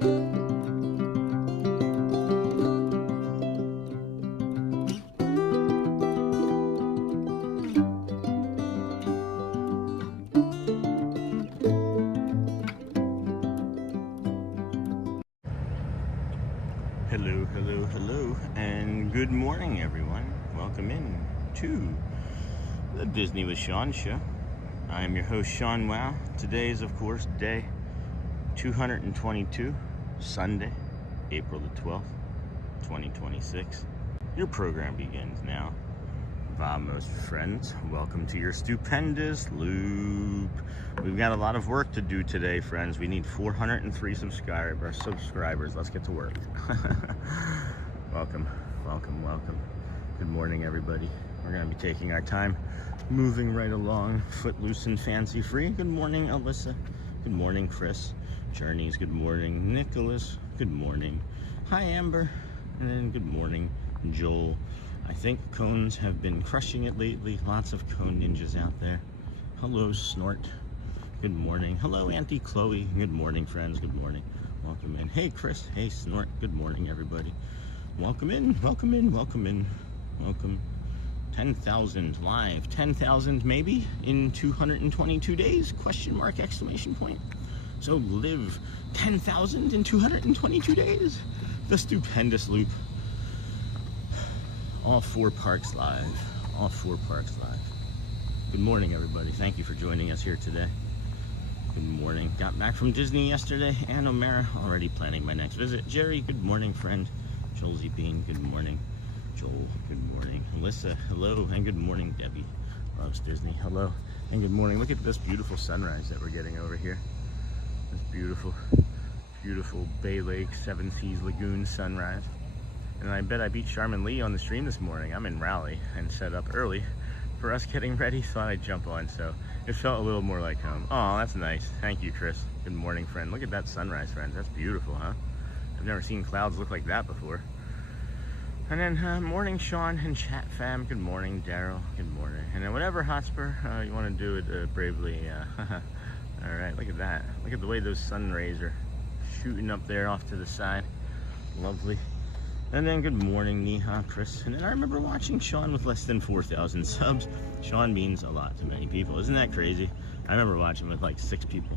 Hello, hello, hello, and good morning, everyone. Welcome in to the Disney with Sean show. I am your host, Sean Wow. Today is, of course, day 222, Sunday, April the 12th, 2026. Your program begins now. Vamos, friends. Welcome to your stupendous loop. We've got a lot of work to do today, friends. We need 403 subscribers. Let's get to work. Welcome, welcome, welcome. Good morning, everybody. We're going to be taking our time, moving right along, footloose and fancy free. Good morning, Alyssa. Good morning, Chris. Journeys, good morning. Nicholas, good morning. Hi, Amber. And then good morning, Joel. I think cones have been crushing it lately. Lots of cone ninjas out there. Hello, Snort. Good morning. Hello, Auntie Chloe. Good morning, friends. Good morning. Welcome in. Hey, Chris. Hey, Snort. Good morning, everybody. Welcome in. Welcome in. Welcome in. Welcome. 10,000 live. 10,000 maybe in 222 days? Question mark, exclamation point. So live 10,000 in 222 days. The stupendous loop. All 4 parks live. All 4 parks live. Good morning, everybody. Thank you for joining us here today. Good morning. Got back from Disney yesterday. Ann O'Mara, already planning my next visit. Jerry, good morning, friend. Joelzy Bean, good morning. Joel, good morning. Alyssa, hello. And good morning, Debbie. Loves Disney. Hello. And good morning. Look at this beautiful sunrise that we're getting over here. This beautiful, beautiful Bay Lake, Seven Seas Lagoon sunrise. And I bet I beat Charmin Lee on the stream this morning. I'm in Raleigh and set up early for us getting ready, so I'd jump on. So it felt a little more like home. Oh, that's nice. Thank you, Chris. Good morning, friend. Look at that sunrise, friends. That's beautiful, huh? I've never seen clouds look like that before. And then morning, Sean and chat fam. Good morning, Daryl. Good morning. And then whatever Hotspur you want to do it bravely. All right, look at that. Look at the way those sun rays are shooting up there off to the side. Lovely. And then good morning, Neha, Chris. And then I remember watching Sean with less than 4,000 subs. Sean means a lot to many people. Isn't that crazy? I remember watching with like 6 people.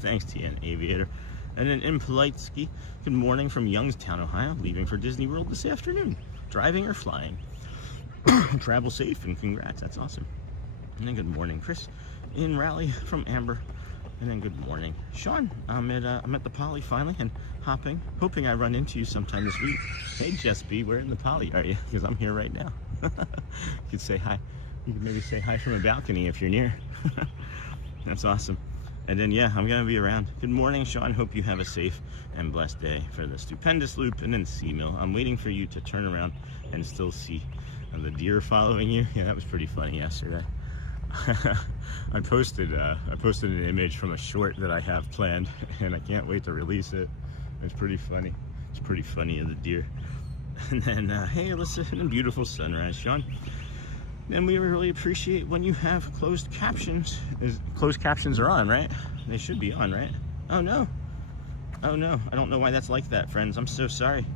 Thanks, TN Aviator. And then Impolitesky, good morning from Youngstown, Ohio. Leaving for Disney World this afternoon. Driving or flying. Travel safe and congrats. That's awesome. And then good morning, Chris. In Raleigh from Amber. And then good morning, Sean. I'm at the Poly finally and hoping I run into you sometime this week. Hey, Jess B, where in the Poly are you? Because I'm here right now. You could say hi. You could maybe say hi from a balcony if you're near. That's awesome. And then yeah, I'm gonna be around. Good morning, Sean. Hope you have a safe and blessed day for the stupendous loop. And then C-Mill. I'm waiting for you to turn around and still see the deer following you. Yeah, that was pretty funny yesterday. I posted an image from a short that I have planned, and I can't wait to release it. It's pretty funny. It's pretty funny of the deer. And then, hey, Alyssa, and a beautiful sunrise, Sean. And we really appreciate when you have closed captions. Closed captions are on, right? They should be on, right? Oh no. Oh no. I don't know why that's like that, friends. I'm so sorry.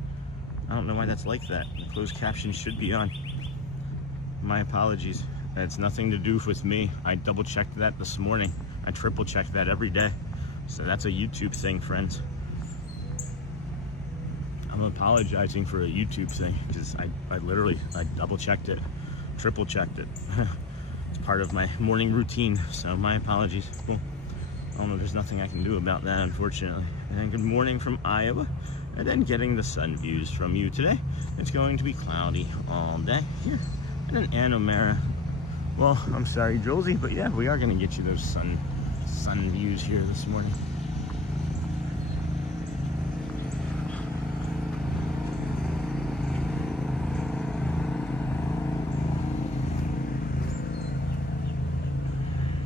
I don't know why that's like that. The closed captions should be on. My apologies. It's nothing to do with me. I double checked that this morning. I triple checked that every day. So that's a YouTube thing, friends. I'm apologizing for a YouTube thing because I double checked it, triple checked it. It's part of my morning routine, so my apologies. Cool. I don't know, there's nothing I can do about that, unfortunately. And good morning from Iowa. And then getting the sun views from you today. It's going to be cloudy all day here. And then Ann O'Mara. Well, I'm sorry, Joelzy, but yeah, we are going to get you those sun views here this morning.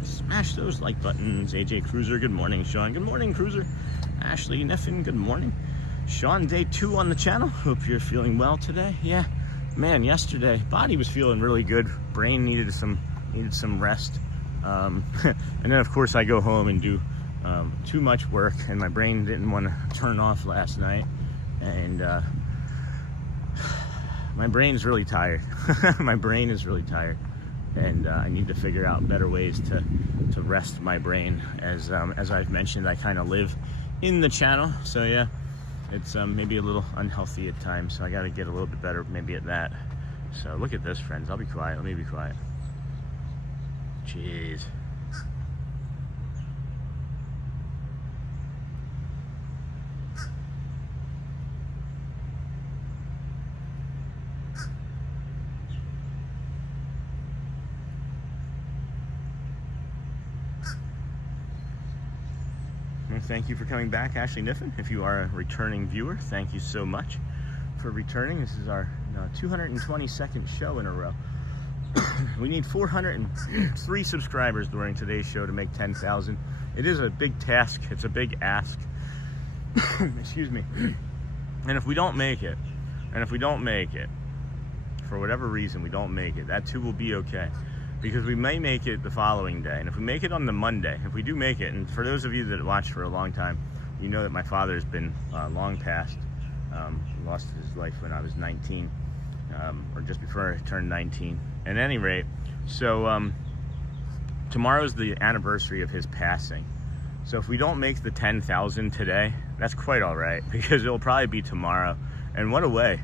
Smash those like buttons. AJ Cruiser, good morning, Sean. Good morning, Cruiser. Ashley Neffin, good morning. Sean, day 2 on the channel. Hope you're feeling well today. Yeah. Man, yesterday body was feeling really good. Brain needed some rest. And then of course I go home and do too much work, and my brain didn't want to turn off last night, and my brain's really tired. My brain is really tired, and I need to figure out better ways to rest my brain. As I've mentioned, I kind of live in the channel, so yeah, it's maybe a little unhealthy at times, so I got to get a little bit better maybe at that. So look at this, friends. I'll be quiet. Let me be quiet. Jeez. Thank you for coming back, Ashley Niffen. If you are a returning viewer, thank you so much for returning. This is our 222nd show in a row. We need 403 subscribers during today's show to make 10,000. It is a big task. It's a big ask. Excuse me. And if we don't make it, for whatever reason we don't make it, that too will be okay. Because we may make it the following day. And if we make it on the Monday, if we do make it, and for those of you that watched for a long time, you know that my father has been long past. He lost his life when I was 19, or just before I turned 19. At any rate, so tomorrow's the anniversary of his passing. So if we don't make the 10,000 today, that's quite all right, because it'll probably be tomorrow. And what a way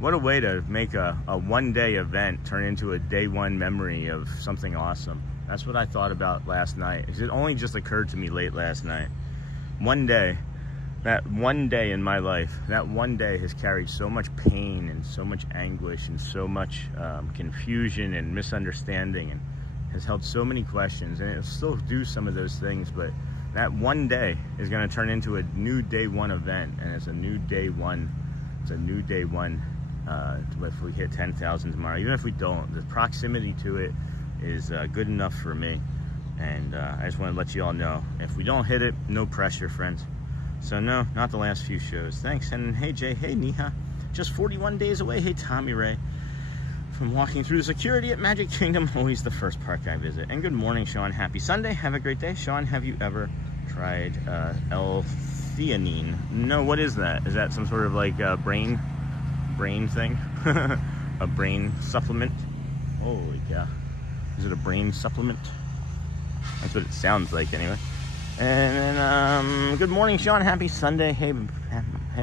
to make a one-day event turn into a day one memory of something awesome. That's what I thought about last night. It only just occurred to me late last night. One day, that one day in my life, that one day has carried so much pain and so much anguish and so much confusion and misunderstanding, and has held so many questions, and it'll still do some of those things, but that one day is going to turn into a new day one event, and it's a new day one. It's a new day one. If we hit 10,000 tomorrow, even if we don't, the proximity to it is good enough for me. And I just want to let you all know, if we don't hit it, no pressure, friends. So no, not the last few shows. Thanks. And hey Jay, hey Neha, just 41 days away. Hey Tommy Ray, from walking through the security at Magic Kingdom, always the first park I visit. And good morning, Sean. Happy Sunday. Have a great day. Sean, have you ever tried L-theanine? No, what is that? Is that some sort of like brain thing? A brain supplement? Holy cow. Is it a brain supplement? That's what it sounds like anyway. And then good morning, Sean. Happy Sunday. Hey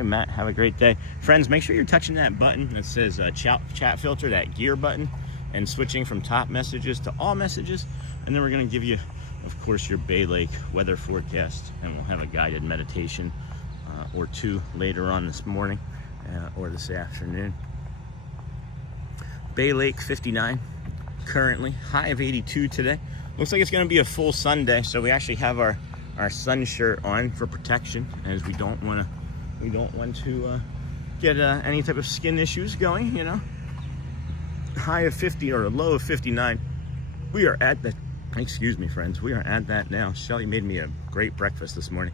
Matt, have a great day. Friends, make sure you're touching that button that says chat filter, that gear button, and switching from top messages to all messages. And then we're going to give you, of course, your Bay Lake weather forecast, and we'll have a guided meditation or two later on this morning or this afternoon. Bay Lake 59 currently, high of 82 today. Looks like it's going to be a full sun day, so we actually have our sun shirt on for protection, as we don't want to get any type of skin issues going, you know. High of 50 or a low of 59. We are at the, excuse me friends, we are at that now. Shelly made me a great breakfast this morning.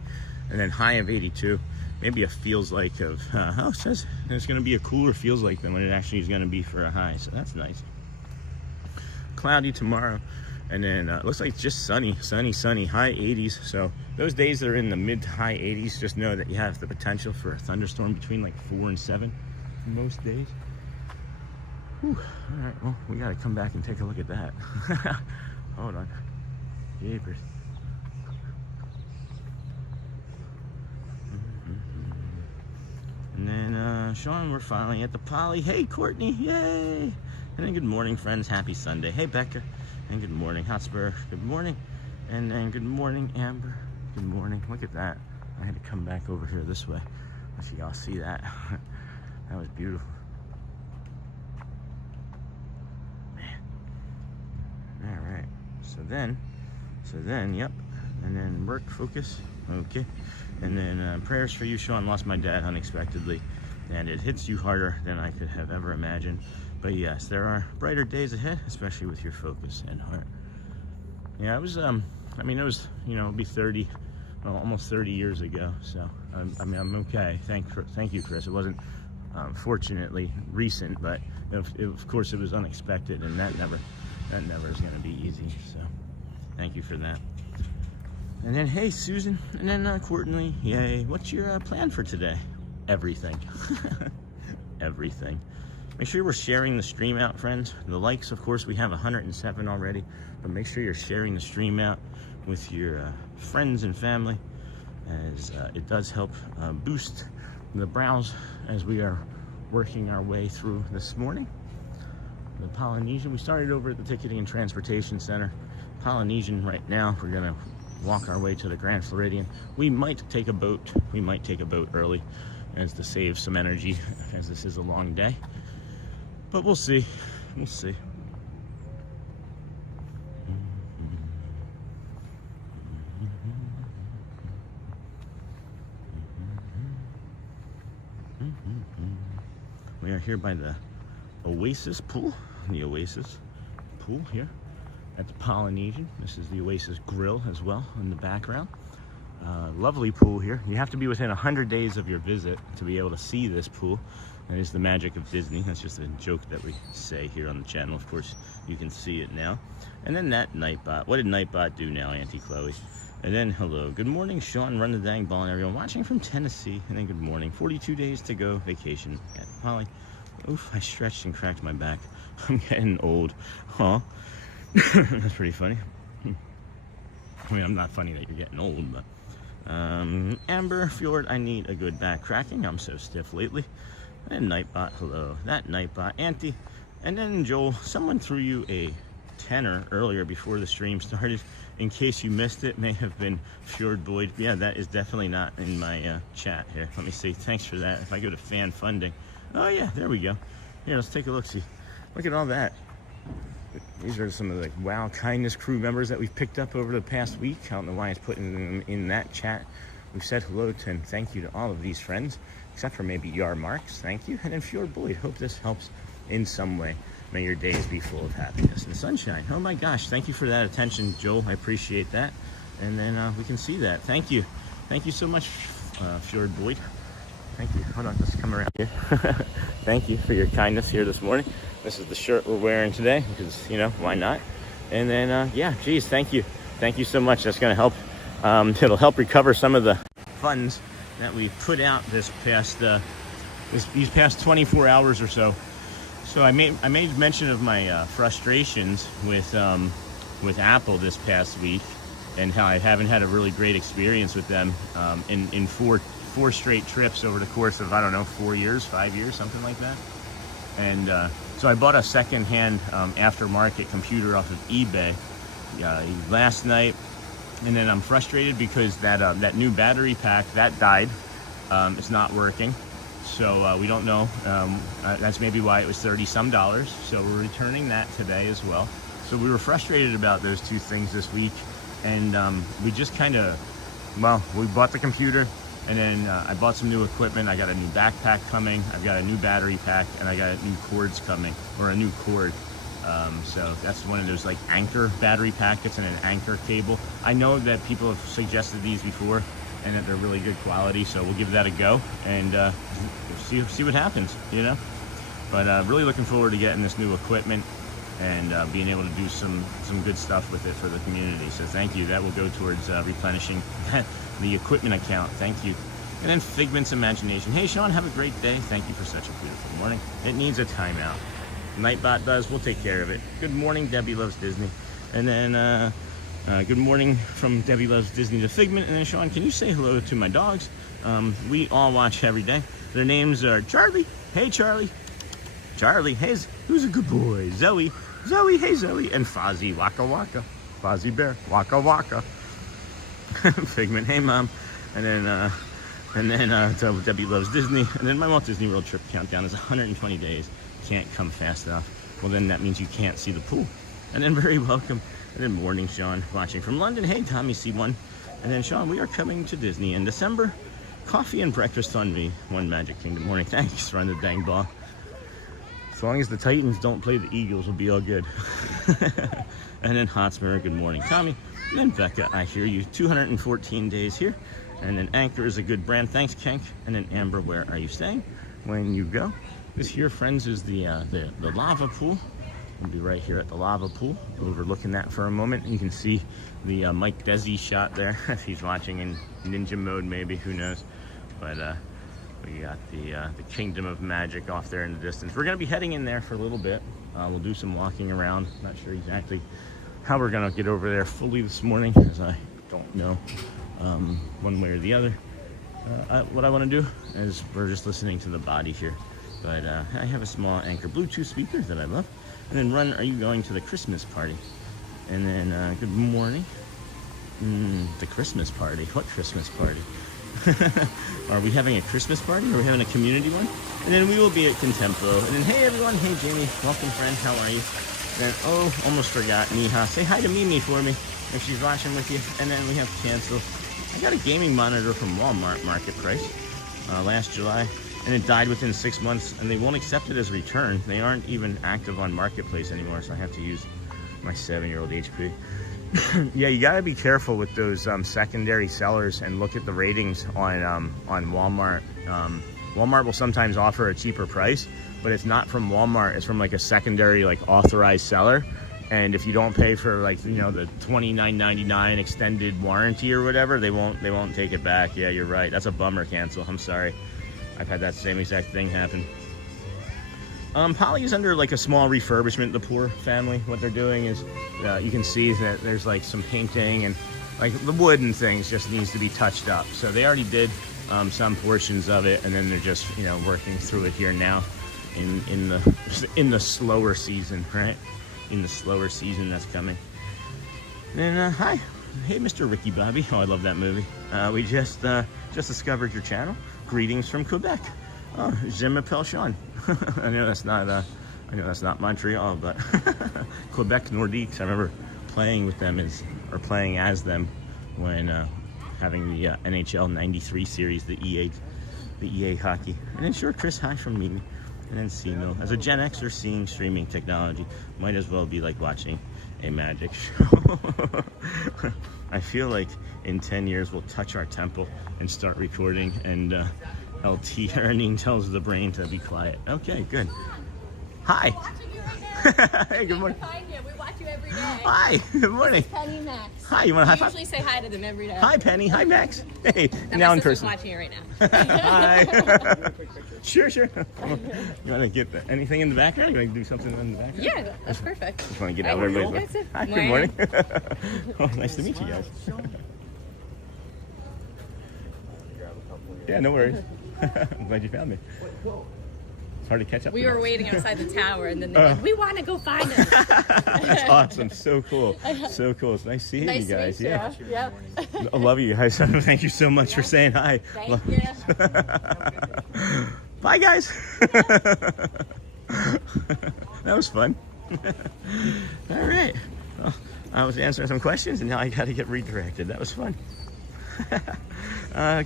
And then high of 82. Maybe a feels like of, it says it's going to be a cooler feels like than what it actually is going to be for a high, so that's nice. Cloudy tomorrow. And then looks like just sunny, high 80s. So those days that are in the mid to high 80s, just know that you have the potential for a thunderstorm between like 4 and 7 most days. Whew. All right, well, we got to come back and take a look at that. Hold on. Jeepers. And then, Sean, we're finally at the Poly. Hey, Courtney, yay! And then good morning, friends. Happy Sunday. Hey, Becca. And good morning, Hotspur. Good morning. And then good morning, Amber. Good morning. Look at that. I had to come back over here this way. Let y'all see that. That was beautiful. Man. All right. So then, yep. And then work, focus. Okay. And then prayers for you, Sean. Lost my dad unexpectedly. And it hits you harder than I could have ever imagined. But yes, there are brighter days ahead, especially with your focus and heart. Yeah, it was, I mean, it was, you know, it'll be 30, well, almost 30 years ago. So, I mean, I'm okay. Thank you, Chris. It wasn't, fortunately, recent, but of course it was unexpected, and that never is going to be easy. So, thank you for that. And then, hey, Susan. And then Courtney, yay. What's your plan for today? Everything. Everything. Make sure we're sharing the stream out, friends. The likes, of course, we have 107 already, but make sure you're sharing the stream out with your friends and family, as it does help boost the browse as we are working our way through this morning. The Polynesian, we started over at the Ticketing and Transportation Center. Polynesian right now, we're gonna walk our way to the Grand Floridian. We might take a boat. We might take a boat early as to save some energy, as this is a long day. But we'll see. We'll see. We are here by the Oasis pool. The Oasis pool here at the Polynesian. This is the Oasis Grill as well in the background. Lovely pool here. You have to be within 100 days of your visit to be able to see this pool. That is the magic of Disney. That's just a joke that we say here on the channel. Of course, you can see it now. And then that Nightbot. What did Nightbot do now, Auntie Chloe? And then, hello. Good morning, Sean. Run the dang ball and everyone watching from Tennessee. And then good morning. 42 days to go. Vacation at Poly. Oof, I stretched and cracked my back. I'm getting old. Huh? That's pretty funny. I mean, I'm not funny that you're getting old, but... Amber Fjord, I need a good back cracking. I'm so stiff lately. And Nightbot, hello. That Nightbot, Auntie. And then Joel, someone threw you a tenner earlier before the stream started. In case you missed it, may have been Fjord Boyd. Yeah, that is definitely not in my chat here. Let me see. Thanks for that. If I go to fan funding. Oh yeah, there we go. Here, let's take a look. See, look at all that. These are some of the Wow Kindness crew members that we've picked up over the past week. I don't know why it's putting them in that chat. We've said hello to and thank you to all of these friends, except for maybe Yar Marks. Thank you. And then Fjord Boyd. Hope this helps in some way. May your days be full of happiness and sunshine. Oh my gosh, thank you for that attention, Joel. I appreciate that. And then we can see that. Thank you. Thank you so much, Fjord Boyd. Thank you. Hold on, let's come around here. Thank you for your kindness here this morning. This is the shirt we're wearing today because, you know, why not? And then, yeah, geez, thank you. Thank you so much. That's going to help. It'll help recover some of the funds that we put out this past, these past 24 hours or so. So I made mention of my frustrations with Apple this past week and how I haven't had a really great experience with them in four straight trips over the course of, I don't know, 4 years, 5 years, something like that. And so I bought a second-hand aftermarket computer off of eBay last night, and then I'm frustrated because that new battery pack that died. It's not working, so we don't know. That's maybe why it was $30-some. So we're returning that today as well. So we were frustrated about those two things this week, and we just kind of, well, we bought the computer. And then I bought some new equipment. I got a new backpack coming. I've got a new battery pack, and I got new cords coming, or a new cord. So that's one of those like anchor battery packets and an anchor cable. I know that people have suggested these before, and that they're really good quality. So we'll give that a go and see what happens, you know. But really looking forward to getting this new equipment and being able to do some good stuff with it for the community. So thank you. That will go towards replenishing the equipment account. Thank you. And then Figment's Imagination. Hey Sean, have a great day. Thank you for such a beautiful morning. It needs a timeout. Nightbot does. We'll take care of it. Good morning, Debbie Loves Disney. And then good morning from Debbie Loves Disney to Figment. And then Sean, can you say hello to my dogs? We all watch every day. Their names are Charlie. Hey Charlie. Charlie. Hey, who's a good boy? Zoe. Zoe. Hey Zoe. And Fozzie. Waka Waka. Fozzie Bear. Waka Waka. Figment, hey mom. And then so Debbie Loves Disney. And then my Walt Disney World trip countdown is 120 days. Can't come fast enough. Well, then that means you can't see the pool. And then very welcome. And then morning, Sean, watching from London. Hey, Tommy C1. And then Sean, we are coming to Disney in December. Coffee and breakfast on me. One Magic Kingdom morning. Thanks, run the dang ball. As long as the Titans don't play the Eagles, we'll be all good. And then Hotspur, good morning, Tommy. And then Becca, I hear you. 214 days here. And then Anchor is a good brand. Thanks, Kenk. And then Amber, where are you staying when you go? This here, friends, is the lava pool. We'll be right here at the lava pool, overlooking that for a moment. You can see the Mike Desi shot there, if he's watching in ninja mode, maybe, who knows. But we got the Kingdom of Magic off there in the distance. We're gonna be heading in there for a little bit. We'll do some walking around. Not sure exactly how we're gonna get over there fully this morning, as I don't know one way or the other. What I want to do is we're just listening to the body here. But I have a small Anchor Bluetooth speaker that I love. And then Run, are you going to the Christmas party? And then good morning. The Christmas party. What Christmas party? Are we having a Christmas party? Are we having a community one? And then we will be at Contempo. And then, hey everyone, hey Jamie, welcome friend, how are you? And then, oh, almost forgot, Neha. Say hi to Mimi for me if she's watching with you. And then we have Cancel. I got a gaming monitor from Walmart Market Price last July, and it died within 6 months, and they won't accept it as a return. They aren't even active on Marketplace anymore, so I have to use my 7-year-old HP. Yeah, you gotta be careful with those secondary sellers and look at the ratings on Walmart. Walmart will sometimes offer a cheaper price, but it's not from Walmart. It's from like a secondary, like authorized seller. And if you don't pay for, like, you know, the $29.99 extended warranty or whatever, they won't take it back. Yeah, you're right. That's a bummer, Cancel. I'm sorry. I've had that same exact thing happen. Polly is under like a small refurbishment, the poor family. What they're doing is, you can see that there's like some painting, and like the wood and things just needs to be touched up. So they already did some portions of it, and then they're just, you know, working through it here now in the slower season, right? In the slower season that's coming. And hi, hey Mr. Ricky Bobby. Oh, I love that movie. We just discovered your channel. Greetings from Quebec. Oh, je m'appelle Sean. I know that's not Montreal, but Quebec Nordiques. I remember playing with them playing as them when having the NHL '93 series, the EA hockey. And then sure, Chris, hi from Mimi. And then C-Mill. As a Gen Xer, seeing streaming technology might as well be like watching a magic show. I feel like in 10 years we'll touch our temple and start recording, and LT Earning tells the brain to be quiet. Okay, good. Hi. Hey, good morning. We watch you every day. Hi, good morning. Penny Max. Hi, you want to high I five? usually say hi to them every day. Hi, Penny. Hi, Max. Hey, And now my in sister's person. watching it right now. Hi. Sure. You want to get anything in the background? You want to do something in the background? Yeah, that's perfect. Just want to get out of everybody's way. Hi, good morning. Oh, nice to meet you guys. Yeah, no worries. I'm glad you found me. It's hard to catch up. We were waiting outside the tower, and then they're like, we want to go find him. That's awesome. So cool. So cool. It's nice seeing you guys. To meet Yeah. you. Yep. I love you guys. Thank you so much for saying hi. Thank you. Bye, guys. That was fun. All right. Well, I was answering some questions, and now I got to get redirected. That was fun.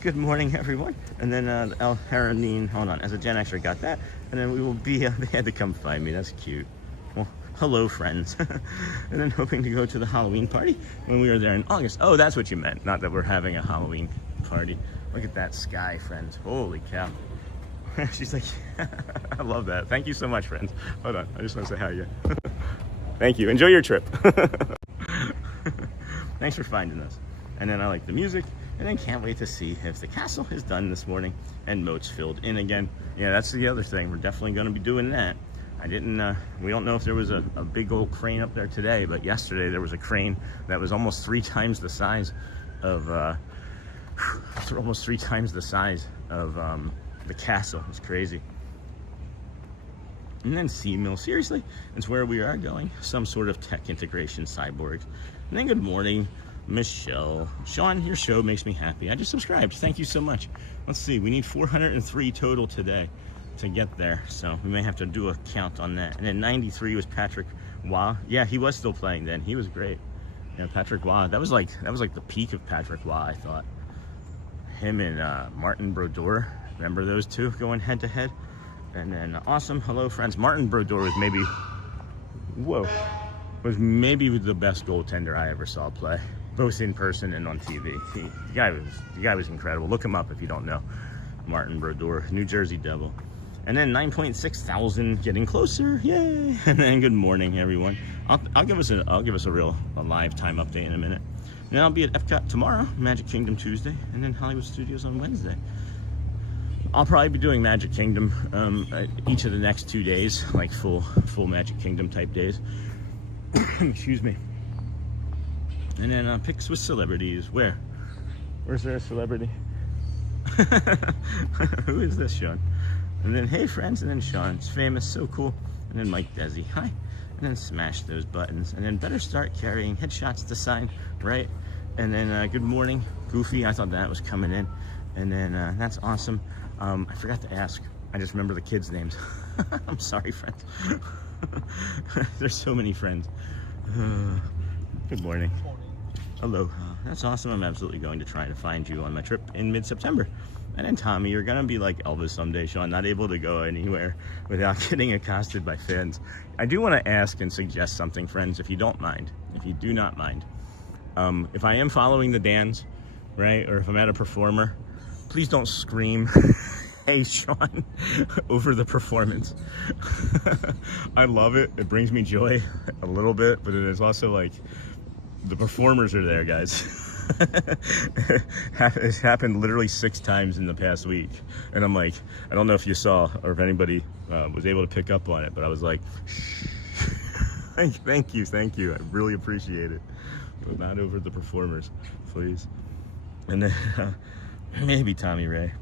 Good morning, everyone. And then El Haranine, hold on, as a Gen Xer, got that. And then we will be, they had to come find me. That's cute. Well, hello, friends. And then hoping to go to the Halloween party when we were there in August. Oh, that's what you meant. Not that we're having a Halloween party. Look at that sky, friends. Holy cow. She's like, I love that. Thank you so much, friends. Hold on, I just want to say hi again. Thank you. Enjoy your trip. Thanks for finding us. And then I like the music, and then can't wait to see if the castle is done this morning and moats filled in again. Yeah, that's the other thing. We're definitely going to be doing that. I didn't, we don't know if there was a big old crane up there today, but yesterday there was a crane that was almost 3 times the size of, the castle. It's crazy. And then C-Mill, seriously, it's where we are going. Some sort of tech integration cyborgs. And then good morning, Michelle. Sean, your show makes me happy. I just subscribed. Thank you so much. Let's see, we need 403 total today to get there. So we may have to do a count on that. And then 93 was Patrick Waugh. Yeah, he was still playing then. He was great. Yeah, Patrick Waugh. That was like the peak of Patrick Waugh, I thought. Him and Martin Brodeur. Remember those two going head to head? And then awesome. Hello, friends. Martin Brodeur was maybe the best goaltender I ever saw play, both in person and on TV. The guy was incredible. Look him up if you don't know. Martin Brodeur, New Jersey Devil. And then 9.6 thousand, getting closer, yay! And then good morning, everyone. I'll give us a live time update in a minute. And then I'll be at Epcot tomorrow, Magic Kingdom Tuesday, and then Hollywood Studios on Wednesday. I'll probably be doing Magic Kingdom each of the next 2 days, like full Magic Kingdom type days. Excuse me. And then pics with celebrities. Where's there a celebrity? Who is this, Sean? And then, hey friends, and then Sean, it's famous, so cool. And then Mike Desi, hi. And then smash those buttons. And then better start carrying headshots to sign, right? And then good morning, Goofy. I thought that was coming in. And then that's awesome. I forgot to ask. I just remember the kids' names. I'm sorry, friends. There's so many friends. Good morning. Hello. That's awesome. I'm absolutely going to try to find you on my trip in mid-September. And then Tommy, you're gonna be like Elvis someday, Sean, not able to go anywhere without getting accosted by fans. I do want to ask and suggest something, friends, if you don't mind, if you do not mind. If I am following the Dans, right, or if I'm at a performer, please don't scream, hey Sean, over the performance. I love it. It brings me joy a little bit, but it is also like, the performers are there, guys. It's happened literally 6 times in the past week, and I'm like, I don't know if you saw or if anybody was able to pick up on it, but I was like, thank you, I really appreciate it, but not over the performers, please. And then maybe Tommy Ray.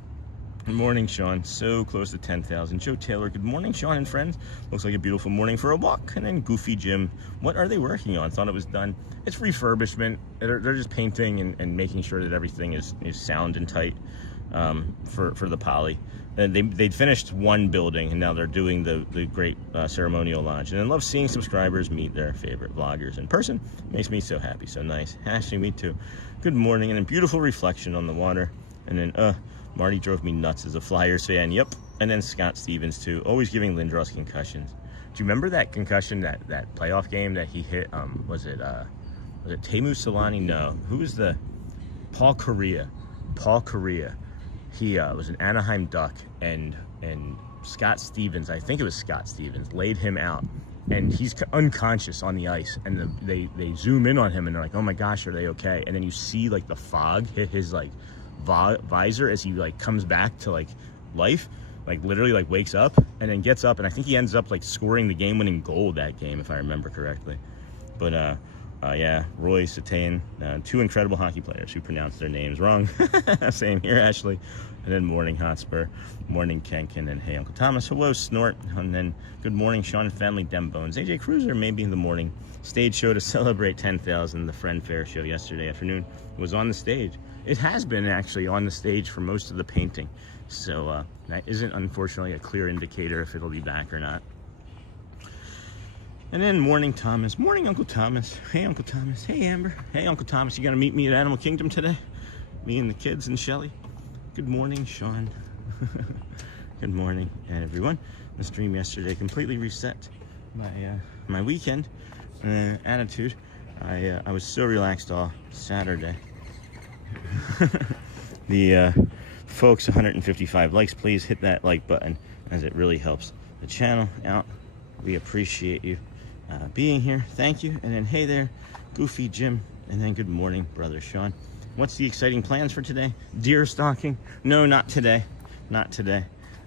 Good morning, Sean. So close to 10,000. Joe Taylor. Good morning, Sean and friends. Looks like a beautiful morning for a walk. And then Goofy Jim. What are they working on? Thought it was done. It's refurbishment. They're just painting and making sure that everything is sound and tight for the Poly. And they'd finished one building, and now they're doing the great ceremonial lodge. And I love seeing subscribers meet their favorite vloggers in person. Makes me so happy. So nice. Ashley, me too. Good morning. And then beautiful reflection on the water. And then, Marty drove me nuts as a Flyers fan. Yep. And then Scott Stevens too. Always giving Lindros concussions. Do you remember that concussion, that playoff game that he hit? Was it Teemu Selanne? No. Who was the Paul Correa? Paul Correa. He was an Anaheim Duck, and Scott Stevens, I think it was Scott Stevens, laid him out, and he's unconscious on the ice. And they zoom in on him, and they're like, "Oh my gosh, are they okay?" And then you see like the fog hit his like visor as he like comes back to like life, like literally like wakes up and then gets up, and I think he ends up like scoring the game-winning goal that game, if I remember correctly. But yeah, Roy Satane, 2 incredible hockey players who pronounce their names wrong. Same here, Ashley. And then morning Hotspur, morning Kenkin, and hey Uncle Thomas, hello Snort, and then good morning Sean and family, Dem Bones, AJ Cruiser, maybe in the morning. Stage show to celebrate 10,000. The Friend Fair show yesterday afternoon was on the stage. It has been actually on the stage for most of the painting, so that isn't unfortunately a clear indicator if it'll be back or not. And then morning Thomas, morning Uncle Thomas, hey Uncle Thomas, hey Amber, hey Uncle Thomas, you gonna meet me at Animal Kingdom today? Me and the kids and Shelly. Good morning, Sean. Good morning, and everyone. The stream yesterday completely reset my weekend attitude. I was so relaxed all Saturday. The folks, 155 likes. Please hit that like button, as it really helps the channel out. We appreciate you being here. Thank you. And then hey there, Goofy Jim. And then good morning, brother Sean. What's the exciting plans for today? Deer stalking? No, not today. Not today.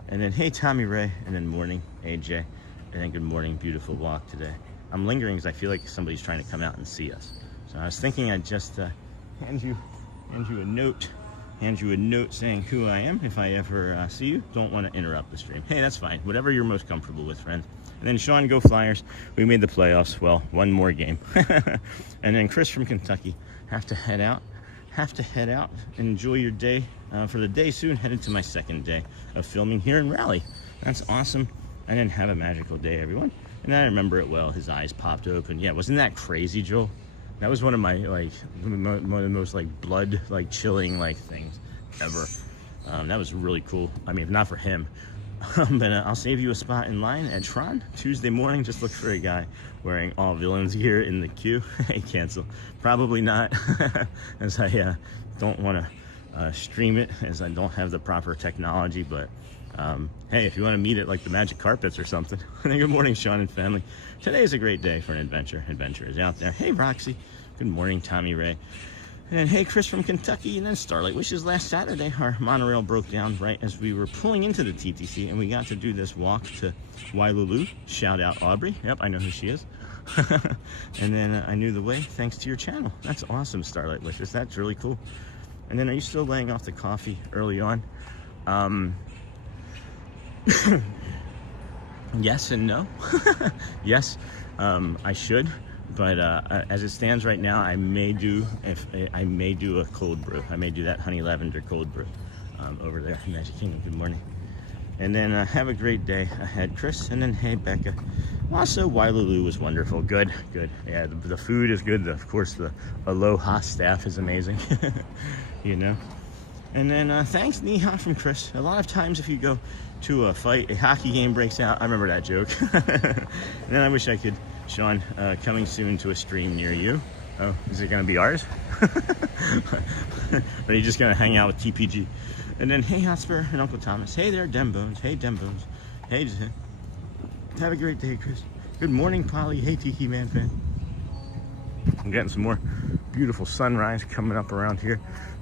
And then hey, Tommy Ray. And then morning, AJ. And then good morning, beautiful walk today. I'm lingering because I feel like somebody's trying to come out and see us. So I was thinking I'd just hand you a note saying who I am if I ever see you. Don't want to interrupt the stream. Hey, that's fine. Whatever you're most comfortable with, friends. And then Sean, go Flyers. We made the playoffs. Well, one more game. And then Chris from Kentucky. Have to head out. Enjoy your day. For the day soon, headed to my 2nd day of filming here in Raleigh. That's awesome. And then have a magical day, everyone. And I remember it well. His eyes popped open. Yeah, wasn't that crazy, Joel? That was one of my one of the most like blood like chilling like things ever. That was really cool. I mean, if not for him. But I'll save you a spot in line at Tron Tuesday morning. Just look for a guy wearing all villains gear in the queue. Hey, cancel. Probably not, as I don't want to stream it, as I don't have the proper technology, but hey, if you want to meet at like the Magic Carpets or something. Good morning, Sean and family. Today is a great day for an adventure. Adventure is out there. Hey, Roxy. Good morning, Tommy Ray. And hey, Chris from Kentucky. And then Starlight Wishes. Last Saturday, our monorail broke down right as we were pulling into the TTC, and we got to do this walk to Wailulu. Shout out Audrey. Yep, I know who she is. And then I knew the way thanks to your channel. That's awesome, Starlight Wishes. That's really cool. And then, are you still laying off the coffee early on? Yes and no. Yes, I should, but as it stands right now, I may do a cold brew. I may do that honey lavender cold brew over there in Magic Kingdom. Good morning. And then have a great day ahead, Chris. And then hey, Becca. Also, Wailulu was wonderful. Good. Yeah, the food is good. Of course, the Aloha staff is amazing. You know. And then thanks, Neha from Chris. A lot of times if you go to a fight, a hockey game breaks out. I remember that joke. And then I wish I could, Sean, coming soon to a stream near you. Oh, is it going to be ours? Or are you just going to hang out with TPG? And then, hey, Hotspur and Uncle Thomas. Hey there, Dembones. Hey, Dembones. Hey, have a great day, Chris. Good morning, Polly. Hey, Tiki Man fan. I'm getting some more beautiful sunrise coming up around here.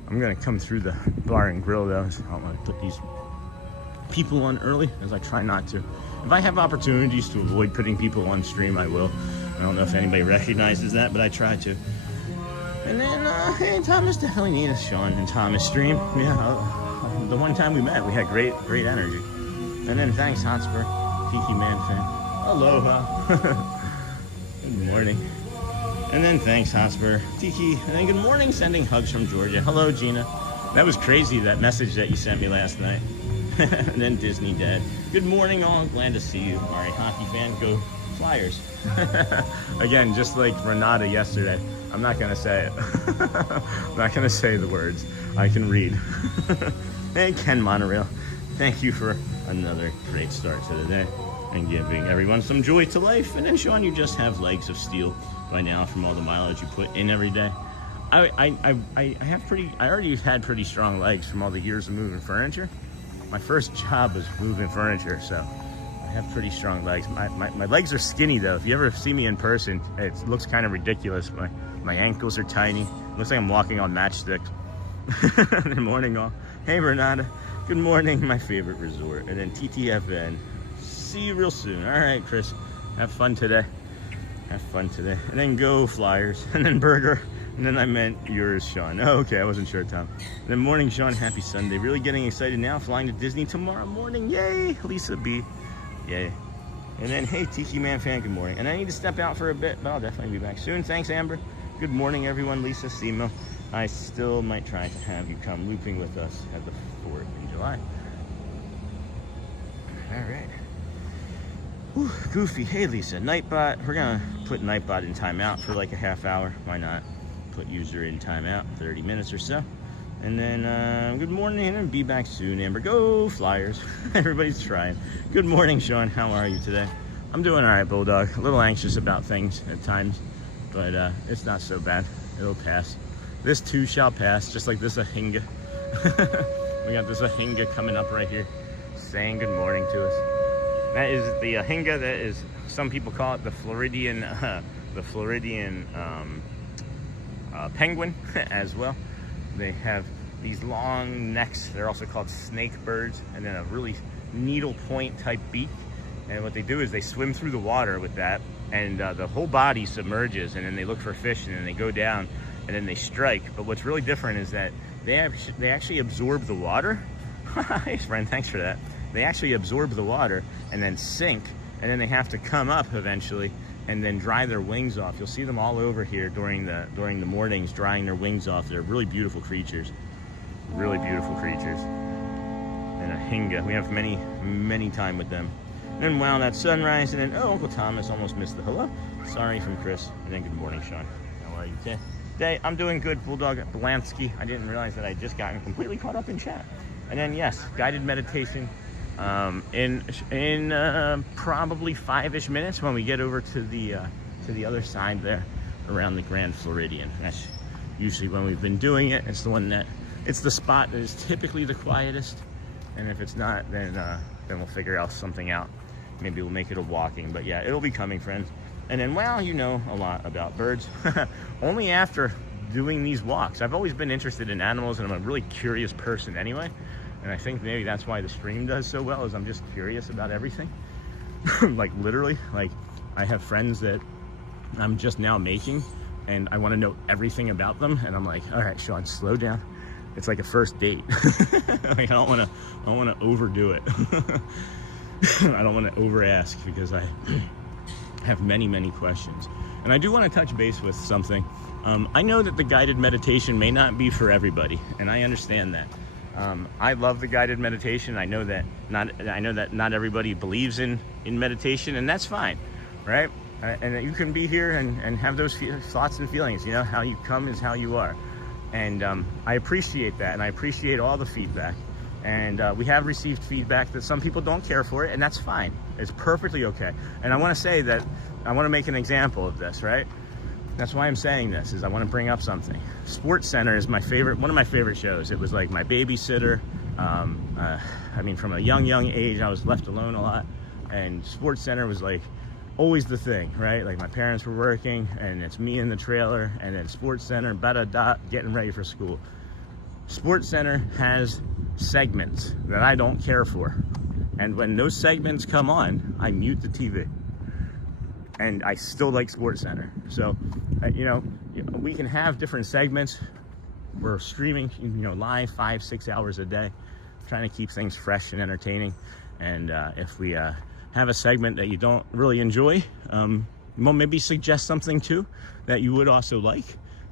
I'm gonna come through the bar and grill though, so I don't want to put these people on early, as I try not to. If I have opportunities to avoid putting people on stream, I will. I don't know if anybody recognizes that, but I try to. And then, hey, Thomas definitely need a Sean and Thomas stream. Yeah, the one time we met, we had great energy. And then thanks, Hotspur, Tiki Man fan. Aloha. Good morning. And then thanks, Hotspur, Tiki, and then good morning, sending hugs from Georgia. Hello, Gina. That was crazy, that message that you sent me last night. And then Disney Dad. Good morning, all. Glad to see you. All right, hockey fan, go Flyers. Again, just like Renata yesterday, I'm not going to say it. I'm not going to say the words. I can read. Hey, Ken Monorail. Thank you for another great start to the day and giving everyone some joy to life. And then, Sean, you just have legs of steel by now from all the mileage you put in every day. I already had pretty strong legs from all the years of moving furniture. My first job was moving furniture, so I have pretty strong legs. My legs are skinny though. If you ever see me in person, it looks kind of ridiculous. My ankles are tiny. It looks like I'm walking on matchsticks. Good morning, all. Hey, Renata. Good morning, my favorite resort. And then TTFN. See you real soon. All right, Chris. Have fun today. Have fun today. And then go Flyers. And then Burger. And then I meant yours, Sean. Oh, okay. I wasn't sure, Tom. And then morning, Sean. Happy Sunday. Really getting excited now. Flying to Disney tomorrow morning. Yay. Lisa B. Yay. And then, hey, Tiki Man fan. Good morning. And I need to step out for a bit, but I'll definitely be back soon. Thanks, Amber. Good morning, everyone. Lisa Simo. I still might try to have you come looping with us at the 4th in July. All right. Whew, Goofy. Hey, Lisa. Nightbot. We're going to put Nightbot in timeout for like a half hour. Why not? Put user in timeout, 30 minutes or so. And then, good morning, and then be back soon, Amber. Go Flyers. Everybody's trying. Good morning, Sean. How are you today? I'm doing all right, Bulldog. A little anxious about things at times, but it's not so bad. It'll pass. This too shall pass, just like this Ahinga. We got this Ahinga coming up right here, saying good morning to us. That is the Ahinga. That is, some people call it the Floridian penguin as well. They have these long necks. They're also called snake birds, and then a really needle point type beak. And what they do is they swim through the water with that, and the whole body submerges, and then they look for fish, and then they go down, and then they strike. But what's really different is that they actually absorb the water. Hey, friend, thanks for that. They actually absorb the water and then sink, and then they have to come up eventually and then dry their wings off. You'll see them all over here during the mornings, drying their wings off. They're really beautiful creatures. Really beautiful creatures. And Ahinga, we have many time with them. And then wow, that sunrise, and then Uncle Thomas, almost missed the hello. Sorry from Chris. And then good morning, Sean. How are you today? I'm doing good, Bulldog Belansky. I didn't realize that I'd just gotten completely caught up in chat. And then yes, guided meditation. In probably 5-ish minutes when we get over to the other side there around the Grand Floridian. That's usually when we've been doing it. It's the one that it's the spot that is typically the quietest. And if it's not, then we'll figure out something out. Maybe we'll make it a walking, but yeah, it'll be coming, friends. And then, well, you know a lot about birds. Only after doing these walks. I've always been interested in animals, and I'm a really curious person anyway. And I think maybe that's why the stream does so well, is I'm just curious about everything. Like literally, like I have friends that I'm just now making, and I want to know everything about them. And I'm like, all right, Sean, slow down. It's like a first date. Like I don't want to overdo it. I don't want to over ask, because I have many questions. And I do want to touch base with something. I know that the guided meditation may not be for everybody, and I understand that. I love the guided meditation. I know that not everybody believes in meditation, and that's fine, right? And you can be here and have those thoughts and feelings. You know, how you come is how you are. And I appreciate that, and I appreciate all the feedback. And we have received feedback that some people don't care for it, and that's fine. It's perfectly okay. And I want to say that I want to make an example of this, right? That's why I'm saying this, is I want to bring up something. Sports Center is one of my favorite shows. It was like my babysitter. I mean, from a young age, I was left alone a lot, and Sports Center was like always the thing, right? Like my parents were working, and it's me in the trailer, and then Sports Center, getting ready for school. Sports Center has segments that I don't care for, and when those segments come on, I mute the TV. And I still like Sports Center. So, you know, we can have different segments. We're streaming, you know, live 5-6 hours a day, trying to keep things fresh and entertaining. And if we have a segment that you don't really enjoy, well, maybe suggest something too that you would also like,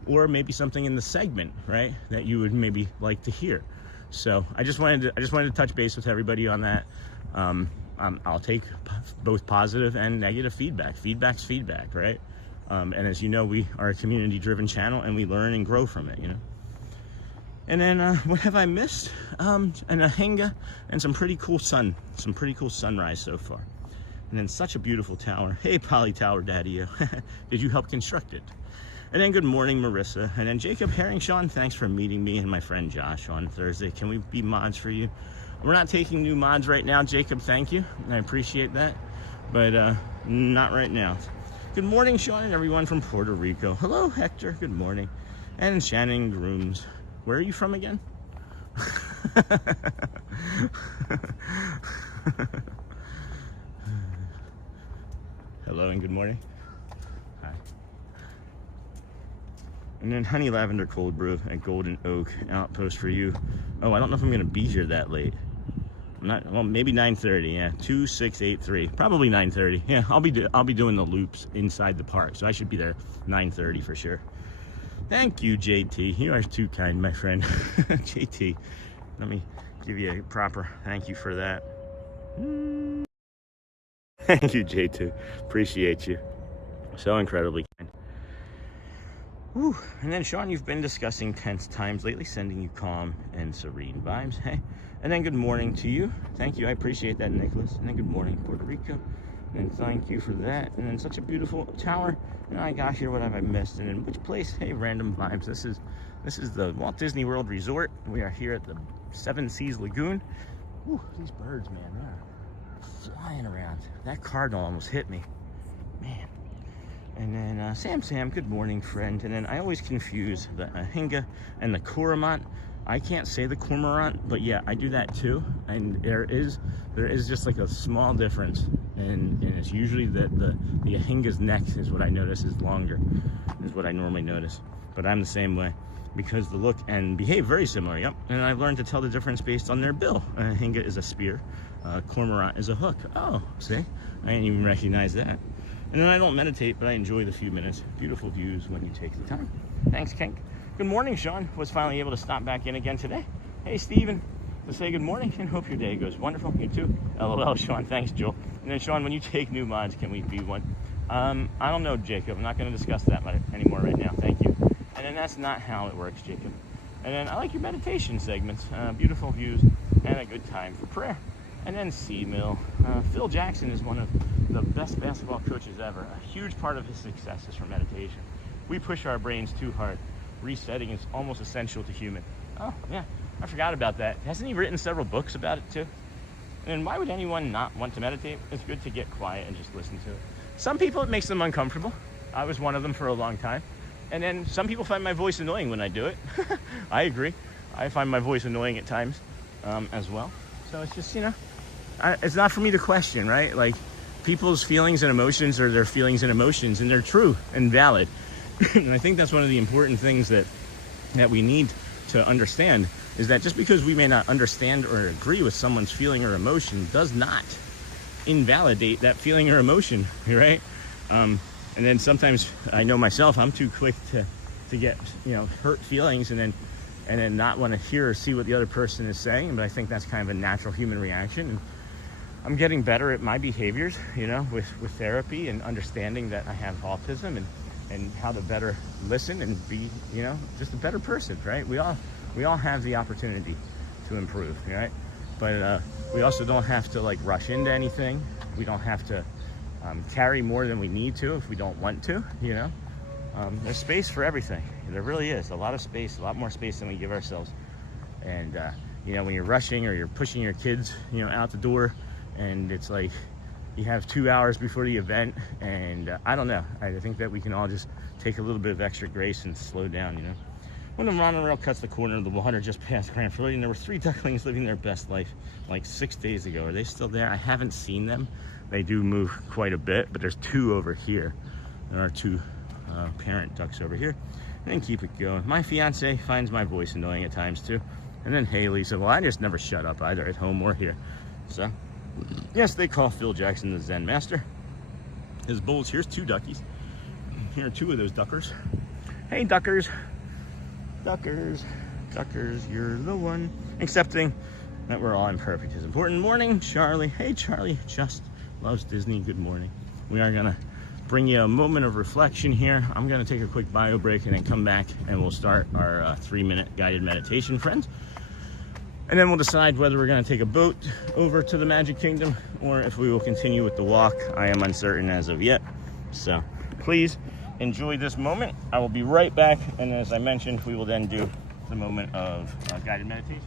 or maybe something in the segment, right, that you would maybe like to hear. So I just wanted to touch base with everybody on that. I'll take both positive and negative feedback. Feedback's feedback, right? And as you know, we are a community-driven channel, and we learn and grow from it, you know. And then what have I missed? And a hinga and some pretty cool sunrise so far. And then such a beautiful tower. Hey, Poly Tower Daddy, did you help construct it? And then good morning, Marissa. And then Jacob Herring, Sean, thanks for meeting me and my friend Josh on Thursday. Can we be mods for you? We're not taking new mods right now, Jacob, thank you. I appreciate that, but not right now. Good morning, Sean, and everyone from Puerto Rico. Hello, Hector, good morning. And Shannon Grooms. Where are you from again? Hello and good morning. Hi. And then Honey Lavender Cold Brew at Golden Oak Outpost for you. Oh, I don't know if I'm gonna be here that late. Well, maybe 9:30. Yeah, 2683. Probably 9:30. Yeah, I'll be doing the loops inside the park, so I should be there 9:30 for sure. Thank you, JT. You are too kind, my friend. JT, let me give you a proper thank you for that. Thank you, J2. Appreciate you. So incredibly kind. Whew. And then, Sean, you've been discussing tense times lately, sending you calm and serene vibes. Hey. And then good morning to you. Thank you. I appreciate that, Nicholas. And then good morning, Puerto Rico. And thank you for that. And then such a beautiful tower. And I got here, what have I missed? And in which place? Hey, random vibes. This is the Walt Disney World Resort. We are here at the Seven Seas Lagoon. Whew, these birds, man, they're flying around. That cardinal almost hit me. Man. And then Sam, good morning, friend. And then I always confuse the hinga and the cormorant. I can't say the cormorant, but yeah, I do that too. And there is just like a small difference, and it's usually that the hinga's neck is what I notice is longer, is what I normally notice. But I'm the same way, because the look and behave very similar. Yep. And I've learned to tell the difference based on their bill. Hinga is a spear, cormorant is a hook. Oh, see, I didn't even recognize that. And then I don't meditate, but I enjoy the few minutes. Beautiful views when you take the time. Thanks, Kink. Good morning, Sean. Was finally able to stop back in again today. Hey, Steven, to say good morning and hope your day goes wonderful. You too. LOL, Sean. Thanks, Joel. And then, Sean, when you take new mods, can we be one? I don't know, Jacob. I'm not going to discuss that anymore right now. Thank you. And then that's not how it works, Jacob. And then I like your meditation segments. Beautiful views and a good time for prayer. And then C-Mill. Phil Jackson is one of the best basketball coaches ever. A huge part of his success is from meditation. We push our brains too hard. Resetting is almost essential to human. Oh, yeah. I forgot about that. Hasn't he written several books about it, too? And why would anyone not want to meditate? It's good to get quiet and just listen to it. Some people, it makes them uncomfortable. I was one of them for a long time. And then some people find my voice annoying when I do it. I agree. I find my voice annoying at times as well. So it's just, it's not for me to question, right? Like, people's feelings and emotions are their feelings and emotions, and they're true and valid. And I think that's one of the important things that we need to understand, is that just because we may not understand or agree with someone's feeling or emotion does not invalidate that feeling or emotion, right? And then sometimes, I know myself, I'm too quick to get, hurt feelings and then not want to hear or see what the other person is saying. But I think that's kind of a natural human reaction. And I'm getting better at my behaviors, with therapy and understanding that I have autism and how to better listen and be, just a better person, right? We all have the opportunity to improve, right? But we also don't have to rush into anything. We don't have to carry more than we need to if we don't want to, There's space for everything. There really is a lot of space, a lot more space than we give ourselves. And, when you're rushing or you're pushing your kids, out the door, and it's like you have 2 hours before the event, and I don't know. I think that we can all just take a little bit of extra grace and slow down, When the monorail cuts the corner of the water just past Grand Floridian, there were 3 ducklings living their best life 6 days ago. Are they still there? I haven't seen them. They do move quite a bit, but there's 2 over here. There are 2 parent ducks over here. And then keep it going. My fiance finds my voice annoying at times too. And then Haley said, well, I just never shut up either at home or here. So, yes, they call Phil Jackson the Zen Master. His bulls, here's 2 duckies. Here are 2 of those duckers. Hey, duckers. Duckers, you're the one. Accepting that we're all imperfect is important. Morning, Charlie. Hey, Charlie just loves Disney. Good morning. We are going to bring you a moment of reflection here. I'm going to take a quick bio break and then come back and we'll start our 3-minute guided meditation, friends. And then we'll decide whether we're going to take a boat over to the Magic Kingdom or if we will continue with the walk. I am uncertain as of yet. So please enjoy this moment. I will be right back. And as I mentioned, we will then do the moment of guided meditation.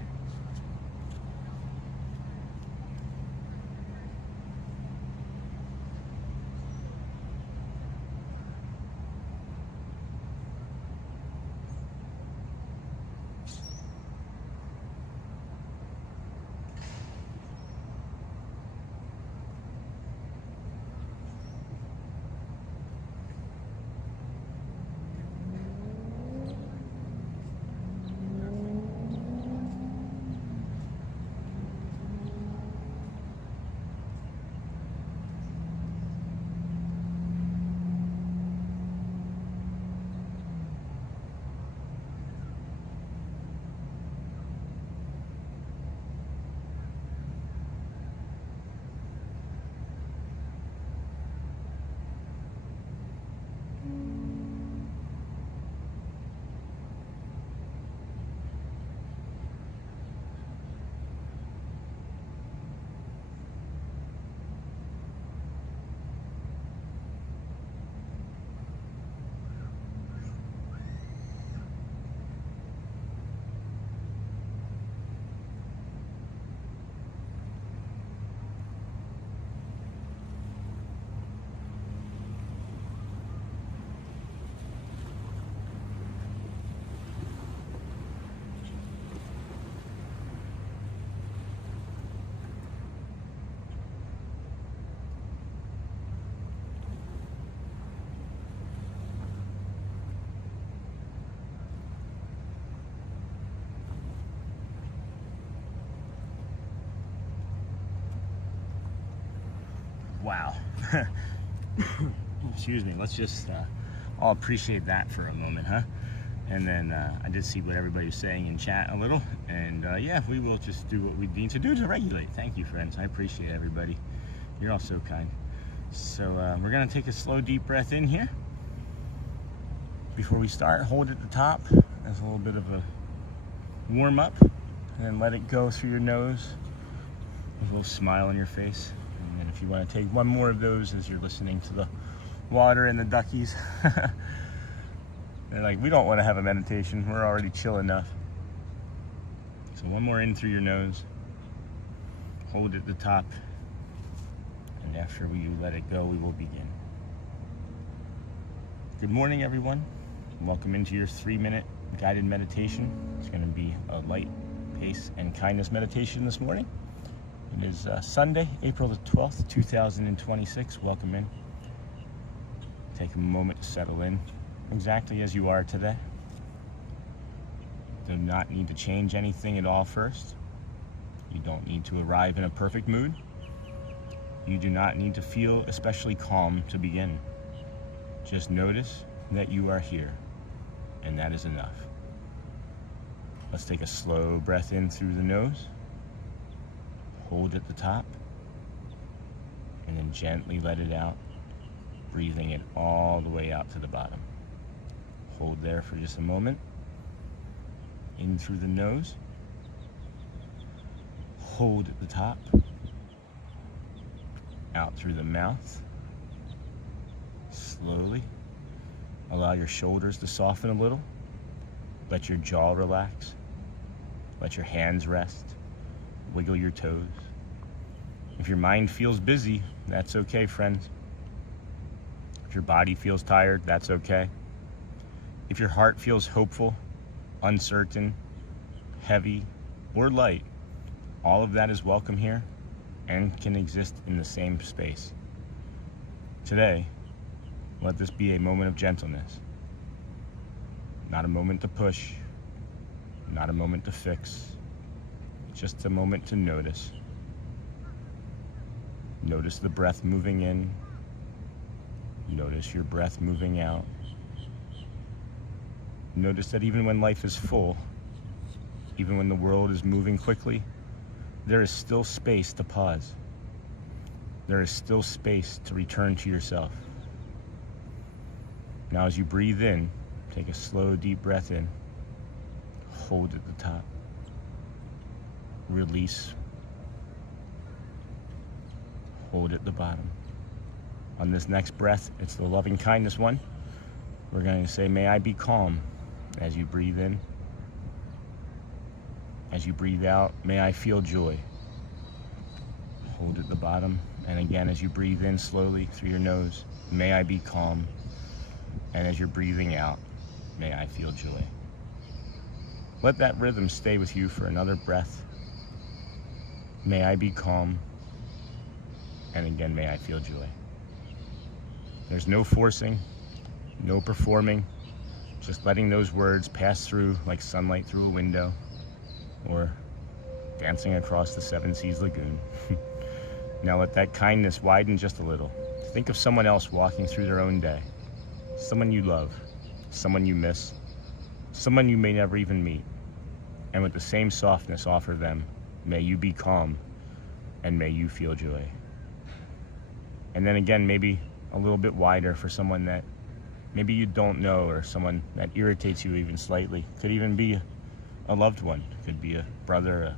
Wow. Excuse me. Let's just all appreciate that for a moment, huh? And then I did see what everybody was saying in chat a little. And yeah, we will just do what we need to do to regulate. Thank you, friends. I appreciate everybody. You're all so kind. So we're going to take a slow, deep breath in here. Before we start, hold at the top as a little bit of a warm up. And then let it go through your nose with a little smile on your face. And then if you want to take one more of those as you're listening to the water and the duckies. They're like, we don't want to have a meditation. We're already chill enough. So one more in through your nose. Hold at the top. And after we let it go, we will begin. Good morning, everyone. Welcome into your 3-minute guided meditation. It's going to be a light pace and kindness meditation this morning. It is Sunday, April the 12th, 2026. Welcome in. Take a moment to settle in exactly as you are today. Do not need to change anything at all first. You don't need to arrive in a perfect mood. You do not need to feel especially calm to begin. Just notice that you are here, and that is enough. Let's take a slow breath in through the nose. Hold at the top, and then gently let it out, breathing it all the way out to the bottom. Hold there for just a moment. In through the nose. Hold at the top. Out through the mouth. Slowly. Allow your shoulders to soften a little. Let your jaw relax. Let your hands rest. Wiggle your toes. If your mind feels busy, that's okay, friends. If your body feels tired, that's okay. If your heart feels hopeful, uncertain, heavy, or light, all of that is welcome here and can exist in the same space. Today, let this be a moment of gentleness. Not a moment to push, not a moment to fix, just a moment to notice. Notice the breath moving in. Notice your breath moving out. Notice that even when life is full, even when the world is moving quickly, there is still space to pause. There is still space to return to yourself. Now as you breathe in, take a slow, deep breath in. Hold at the top. Release. Hold at the bottom. On this next breath, it's the loving kindness one. We're going to say, may I be calm as you breathe in. As you breathe out, may I feel joy. Hold at the bottom. And again, as you breathe in slowly through your nose, may I be calm. And as you're breathing out, may I feel joy. Let that rhythm stay with you for another breath. May I be calm. And again, may I feel joy. There's no forcing, no performing, just letting those words pass through like sunlight through a window or dancing across the Seven Seas Lagoon. Now let that kindness widen just a little. Think of someone else walking through their own day. Someone you love, someone you miss, someone you may never even meet. And with the same softness offer them, may you be calm and may you feel joy. And then again, maybe a little bit wider for someone that maybe you don't know or someone that irritates you even slightly. Could even be a loved one. Could be a brother, a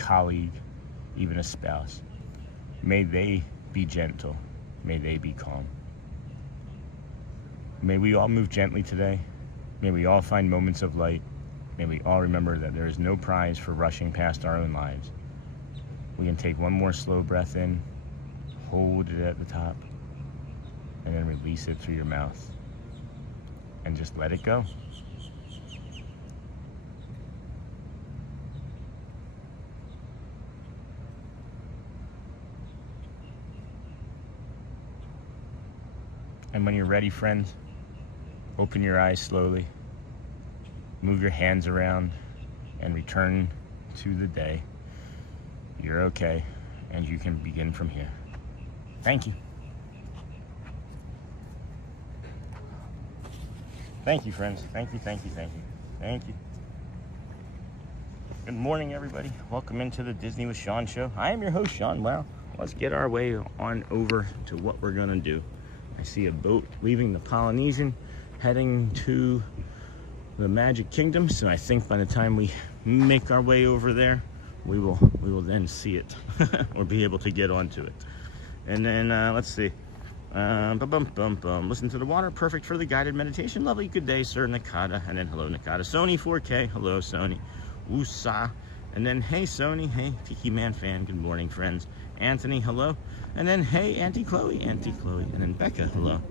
colleague, even a spouse. May they be gentle. May they be calm. May we all move gently today. May we all find moments of light. May we all remember that there is no prize for rushing past our own lives. We can take one more slow breath in. Hold it at the top, and then release it through your mouth, and just let it go. And when you're ready, friends, open your eyes slowly, move your hands around, and return to the day. You're okay, and you can begin from here. Thank you. Thank you, friends. Thank you, thank you, thank you. Thank you. Good morning, everybody. Welcome into the Disney with Sean show. I am your host, Sean. Well, let's get our way on over to what we're going to do. I see a boat leaving the Polynesian, heading to the Magic Kingdom. So I think by the time we make our way over there, we will then see it or be able to get onto it. And then let's see. Listen to the water, perfect for the guided meditation. Lovely, good day, sir, Nakata. And then hello, Nakata. Sony 4K, hello, Sony. Woosah. And then, hey, Sony. Hey, Tiki Man Fan. Good morning, friends. Anthony, hello. And then, hey, Auntie Chloe. And then Becca, hello.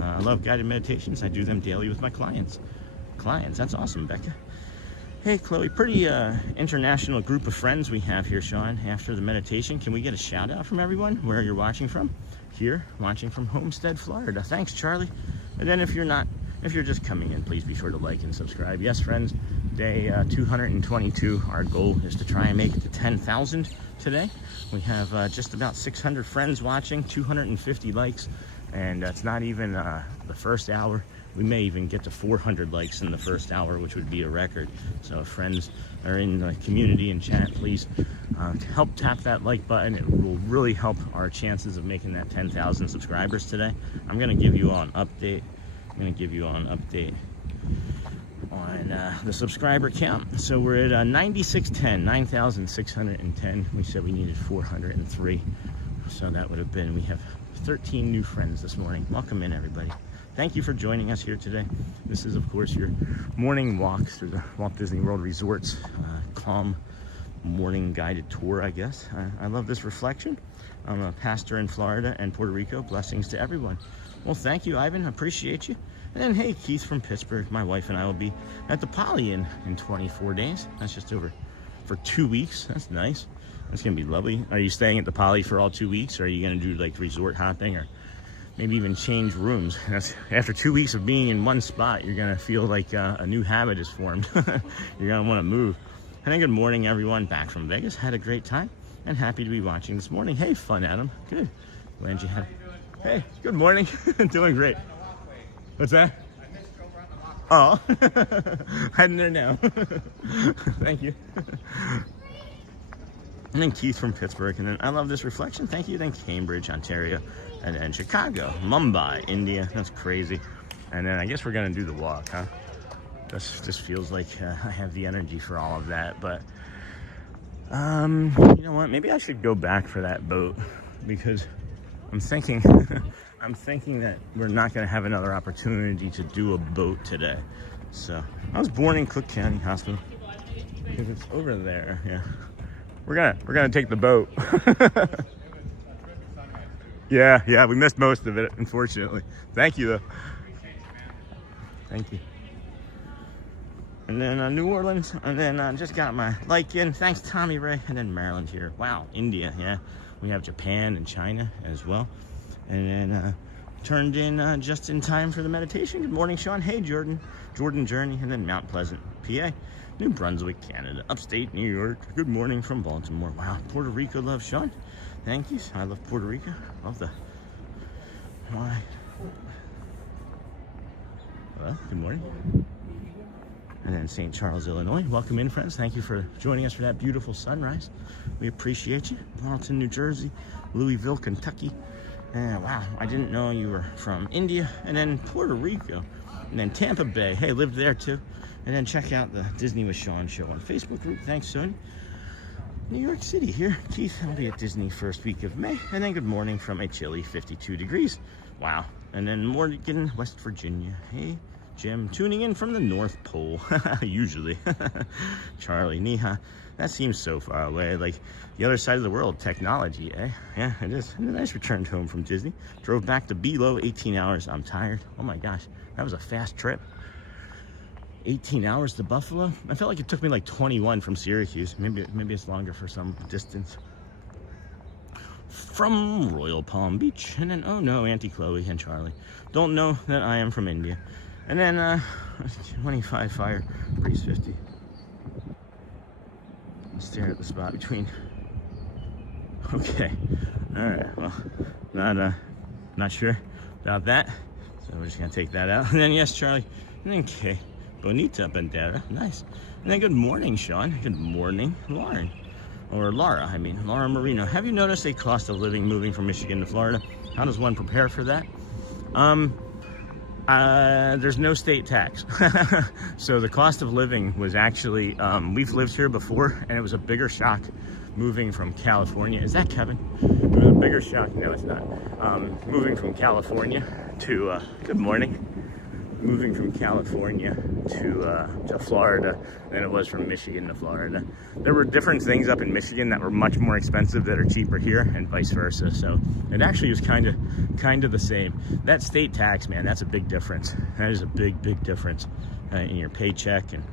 I love guided meditations. I do them daily with my clients. That's awesome, Becca. Hey, Chloe, pretty international group of friends we have here, Sean. After the meditation, can we get a shout out from everyone where you're watching from? Here, watching from Homestead, Florida. Thanks, Charlie. And then if you're just coming in, please be sure to like and subscribe. Yes, friends, day 222. Our goal is to try and make it to 10,000 today. We have just about 600 friends watching, 250 likes, and that's not even the first hour. We may even get to 400 likes in the first hour, which would be a record. So if friends are in the community and chat, please help tap that like button. It will really help our chances of making that 10,000 subscribers today. I'm going to give you all an update. On the subscriber count. So we're at 9,610. We said we needed 403. So that would have been, we have 13 new friends this morning. Welcome in, everybody. Thank you for joining us here today. This is, of course, your morning walk through the Walt Disney World Resorts, calm morning guided tour, I guess. I love this reflection. I'm a pastor in Florida and Puerto Rico. Blessings to everyone. Well, thank you, Ivan. Appreciate you. And then, hey, Keith from Pittsburgh. My wife and I will be at the Poly in 24 days. That's just over for 2 weeks. That's nice. That's going to be lovely. Are you staying at the Poly for all 2 weeks? Or are you going to do like resort hopping or maybe even change rooms? After 2 weeks of being in one spot, you're going to feel like a new habit is formed. You're going to want to move. And then good morning, everyone. Back from Vegas. Had a great time and happy to be watching this morning. Hey, Fun Adam. Good. Glad you had. Hey, good morning. Doing great. What's that? Oh, heading there now. Thank you. And then Keith from Pittsburgh. And then I love this reflection. Thank you. Then Cambridge, Ontario. And then Chicago, Mumbai, India. That's crazy. And then I guess we're going to do the walk, huh? This just feels like I have the energy for all of that. But you know what? Maybe I should go back for that boat because I'm thinking that we're not going to have another opportunity to do a boat today. So I was born in Cook County Hospital because it's over there. Yeah, we're gonna take the boat. Yeah, we missed most of it, unfortunately. Thank you, though. Thank you. And then New Orleans, and then just got my like in. Thanks, Tommy Ray. And then Maryland here. Wow, India, yeah. We have Japan and China as well. And then turned in just in time for the meditation. Good morning, Sean. Hey, Jordan Journey. And then Mount Pleasant, PA. New Brunswick, Canada. Upstate New York. Good morning from Baltimore. Wow, Puerto Rico loves Sean. Thank you. I love Puerto Rico. Love the... Why? Well, good morning. And then St. Charles, Illinois. Welcome in, friends. Thank you for joining us for that beautiful sunrise. We appreciate you. Marlton, New Jersey. Louisville, Kentucky. And wow, I didn't know you were from India. And then Puerto Rico. And then Tampa Bay. Hey, lived there too. And then check out the Disney with Sean show on Facebook group. Thanks, Sonny. New York City here. Keith, I'll be at Disney first week of May. And then good morning from a chilly 52 degrees. Wow. And then Morgan, West Virginia. Hey, Jim, tuning in from the North Pole. Usually. Charlie, Niha. That seems so far away. Like the other side of the world. Technology, eh? Yeah, it is. And then I just returned home from Disney. Drove back to Below, 18 hours. I'm tired. Oh my gosh. That was a fast trip. 18 hours to Buffalo. I felt like it took me like 21 from Syracuse. Maybe it's longer for some distance. From Royal Palm Beach. And then, oh no, Auntie Chloe and Charlie. Don't know that I am from India. And then 25 fire, breeze 50. Stare at the spot between. Okay. Alright, well, not sure about that. So we're just gonna take that out. And then yes, Charlie. And then Kay. Bonita Bandera, nice. And then good morning, Sean. Good morning, Lauren. Or Laura, I mean, Laura Marino. Have you noticed a cost of living moving from Michigan to Florida? How does one prepare for that? There's no state tax. So the cost of living was actually, we've lived here before, and it was a bigger shock moving from California. Is that Kevin? It was a bigger shock. No, it's not. Moving from California to, good morning. moving from California to Florida than it was from Michigan to Florida. There were different things up in Michigan that were much more expensive that are cheaper here, and vice versa. So it actually was kind of the same. That state tax, man, that's a big difference. That is a big difference in your paycheck, and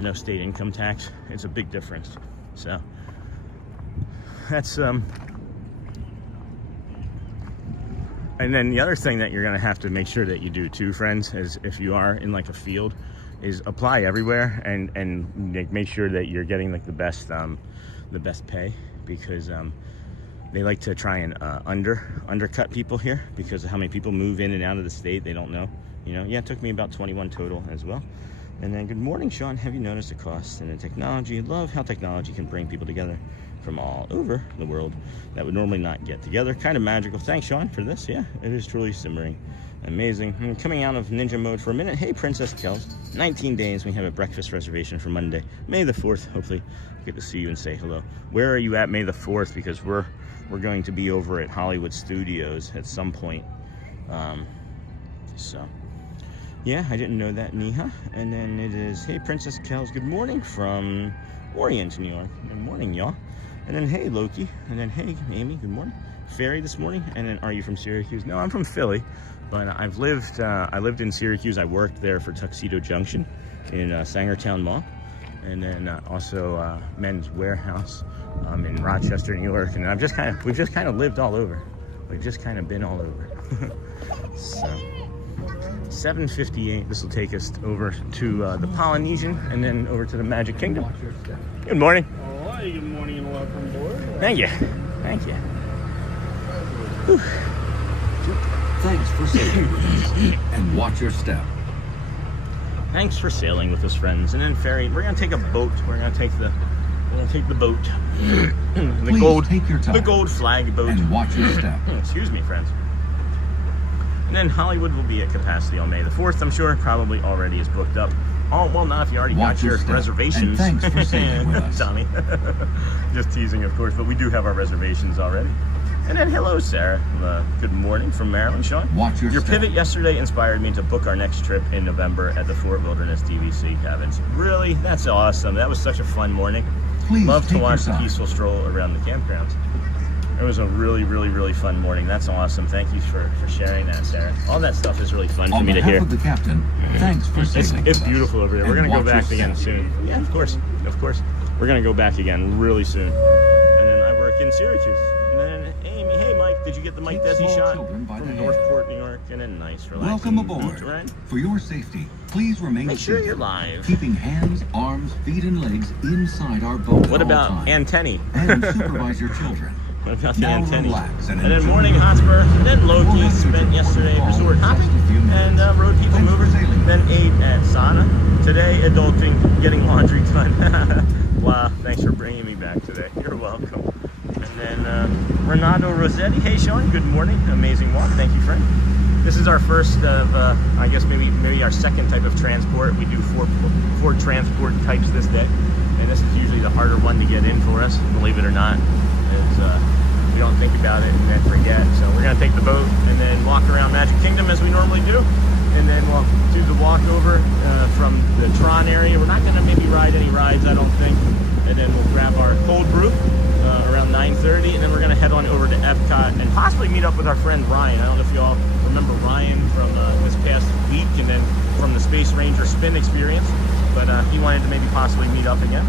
no state income tax. It's a big difference. So that's and then the other thing that you're gonna have to make sure that you do too, friends, is if you are in like a field, is apply everywhere and make sure that you're getting like the best pay, because they like to try and undercut people here because of how many people move in and out of the state. They don't know, you know. Yeah, it took me about 21 total as well. And then, good morning, Sean. Have you noticed the costs and the technology? Love how technology can bring people together from all over the world that would normally not get together. Kind of magical. Thanks, Sean, for this. Yeah, it is truly simmering. Amazing. I'm coming out of ninja mode for a minute. Hey, Princess Kels. 19 days. We have a breakfast reservation for Monday, May the 4th. Hopefully, I'll get to see you and say hello. Where are you at May the 4th? Because we're going to be over at Hollywood Studios at some point. So, yeah, I didn't know that, Neha. And then it is, hey, Princess Kels. Good morning from Orient, New York. Good morning, y'all. And then, hey, Loki. And then, hey, Amy, good morning. Ferry this morning. And then, are you from Syracuse? No, I'm from Philly, but I lived in Syracuse. I worked there for Tuxedo Junction in Sangertown Mall. And then also Men's Warehouse in Rochester, New York. And we've just kind of lived all over. We've just kind of been all over. So, 7:58. This will take us over to the Polynesian and then over to the Magic Kingdom. Good morning. Hi, good morning and welcome aboard. Thank you. Thank you. Whew. Thanks for sailing with us. And watch your step. Thanks for sailing with us, friends. And then ferry. We're gonna take a boat. We're gonna take the boat. The gold flag boat. And watch your step. Excuse me, friends. And then Hollywood will be at capacity on May the 4th, I'm sure. Probably already is booked up. Oh, well, not if you already got your reservations. And thanks for sailing with us. Tommy. Just teasing, of course, but we do have our reservations already. And then, hello, Sarah. Good morning from Maryland, Sean. Watch your step. Pivot yesterday inspired me to book our next trip in November at the Fort Wilderness DVC cabins. Really? That's awesome. That was such a fun morning. Please love to take watch the your time. peaceful stroll around the campgrounds. It was a really fun morning. That's awesome. Thank you for sharing that, Sarah. All that stuff is really fun for me to hear. On behalf of the captain, thanks for sailing It's with us. beautiful over there. We're And gonna go watch back your again step. soon. Yeah, of course. We're gonna go back again really soon. And then I work in Syracuse. And then Amy, hey Mike, did you get the Mike Take Desi small shot children by from the hand. Northport, New York? And then nice, relaxing Welcome aboard. boot ride. For your safety, please remain Make sure seated, you're live. keeping hands, arms, feet, and legs inside our boat What at all about times. antennae? And supervise your children. What about the Now antennae? relax and And then enjoy morning your Hotspur, and then Loki 400 spent yesterday falls resort in hopping, just a few and minutes. rode people Thanks for movers, sailing. then ate at sauna. Today, adulting, getting laundry done. Wow, thanks for bringing me back today. You're welcome. And then Renato Rossetti, hey Sean, good morning. Amazing walk, thank you, friend. This is our first of, I guess maybe our second type of transport. We do four transport types this day, and this is usually the harder one to get in for us, believe it or not. We don't think about it and then forget. So we're gonna take the boat and then walk around Magic Kingdom as we normally do, and then we'll do the walk over from the Tron area. We're not gonna maybe ride any rides, I don't think, and then we'll grab our cold brew around 9:30, and then we're gonna head on over to Epcot and possibly meet up with our friend Ryan. I don't know if you all remember Ryan from this past week and then from the Space Ranger spin experience, but he wanted to maybe possibly meet up again.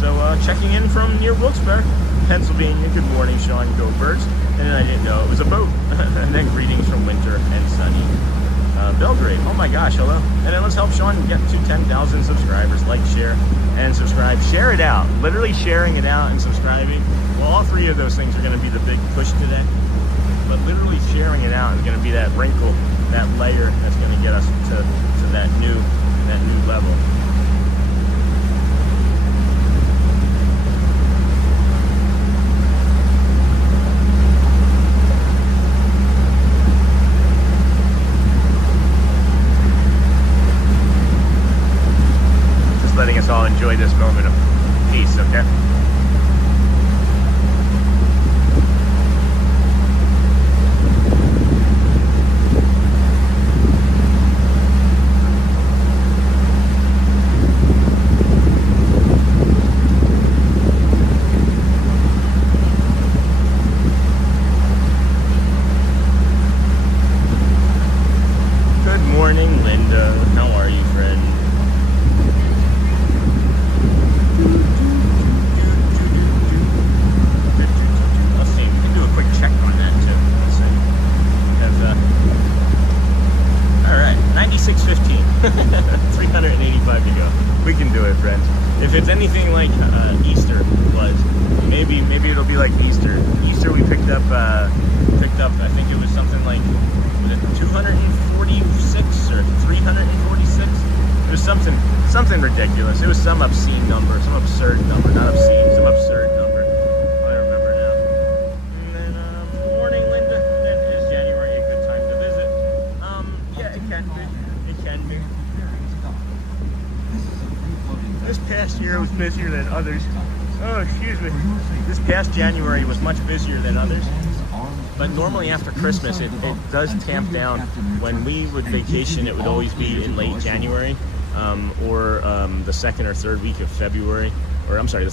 So checking in from near Wilkes-Barre, Pennsylvania. Good morning, Sean. Go Birds. And then I didn't know it was a boat. And then greetings from winter and sunny Belgrade. Oh my gosh, hello. And then let's help Sean get to 10,000 subscribers. Like, share, and subscribe. Share it out. Literally sharing it out and subscribing. Well, all three of those things are going to be the big push today. But literally sharing it out is going to be that wrinkle, that layer that's going to get us to that new level. Letting us all enjoy this moment of peace, okay? be like Easter. Easter we picked up, I think it was something like, was it 246 or 346? It was something ridiculous. It was some obscene number, some absurd number, not obscene, some absurd number. I remember now. And then, morning, Linda. Then is January a good time to visit? Yeah, it can be. It can be. This past year was busier than others. Oh, excuse me. This past January was much busier than others. But normally after Christmas, it does tamp down. When we would vacation, it would always be in late January, or the second or third week of February. Or I'm sorry, the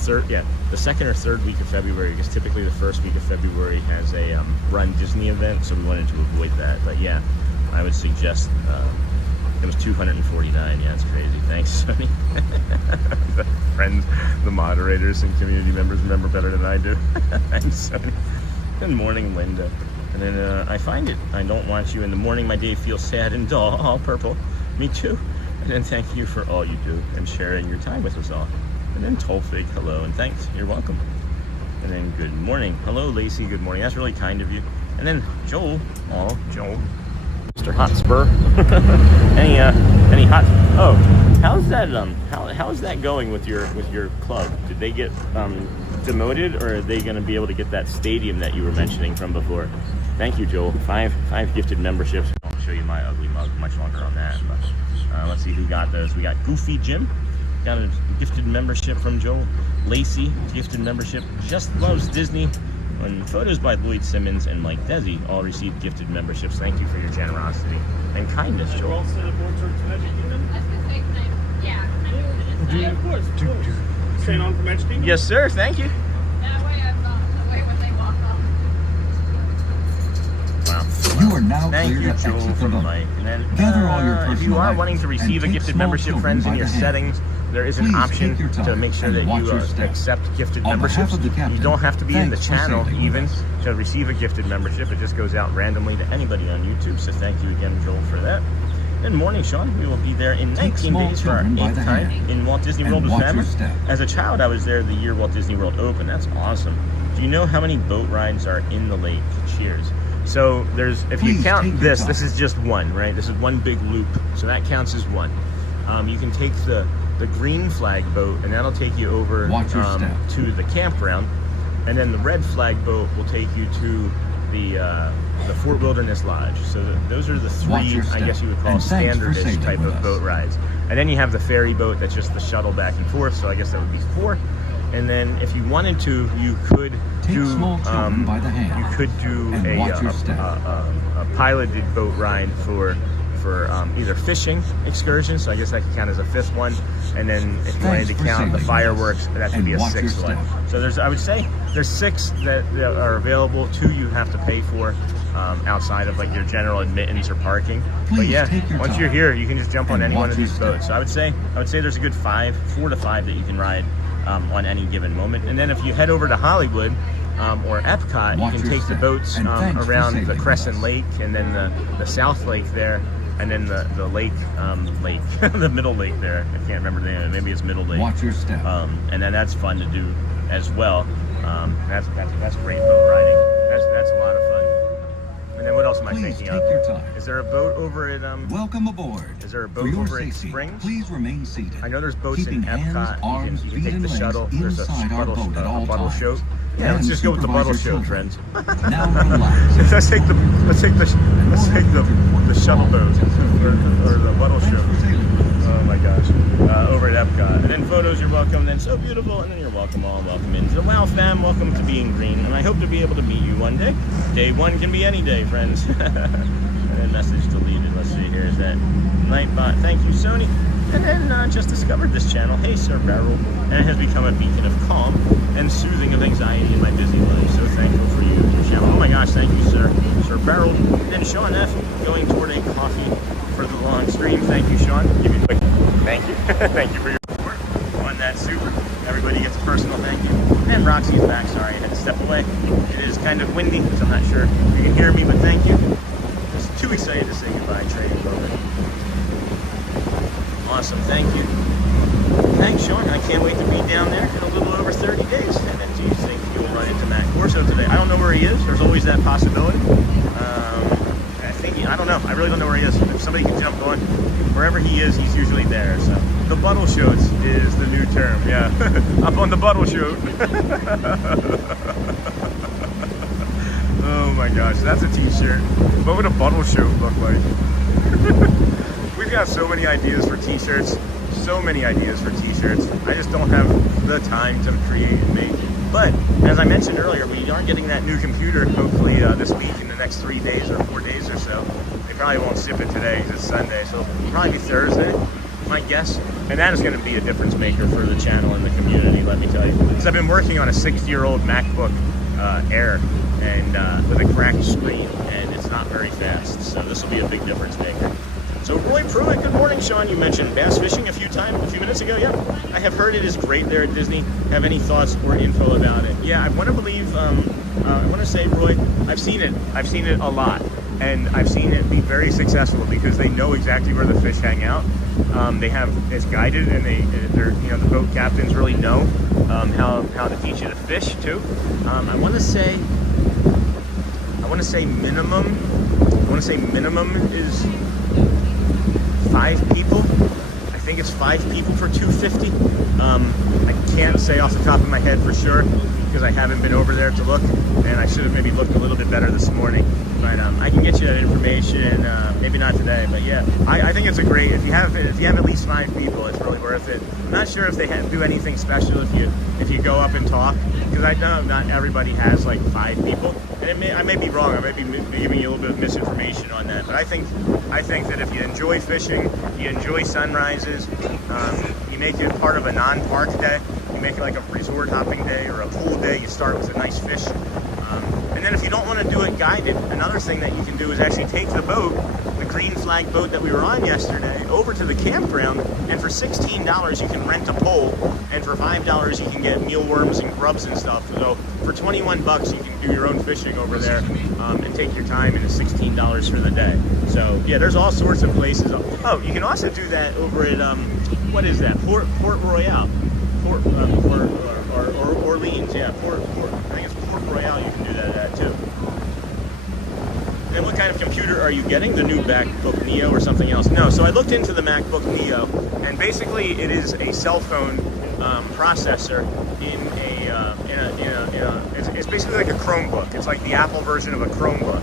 second or third week of February, because typically the first week of February has a Run Disney event, so we wanted to avoid that. But yeah, I would suggest, it was 249. Yeah, it's crazy. Thanks, Sonny. The friends, the moderators, and community members remember better than I do. Thanks, Sonny. Good morning, Linda. And then I find it. I don't want you in the morning. My day feels sad and dull. All purple. Me too. And then thank you for all you do and sharing your time with us all. And then Tolfig, hello and thanks. You're welcome. And then good morning. Hello, Lacey. Good morning. That's really kind of you. And then Joel. Oh, Joel. Mr. Hotspur. Any hot? Oh, how's that? How's that going with your club? Did they get demoted, or are they going to be able to get that stadium that you were mentioning from before? Thank you, Joel. Five gifted memberships. I'll show you my ugly mug much longer on that. But let's see who got those. We got Goofy Jim. Got a gifted membership from Joel. Lacey, gifted membership. Just Loves Disney. And Photos by Lloyd Simmons and Mike Desi all received gifted memberships. Thank you for your generosity and kindness, Joel. All set aboard towards Magic Kingdom? I was going to say, yeah. Yeah, of course. Staying on for Magic Kingdom? Yes, sir. Thank you. That way I'm not away when they walk off. Wow. You are now Thank clear you, to Joel, exit the from building. Mike. And then, Gather all your if you personal are items wanting to receive a and gifted take small membership, children friends, in by your the hand. settings, there is an Please option take your time to make sure and that watch you your step. accept gifted On behalf memberships. of the captain, You don't have to be in the thanks for channel sailing with even us. to receive a gifted membership. It just goes out randomly to anybody on YouTube. So thank you again, Joel, for that. Good morning, Sean. We will be there in Take 19 small days for our children by 8th the time hand in Walt Disney and World with watch your family. step. As a child, I was there the year Walt Disney World opened. That's awesome. Do you know how many boat rides are in the lake? Cheers. So there's, if you Please take count your this, time. this is just one, right? This is one big loop. So that counts as one. You can take the green flag boat, and that'll take you over Watch your step. to the campground. And then the red flag boat will take you to the Fort Wilderness Lodge. So those are the Watch three, your I step. guess you would call And thanks for standardish sailing type with of us. boat rides. And then you have the ferry boat that's just the shuttle back and forth. So I guess that would be 4. And then if you wanted to, you could Take do small children by the hand you could do and watch your step. a piloted boat ride for either fishing excursions. So I guess that could count as a 5th one. And then if you wanted to Thanks for count the sailing fireworks, that could and be a watch your 6th one. step. So I would say there's 6 that are available. 2 you have to pay for outside of like your general admittance or parking. But Please yeah, take your once time you're here, you can just jump on and any one watch of your these step. boats. So I would say there's a good 4 to 5 that you can ride on any given moment. And then if you head over to Hollywood or Epcot, Watch you can your take the step. boats And thanks for around sailing the with Crescent us. Lake and then the South Lake there, and then the lake, the middle lake there. I can't remember the name. Maybe it's Middle Lake. Watch your step. And then that's fun to do as well. That's great boat riding. That's a lot of fun. And then what else am I Please thinking take of? your time. Is there a boat over at Welcome aboard. Is there a For boat your over at safety, Springs? please remain seated. I know there's boats Keeping in Epcot. hands, arms, you feet, can take and the legs shuttle. There's a inside our boat at all bottle times. show. Yeah, And let's just go with the supervise bottle your show, children. friends. Now relax. let's take the shuttle boat or the bottle show. Oh my gosh. Over at Epcot. And then photos, you're welcome. Then so beautiful. And then you're welcome all. Welcome into the WOW fam. Welcome to Being Green. And I hope to be able to meet you one day. Day 1 can be any day, friends. And then message deleted. Let's see. Here's that Nightbot. Thank you, Sony. And then just discovered this channel. Hey, Sir Barrel. And it has become a beacon of calm and soothing of anxiety in my busy life. So thankful for you and your channel. Oh my gosh, thank you, Sir Barrel. And then Sean F. going toward a coffee for the long stream. Thank you, Sean. Give me a quick thank you. Thank you for your support on that super. Everybody gets a personal thank you. And Roxy's back. Sorry, I had to step away. It is kind of windy, so I'm not sure if you can hear me, but thank you. Just too excited to say goodbye, Trey and Logan. Awesome, thank you. Thanks, Sean. I can't wait to be down there in a little over 30 days. And then do you think you'll run into Matt at Corso today. I don't know where he is. There's always that possibility. I don't know. I really don't know where he is. If somebody can jump on, wherever he is, he's usually there. So the buttle shoats is the new term. Yeah, up on the buttle shoat. Oh my gosh, that's a t-shirt. What would a buttle shoat look like? We've got so many ideas for t-shirts. So many ideas for t-shirts. I just don't have the time to create and make. But as I mentioned earlier, we are getting that new computer hopefully this week in the next 3 days or 4 days or so. They probably won't ship it today because it's Sunday, so it'll probably be Thursday, my guess. And that is going to be a difference maker for the channel and the community, let me tell you. Because I've been working on a 6-year-old MacBook Air and with a cracked screen, and it's not very fast. So this will be a big difference maker. So Roy Pruitt, good morning, Sean. You mentioned bass fishing a few minutes ago. Yeah, I have heard it is great there at Disney. Have any thoughts or info about it? Yeah, I want to believe. I want to say, Roy, I've seen it. I've seen it a lot, and I've seen it be very successful because they know exactly where the fish hang out. It's guided, and they're the boat captains really know how to teach you to fish too. I want to say minimum is 5 people. I think it's 5 people for $250. I can't say off the top of my head for sure because I haven't been over there to look, and I should have maybe looked a little bit better this morning. But I can get you that information. Maybe not today, but yeah, I think it's a great. If you have at least 5 people, it's really worth it. I'm not sure if they do anything special if you go up and talk, because I know not everybody has like 5 people, and I may be wrong. I may be giving you a little bit of misinformation on that. But I think that if you enjoy fishing, you enjoy sunrises, you make it part of a non-park day. You make it like a resort hopping day or a pool day. You start with a nice fish. And then if you don't want to do it guided, another thing that you can do is actually take the boat, the green flag boat that we were on yesterday, over to the campground, and for $16 you can rent a pole, and for $5 you can get mealworms and grubs and stuff. So for $21 you can do your own fishing over there and take your time, and it's $16 for the day. So yeah, there's all sorts of places. Oh, you can also do that over at, what is that, Port Royale. Or Orleans, yeah, I think it's Port Royale you can do that at too. And what kind of computer are you getting? The new MacBook Neo or something else? No, so I looked into the MacBook Neo, and basically it is a cell phone processor it's basically like a Chromebook. It's like the Apple version of a Chromebook,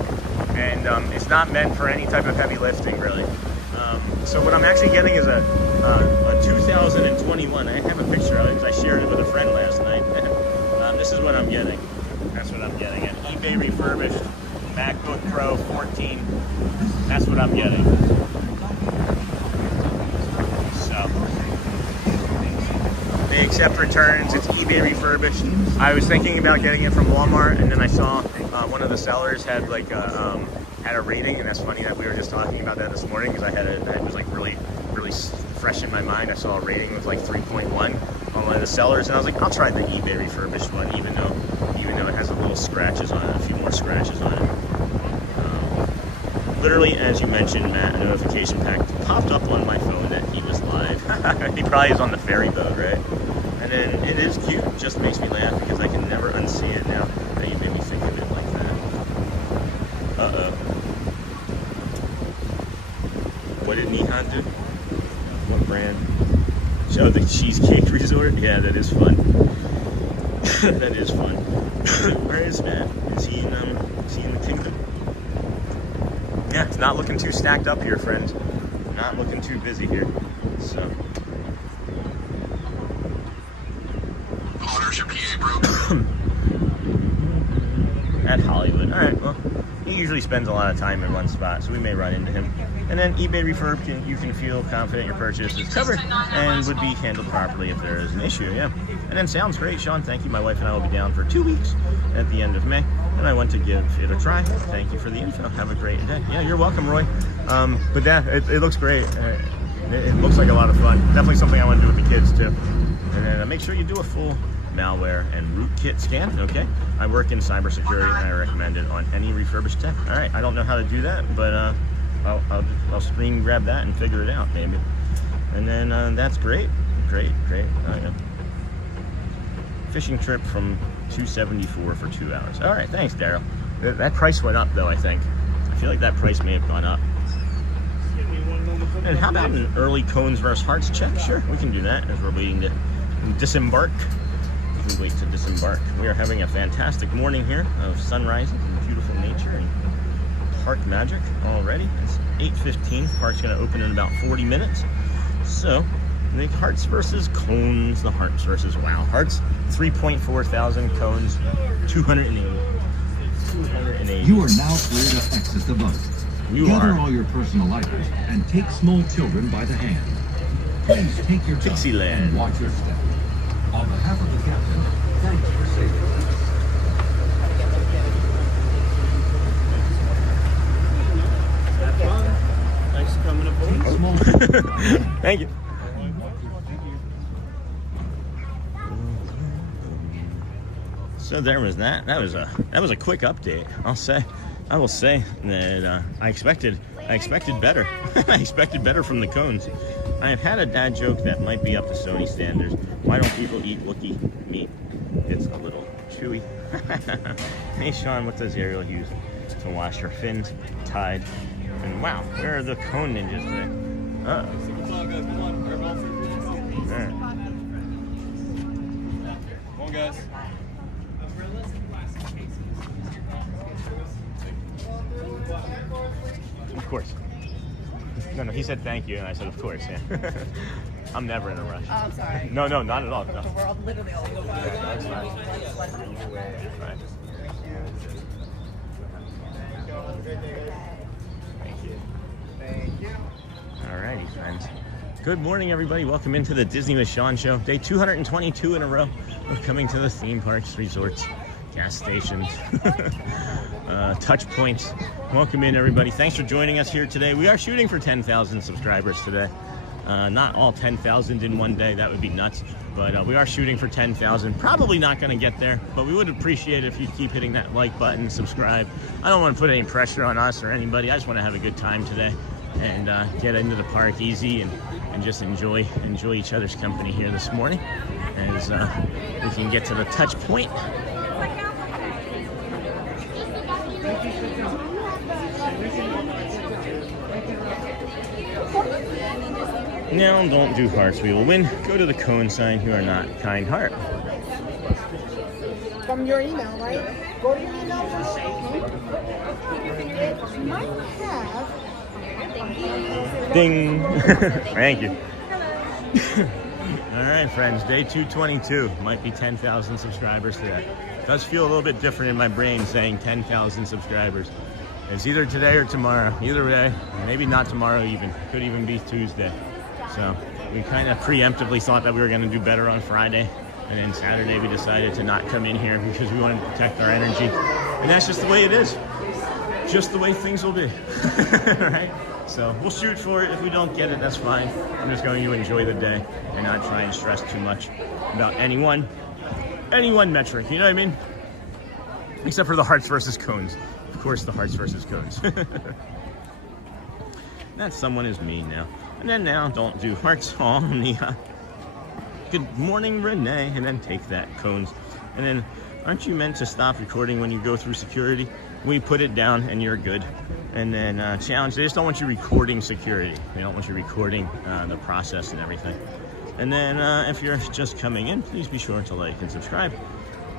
and it's not meant for any type of heavy lifting really. So what I'm actually getting is a 2021. I have a picture of it because I shared it with a friend last night. This is what I'm getting. That's what I'm getting. An eBay refurbished MacBook Pro 14. That's what I'm getting. So they accept returns. It's eBay refurbished. I was thinking about getting it from Walmart, and then I saw one of the sellers had like had a rating, and that's funny that we were just talking about that this morning because that was like really fresh in my mind. I saw a rating was like 3.1 on one of the sellers, and I was like, I'll try the eBay refurbished one, even though it has a little scratches on it, a few more scratches on it. Literally, as you mentioned, Matt, a notification pack popped up on my phone that he was live. He probably is on the ferry boat, right? And then it is cute. It just makes me laugh because I can never unsee it now. Now you made me think of it like that. Uh-oh. What did Nihan do? What brand? Oh, the Cheesecake Resort? Yeah, that is fun. That is fun. Where is Matt? Is he in the kingdom? Yeah, it's not looking too stacked up here, friends. Not looking too busy here. So. Orders your PA, bro. At Hollywood. Alright, well, he usually spends a lot of time in one spot, so we may run into him. And then eBay refurb, you can feel confident your purchase is covered and would be handled properly if there is an issue, yeah. And then sounds great, Sean. Thank you. My wife and I will be down for 2 weeks at the end of May, and I want to give it a try. Thank you for the info. Have a great day. Yeah, you're welcome, Roy. But yeah, it looks great. It looks like a lot of fun. Definitely something I want to do with the kids too. And then make sure you do a full malware and rootkit scan, okay? I work in cybersecurity, and I recommend it on any refurbished tech. All right, I don't know how to do that, but I'll screen grab that and figure it out, maybe. And then that's great. Fishing trip from $274 for 2 hours. All right, thanks, Daryl. That price went up, though, I think. I feel like that price may have gone up. And how about an early cones versus hearts check? Sure, we can do that as we're waiting to disembark. As we wait to disembark. We are having a fantastic morning here of sunrises and beautiful nature and park magic already. It's 8:15. Park's going to open in about 40 minutes. So, the hearts versus cones. The hearts versus wow. Hearts, 3.4 thousand. Cones, 280. 280. You are now clear to exit the boat. Gather all your personal items and take small children by the hand. Please take your time Dixieland. and watch your step. On behalf of the captain, thanks for saving us. Thanks for coming aboard. Thank you. So there was that. That was a quick update. I will say that I expected better. I expected better from the cones. I have had a dad joke that might be up to Sony standards. Why don't people eat Wookiee meat? It's a little chewy. Hey Sean, what does Ariel use to wash her fins? Tide. And wow, where are the cone ninjas today? Uh-oh. Come on, Alright. Come on, guys. Of course. No, he said thank you, and I said of course, yeah. I'm never in a rush. Oh, I'm sorry. No, not at all. No. We're all literally all over. That's fine. Right. Thank you. Alrighty, friends. Good morning, everybody. Welcome into the Disney with Sean show. Day 222 in a row of coming to the theme parks, resorts, gas stations, touch points. Welcome in, everybody. Thanks for joining us here today. We are shooting for 10,000 subscribers today. Not all 10,000 in one day. That would be nuts. But we are shooting for 10,000. Probably not going to get there, but we would appreciate it if you keep hitting that like button, subscribe. I don't want to put any pressure on us or anybody. I just want to have a good time today and get into the park easy and just enjoy each other's company here this morning as we can get to the touch point. Now, don't do hearts, we will win. Go to the cone sign, you are not kind heart. From your email, right? Go to your email first. It might have. Ding! Thank you. All right, friends, day 222. Might be 10,000 subscribers today. Does feel a little bit different in my brain saying 10,000 subscribers. It's either today or tomorrow. Either way, maybe not tomorrow even. Could even be Tuesday. So we kind of preemptively thought that we were going to do better on Friday. And then Saturday we decided to not come in here because we wanted to protect our energy. And that's just the way it is. Just the way things will be. Right? So we'll shoot for it. If we don't get it, that's fine. I'm just going to enjoy the day and not try and stress too much about any one metric. You know what I mean? Except for the hearts versus cones. Of course, the hearts versus cones. That someone is me now. And then now, don't do hearts. Oh, Nia. Good morning, Renee. And then take that, cones. And then, aren't you meant to stop recording when you go through security? We put it down and you're good. And then challenge, they just don't want you recording security. They don't want you recording the process and everything. And then if you're just coming in, please be sure to like and subscribe.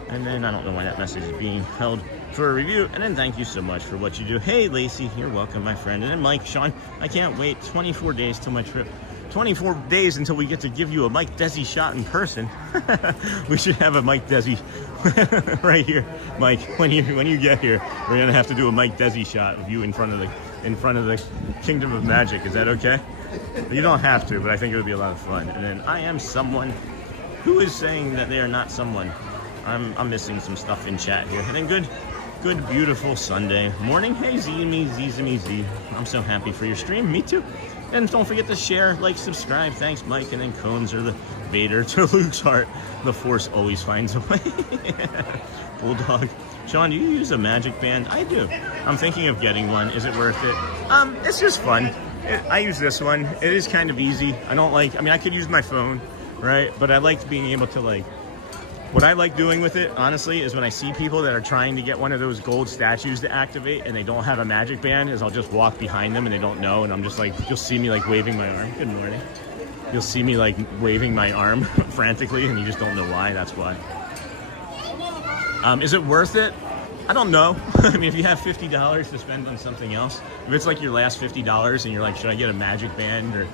And then I don't know why that message is being held for a review. And then thank you so much for what you do. Hey, Lacey, you're welcome, my friend. And then Mike, Sean, I can't wait. 24 days till my trip. 24 days until we get to give you a Mike Desi shot in person. We should have a Mike Desi right here, Mike. When you get here, we're gonna have to do a Mike Desi shot of you in front of the Kingdom of Magic. Is that okay? You don't have to, but I think it would be a lot of fun. And then I am someone who is saying that they are not someone. I'm missing some stuff in chat here. And then good, beautiful Sunday morning. Hey, Z. I'm so happy for your stream. Me too. And don't forget to share, like, subscribe. Thanks, Mike. And then cones are the Vader to Luke's heart. The Force always finds a way. Bulldog. Sean, do you use a magic band? I do. I'm thinking of getting one. Is it worth it? It's just fun. I use this one. It is kind of easy. I mean, I could use my phone, right? But I like being able to, like, What I like doing with it, honestly, is when I see people that are trying to get one of those gold statues to activate and they don't have a magic band, is I'll just walk behind them and they don't know, and I'm just like, you'll see me like waving my arm. Good morning. You'll see me like waving my arm frantically, and you just don't know why. That's why. Is it worth it? I don't know. I mean, if you have $50 to spend on something else, if it's like your last $50 and you're like, should I get a magic band or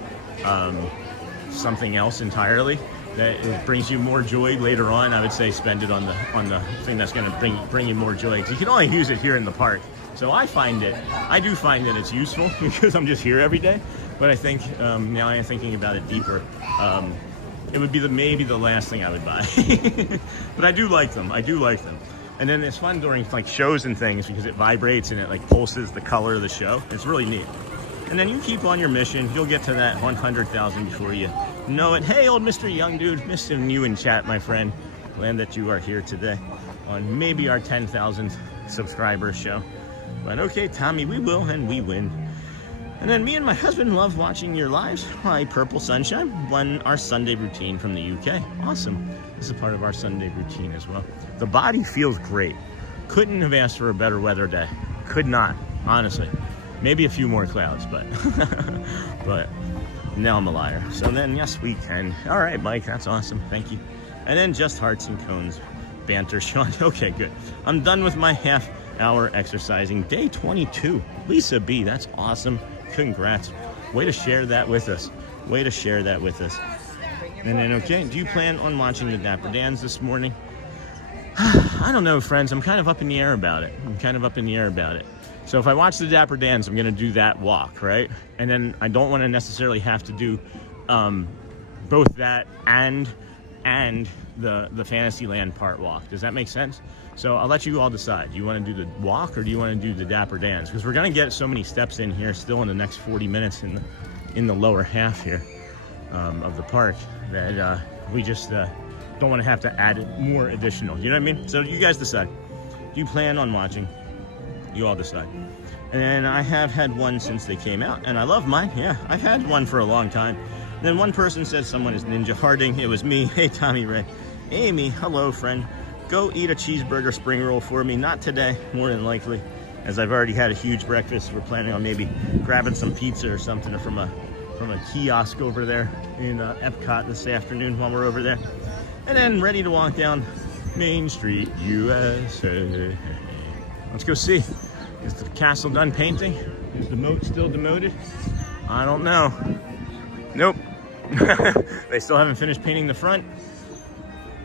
something else entirely that it brings you more joy later on, I would say spend it on the thing that's going to bring you more joy, because you can only use it here in the park. So I do find that it's useful because I'm just here every day. But I think now I am thinking about it deeper. It would be maybe the last thing I would buy. But I do like them. And then it's fun during like shows and things because it vibrates and it like pulses the color of the show. It's really neat. And then you keep on your mission. You'll get to that 100,000 before you know it. Hey, old Mr. Young Dude, missed you in chat, my friend. Glad that you are here today on maybe our 10,000th subscribers show. But okay, Tommy, we will and we win. And then me and my husband love watching your lives. Hi, Purple Sunshine, our Sunday routine from the UK. Awesome. This is part of our Sunday routine as well. The body feels great. Couldn't have asked for a better weather day. Could not, honestly. Maybe a few more clouds, but but now I'm a liar. So then, yes, we can. All right, Mike, that's awesome. Thank you. And then just hearts and cones. Banter, Sean. Okay, good. I'm done with my half-hour exercising. Day 22. Lisa B, that's awesome. Congrats. Way to share that with us. And then, okay, do you plan on watching the Dapper Dans this morning? I don't know, friends. I'm kind of up in the air about it. So if I watch the Dapper Dans, I'm going to do that walk, right? And then I don't want to necessarily have to do both that and the Fantasyland part walk. Does that make sense? So I'll let you all decide. Do you want to do the walk or do you want to do the Dapper Dans? Because we're going to get so many steps in here still in the next 40 minutes in the lower half here of the park that we just don't want to have to add more additional. You know what I mean? So you guys decide. Do you plan on watching? You all decide. And then I have had one since they came out, and I love mine. Yeah, I've had one for a long time. And then one person said someone is Ninja Harding. It was me. Hey, Tommy Ray. Amy, hello, friend. Go eat a cheeseburger spring roll for me. Not today, more than likely, as I've already had a huge breakfast. We're planning on maybe grabbing some pizza or something from a kiosk over there in Epcot this afternoon while we're over there. And then ready to walk down Main Street, USA. Let's go see. Is the castle done painting? Is the moat still demoted? I don't know. Nope. They still haven't finished painting the front.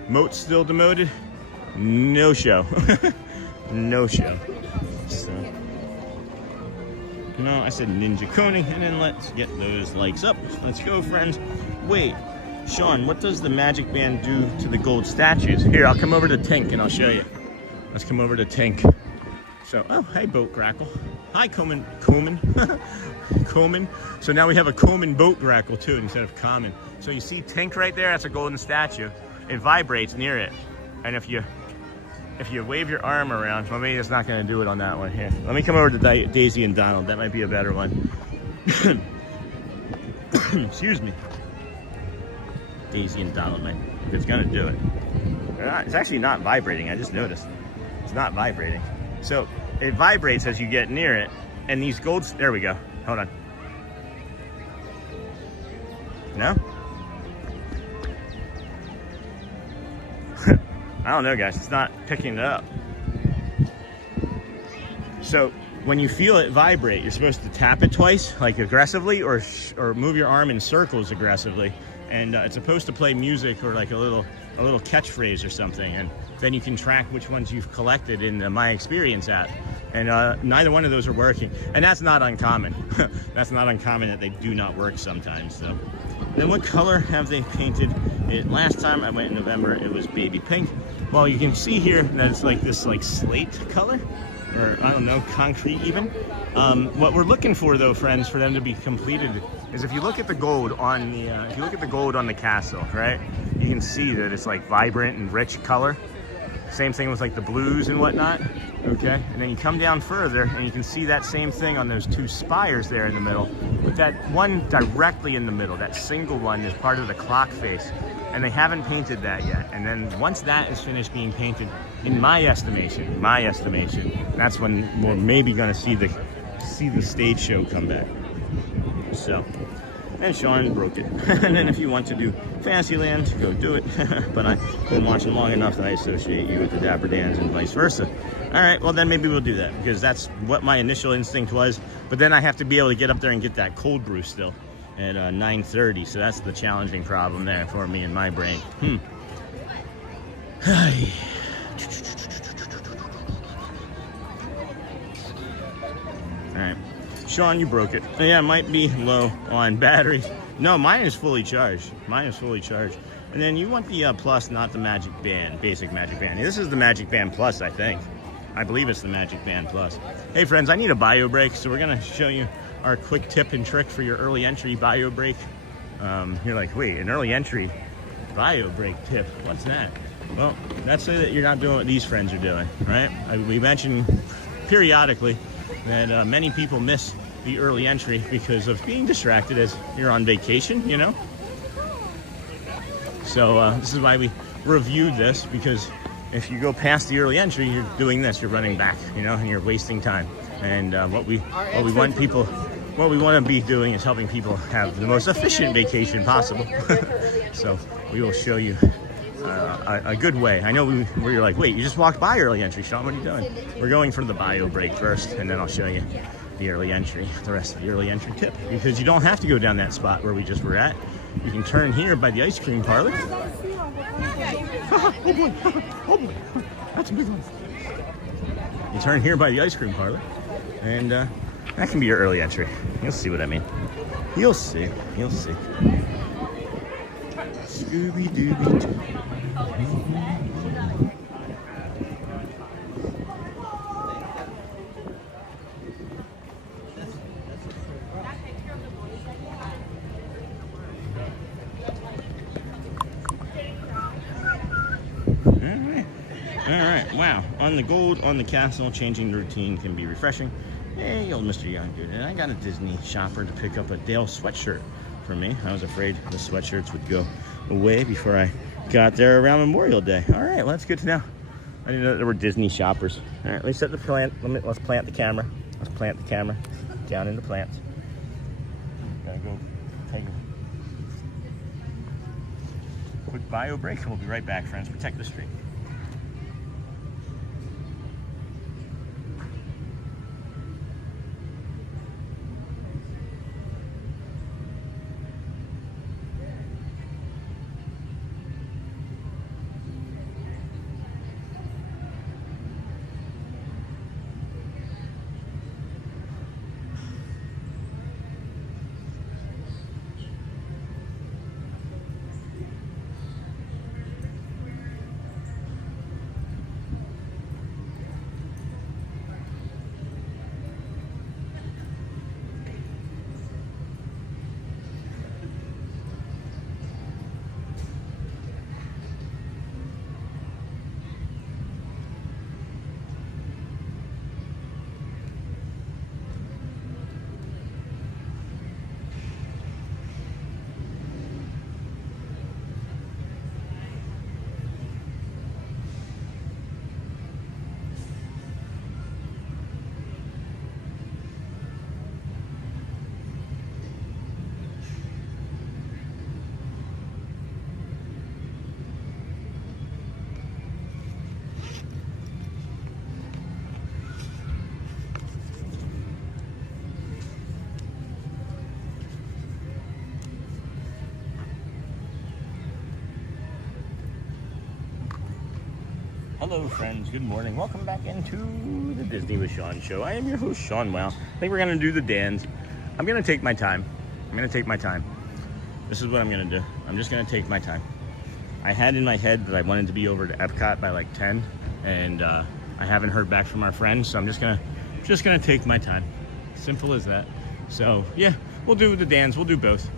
Moat still demoted. No show. No show. So, no, I said Ninja Coney, and then let's get those likes up. Let's go, friends. Wait, Sean, what does the magic band do to the gold statues? Here, I'll come over to Tink and I'll show you. Let's come over to Tink. So, oh, hey, Boat Grackle. Hi, Coman. So now we have a Coman Boat Grackle too instead of common. So you see Tink right there? That's a golden statue. It vibrates near it, and if you wave your arm around, well, maybe it's not going to do it on that one here. Let me come over to Daisy and Donald. That might be a better one. Excuse me. Daisy and Donald, man. If it's going to do it. It's actually not vibrating. I just noticed. It's not vibrating. So it vibrates as you get near it. And these golds, there we go. Hold on. No? I don't know, guys. It's not picking it up. So when you feel it vibrate, you're supposed to tap it twice, like aggressively, or move your arm in circles aggressively. And it's supposed to play music or like a little catchphrase or something. And then you can track which ones you've collected in the My Experience app. And neither one of those are working. And that's not uncommon. That's not uncommon that they do not work sometimes. So then what color have they painted it? Last time I went in November, it was baby pink. Well, you can see here that it's like this like slate color, or I don't know, concrete even. What we're looking for though, friends, for them to be completed is if you look at the gold on the castle, right? You can see that it's like vibrant and rich color. Same thing with like the blues and whatnot, okay? And then you come down further and you can see that same thing on those two spires there in the middle. But that one directly in the middle, that single one, is part of the clock face. and they haven't painted that yet. And then once that is finished being painted, in my estimation, that's when we're maybe going to see the stage show come back. So, and Sean broke it. And then if you want to do Fantasyland, go do it. But I've been watching long enough that I associate you with the Dapper Dans and vice versa. All right, well then maybe we'll do that, because that's what my initial instinct was. But then I have to be able to get up there and get that cold brew still at 9:30. So that's the challenging problem there for me in my brain. All right, Sean, you broke it. Yeah, it might be low on batteries. No, mine is fully charged. And then you want the Plus, not the Magic Band, basic Magic Band. This is the Magic Band Plus, I think. I believe it's the Magic Band Plus. Hey friends, I need a bio break, so we're gonna show you our quick tip and trick for your early entry bio break. You're like, wait, an early entry bio break tip, what's that? Well, that's so that you're not doing what these friends are doing, right? We mentioned periodically that many people miss the early entry because of being distracted as you're on vacation, you know? So this is why we reviewed this, because if you go past the early entry, you're doing this, you're running back, you know, and you're wasting time. And what we want to be doing is helping people have the most efficient vacation possible. So we will show you a good way. I know where you're like, wait, you just walked by early entry, Sean, what are you doing? We're going for the bio break first, and then I'll show you the early entry, the rest of the early entry tip, because you don't have to go down that spot where we just were at. You can turn here by the ice cream parlor. Oh boy, oh boy, that's a big one. You turn here by the ice cream parlor, and that can be your early entry. You'll see what I mean. You'll see. Scooby-Dooby-Doo. All right, wow. On the gold, on the castle, changing the routine can be refreshing. Hey, old Mr. Young Dude. And I got a Disney shopper to pick up a Dale sweatshirt for me. I was afraid the sweatshirts would go away before I got there around Memorial Day. All right, well, that's good to know. I didn't know that there were Disney shoppers. All right, let me set the plant. Let's plant the camera. Let's plant the camera down into plants. Gotta go take a quick bio break, and we'll be right back, friends. Protect the street. Hello friends, good morning. Welcome back into the Disney with Sean show. I am your host, Sean Wow. I think we're gonna do the Dans. I'm gonna take my time. This is what I'm gonna do. I'm just gonna take my time. I had in my head that I wanted to be over to Epcot by like 10, and I haven't heard back from our friends, so I'm just gonna take my time. Simple as that. So yeah, we'll do the Dans. We'll do both.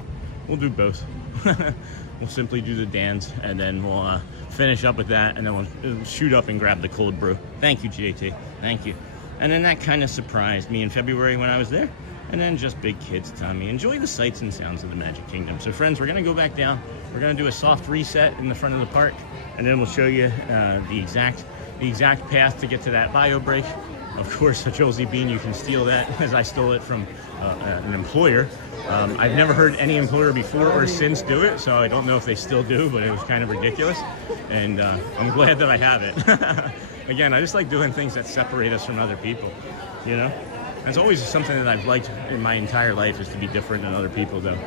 We'll simply do the Dans, and then we'll finish up with that, and then we'll shoot up and grab the cold brew. Thank you, JT. Thank you. And then that kind of surprised me in February when I was there. And then just big kids Tommy. Enjoy the sights and sounds of the Magic Kingdom. So friends, we're gonna go back down. We're gonna do a soft reset in the front of the park, and then we'll show you the exact path to get to that bio break. Of course, a Josie Bean, you can steal that, as I stole it from an employer. I've never heard any employer before or since do it, so I don't know if they still do, but it was kind of ridiculous. And I'm glad that I have it. Again, I just like doing things that separate us from other people, you know? It's always something that I've liked in my entire life, is to be different than other people, though.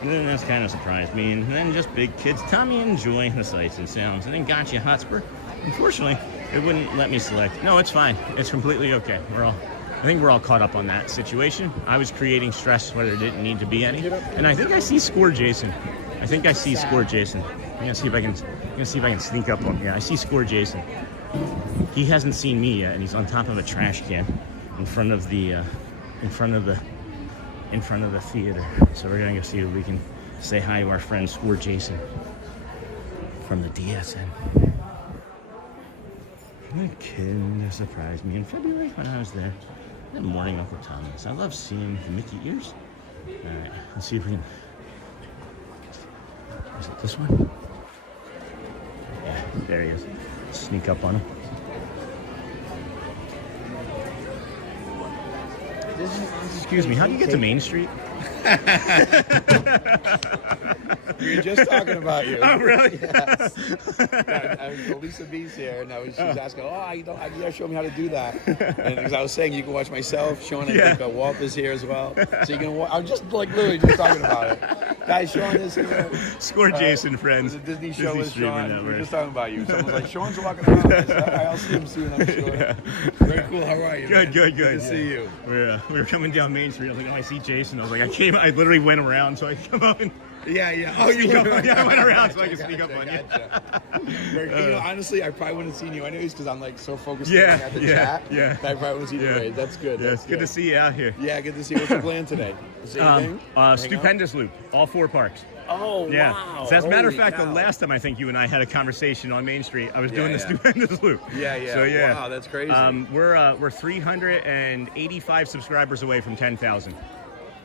And then that's kind of surprised me. And then just big kids Tommy enjoying the sights and sounds. And then Gotcha Hotspur. Unfortunately, it wouldn't let me select. No, it's fine. It's completely okay. I think we're all caught up on that situation. I was creating stress where there didn't need to be any. And I think I see Score Jason. I'm gonna see if I can sneak up on. Yeah, I see Score Jason. He hasn't seen me yet, and he's on top of a trash can in front of the theater. So we're gonna go see if we can say hi to our friend Score Jason from the DSN. The kid surprised me in February when I was there. Good morning, Uncle Thomas. I love seeing the Mickey ears. All right, let's see if we can. Is it this one? Yeah, there he is. Sneak up on him. Excuse me, how do you get to Main Street? We were just talking about you. Oh, really? Yes. Lisa B's here, and she was asking, you gotta show me how to do that. And because I was saying, you can watch myself, Sean, I think Walt is here as well. So you can I'm just like literally just talking about it. Guys, Sean is here. Score Jason, friends. The Disney show with Sean. Network. We were just talking about you. Someone's like, Sean's walking around. I said, I'll see him soon, I'm sure. Yeah. Very cool. How are you? Good. Good to see you. We were coming down Main Street. I was like, I see Jason. I was like, I literally went around so I could come up and. Yeah. Oh, you come? Yeah, I went around so I could sneak up on you. Honestly, I probably wouldn't have seen you anyways because I'm like so focused at the chat. Yeah. I probably wouldn't see you anyways. That's good. Yeah, it's good to see you out here. Yeah, good to see you. What's your plan today? Same thing? Stupendous Loop, all 4 parks. Oh, yeah. wow. So as a matter of Holy fact, cow. the last time I think you and I had a conversation on Main Street, I was doing the Stupendous Loop. Yeah. So yeah. Wow, that's crazy. We're 385 subscribers away from 10,000.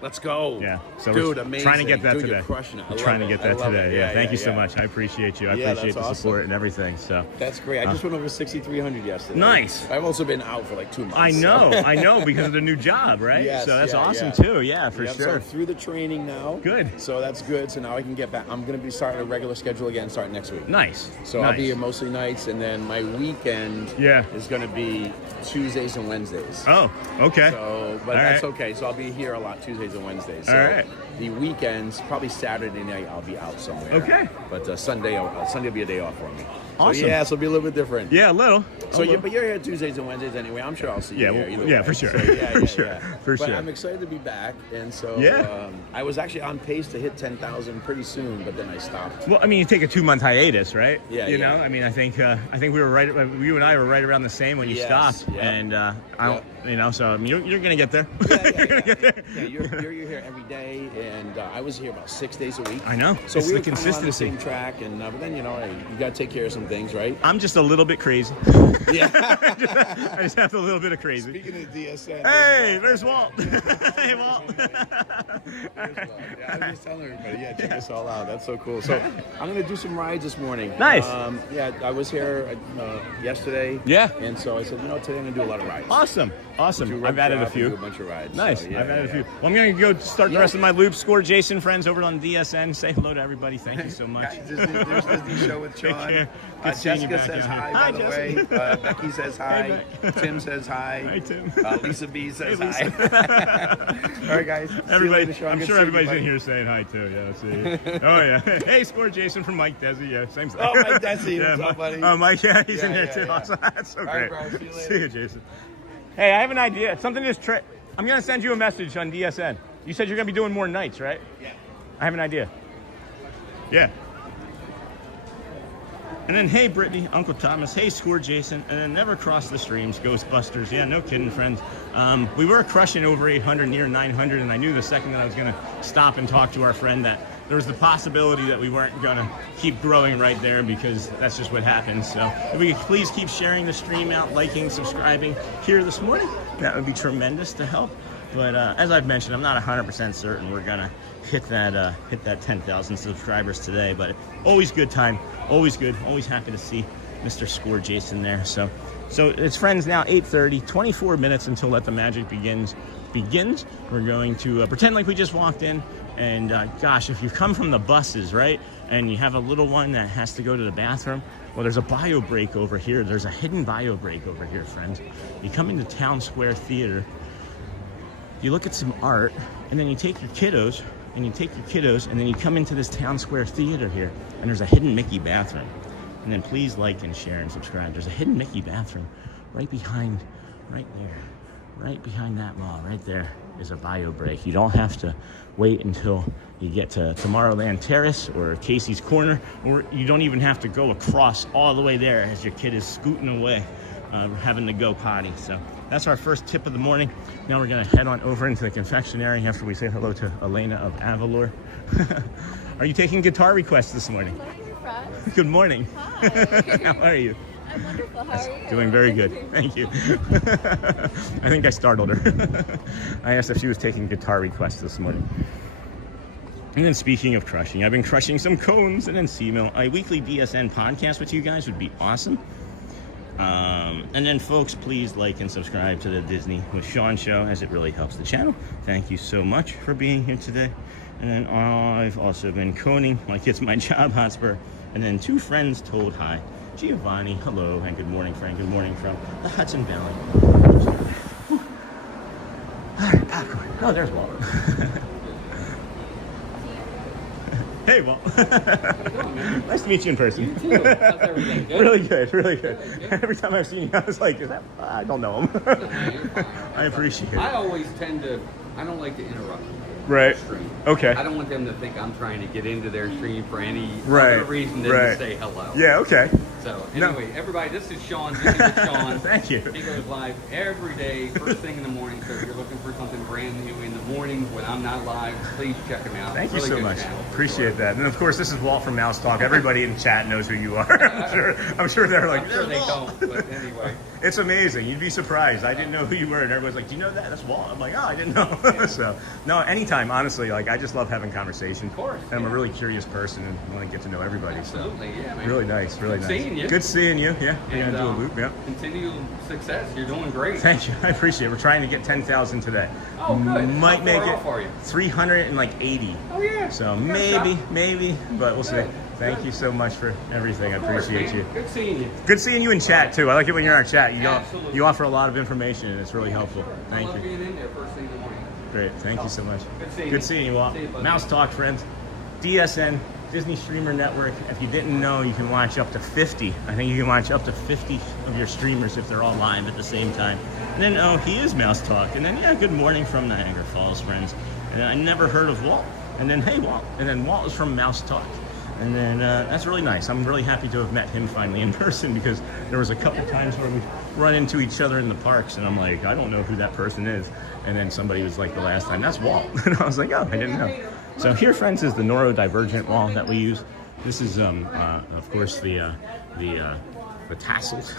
Let's go. Yeah. So dude, we're amazing. trying to get that today. You're crushing it. We're trying to get that today. Yeah. Thank you so yeah. much. I appreciate you. I Yeah, appreciate that's the support awesome. and everything. So that's great. I just went over 6,300 yesterday. Nice. I've also been out for like 2 months. I know, because of the new job, right? Yes, so that's awesome yeah. too. Yeah, for So sure. I'm through the training now. Good. So that's good. So now I can get back. I'm going to be starting a regular schedule again starting next week. Nice. So I'll be here mostly nights, and then my weekend is going to be Tuesdays and Wednesdays. Oh, okay. So, but that's okay. So I'll be here a lot Tuesdays and Wednesdays. So all right. The weekends, probably Saturday night, I'll be out somewhere. Okay. But Sunday will be a day off for me. Awesome. So, so it'll be a little bit different. Yeah, a little. So but you're here Tuesdays and Wednesdays anyway. I'm sure I'll see you here. Either way. For sure. So, For but sure. I'm excited to be back, and so Yeah. I was actually on pace to hit 10,000 pretty soon, but then I stopped. Well, I mean, you take a 2-month hiatus, right? Yeah. You know, I mean, I think we were right. You and I were right around the same when you stopped, and I don't. You know, so I mean, you're gonna get there. You're gonna get there. Yeah, you're here every day, and I was here about 6 days a week. I know. So it's we the were kind of on the consistency. same track, and but then you got to take care of some things, right? I'm just a little bit crazy. Yeah. I just have a little bit of crazy. Speaking of DSN. Hey, there's Walt. Hey, Walt. Yeah, I was just telling everybody, check this all out. That's so cool. So I'm going to do some rides this morning. Nice. I was here yesterday. Yeah. And so I said, today I'm going to do a lot of rides. Awesome. I've added a few. Do a bunch of rides. Nice. So, I've added a few. Well, I'm going to go start the rest of my loop. Score Jason, friends over on DSN. Say hello to everybody. Thank you so much. Guys, there's Disney show with Sean. Take care. Good seeing you Jessica back says out here. hi, by the Jessica. way. Becky says hi. Hey, Tim says hi. Hi, Tim. Lisa B says Hey, Lisa. hi. All right, guys. Everybody, Sean. I'm Good sure seeing you, everybody's buddy. in here saying hi too. Yeah, let's see. Oh yeah. Hey, Score Jason from Mike Desi. Yeah, same thing. Oh, Mike Desi. Yeah, What's up, buddy? Oh, Mike. Yeah, he's in Yeah, there too. yeah. Awesome. That's so All right, great. bro. See you later. See you, Jason. Hey, I have an idea. Something just I'm gonna send you a message on DSN. You said you're gonna be doing more nights, right? Yeah. I have an idea. Yeah. And then, hey, Brittany, Uncle Thomas, hey, Score Jason, and then never cross the streams, Ghostbusters. Yeah, no kidding, friends. We were crushing over 800, near 900, and I knew the second that I was going to stop and talk to our friend that there was the possibility that we weren't gonna keep growing right there because that's just what happens. So if we could please keep sharing the stream out, liking, subscribing here this morning, that would be tremendous to help. But as I've mentioned, I'm not 100% certain we're gonna hit that 10,000 subscribers today. But always good time, always good, always happy to see Mr. Score Jason there. So it's friends now 8:30, 24 minutes until Let the Magic begins. We're going to pretend like we just walked in. And gosh, if you come from the buses, right, and you have a little one that has to go to the bathroom, well, there's a bio break over here. There's a hidden bio break over here, friends. You come into Town Square Theater, you look at some art, and then you take your kiddos, and then you come into this Town Square Theater here, and there's a hidden Mickey bathroom. And then please like and share and subscribe. There's a hidden Mickey bathroom right behind that wall, right there is a bio break. You don't have to wait until you get to Tomorrowland Terrace or Casey's Corner, or you don't even have to go across all the way there as your kid is scooting away, having to go potty. So that's our first tip of the morning. Now we're gonna head on over into the confectionery after we say hello to Elena of Avalor. Are you taking guitar requests this morning? Good morning. Hi. How are you? I'm wonderful. How are you? Doing very good. Thank you. I think I startled her. I asked if she was taking guitar requests this morning. And then speaking of crushing, I've been crushing some cones and then C-Mill. A weekly DSN podcast with you guys would be awesome. And then folks, please like and subscribe to the Disney with Sean show, as it really helps the channel. Thank you so much for being here today. And then I've also been coning like it's my job, Hotspur. And then two friends told hi. Giovanni, hello, and good morning, Frank. Good morning from the Hudson Valley. All right, popcorn. Oh, there's Walt. Hey, Walt. Nice to meet you in person. You too. How's everything? Good? Really good, really good. Every time I've seen you, I was like, is that? I don't know him. I appreciate it. I always tend to, I don't like to interrupt. Right. Stream. Okay. I don't want them to think I'm trying to get into their stream for any Right. other reason than Right. to say hello. Yeah, okay. So No. anyway, everybody, this is Sean. This is Sean. Thank you. He goes live every day, first thing in the morning. So if you're looking for something brand new in the morning when I'm not live, please check him out. Thank you Really so good much. channel, for Appreciate sure. that. And of course, this is Walt from Mouse Talk. Everybody in chat knows who you are. I'm sure they're like, I'm sure they "There's Walt." don't, but anyway. It's amazing. You'd be surprised. I didn't know who you were, and everybody's like, "Do you know that? That's Walt." I'm like, "Oh, I didn't know." So, no, anytime, honestly. Like, I just love having conversation. Of course, And I'm a yeah. really curious person and want to get to know everybody. Absolutely, yeah, So, man. really nice, really nice. Seeing you. Good seeing you. Yeah, we're And, gonna do a loop. Yeah. Continue success. You're doing great. Thank you. I appreciate it. We're trying to get 10,000 today. Oh, good. Might How make far it off are you? 380. Oh, yeah. So You got a maybe, shot. but we'll see. Good. Thank you so much for everything. I Of course, appreciate man. you. Good seeing you. Good seeing you in chat too. I like it when you're in our chat. Absolutely. You offer a lot of information and it's really helpful. I Thank love you. being in there first thing in the morning. Great. Thank you so much. Good seeing you. Walt. See you, bud. Mouse Talk, friends. DSN, Disney Streamer Network. If you didn't know, you can watch up to 50. I think you can watch up to 50 of your streamers if they're all live at the same time. And then, oh, he is Mouse Talk. And then, yeah, good morning from Niagara Falls, friends. And then I never heard of Walt. And then, hey, Walt. And then Walt is from Mouse Talk. And then that's really nice. I'm really happy to have met him finally in person because there was a couple times where we run into each other in the parks and I'm like, I don't know who that person is. And then somebody was like the last time, that's Walt. And I was like, oh, I didn't know. So here, friends, is the neurodivergent wall that we use. This is, of course, the tassels.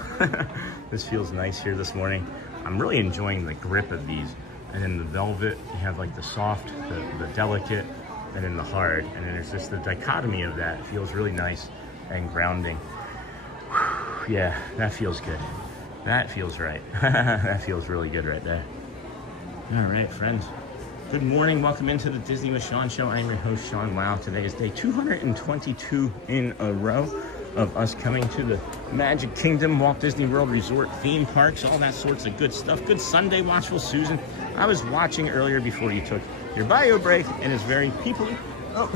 This feels nice here this morning. I'm really enjoying the grip of these. And then the velvet, you have like the soft, the delicate, and then the hard. And then there's just the dichotomy of that. It feels really nice and grounding. Yeah, that feels good. That feels right. That feels really good right there. All right, friends. Good morning. Welcome into the Disney with Sean show. I'm your host, Sean Wow. Today is day 222 in a row of us coming to the Magic Kingdom, Walt Disney World Resort, theme parks, all that sorts of good stuff. Good Sunday watch with Susan. I was watching earlier before you took your bio break, and it's very peoply. Oh.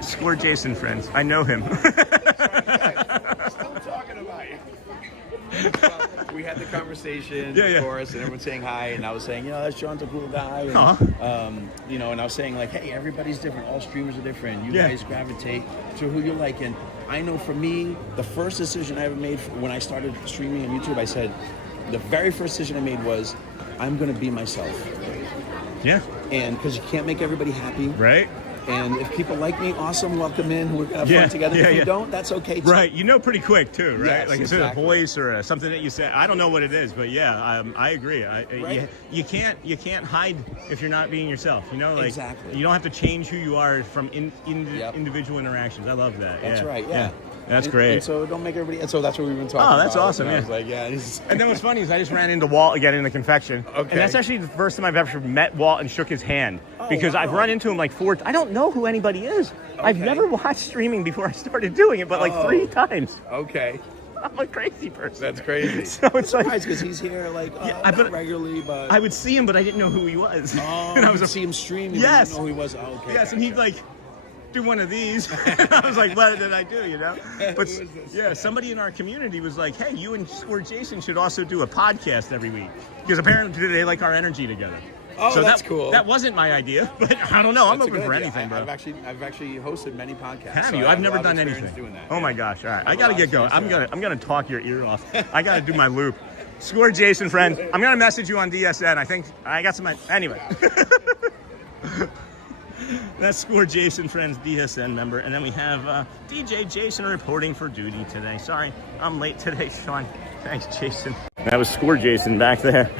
Score Jason, friends. I know him. Still talking about you. We had the conversation, Yeah. of course, and everyone's saying hi, and I was saying, that Sean's a cool guy, and, and I was saying, like, hey, everybody's different, all streamers are different, you guys gravitate to who you like, and I know for me, the first decision I ever made when I started streaming on YouTube, I said, the very first decision I made was, I'm going to be myself. Yeah. And because you can't make everybody happy. Right. And if people like me, awesome, welcome in. We're gonna have Yeah, fun together. yeah, If you yeah. don't, that's okay too. Right, you know pretty quick too, right? Yes, like it's exactly. a voice or something that you say. I don't know what it is, but yeah, I agree. Right. You can't hide if you're not being yourself. You know, like Exactly. you don't have to change who you are from Yep. individual interactions. I love that. That's yeah. right. Yeah. That's And- great. And so don't make everybody. And so that's what we've been talking Oh, about. that's awesome, And I yeah. was like, yeah. He's, And then what's funny is I just ran into Walt again in the confection. Okay. And that's actually the first time I've ever met Walt and shook his hand. Oh, because I've wow. run into him like 4 I don't know who anybody is. I've Okay. never watched streaming before I started doing it, but like 3 times. okay. I'm a crazy person. That's crazy. So it's like because he's here like but not regularly, but I would see him, but I didn't know who he was. oh, and I you was would see him streaming. Yes. You didn't know who he was. Oh, okay. yes, and he'd like do one of these. And I was like, what did I do? You know? But Who is this? yeah, somebody in our community was like, hey, you and or Jason should also do a podcast every week because apparently they like our energy together. Oh, so that's cool. That wasn't my idea, but I don't know. I'm That's a open good for idea. anything, bro. I've actually hosted many podcasts. Have so you? I I've have a never lot of done experience anything. Doing that. Oh yeah. my gosh! All right, have I a gotta lot get of going. experience I'm gonna talk your ear off. I gotta do my loop. Score Jason, friend. I'm gonna message you on DSN. I think I got some. Anyway. That's Score Jason, friends, DSN member. And then we have DJ Jason reporting for duty today. Sorry, I'm late today, Sean. Thanks, Jason. That was Score Jason back there.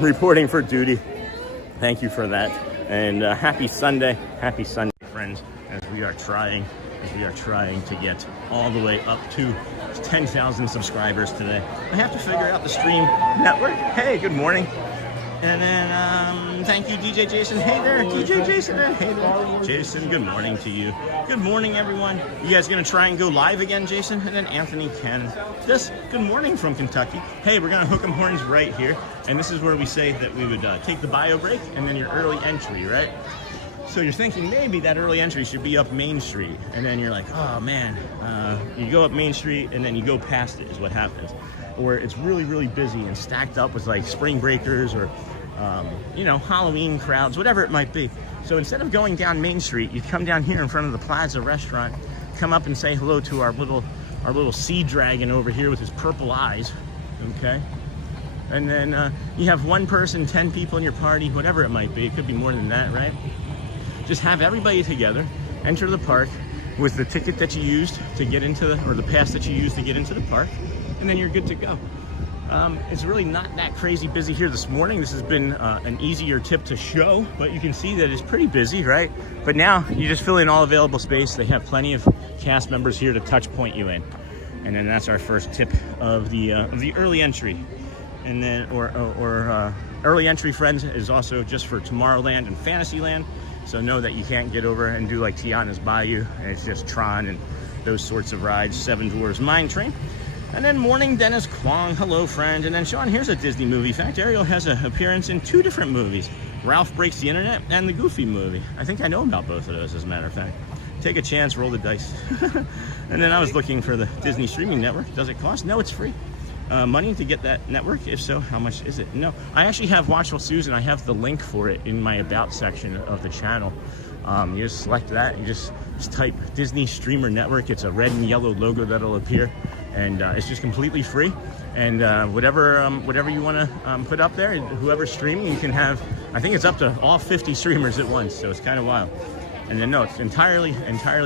Reporting for duty. Thank you for that. And happy Sunday, friends, as we are trying to get all the way up to 10,000 subscribers today. I have to figure out the stream network. Hey, good morning. And then, thank you, DJ Jason. Hey there, DJ Jason. Hey there, Jason. Good morning to you. Good morning, everyone. You guys gonna try and go live again, Jason? And then Anthony Ken. Good morning from Kentucky. Hey, we're gonna hook 'em horns right here. And this is where we say that we would take the bio break and then your early entry, right? So you're thinking maybe that early entry should be up Main Street. And then you're like, oh man, you go up Main Street and then you go past it is what happens. Or it's really, really busy and stacked up with like spring breakers or, Halloween crowds, whatever it might be. So instead of going down Main Street, you come down here in front of the Plaza restaurant, come up and say hello to our little sea dragon over here with his purple eyes, okay? And then you have one person, 10 people in your party, whatever it might be. It could be more than that, right? Just have everybody together, enter the park with the ticket that you used to get into or the pass that you used to get into the park, and then you're good to go. It's really not that crazy busy here this morning. This has been an easier tip to show, but you can see that it's pretty busy, right? But now you just fill in all available space. They have plenty of cast members here to touch point you in. And then that's our first tip of the early entry. And then, early entry, friends, is also just for Tomorrowland and Fantasyland. So know that you can't get over and do like Tiana's Bayou, and it's just Tron and those sorts of rides. Seven Dwarfs Mine Train. And then morning, Dennis Kwong, hello friend. And then Sean, here's a Disney movie fact. Ariel has an appearance in 2 different movies. Ralph Breaks the Internet and the Goofy movie. I think I know about both of those, as a matter of fact. Take a chance, roll the dice. And then I was looking for the Disney streaming network. Does it cost? No, it's free. Money to get that network? If so, how much is it? No, I actually have Watchful Susan. I have the link for it in my About section of the channel. You just select that. You just type Disney Streamer Network. It's a red and yellow logo that'll appear. And it's just completely free. And whatever you want to put up there, whoever's streaming, you can have, I think it's up to all 50 streamers at once. So it's kind of wild. And then no, it's entirely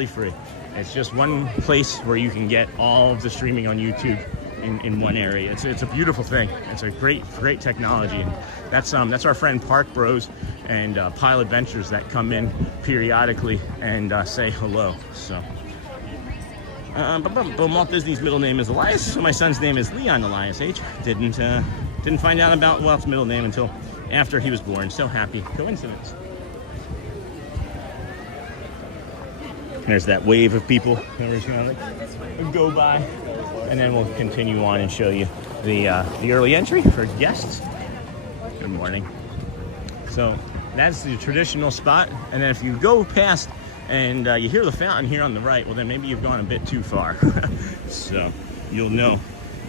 free. It's just one place where you can get all of the streaming on YouTube in one area. It's a beautiful thing. It's a great technology. And that's our friend Park Bros and Pilot Ventures that come in periodically and say hello. So. But Walt Disney's middle name is Elias, so my son's name is Leon Elias H. Didn't find out about Walt's middle name until after he was born. So happy coincidence. There's that wave of people that we're just gonna go by, and then we'll continue on and show you the early entry for guests. Good morning. So that's the traditional spot, and then if you go past and you hear the fountain here on the right, well then maybe you've gone a bit too far. So you'll know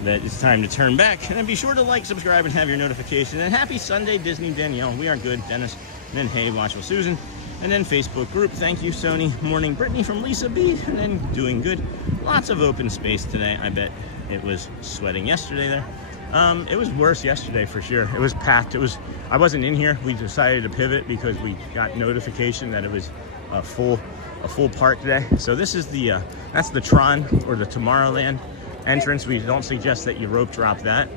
that it's time to turn back. And then be sure to like, subscribe, and have your notification. And happy Sunday, Disney Danielle. We are good, Dennis. And then hey, Watchful Susan. And then Facebook group. Thank you, Sony. Morning, Brittany from Lisa B. And then doing good. Lots of open space today. I bet it was sweating yesterday there. It was worse yesterday for sure. It was packed. I wasn't in here. We decided to pivot because we got notification that it was a full park today. So this is that's the Tron or the Tomorrowland entrance. We don't suggest that you rope drop that,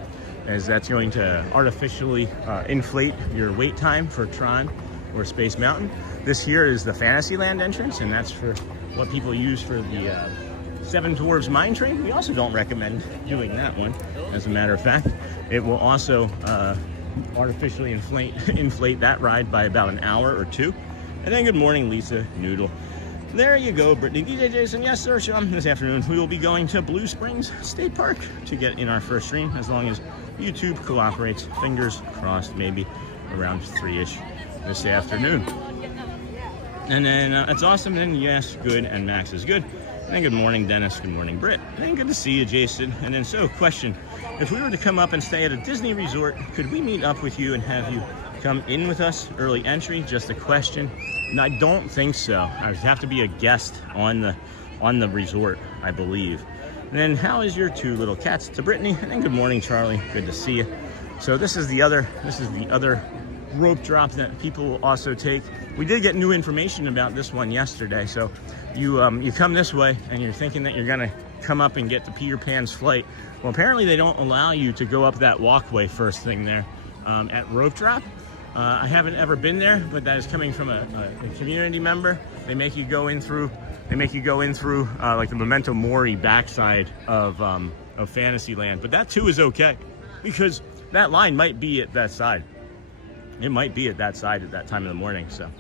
as that's going to artificially inflate your wait time for Tron or Space Mountain. This here is the Fantasyland entrance, and that's for what people use for the Seven Dwarfs Mine Train. We also don't recommend doing that one. As a matter of fact, it will also artificially inflate that ride by about an hour or two. And then good morning, Lisa Noodle. There you go, Brittany. DJ Jason, yes sir, Sean. This afternoon we will be going to Blue Springs State Park to get in our first stream, as long as YouTube cooperates. Fingers crossed, maybe around 3-ish this afternoon. And then that's awesome. And yes, good, and Max is good. And then good morning, Dennis. Good morning, Britt. And then good to see you, Jason. And then so, question: if we were to come up and stay at a Disney resort, could we meet up with you and have you come in with us? Early entry, just a question. And I don't think so. I would have to be a guest on the resort, I believe. And then how is your two little cats? To Brittany. And then good morning, Charlie. Good to see you. So this is the other rope drop that people will also take. We did get new information about this one yesterday. So you come this way and you're thinking that you're gonna come up and get to Peter Pan's flight. Well, apparently they don't allow you to go up that walkway first thing there at rope drop. I haven't ever been there, but that is coming from a community member. They make you go in through like the Memento Mori backside of Fantasyland. But that too is okay, because that line might be at that side. It might be at that side at that time of the morning. So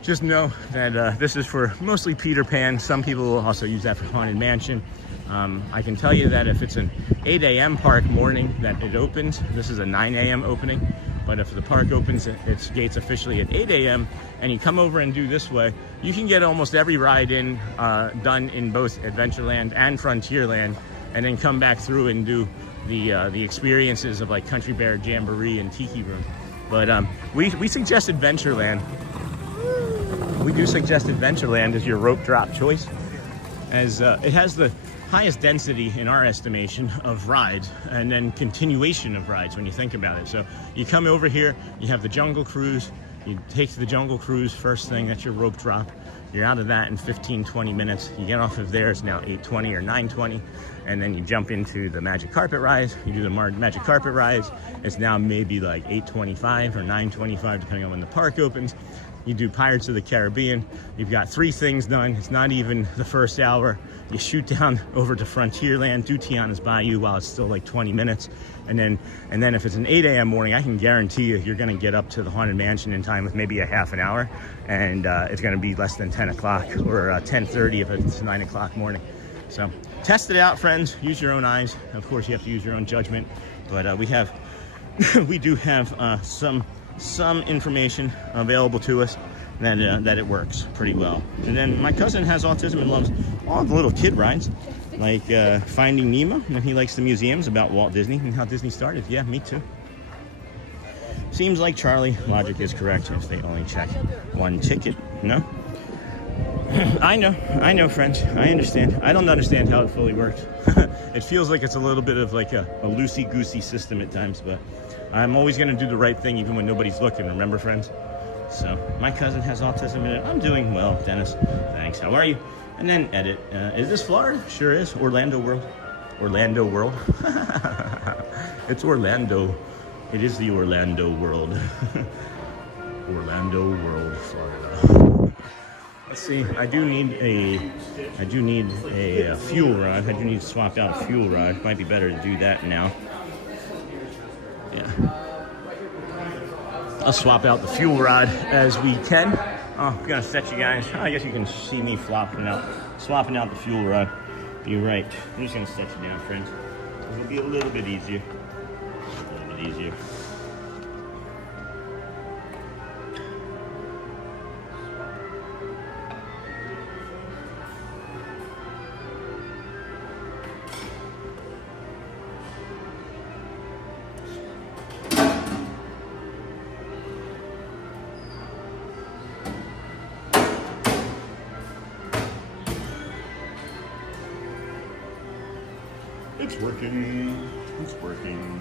just know that this is for mostly Peter Pan. Some people will also use that for Haunted Mansion. I can tell you that if it's an 8 a.m. park morning that it opens, this is a 9 a.m. opening. But if the park opens its gates officially at 8 a.m. and you come over and do this way, you can get almost every ride done in both Adventureland and Frontierland, and then come back through and do the experiences of like Country Bear Jamboree and Tiki Room. But we suggest Adventureland. We do suggest Adventureland as your rope drop choice, as it has the highest density in our estimation of rides, and then continuation of rides when you think about it. So you come over here, you have the Jungle Cruise, you take the Jungle Cruise first thing, that's your rope drop. You're out of that in 15-20 minutes. You get off of there, it's now 8:20 or 9:20, and then you jump into the Magic Carpet Rides. You do the Magic Carpet Rides, it's now maybe like 8:25 or 9:25 depending on when the park opens. You do Pirates of the Caribbean. You've got 3 things done. It's not even the first hour. You shoot down over to Frontierland, do Tiana's Bayou while it's still like 20 minutes. And then if it's an 8 a.m. morning, I can guarantee you're gonna get up to the Haunted Mansion in time with maybe a half an hour. And it's gonna be less than 10 o'clock or 10:30 if it's 9 o'clock morning. So test it out, friends. Use your own eyes. Of course, you have to use your own judgment. But we do have some information available to us that it works pretty well. And then my cousin has autism and loves all the little kid rides, like Finding Nemo, and he likes the museums about Walt Disney and how Disney started. Yeah, me too. Seems like Charlie logic is correct if they only check one ticket. No? I know, friends. I understand. I don't understand how it fully works. It feels like it's a little bit of like a loosey-goosey system at times, but I'm always going to do the right thing even when nobody's looking, remember, friends? So, my cousin has autism in it. I'm doing well, Dennis. Thanks. How are you? And then edit. Is this Florida? Sure is. Orlando World. Orlando World. It's Orlando. It is the Orlando World. Orlando World, Florida. Let's see. I do need a fuel rod. I do need to swap out a fuel rod. Might be better to do that now. Yeah. I'll swap out the fuel rod as we can. Oh, I'm gonna set you guys. I guess you can see me swapping out the fuel rod. You're right. I'm just gonna set you down, friends. It'll be a little bit easier. It's working. It's working.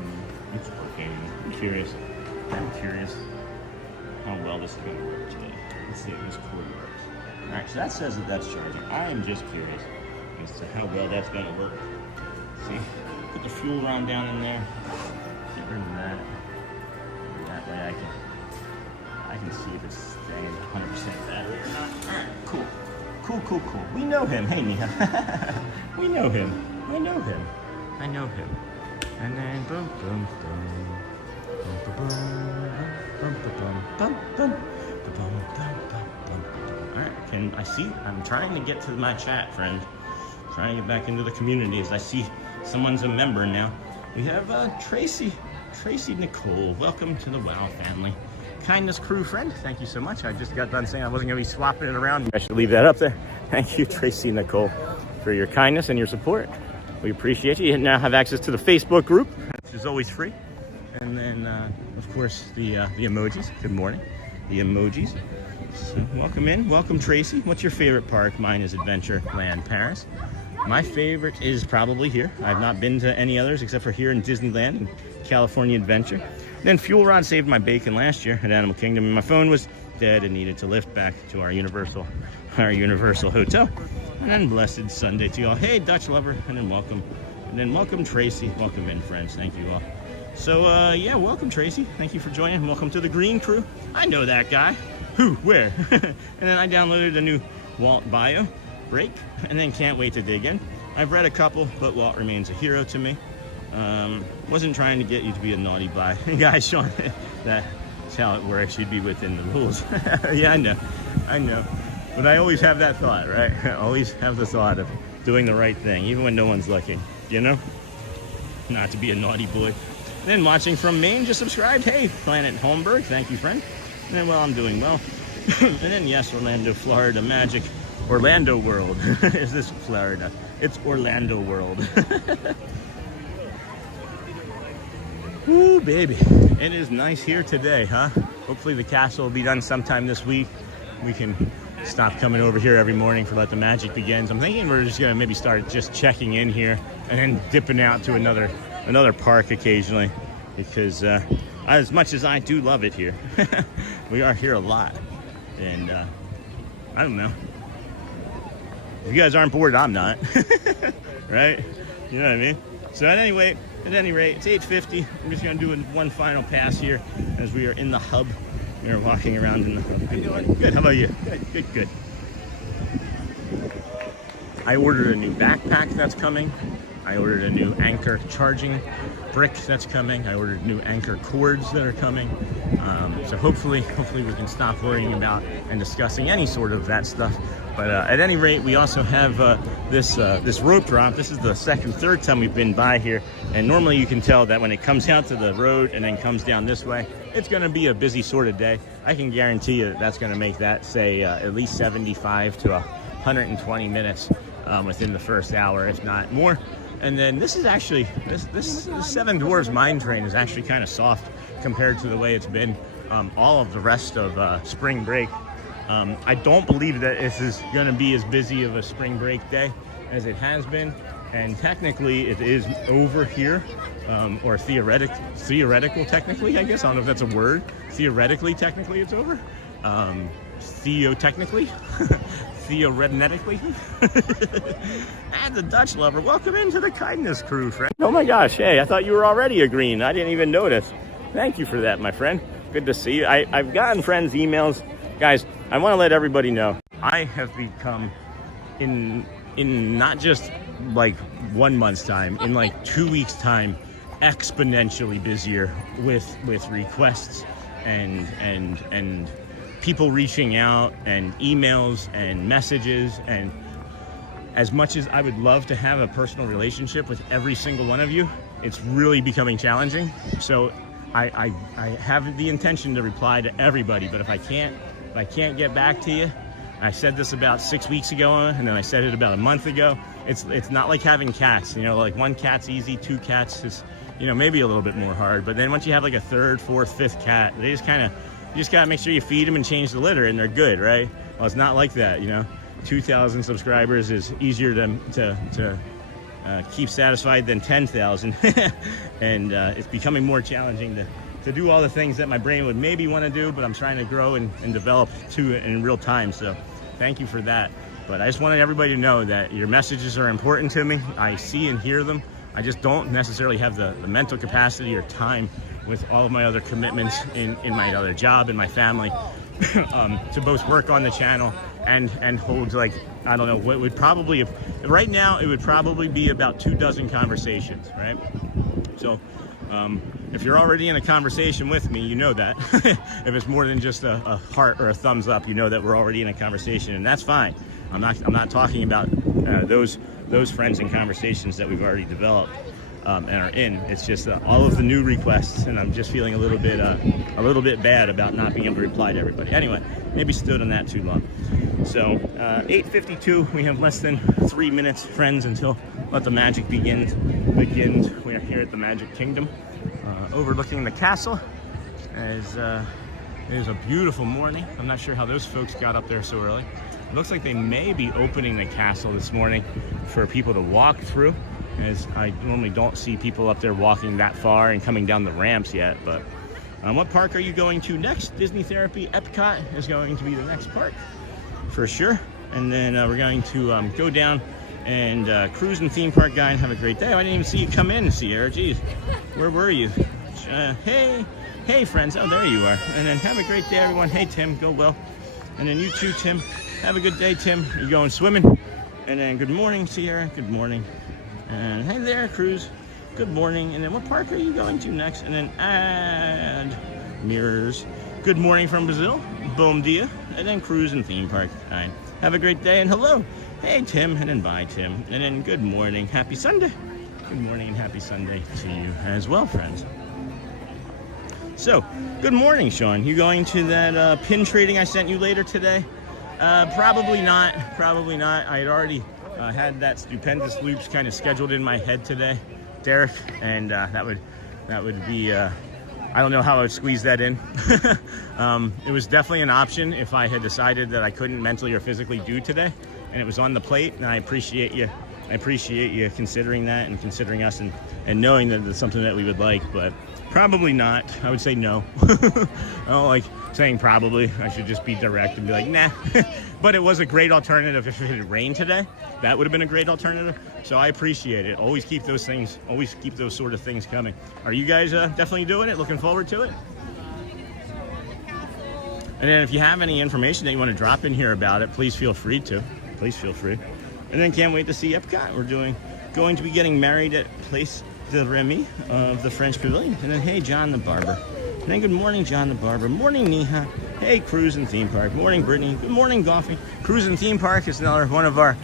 It's working. I'm curious how well this is going to work today. Let's see if this cord works. All right, so that says that that's charging. I am just curious as to how well that's going to work. See, put the fuel rod down in there. Get rid of that. That way I can see if it's staying 100% battery or not. All right, cool. Cool. We know him. Hey, Nia. We know him. I know him. And then boom. Alright, I'm trying to get to my chat, friend. Trying to get back into the community as I see someone's a member now. We have Tracy Nicole. Welcome to the WOW family. Kindness crew friend, thank you so much. I just got done saying I wasn't going to be swapping it around. I should leave that up there. Thank you, Tracy Nicole, for your kindness and your support. We appreciate you. You now have access to the Facebook group, which is always free. And then, of course, the emojis. Good morning. The emojis. So, welcome in. Welcome, Tracy. What's your favorite park? Mine is Adventureland Paris. My favorite is probably here. I've not been to any others except for here in Disneyland and California Adventure. Then Fuel Rod saved my bacon last year at Animal Kingdom, and my phone was dead and needed to lift back to our Universal Hotel. And then blessed Sunday to y'all. Hey, Dutch lover, and then welcome. And then welcome, Tracy. Welcome in, friends. Thank you all. So, yeah, welcome, Tracy. Thank you for joining. Welcome to the Green Crew. I know that guy. Who? Where? And then I downloaded a new Walt bio break, and then can't wait to dig in. I've read a couple, but Walt remains a hero to me. Wasn't trying to get you to be a naughty guy, Sean. That's how it works. You'd be within the rules. Yeah, I know. But I always have that thought, right? I always have the thought of doing the right thing, even when no one's looking, you know? Not to be a naughty boy. And then watching from Maine, just subscribed. Hey, Planet Holmberg, thank you, friend. And then, well, I'm doing well. And then, yes, Orlando, Florida, magic. Orlando World. Is this Florida? It's Orlando World. Ooh, baby. It is nice here today, huh? Hopefully the castle will be done sometime this week. We can stop coming over here every morning for Let the Magic Begins. I'm thinking we're just gonna maybe start just checking in here and then dipping out to another park occasionally, because as much as I do love it here, we are here a lot, and I don't know. If you guys aren't bored, I'm not. Right? You know what I mean? So at any rate, it's 8:50. I'm just gonna do one final pass here as we are in the hub. We are walking around in the hub. How you doing? Good. How about you? Good. I ordered a new backpack that's coming. I ordered a new Anchor charging brick that's coming. I ordered new Anchor cords that are coming. So hopefully we can stop worrying about and discussing any sort of that stuff. But at any rate, we also have this rope drop. This is the third time we've been by here. And normally you can tell that when it comes out to the road and then comes down this way, it's going to be a busy sort of day. I can guarantee you that's going to make that, say, at least 75 to 120 minutes within the first hour, if not more. And then this is actually, this Seven Dwarfs Mine Train is actually kind of soft compared to the way it's been all of the rest of spring break. I don't believe that this is going to be as busy of a spring break day as it has been. And technically it is over here, or theoretical technically, I guess. I don't know if that's a word. Theoretically, technically it's over. Theoretically. And the Dutch lover, welcome into the kindness crew, friend. Oh my gosh, hey, I thought you were already a green. I didn't even notice. Thank you for that, my friend. Good to see you. I've gotten friends' emails. Guys, I want to let everybody know, I have become, in not just like 1 month's time, in like 2 weeks' time, exponentially busier with requests and people reaching out and emails and messages. And as much as I would love to have a personal relationship with every single one of you, it's really becoming challenging. So I have the intention to reply to everybody, but if I can't get back to you, I said this about 6 weeks ago, and then I said it about a month ago. It's not like having cats, you know, like one cat's easy, two cats is, you know, maybe a little bit more hard. But then once you have like a third, fourth, fifth cat, you just gotta make sure you feed them and change the litter, and they're good, right? Well, it's not like that, you know. 2,000 subscribers is easier to keep satisfied than 10,000. And it's becoming more challenging to do all the things that my brain would maybe want to do, but I'm trying to grow and develop to it in real time. So thank you for that. But I just wanted everybody to know that your messages are important to me. I see and hear them. I just don't necessarily have the mental capacity or time with all of my other commitments in my other job and my family to both work on the channel and hold, like, I don't know, what would probably, right now it would probably be about 24 conversations, right? So if you're already in a conversation with me, you know that. If it's more than just a heart or a thumbs up, you know that we're already in a conversation, and that's fine. I'm not talking about those friends and conversations that we've already developed and are in. It's just all of the new requests, and I'm just feeling a little bit bad about not being able to reply to everybody. Anyway, maybe stood on that too long. So 8:52, we have less than 3 minutes, friends, until Let the Magic begins. We are here at the Magic Kingdom, overlooking the castle. As it is a beautiful morning. I'm not sure how those folks got up there so early. It looks like they may be opening the castle this morning for people to walk through, as I normally don't see people up there walking that far and coming down the ramps yet. But what park are you going to next? Disney Therapy Epcot is going to be the next park for sure. And then we're going to go down and cruise and theme park guide. Have a great day. Oh, I didn't even see you come in, Sierra. Geez, where were you? Hey friends. Oh, there you are. And then have a great day, everyone. Hey Tim, go well. And then you too, Tim. Have a good day, Tim. You going swimming? And then good morning, Sierra. Good morning. And hey there, Cruz. Good morning. And then what park are you going to next? And then add mirrors. Good morning from Brazil. Bom dia. And then cruise and theme park. All right. Have a great day and hello. Hey, Tim. And then bye, Tim. And then good morning. Happy Sunday. Good morning and happy Sunday to you as well, friends. So, good morning, Sean. You going to that pin trading I sent you later today? Probably not. Probably not. I had already had that Stupendous Loops kind of scheduled in my head today, Derek, and that would be. I don't know how I would squeeze that in. It was definitely an option if I had decided that I couldn't mentally or physically do today, and it was on the plate. And I appreciate you. I appreciate you considering that and considering us and knowing that it's something that we would like, but probably not. I would say no. I don't like saying probably. I should just be direct and be like, nah. But it was a great alternative if it had rained today. That would have been a great alternative. So I appreciate it. Always keep those things, always keep those sort of things coming. Are you guys definitely doing it? Looking forward to it? And then if you have any information that you want to drop in here about it, please feel free to. Please feel free. And then can't wait to see Epcot. We're going to be getting married at Place de Remy of the French Pavilion. And then, hey, John the Barber. And then good morning, John the Barber. Morning, Neha. Hey, Cruise and Theme Park. Morning, Brittany. Good morning, Goffy. Cruise and Theme Park is another one of our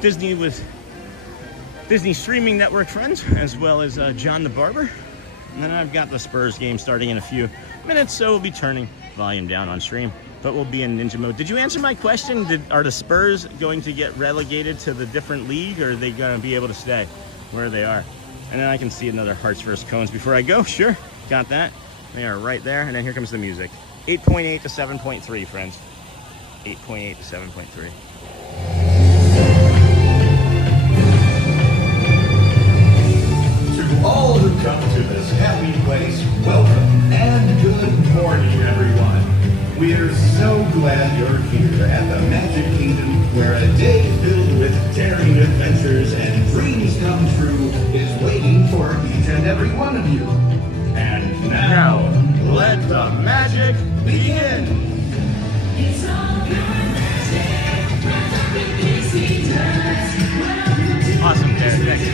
Disney streaming network friends, as well as John the Barber. And then I've got the Spurs game starting in a few minutes, so we'll be turning volume down on stream. But we'll be in ninja mode. Did you answer my question? Are the Spurs going to get relegated to the different league, or are they going to be able to stay where they are? And then I can see another Hearts vs. Cones before I go. Sure, got that. They are right there. And then here comes the music. 8.8 to 7.3, friends. 8.8 to 7.3. To all who come to this happy place, welcome and good morning, everyone. We're so glad you're here at the Magic Kingdom, where a day filled with daring adventures and dreams come true is waiting for each and every one of you. And now, let the magic begin. It's all your magic, wrapped up in easy touch. Awesome, Garrett. Thank you.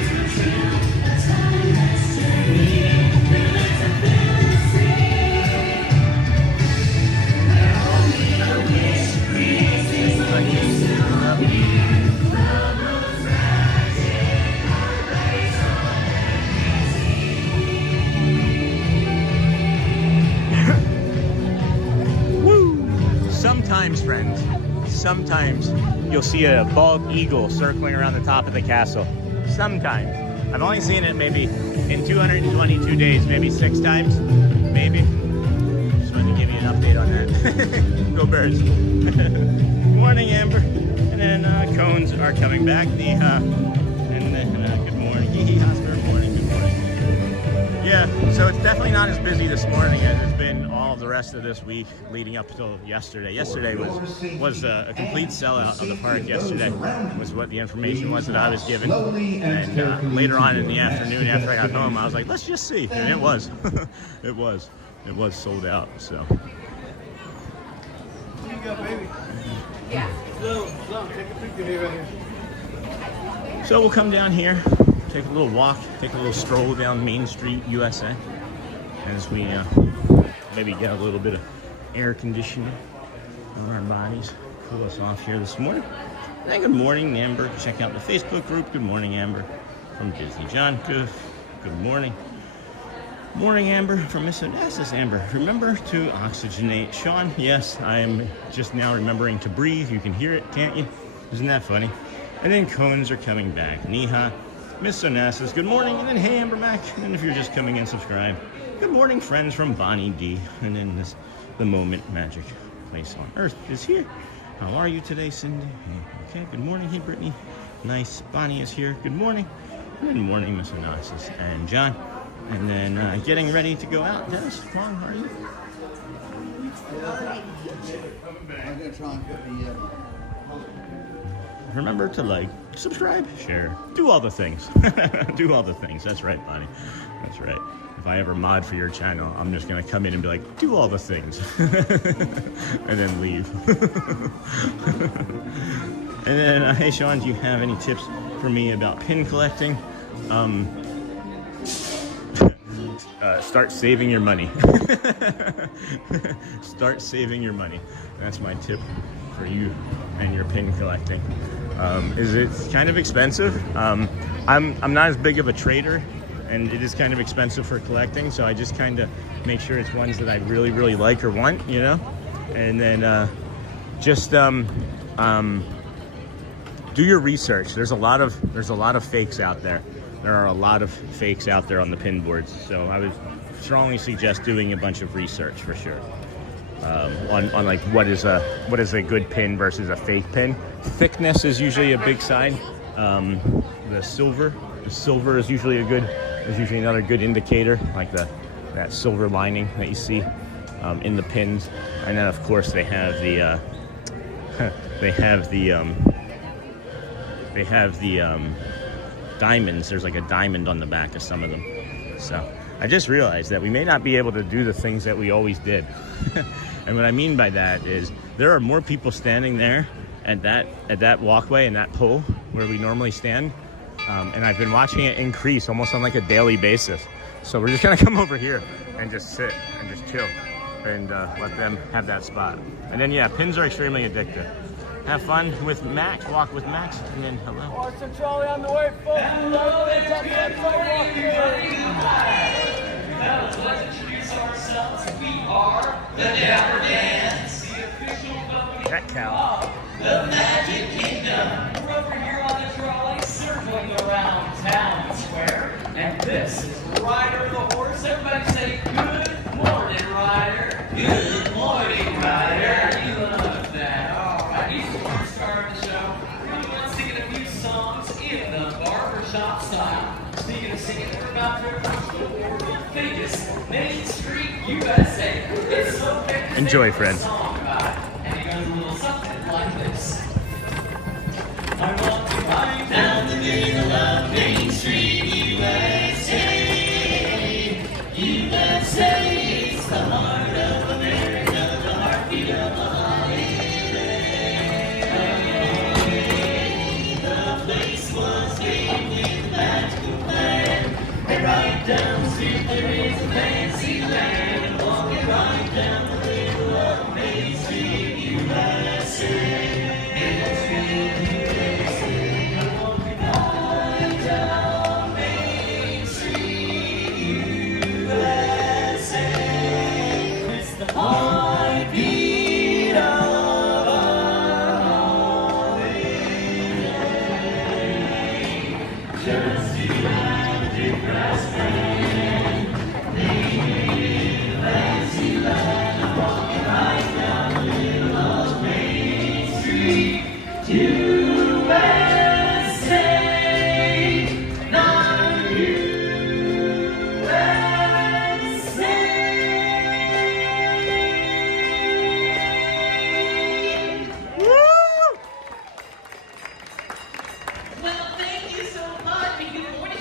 Sometimes, friends, sometimes you'll see a bald eagle circling around the top of the castle. Sometimes. I've only seen it maybe in 222 days, maybe 6 times, maybe. Just wanted to give you an update on that. Go Birds. Morning, Amber. And then cones are coming back. And then not as busy this morning as it's been all the rest of this week leading up till yesterday. Yesterday was a complete sellout of the park. Yesterday was what the information was that I was given. And later on in the afternoon, after I got home, I was like, let's just see. And it was. it was sold out. So. Here you go, baby. Yeah. Slow, take a picture here right here. So we'll come down here, take a little walk, take a little stroll down Main Street, USA, as we maybe get a little bit of air conditioning on our bodies, cool us off here this morning. And good morning, Amber. Check out the Facebook group. Good morning, Amber, from Disney. John, good morning. Morning, Amber, from Miss Onassis. Amber, remember to oxygenate. Sean, yes, I am just now remembering to breathe. You can hear it, can't you? Isn't that funny? And then cones are coming back. Neha, Miss Onassis, good morning. And then hey, Amber Mac. And if you're just coming in, subscribe. Good morning, friends from Bonnie D. And then the moment magic place on earth is here. How are you today, Cindy? Okay, good morning. Hey, Brittany. Nice. Bonnie is here. Good morning. Good morning, Miss Onassis and John. And then getting ready to go out. Dennis, Long, how are you? I'm going to try and put the... Remember to like, subscribe, share, do all the things. Do all the things. That's right, Bonnie. That's right. If I ever mod for your channel, I'm just going to come in and be like, do all the things. And then leave. And then, hey, Sean, do you have any tips for me about pin collecting? Start saving your money. Start saving your money. That's my tip for you and your pin collecting. Is it kind of expensive? I'm not as big of a trader, and it is kind of expensive for collecting, so I just kind of make sure it's ones that I really, really like or want, you know? And then just do your research. There's a lot of fakes out there. There are a lot of fakes out there on the pin boards, so I would strongly suggest doing a bunch of research for sure on like what is a good pin versus a fake pin. Thickness is usually a big sign. The silver is usually another good indicator, like that silver lining that you see in the pins. And then of course they have the diamonds. There's like a diamond on the back of some of them. So I just realized that we may not be able to do the things that we always did. And what I mean by that is there are more people standing there at that walkway and that pole where we normally stand. And I've been watching it increase almost on like a daily basis. So we're just gonna come over here and just sit and just chill and let them have that spot. And then yeah, pins are extremely addictive. Have fun with Max, walk with Max, and then hello. Austin Trolley on the way, folks. Hello, everybody. Now let's introduce ourselves. We are the Dapper Dance, the official company That cow. of the Magic Kingdom. We're over here on the trolley, circling around town square, and this is Ryder the horse. Everybody say, good morning, Ryder. Good morning, Ryder. You love that. All right, he's the first star of the show. We're going to singing a few songs in the barbershop style. Speaking of singing, we're about to approach the world-famous Main Street, USA. It's so famous. Enjoy, friends. And it goes a little something like this. I want to ride down the middle of Main Street, USA. USA, it's the heart of America, the heartbeat of the holiday. The place was big with magical plan. And right down the street there is a fancy land. And walking right down the middle of Main Street, USA. Main Street, USA. Walking right down Main Street, USA. It's the heartbeat of our holiday. Just to have a deep grass land. Fancy land. I'm walking right down the middle of Main Street, USA. Not USA.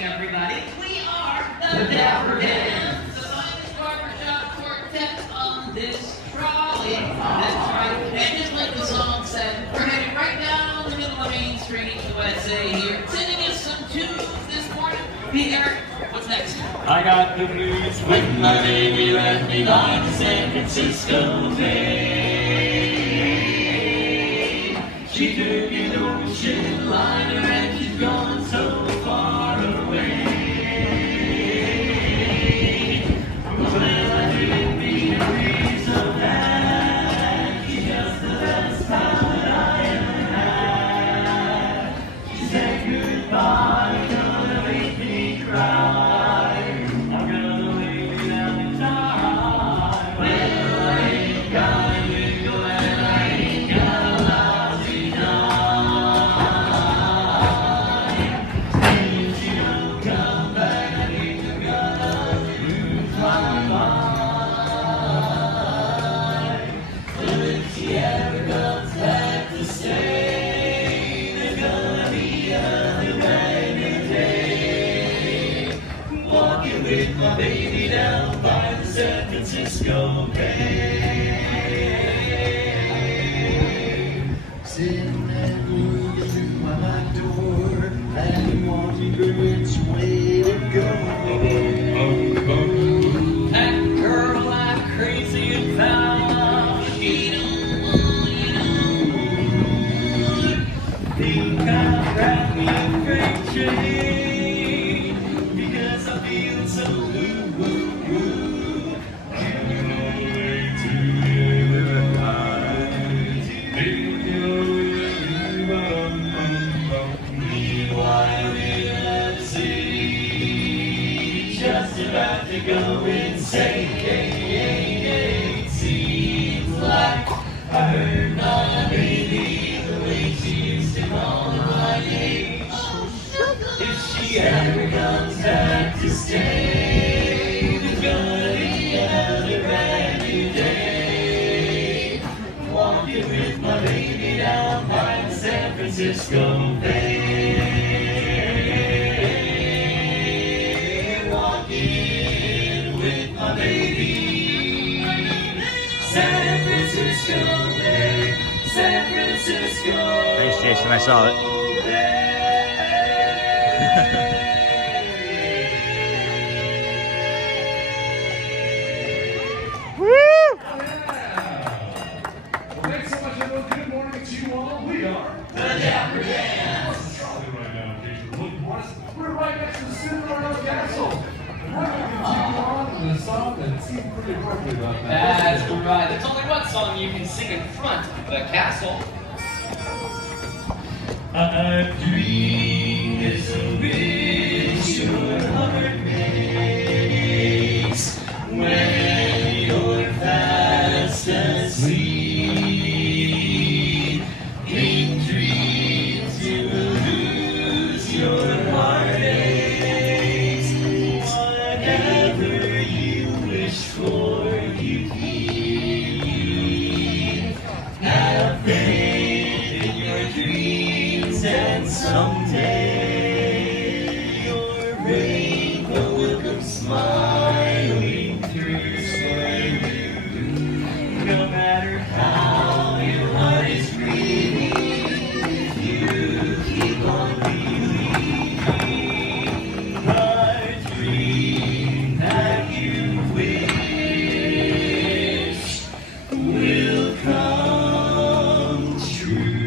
everybody. We are the Dapper Dance, the finest barbershop quartet on this trolley. That's right. And just like the song said, we're headed right down the middle of Main Street, USA here, singing us some tunes this morning. Hey, Garrett, what's next? I got the blues when my baby left me by the San Francisco Bay. She took an ocean liner and she's gone so far away. Well, I didn't mean to be so bad. She's just the best pal that I ever had. She said goodbye, gonna make me cry. I'm gonna lay me down and die. Well, I ain't got a nickel and I ain't got a lousy dime. If she don't come back, I think I'm gonna lose my mind. But if she ever comes back to stay, there's gonna be another brand new day. Walking with my baby down by the San Francisco Bay. Sitting and looking through my back door and wanting which way to go. That girl I'm crazy about, she don't want you. Think I'll grab me a freight train because I feel so blue. I'm on the way to the other side. Meanwhile, in that city, just about to go insane. Seems like I heard my baby the way she used to call my name. If she ever comes back to stay, there's gonna be another brand new day. Walking with my baby down by the San Francisco Bay. Walking with my baby. San Francisco Bay, San Francisco. Thanks, Jason. I saw it. Thanks so much, everyone. Good morning to you all. We are The Dapper Dance. right now, in case you're looking for us. We're right next to the Cinderella Castle. We're going to continue on with a song that seemed pretty appropriate about that. That's right. There's only one song you can sing in front of the castle. I dream is a wish your heart makes when you're fast asleep. In dreams you will lose your heartaches. Whatever you wish for, you keep. Have faith in your dreams and someday your rainbow will come smiling through. No matter how your heart is grieving, if you keep on believing, I dream that you wish will come true.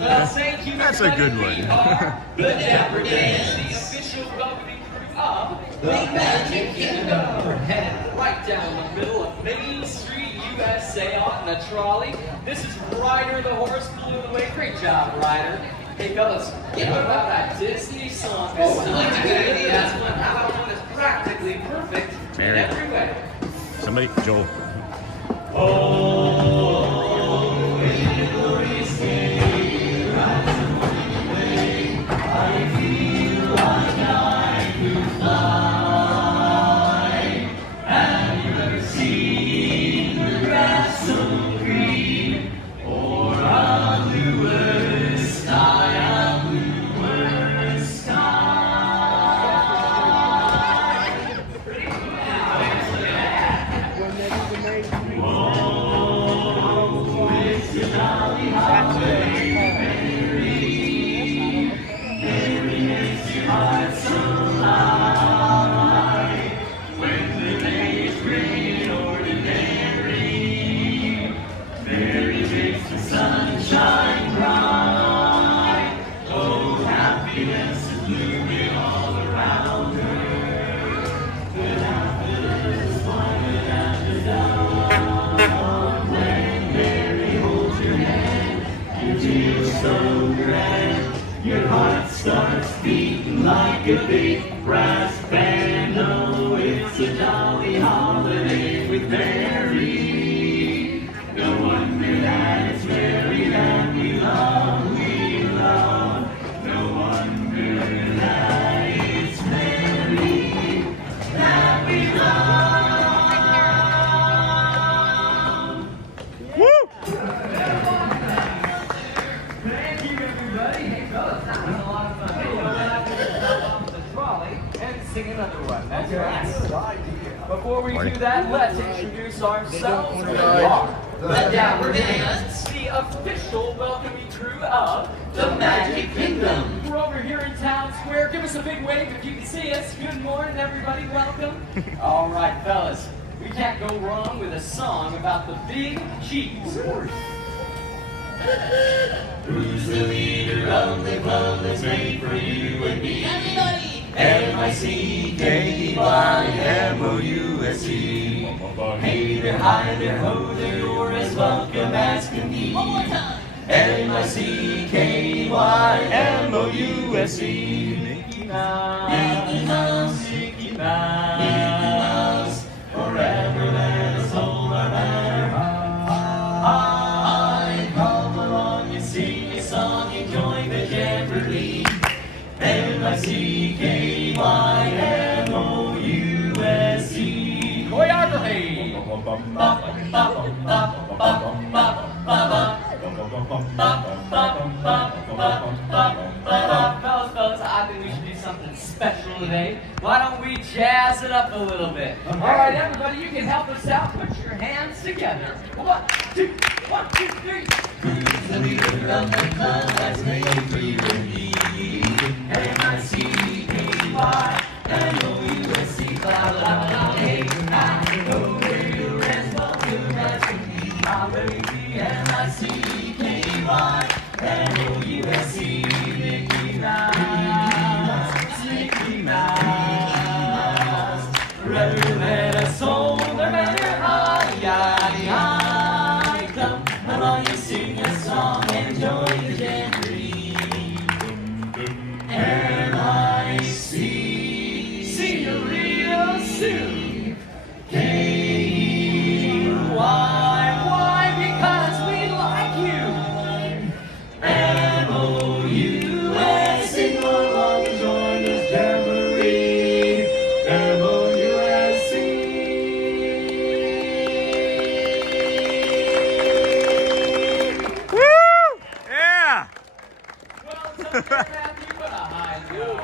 Well, thank you. That's a good everybody. one. We are the Dapper Dance, the official welcoming crew of the Magic Kingdom. We're headed right down the middle of Main Street, USA, on the trolley. This is Ryder the horse blew it away. Great job, Ryder. Hey, fellas, what about that Disney song? Oh, I like the good idea. That's one. How about one that's practically perfect in every way? Somebody, Joel. Oh, in the glorious day, rise on the way. I feel like I could fly. Have you ever seen the grass so green? Your heart starts beating like a big brass band. Oh, it's a jolly holiday with Mary. No wonder that it's Mary that we love, we love. No wonder that it's Mary that we love. Woo! Thank you, everybody. Hey, fellas, that was a lot of fun. Hey, you know what? I'm going to jump off the trolley and sing another one. That's right. Before we do that, let's introduce ourselves. We are the Dapper Dans, the official welcoming crew of the Magic Kingdom. We're over here in Town Square. Give us a big wave if you can see us. Good morning, everybody. Welcome. All right, fellas. We can't go wrong with a song about the big cheese. Who's the leader of the club that's made for you and me? Everybody! M-I-C-K-E-Y-M-O-U-S-E. Hey there, hi there, ho there, you're as welcome as can be. One more time. M-I-C-K-E-Y-M-O-U-S-E. Mickey Mouse, Mickey Mouse, Mickey Mouse, Mickey Mouse. Forever let us hold our banner high. Come along and sing a song and join the Jamboree. M-I-C-K-Y-M-O-U-S-E. Choreography. Fellas, I think we should do something special today. Why don't we jazz it up a little bit? All right, everybody, you can help us out. Put your hands together. 1, 2, 1, 2, 3. Who's the leader of the club that's made for you and me? M-I-C-K-Y-M-O-U-S-E. Blah, blah, blah. Hey, I know where you're as welcome as can be. My baby, M-I-C-K-Y-M-O-U-S-E. Mickey Mouse, Mickey Mouse. Forever let us hold our banner high. Come along and sing a song and join the jamboree. M-I-C, see you real soon. K-E-Y, why? Because we like you. M-O-U-S, sing along and join this jamboree. M-O-U-S-E. Woo! Yeah! Well, it's okay, Matthew, but a high note.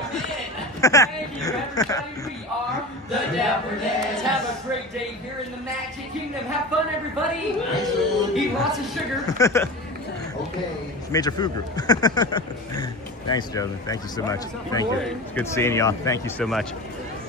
Thank you, everybody. We are the Dapper Dans. Have a great day here in the Magic Kingdom. Have fun, everybody. Eat lots of sugar. Okay. Major food group. Thanks, gentlemen. Thank you so much. Thank you. It's good seeing y'all. Thank you so much.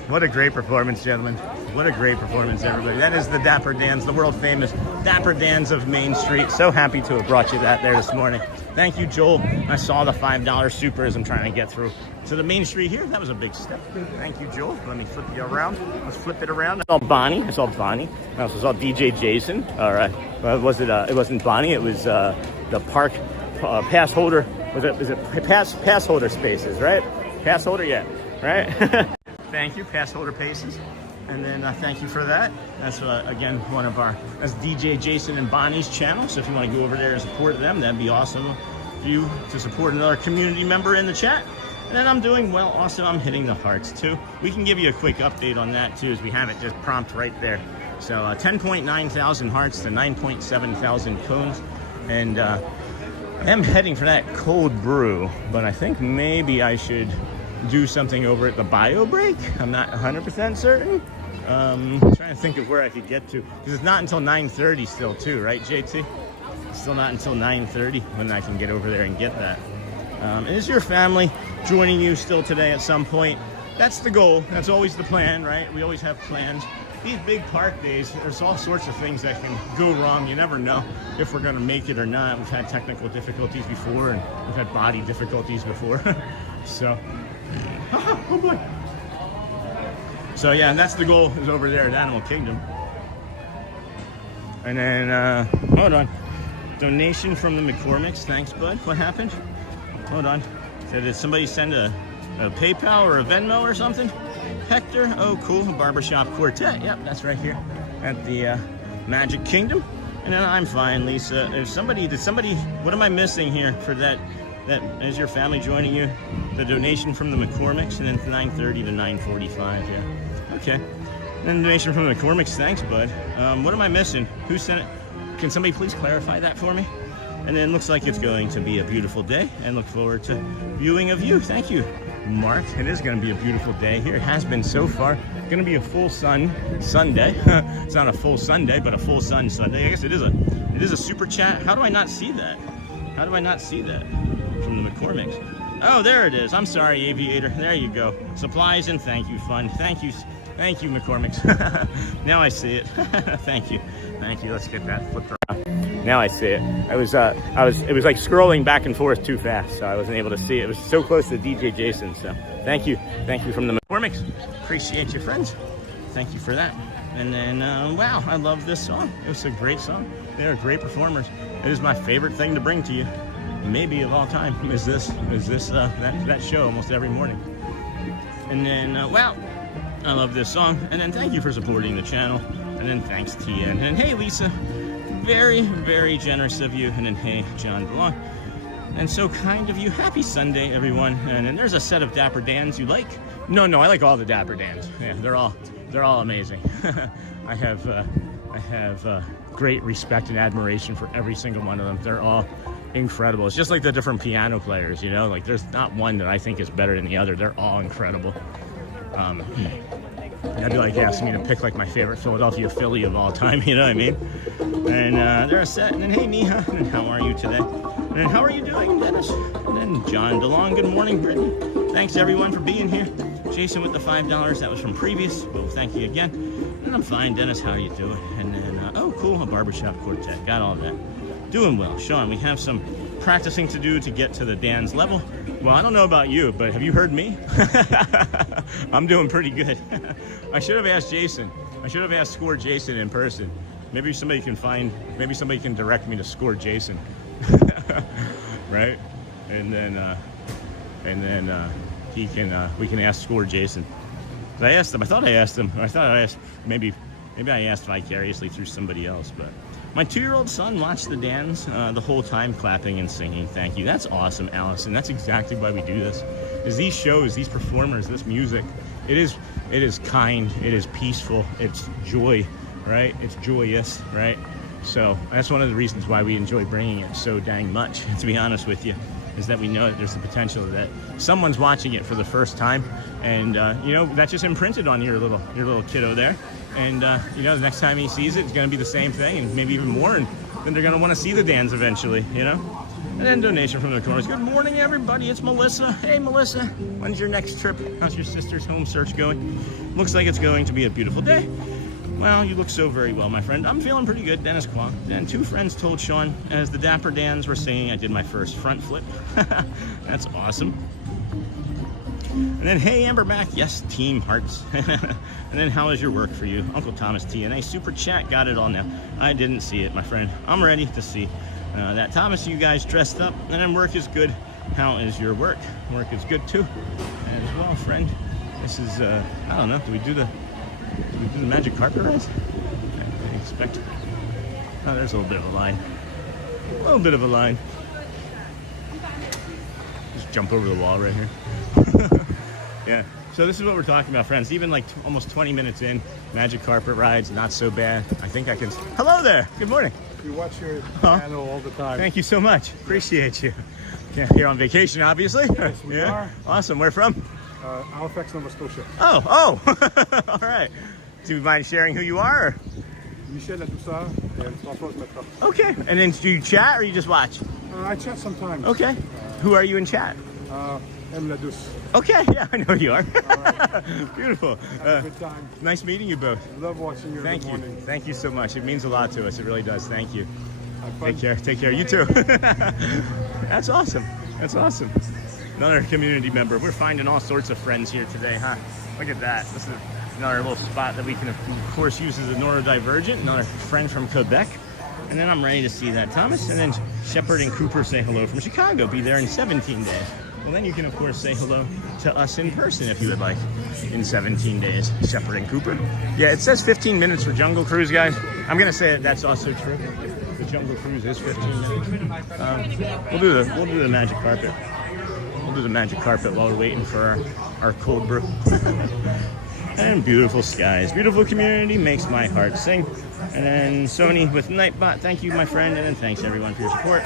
What a great performance, gentlemen. What a great performance, everybody. That is the Dapper Dans, the world famous Dapper Dans of Main Street. So happy to have brought you that there this morning. Thank you, Joel. I saw the $5 super as I'm trying to get through to the Main Street here. That was a big step. Thank you, Joel. Let me flip you around. Let's flip it around. I saw Bonnie. I also saw DJ Jason. All right. It wasn't Bonnie. It was the park pass holder. Was it pass holder spaces, right? Pass holder, yeah. Right? Thank you, pass holder paces. And then thank you for that. That's again that's DJ Jason and Bonnie's channel. So if you want to go over there and support them, that'd be awesome for you to support another community member in the chat. And then I'm doing well. Also, I'm hitting the hearts too. We can give you a quick update on that too, as we have it just prompt right there. So 10.9 thousand hearts to 9.7 thousand cones, and I'm heading for that cold brew. But I think maybe I should do something over at the bio break. I'm not 100% certain. I'm trying to think of where I could get to, because it's not until 9:30 still too, right, JT? Still not until 9:30 when I can get over there and get that. Is your family joining you still today at some point? That's the goal. That's always the plan, right? We always have plans. These big park days, there's all sorts of things that can go wrong. You never know if we're going to make it or not. We've had technical difficulties before, and we've had body difficulties before. So, oh boy. So yeah, and that's the goal, is over there at Animal Kingdom. And then, hold on. Donation from the McCormicks. Thanks, bud. What happened? Hold on. Did somebody send a PayPal or a Venmo or something? Hector, oh cool, a barbershop quartet. Yep, that's right here at the Magic Kingdom. And then I'm fine, Lisa. If somebody, what am I missing here for that is your family joining you? The donation from the McCormicks, and then 9:30 to 9:45, yeah. Okay. And then donation from the McCormicks, thanks, bud. What am I missing? Who sent it? Can somebody please clarify that for me? And then looks like it's going to be a beautiful day, and look forward to viewing of you. Thank you, Mark. It is going to be a beautiful day here. It has been so far. Going to be a full sun Sunday. It's not a full Sunday, but a full sun Sunday. I guess it is a super chat. How do I not see that? How do I not see that from the McCormicks? Oh, there it is. I'm sorry, Aviator. There you go. Supplies and thank you fund. Thank you, McCormicks. Now I see it. Thank you. Let's get that flipped around. Now I see it. It was like scrolling back and forth too fast, so I wasn't able to see it. It was so close to DJ Jason. So thank you from the McCormicks. Appreciate you, friends. Thank you for that. And then wow, I love this song. It was a great song. They are great performers. It is my favorite thing to bring to you, maybe of all time. Is this that show almost every morning. And then wow, I love this song. And then thank you for supporting the channel. And then thanks, TN. And then hey, Lisa. Very, very generous of you. And then hey, John DeLong. And so kind of you. Happy Sunday, everyone. And then there's a set of Dapper Dans you like. No, I like all the Dapper Dans. Yeah, they're all amazing. I have great respect and admiration for every single one of them. They're all incredible. It's just like the different piano players, you know, like there's not one that I think is better than the other. They're all incredible. That'd be like asking me to pick like my favorite Philadelphia Philly of all time, you know what I mean? And they're a set. And then hey, Neha, and how are you today? And then how are you doing, Dennis? And then John DeLong, good morning, Brittany. Thanks everyone for being here. Jason with the $5, that was from previous. Well, thank you again. And I'm fine, Dennis, how are you doing? And then, oh cool, a barbershop quartet, got all that. Doing well. Sean, we have some practicing to do to get to the Dan's level. Well, I don't know about you, but have you heard me? I'm doing pretty good. I should have asked Jason. I should have asked Score Jason in person. Maybe somebody can direct me to Score Jason. Right? And then we can ask Score Jason. I asked him. I thought I asked him. I thought I asked maybe I asked vicariously through somebody else, but my 2-year-old son watched the Dans the whole time, clapping and singing. Thank you. That's awesome, Allison. That's exactly why we do this. Is these shows, these performers, this music, it is kind, it is peaceful, it's joy, right? It's joyous, right? So that's one of the reasons why we enjoy bringing it so dang much, to be honest with you, is that we know that there's the potential that someone's watching it for the first time, and you know, that's just imprinted on your little kiddo there. And you know, the next time he sees it, it's going to be the same thing, and maybe even more. And then they're going to want to see the Dans eventually, you know. And then donation from the corners. Good morning, everybody. It's Melissa. Hey, Melissa. When's your next trip? How's your sister's home search going? Looks like it's going to be a beautiful day. Well, you look so very well, my friend. I'm feeling pretty good. Dennis Kwong. And 2 friends told Sean, as the Dapper Dans were singing, I did my first front flip. That's awesome. And then, hey, Amber Mac, yes, Team Hearts. And then, how is your work for you? Uncle Thomas TNA, Super Chat, got it all now. I didn't see it, my friend. I'm ready to see that. Thomas, you guys dressed up, and then work is good. How is your work? Work is good, too, as well, friend. This is, I don't know, do we do the magic carpet rides? I expect. Oh, there's a little bit of a line. A little bit of a line. Just jump over the wall right here. Yeah, so this is what we're talking about, friends. Even like almost 20 minutes in, magic carpet rides, not so bad. I think I can. Hello there. Good morning. We watch your channel all the time. Thank you so much. Appreciate you. Yeah, you're on vacation, obviously. Yes, we are. Awesome. Where from? Halifax, Nova Scotia. Oh. All right. Do you mind sharing who you are? Michel a tout ça, et François se mettra. Okay. And then do you chat or you just watch? I chat sometimes. Okay. Who are you in chat? M. La Douce. Okay. Yeah, I know who you are. Beautiful. Have a good time. Nice meeting you both. Love watching you every Thank you. morning. Thank you so much. It means a lot to us. It really does. Thank you. Have fun. Take care. Take care. You too. That's awesome. That's awesome. Another community member. We're finding all sorts of friends here today, huh? Look at that. This is another little spot that we can, of course, use as a neurodivergent. Another friend from Quebec. And then I'm ready to see that Thomas. And then Shepard and Cooper say hello from Chicago. Be there in 17 days. Well, then you can, of course, say hello to us in person if you would like in 17 days, Shepard and Cooper. Yeah, it says 15 minutes for Jungle Cruise, guys. I'm going to say that's also true. The Jungle Cruise is 15 minutes. We'll do the magic carpet. We'll do the magic carpet while we're waiting for our cold brew. And beautiful skies. Beautiful community makes my heart sing. And then Sony with Nightbot. Thank you, my friend. And then thanks, everyone, for your support.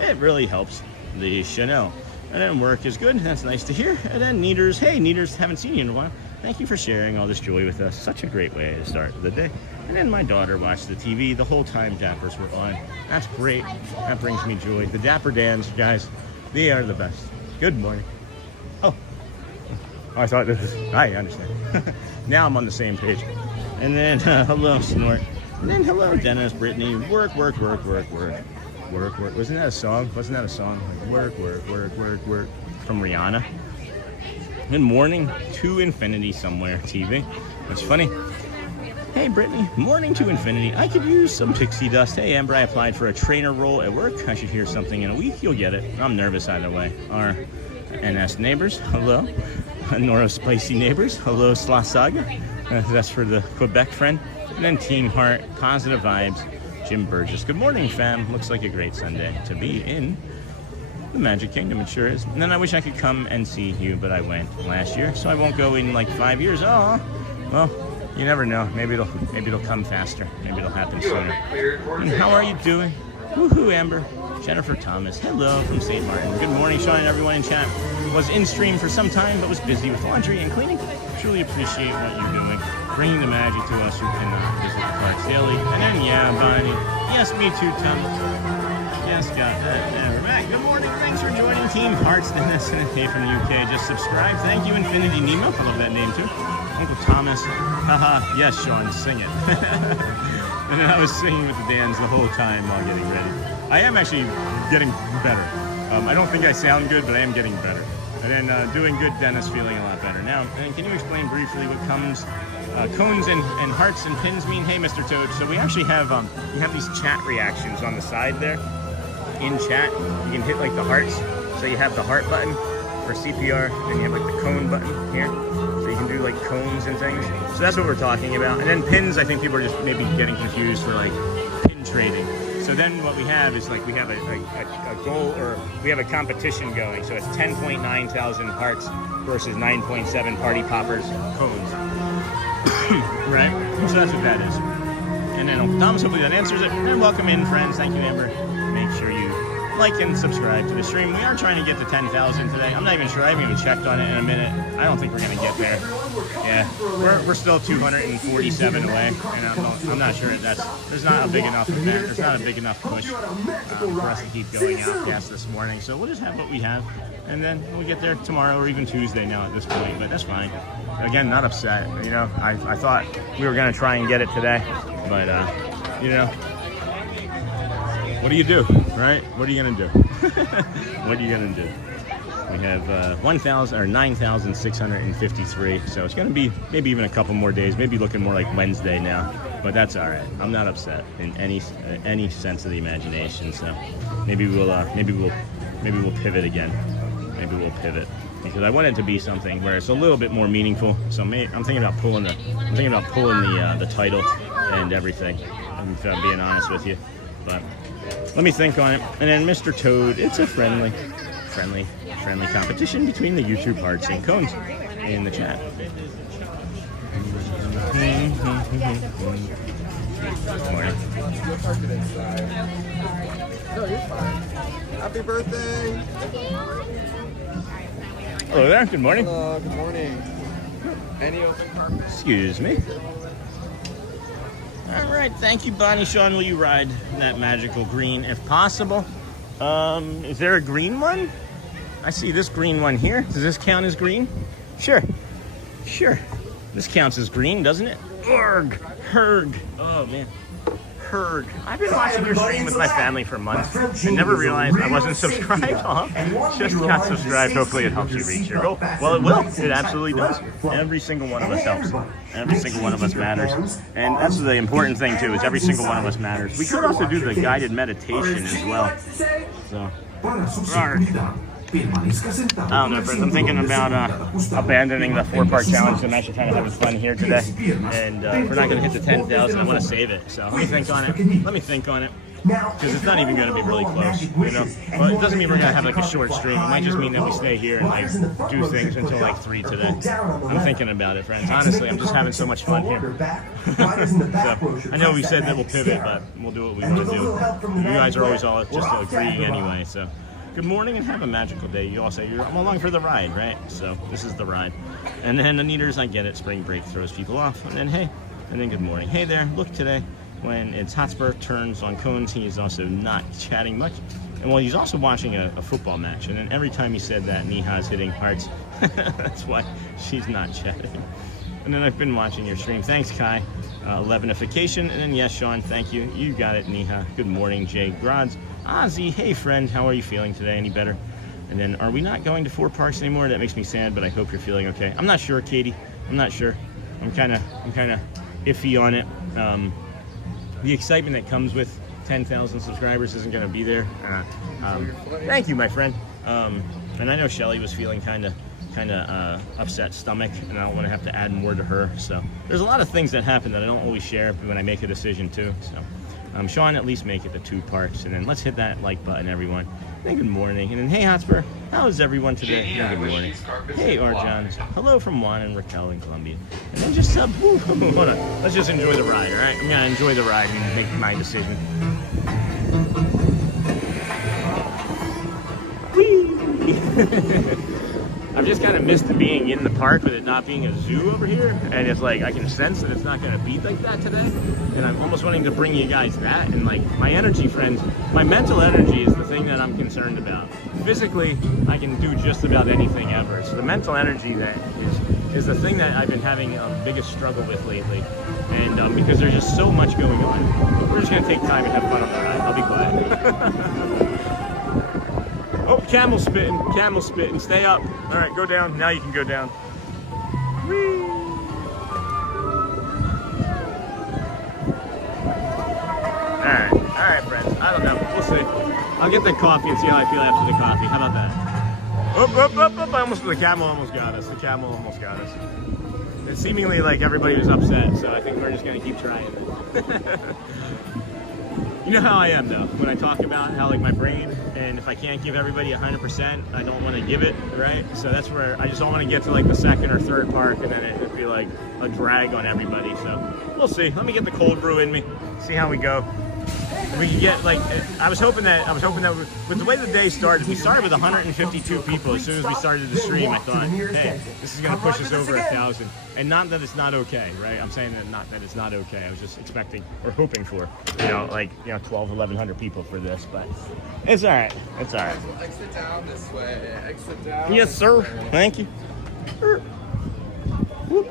It really helps the Chanel. And then work is good. That's nice to hear. And then Neaters. Hey, Neaters, haven't seen you in a while. Thank you for sharing all this joy with us. Such a great way to start the day. And then my daughter watched the TV the whole time Dappers were on. That's great. That brings me joy. The Dapper Dans, guys, they are the best. Good morning. Oh, I thought this was, I understand. Now I'm on the same page. And then hello, Snort. And then hello, Dennis, Brittany. Work, work, work, work, work. Work, work. Wasn't that a song? Wasn't that a song? Work, work, work, work, work. From Rihanna. Good morning to infinity somewhere, TV. That's funny. Hey, Brittany. Morning to infinity. I could use some pixie dust. Hey, Amber, I applied for a trainer role at work. I should hear something in a week. You'll get it. I'm nervous either way. Our NS neighbors. Hello. Noro Spicy neighbors. Hello, Slaw Saga. That's for the Quebec friend. And then Team Heart. Positive vibes. Jim Burgess. Good morning, fam. Looks like a great Sunday to be in the Magic Kingdom. It sure is. And then I wish I could come and see you, but I went last year, so I won't go in like 5 years. Oh, well, you never know. Maybe it'll come faster. Maybe it'll happen sooner. And how are you doing? Woohoo, Amber. Jennifer Thomas. Hello from St. Martin. Good morning, Sean and everyone in chat. Was in stream for some time, but was busy with laundry and cleaning. Truly appreciate what you're doing. Bringing the magic to us who cannot visit the parks daily. And then, yeah, Bonnie. Yes, me too, Tom. Yes, got that. Yeah, Matt, good morning. Thanks for joining Team Hearts. And that's from the UK. Just subscribe. Thank you, Infinity Nemo. I love that name, too. Uncle Thomas. Haha. Yes, Sean, sing it. And then I was singing with the Dans the whole time while getting ready. I am actually getting better. I don't think I sound good, but I am getting better. And then doing good, Dennis, feeling a lot better. Now, can you explain briefly what cones and hearts and pins mean? Hey, Mr. Toad. So we actually have these chat reactions on the side there. In chat, you can hit like the hearts. So you have the heart button for CPR, and you have like the cone button here. So you can do like cones and things. So that's what we're talking about. And then pins, I think people are just maybe getting confused for like pin trading. So then what we have is like we have a goal, or we have a competition going. So it's 10.9 thousand hearts versus 9.7 party poppers cones. Right? So that's what that is. And then Thomas, hopefully that answers it. And welcome in, friends. Thank you, Amber. Make sure you like and subscribe to the stream. We are trying to get to 10,000 today. I'm not even sure. I haven't even checked on it in a minute. I don't think we're going to get there. Yeah, we're still 247 away. And I'm not sure there's not a big enough event. There's not a big enough push for us to keep going out past this morning. So we'll just have what we have. And then we'll get there tomorrow or even Tuesday now at this point. But that's fine. Again, not upset. You know, I thought we were going to try and get it today. But, you know, what do you do, right? What are you going to do? What are you going to do? We have 9,653, so it's going to be maybe even a couple more days, maybe looking more like Wednesday now, but that's all right. I'm not upset in any sense of the imagination. So maybe we'll pivot again. Maybe we'll pivot because I want it to be something where it's a little bit more meaningful. So I'm thinking about pulling the title and everything. If I'm being honest with you, but let me think on it. And then Mr. Toad, it's a friendly competition between the YouTube hearts and cones in the chat. Good morning. No, you're fine. Happy birthday. Hello there. Good morning. Hello, good morning. Any open carpet? Excuse me. All right, thank you, Bonnie. Sean, will you ride that magical green if possible? Is there a green one? I see this green one here. Does this count as green? Sure. Sure. This counts as green, doesn't it? Urgh. Herg. Oh, man. Herg. I've been watching your stream with my family for months and never realized I wasn't subscribed. Just got subscribed. Hopefully it helps you reach your goal. Well, it will. It absolutely does. Every single one of us helps. Every single one of us matters. And that's the important thing, too, is every single one of us matters. We could also do the guided meditation as well. So, I don't know, friends. I'm thinking about abandoning the 4-part challenge. I'm actually kind of having fun here today. And we're not going to hit the 10,000. I want to save it. So let me think on it. Let me think on it. Because it's not even going to be really close, you know? Well, it doesn't mean we're going to have like a short stream. It might just mean that we stay here and like do things until like 3 today. I'm thinking about it, friends. Honestly, I'm just having so much fun here. So, I know we said that we'll pivot, but we'll do what we want to do. You guys are always all just agreeing anyway, so. Good morning and have a magical day. You all say, I'm along for the ride, right? So this is the ride. And then the Anita's, I get it, spring break throws people off. And then, hey, and then good morning. Hey there, look today, when it's Hotspur turns on cones, he is also not chatting much. And well, he's also watching a football match. And then every time he said that, Niha's hitting hearts. That's why she's not chatting. And then I've been watching your stream. Thanks, Kai. 11ification. And then, yes, Sean, thank you. You got it, Niha. Good morning, Jay Grods. Ozzy, hey friend, how are you feeling today? Any better? And then, are we not going to 4 parks anymore? That makes me sad, but I hope you're feeling okay. I'm not sure, Katie. I'm not sure. I'm kind of iffy on it. The excitement that comes with 10,000 subscribers isn't going to be there. Thank you, my friend. And I know Shelly was feeling kind of upset stomach, and I don't want to have to add more to her. So there's a lot of things that happen that I don't always share when I make a decision too. So. Sean, at least make it the 2 parks, and then let's hit that like button, everyone. And good morning, and then hey Hotspur, how is everyone today? Good morning. Hey Arjons, hello from Juan and Raquel in Colombia. And then just hold on, let's just enjoy the ride, all right? I'm gonna enjoy the ride and make my decision. Whee! I've just kind of missed being in the park with it not being a zoo over here, and it's like I can sense that it's not going to be like that today, and I'm almost wanting to bring you guys that, and like my energy, friends, my mental energy is the thing that I'm concerned about. Physically, I can do just about anything ever. So the mental energy that is the thing that I've been having the biggest struggle with lately, and because there's just so much going on. We're just going to take time and have fun on the ride. I'll be quiet. Oh, camel spitting, stay up. All right, go down. Now you can go down. Whee! All right, friends. I don't know. We'll see. I'll get the coffee and see how I feel after the coffee. How about that? Up. The camel almost got us. And seemingly like everybody was upset, so I think we're just gonna keep trying it. You know how I am though, when I talk about how like my brain, and if I can't give everybody 100%, I don't want to give it, right? So that's where I just don't want to get to like the 2nd or 3rd park and then it'd be like a drag on everybody. So we'll see. Let me get the cold brew in me, see how we go. We can get like, I was hoping that with the way the day started, we started with 152 people. As soon as we started the stream, I thought, hey, this is going to push us over 1,000. And not that it's not okay, right? I'm saying that not that it's not okay. I was just expecting or hoping for, 1,200 people for this, but it's all right. It's all right. Exit down this way. Exit down. Yes, sir. Thank you. Whoop.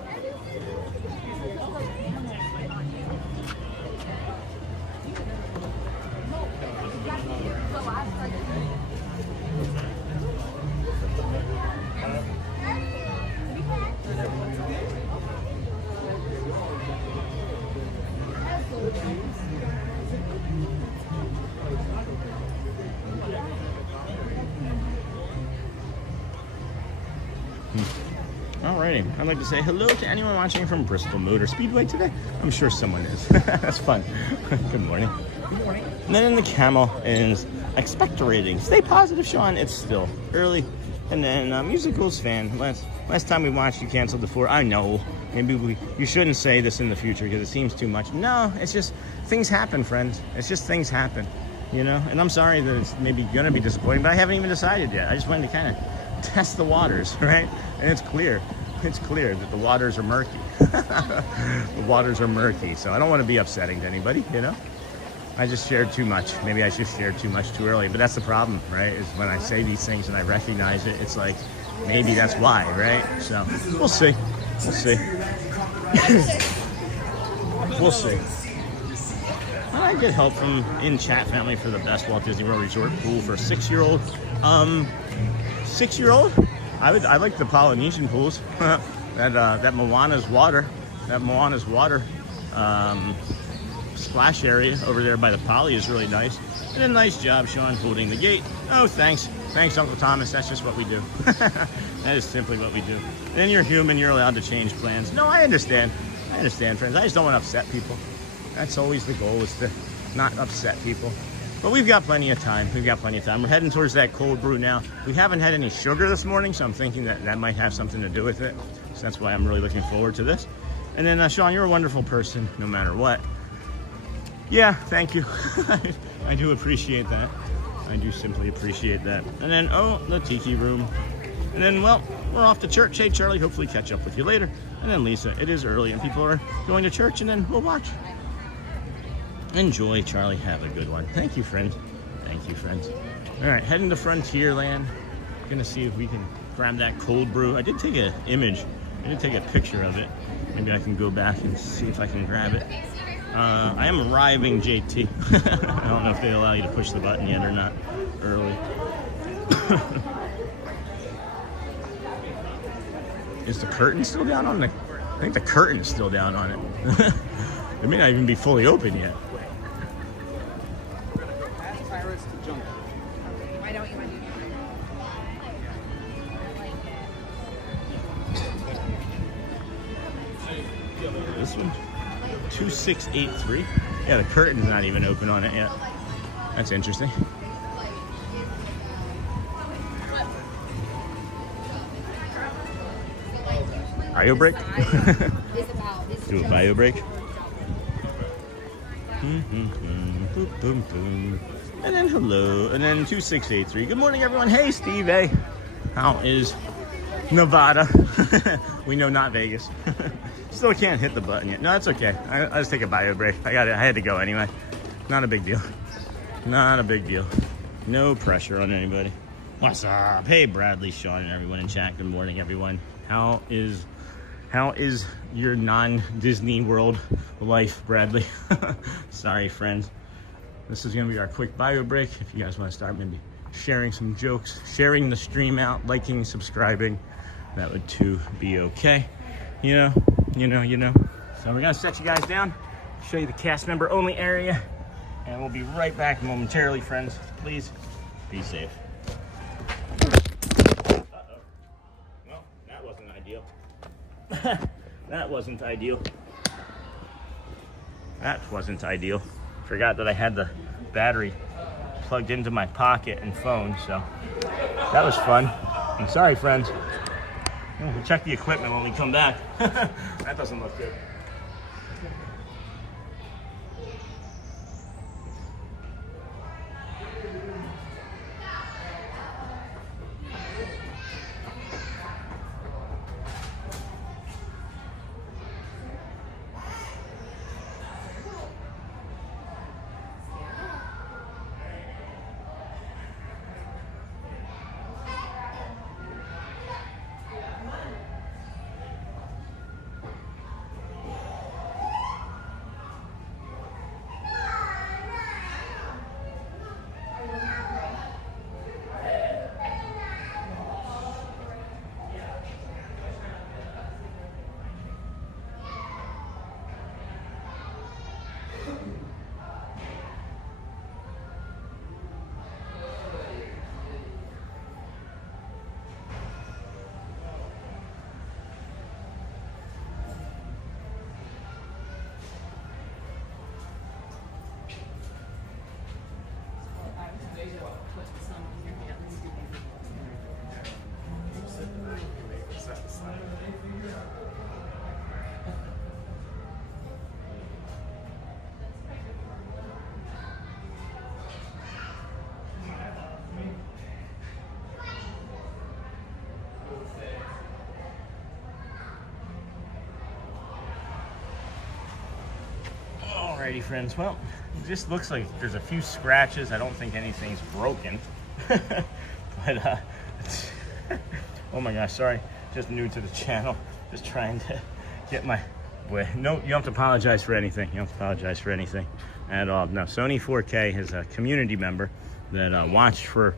Alrighty, I'd like to say hello to anyone watching from Bristol Motor Speedway today. I'm sure someone is. That's fun. Good morning. Good morning. And then the camel is expectorating. Stay positive, Sean. It's still early. And then musicals fan. Last time we watched, you canceled the 4. I know. Maybe you shouldn't say this in the future because it seems too much. No, it's just things happen, friends. It's just things happen, And I'm sorry that it's maybe going to be disappointing, but I haven't even decided yet. I just wanted to kind of test the waters, right? And it's clear. it's clear that the waters are murky. The waters are murky, so I don't want to be upsetting to anybody, you know? I just shared too much. Maybe I just shared too much too early, but that's the problem, right? Is when I say these things and I recognize it, it's like, maybe that's why, right? So, we'll see. We'll see. We'll see. I get help from in chat family for the best Walt Disney World Resort pool for a 6-year-old. 6-year-old? I like the Polynesian pools. that Moana's water. That Moana's water splash area over there by the Poly is really nice. And a nice job, Sean, holding the gate. Oh, thanks. Thanks, Uncle Thomas. That's just what we do. That is simply what we do. And you're human. You're allowed to change plans. No, I understand. I understand, friends. I just don't want to upset people. That's always the goal, is to not upset people. But we've got plenty of time. We've got plenty of time. We're heading towards that cold brew now. We haven't had any sugar this morning, so I'm thinking that that might have something to do with it. So that's why I'm really looking forward to this. And then, Sean, you're a wonderful person, no matter what. Yeah, thank you. I do appreciate that. I do simply appreciate that. And then, oh, the tiki room. And then, well, we're off to church. Hey, Charlie, hopefully catch up with you later. And then, Lisa, it is early and people are going to church, and then we'll watch. Enjoy, Charlie. Have a good one. Thank you, friends. Thank you, friends. All right, heading to Frontierland. Gonna see if we can grab that cold brew. I did take an image. I did take a picture of it. Maybe I can go back and see if I can grab it. I am arriving, JT. I don't know if they allow you to push the button yet or not early. Is the curtain still down on it? I think the curtain is still down on it. It may not even be fully open yet. Why don't you want to do that? This one? 2683. Yeah, the curtain's not even open on it yet. That's interesting. Bio break? Do a bio break? Boop, boom, boom. And then hello. And then 2683. Good morning, everyone. Hey, Steve A. How is Nevada? We know not Vegas. Still can't hit the button yet. No, that's okay. I just take a bio break. I had to go anyway. Not a big deal. Not a big deal. No pressure on anybody. What's up? Hey, Bradley, Sean, and everyone in chat. Good morning, everyone. How is your non-Disney World life, Bradley? Sorry, friends. This is gonna be our quick bio break. If you guys want to start maybe sharing some jokes, sharing the stream out, liking, subscribing, that would too be okay. You know. So we're gonna set you guys down, show you the cast member only area, and we'll be right back momentarily, friends. Please be safe. Uh-oh. Well, that wasn't ideal. That wasn't ideal. That wasn't ideal. Forgot that I had the battery plugged into my pocket and phone, so that was fun. I'm sorry, friends. We'll check the equipment when we come back. That doesn't look good. Alrighty, friends. Well, it just looks like there's a few scratches. I don't think anything's broken. But, oh my gosh, sorry. Just new to the channel. Just trying to get my way. No, you don't have to apologize for anything. You don't have to apologize for anything at all. No, Sony 4K is a community member that watched for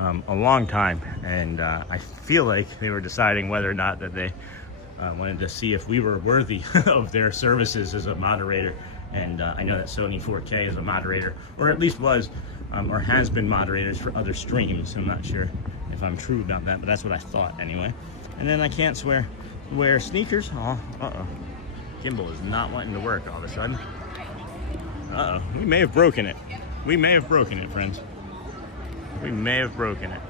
a long time. And I feel like they were deciding whether or not that they wanted to see if we were worthy of their services as a moderator. And I know that Sony 4K is a moderator, or at least was, or has been moderators for other streams. I'm not sure if I'm true about that, but that's what I thought anyway. And then I can't wear sneakers. Oh, uh-oh. Gimbal is not wanting to work all of a sudden. Uh-oh. We may have broken it. We may have broken it, friends. We may have broken it.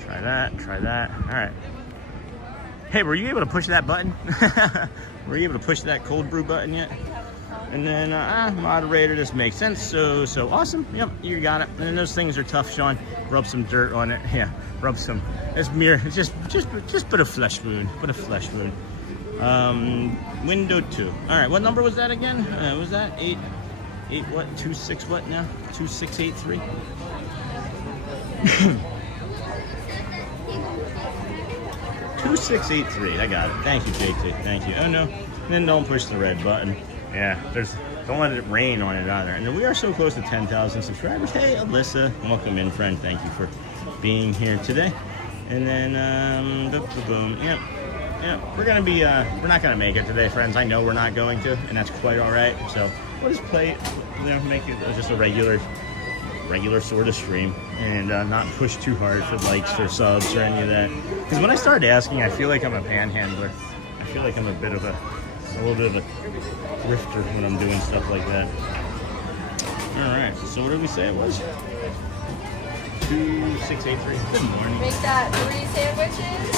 Try that, try that. All right. Hey, were you able to push that button? Were you able to push that cold brew button yet? And then, moderator, this makes sense. So awesome. Yep, you got it. And then those things are tough, Sean. Rub some dirt on it. Yeah, rub some. It's mirror. Just put a flesh wound. Put a flesh wound. Window 2. All right, what number was that again? Was that 8 what? 26 what now? 2683. 2683. I got it. Thank you, JT. Thank you. Oh no. And then don't push the red button. Yeah, don't let it rain on it either. And then we are so close to 10,000 subscribers. Hey, Alyssa, welcome in, friend. Thank you for being here today. And then, boom. Yep. We're gonna be. We're not gonna make it today, friends. I know we're not going to, and that's quite all right. So we'll just play. Make it just a regular sort of stream, and not push too hard for likes or subs or any of that. Because when I started asking, I feel like I'm a panhandler. I feel like I'm a little bit of a grifter when I'm doing stuff like that. All right, so what did we say it was? 2683. Good morning. Make that 3 sandwiches.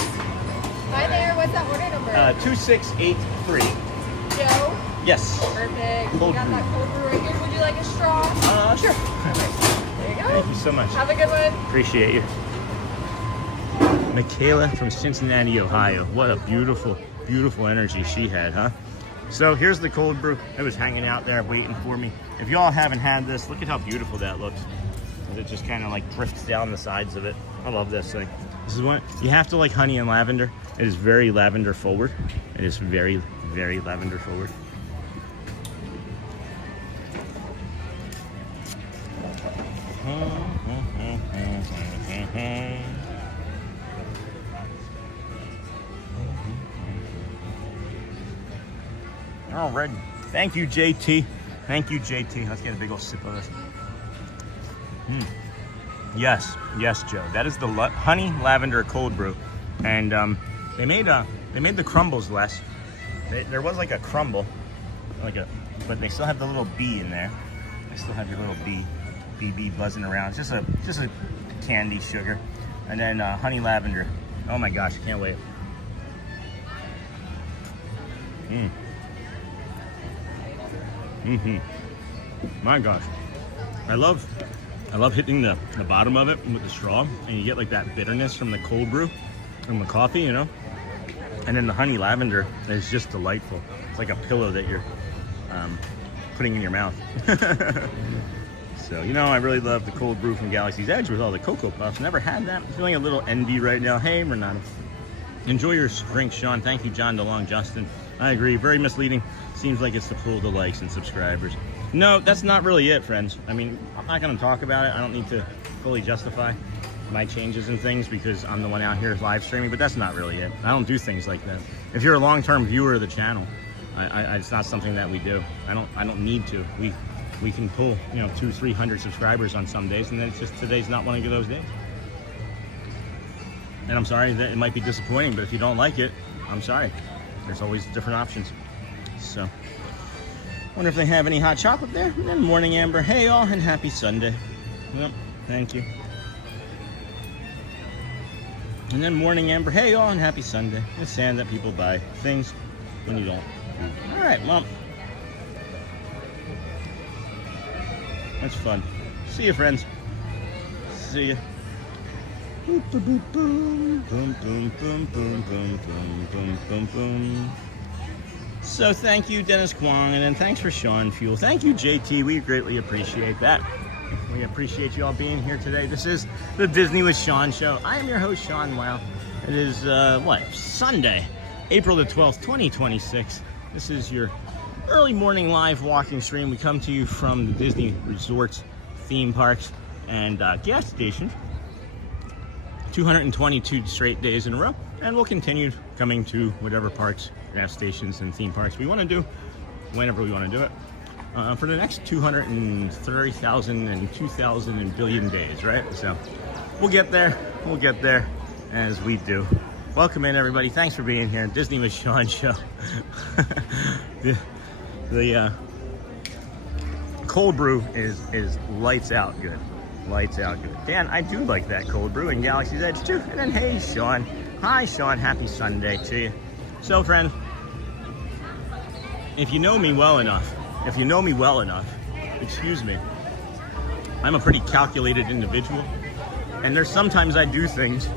Hi there, what's that order number? 2683. Joe? Yes. Perfect. Cold You got brew. that cold brew right here. Would you like a straw? Sure. There you go. Thank you so much. Have a good one. Appreciate you. Michaela from Cincinnati, Ohio. What a beautiful, beautiful energy she had, huh? So here's the cold brew. It was hanging out there waiting for me. If y'all haven't had this, look at how beautiful that looks. It just kind of like drifts down the sides of it. I love this thing. This is one, you have to like honey and lavender. It is very lavender forward. It is very, very lavender forward. All right. Thank you, JT. Thank you, JT. Let's get a big old sip of this. Yes, Joe. That is the honey lavender cold brew, and they made the crumbles less. There was like a crumble, but they still have the little bee in there. They still have your little bee buzzing around. It's just a candy sugar, and then honey lavender. Oh my gosh, I can't wait. My gosh, I love hitting the bottom of it with the straw, and you get like that bitterness from the cold brew, from the coffee, you know. And then the honey lavender is just delightful. It's like a pillow that you're putting in your mouth. So, you know, I really love the cold brew from Galaxy's Edge with all the Cocoa Puffs. Never had that. I'm feeling a little envy right now. Hey, Renata. Enjoy your drink, Sean. Thank you, John DeLong, Justin. I agree. Very misleading. Seems like it's to pull the likes and subscribers. No, that's not really it, friends. I mean, I'm not going to talk about it. I don't need to fully justify my changes and things because I'm the one out here live streaming, but that's not really it. I don't do things like that. If you're a long-term viewer of the channel, it's not something that we do. I don't need to. We can pull, 200-300 subscribers on some days, and then it's just today's not one of those days. And I'm sorry that it might be disappointing, but if you don't like it, I'm sorry. There's always different options. So, wonder if they have any hot chocolate there. And then Morning Amber, hey all, and happy Sunday. Yep, thank you. And then Morning Amber, hey all, and happy Sunday. It's sad that people buy things when you don't. All right, Mom. That's fun. See you, friends. See ya. Boom, boom, boom, boom, boom, boom, boom, boom, boom, boom, boom, boom. So thank you, Dennis Kwong, and then thanks for Sean Fuel. Thank you, JT. We greatly appreciate that. We appreciate you all being here today. This is the Disney with Sean show. I am your host, Sean Wow. It is, Sunday, April the 12th, 2026. This is your early morning live walking stream. We come to you from the Disney resorts, theme parks, and gas stations. 222 straight days in a row. And we'll continue coming to whatever parks, gas stations, and theme parks we want to do, whenever we want to do it, for the next 230,000 and 2,000 and billion days, right? So we'll get there as we do. Welcome in, everybody. Thanks for being here. Disney with Sean show. the cold brew is lights out good. Lights out good. Dan, I do like that cold brew in Galaxy's Edge too. And then, hey, Sean. Hi, Sean. Happy Sunday to you. So, friend, if you know me well enough, excuse me, I'm a pretty calculated individual. And there's sometimes I do things.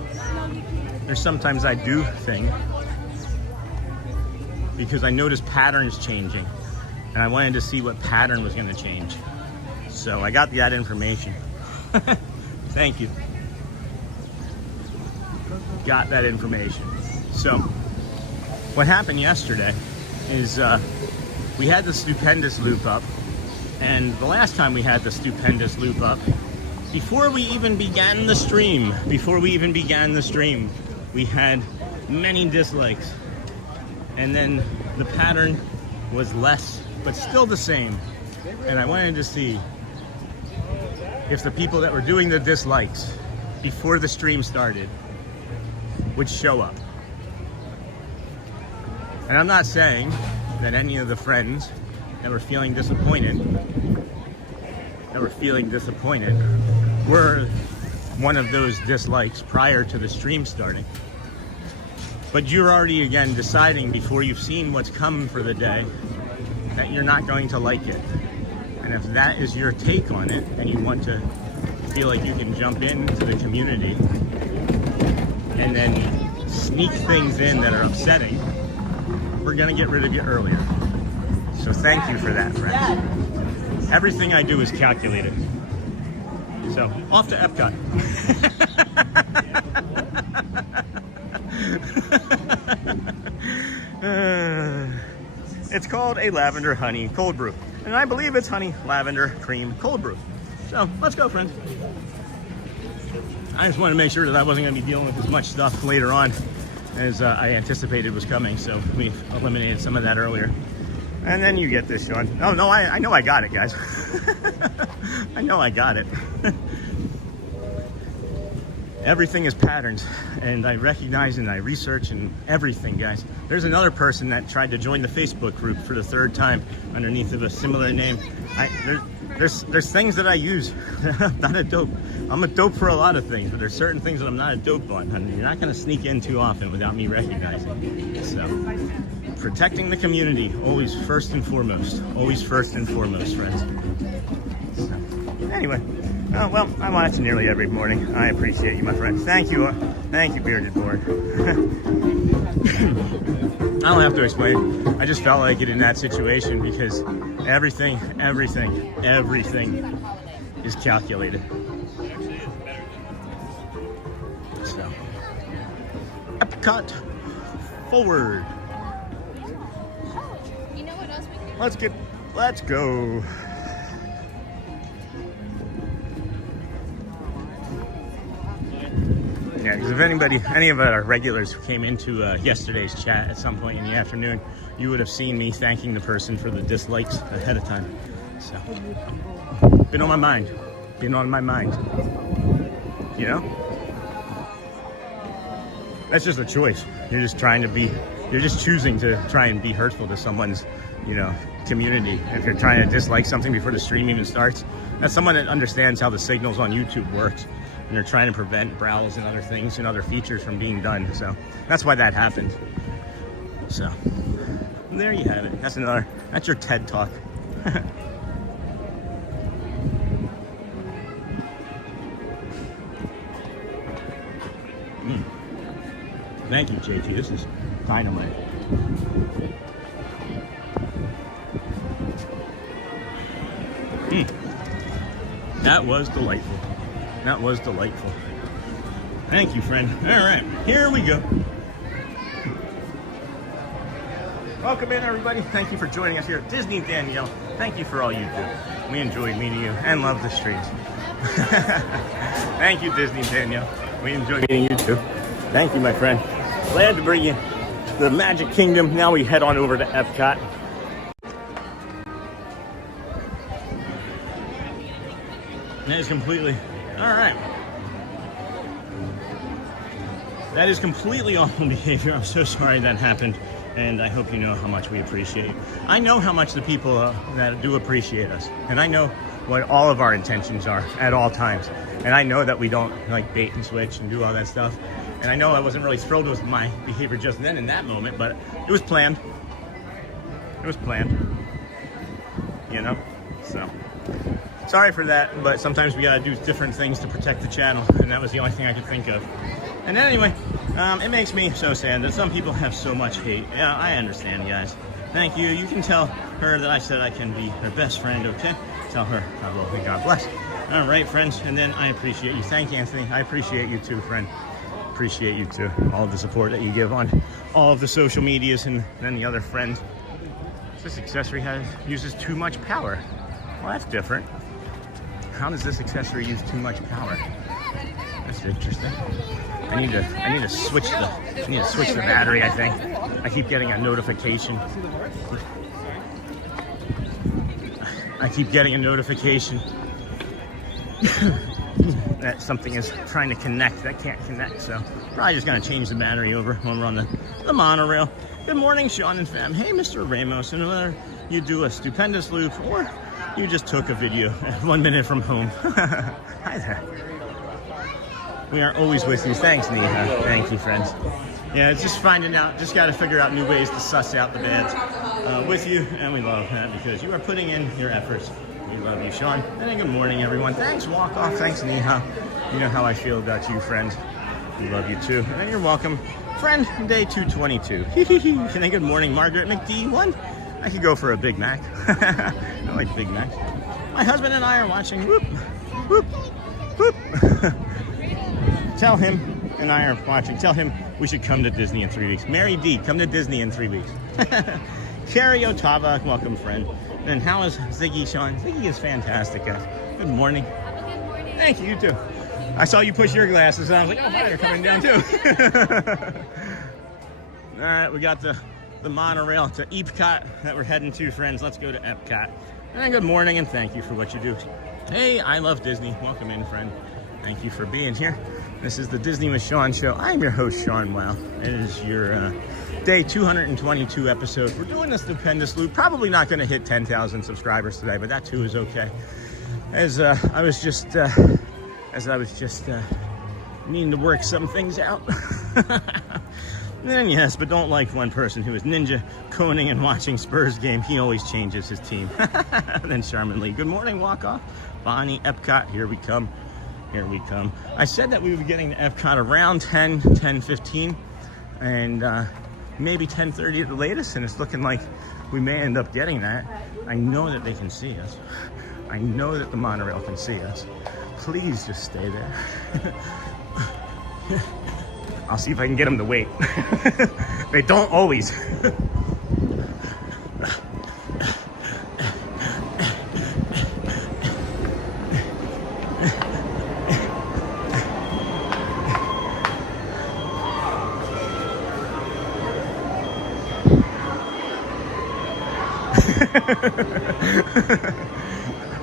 Because I notice patterns changing. And I wanted to see what pattern was going to change. So I got that information. Thank you. Got that information. So what happened yesterday is we had the Stupendous Loop up, and the last time we had the Stupendous Loop up, before we even began the stream, we had many dislikes, and then the pattern was less but still the same. And I wanted to see if the people that were doing the dislikes before the stream started would show up. And I'm not saying that any of the friends that were feeling disappointed were one of those dislikes prior to the stream starting. But you're already, again, deciding before you've seen what's coming for the day that you're not going to like it. And if that is your take on it, and you want to feel like you can jump into the community and then sneak things in that are upsetting, we're going to get rid of you earlier. So thank you for that, friends. Everything I do is calculated. So, off to Epcot. It's called a lavender honey cold brew. And I believe it's honey lavender cream cold brew. So, let's go, friends. I just wanted to make sure that I wasn't going to be dealing with as much stuff later on as I anticipated was coming. So, we eliminated some of that earlier. And then you get this, Sean. Oh, no, I know I got it, guys. I know I got it. Everything is patterns, and I recognize and I research and everything, guys. There's another person that tried to join the Facebook group for the third time underneath of a similar name. There's things that I use. I'm not a dope. I'm a dope for a lot of things, but there's certain things that I'm not a dope on. And you're not going to sneak in too often without me recognizing. So, protecting the community, always first and foremost. Always first and foremost, friends. So, anyway. Oh, well, I watch nearly every morning. I appreciate you, my friend. Thank you, Bearded Board. I don't have to explain. I just felt like it in that situation because everything is calculated. So, Epcot forward. You know what else we can do? Let's go. Yeah, because if any of our regulars who came into yesterday's chat at some point in the afternoon, you would have seen me thanking the person for the dislikes ahead of time. So, been on my mind. You know? That's just a choice. You're just choosing to try and be hurtful to someone's, community. If you're trying to dislike something before the stream even starts, that's someone that understands how the signals on YouTube works. And they're trying to prevent browse and other things and other features from being done. So that's why that happened. So there you have it. That's your TED Talk. Thank you, JT. This is dynamite. That was delightful. That was delightful. Thank you, friend. All right, here we go. Welcome in, everybody. Thank you for joining us here at Disney Danielle. Thank you for all you do. We enjoyed meeting you and love the streets. Thank you, Disney Danielle. We enjoyed meeting you too. Thank you, my friend. Glad to bring you to the Magic Kingdom. Now we head on over to Epcot. That is completely, all right. That is completely awful behavior. I'm so sorry that happened. And I hope you know how much we appreciate. I know how much the people that do appreciate us. And I know what all of our intentions are at all times. And I know that we don't like bait and switch and do all that stuff. And I know I wasn't really thrilled with my behavior just then in that moment, but it was planned. It was planned. You know? So, sorry for that, but sometimes we gotta do different things to protect the channel. And that was the only thing I could think of. And anyway, it makes me so sad that some people have so much hate. Yeah, I understand, guys. Thank you. You can tell her that I said I can be her best friend, okay? Tell her I love her. God bless. All right, friends. And then I appreciate you. Thank you, Anthony. I appreciate you too, friend. Appreciate you too. All of the support that you give on all of the social medias and any other friends. This accessory uses too much power. Well, that's different. How does this accessory use too much power? That's interesting. I need to switch the battery, I think. I keep getting a notification. That something is trying to connect that can't connect. So probably just gonna change the battery over when we're on the monorail. Good morning, Sean and fam. Hey, Mr. Ramos, and whether you do a stupendous loop or you just took a video 1 minute from home. Hi there. We are always with you. Thanks, Neha. Thank you, friends. Yeah, it's just finding out, just got to figure out new ways to suss out the bads with you, and we love that because you are putting in your efforts. We love you, Sean. And then good morning, everyone. Thanks, Walk Off. Thanks, Neha. You know how I feel about you, friend. We love you, too. And then you're welcome. Friend, day 222. And then good morning, Margaret McD1. I could go for a Big Mac. I like Big Macs. My husband and I are watching. Whoop, whoop, whoop. Tell him and I are watching. Tell him we should come to Disney in 3 weeks. Mary D, come to Disney in 3 weeks. Carrie Otava, welcome, friend. And how is Ziggy, Sean? Ziggy is fantastic, guys. Good morning. Good morning. Thank you, you too. I saw you push your glasses, and I was like, oh, hi, they're coming down, too. All right, we got the monorail to Epcot that we're heading to, friends. Let's go to Epcot. And good morning, and thank you for what you do. Hey, I love Disney. Welcome in, friend. Thank you for being here. This is the Disney with Sean show. I'm your host, Sean Wow. It is your day 222 episode. We're doing the stupendous loop. Probably not going to hit 10,000 subscribers today, but that too is okay. As I was just needing to work some things out. Then yes, but don't like one person who is ninja coning and watching Spurs game. He always changes his team. Then Sharman Lee. Good morning, Walk Off. Bonnie, Epcot, here we come. Here we come. I said that we would be getting to Epcot around 10:15, and maybe 10:30 at the latest, and it's looking like we may end up getting that. I know that they can see us. I know that the monorail can see us. Please just stay there. I'll see if I can get them to wait. They don't always.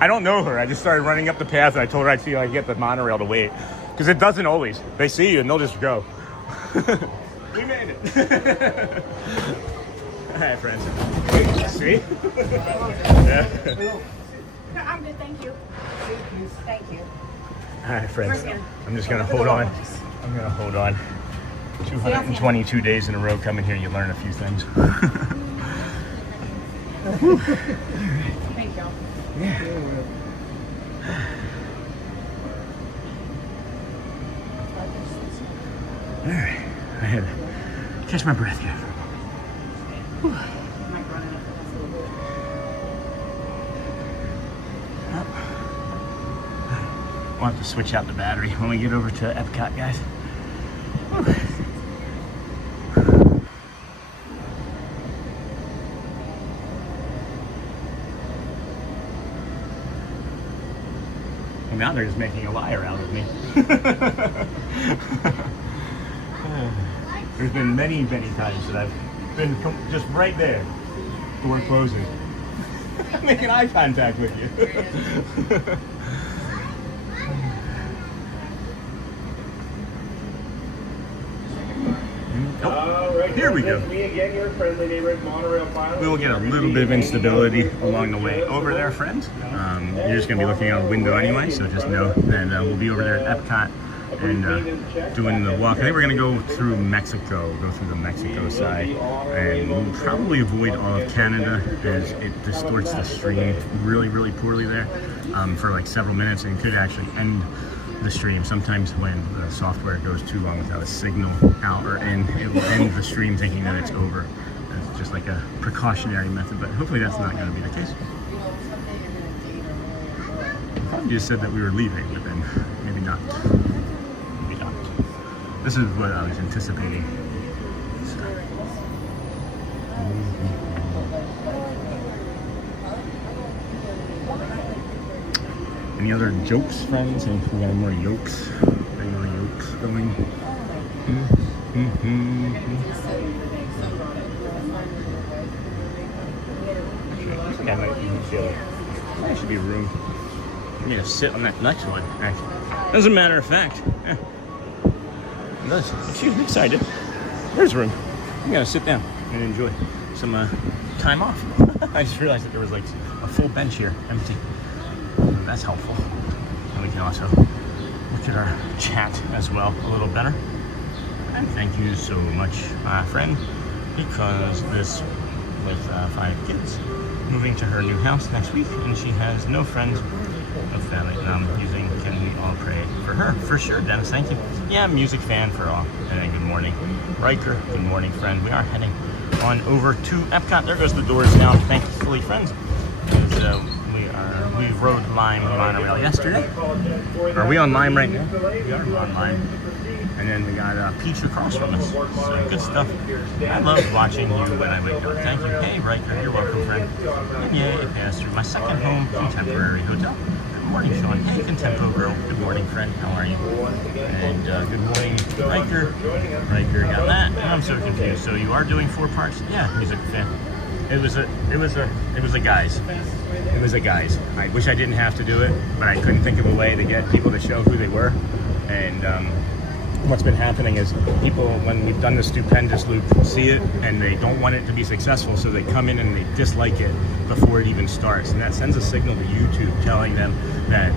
I don't know her. I just started running up the path and I told her I'd see if I could get the monorail to wait. Because it doesn't always. They see you and they'll just go. We made it. Hi, friends. See? Yeah. No, I'm good, thank you. Thank you. Hi, friends. I'm just going to hold on. I'm going to hold on. 222 days in a row coming here, you learn a few things. Thank you. Yeah. All right. I had to catch my breath here for a moment. We'll have to switch out the battery when we get over to Epcot, guys. Whew. Well, now they're just making a liar out of me. There's been many, many times that I've been just right there, door closing, making eye contact with you. Here we go. Me again, your friendly neighborhood Monorail Mile. We will get a little bit of instability along the way over there, friends. You're just going to be looking out the window anyway, so just know that we'll be over there at Epcot and doing the walk. I think we're going to go through Mexico, go through the Mexico side, and we'll probably avoid all of Canada as it distorts the stream really, really poorly there for like several minutes, and could actually end the stream. Sometimes when the software goes too long without a signal out or in, it will end the stream thinking that it's over. It's just like a precautionary method, but hopefully that's not going to be the case. I probably just said that we were leaving, but then maybe not. Maybe not. This is what I was anticipating. Any other jokes, friends? And we got more yolks. Any more yolks going? Yeah, there should be room for me to sit on that next one. As a matter of fact, yeah. It does. Excuse me, sorry, there's room. I'm gonna sit down and enjoy some time off. I just realized that there was like a full bench here, empty. That's helpful. And we can also look at our chat as well a little better. And thank you so much, my friend, because this with 5 kids moving to her new house next week, and she has no friends of family. And I'm using Can We All Pray for her. For sure, Dennis, thank you. Yeah, music fan for all. And good morning, Riker. Good morning, friend. We are heading on over to Epcot. There goes the doors down, thankfully, friends. We rode Lime Monorail yesterday. Are we on Lime right now? We are on Lime. And then we got Peach across from us. So good stuff. I love watching you when I wake up. Thank you. Hey, Riker, you're welcome, friend. And yay, it passed through my second home, Contemporary Hotel. Good morning, Sean. Hey, Contempo girl. Good morning, friend. How are you? And good morning, Riker. Riker got that. And I'm so confused. So you are doing 4 parks? Yeah, music fan. It was a guys. It was a guys. I wish I didn't have to do it, but I couldn't think of a way to get people to show who they were. And what's been happening is people, when we've done the Stupendous Loop, see it and they don't want it to be successful, so they come in and they dislike it before it even starts. And that sends a signal to YouTube telling them that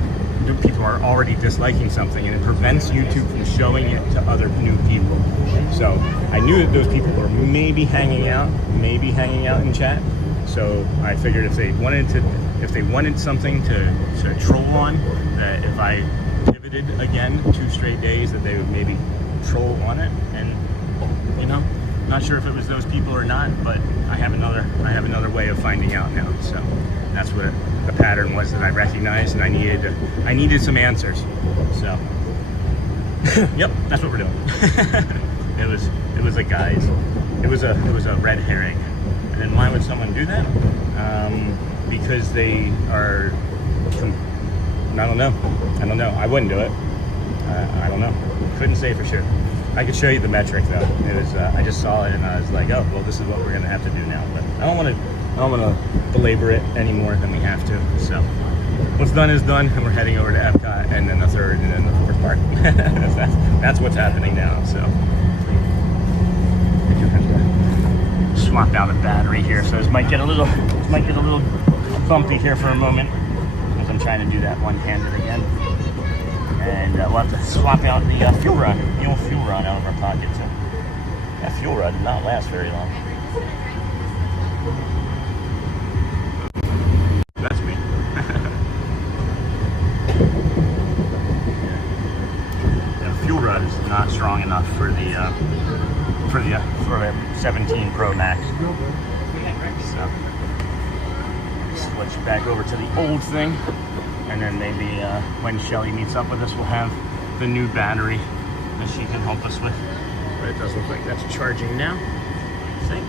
people are already disliking something, and it prevents YouTube from showing it to other new people. So I knew that those people were maybe hanging out in chat. So I figured if they wanted something to troll on, that if I pivoted again 2 straight days, that they would maybe troll on it. And not sure if it was those people or not, but I have another way of finding out now. So that's what the pattern was that I recognized, and I needed some answers. So yep, that's what we're doing. It was a guys. It was a red herring. And then why would someone do that? Because they are, I don't know. I wouldn't do it. I don't know. Couldn't say for sure. I could show you the metric though. It was I just saw it and I was like, oh well, this is what we're gonna have to do now. But I don't want to belabor it any more than we have to. So what's done is done, and we're heading over to Epcot, and then the 3rd, and then the 4th park. that's what's happening now. So swap out a battery here, so this might get a little bumpy here for a moment as I'm trying to do that one-handed again. And we'll have to swap out the fuel rod out of our pocket. So that fuel rod did not last very long. That's me. The fuel rod is not strong enough for the 17 Pro Max. So switch back over to the old thing. And then maybe when Shelly meets up with us, we'll have the new battery that she can help us with. But it does look like that's charging now, I think.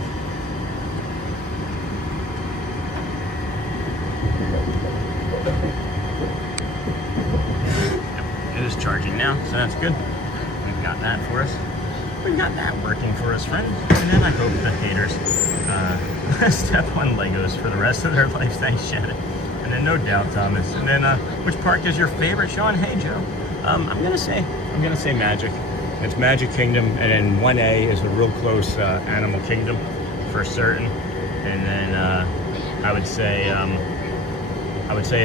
It is charging now, so that's good. We've got that for us. We got that working for us, friends. And then I hope the haters step on Legos for the rest of their life. Thanks, Shannon. And then no doubt, Thomas. And then which park is your favorite, Sean? Hey, Joe. I'm gonna say Magic. It's Magic Kingdom, and then 1A is a real close Animal Kingdom for certain. And then I would say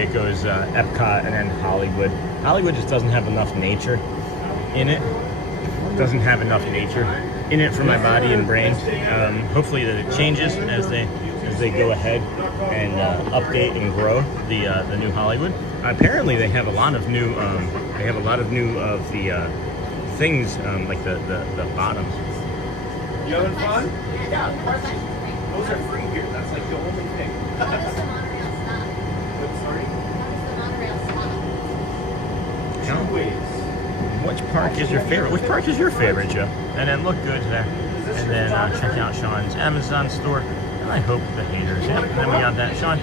it goes Epcot and then Hollywood. Hollywood just doesn't have enough nature in it. Doesn't have enough nature in it for my body and brain. Hopefully that it changes as they go ahead and update and grow the new Hollywood. Apparently they have a lot of new of the things like the bottoms. You having fun? Yeah. Those are free here. That's like the only thing. How does the monorail stop? Sorry? How does the monorail stop? Two ways. Which park is your favorite? Which park is your favorite, Joe? And then look good there. And then check out Sean's Amazon store. And I hope the haters. Yep. And then we got that, Sean.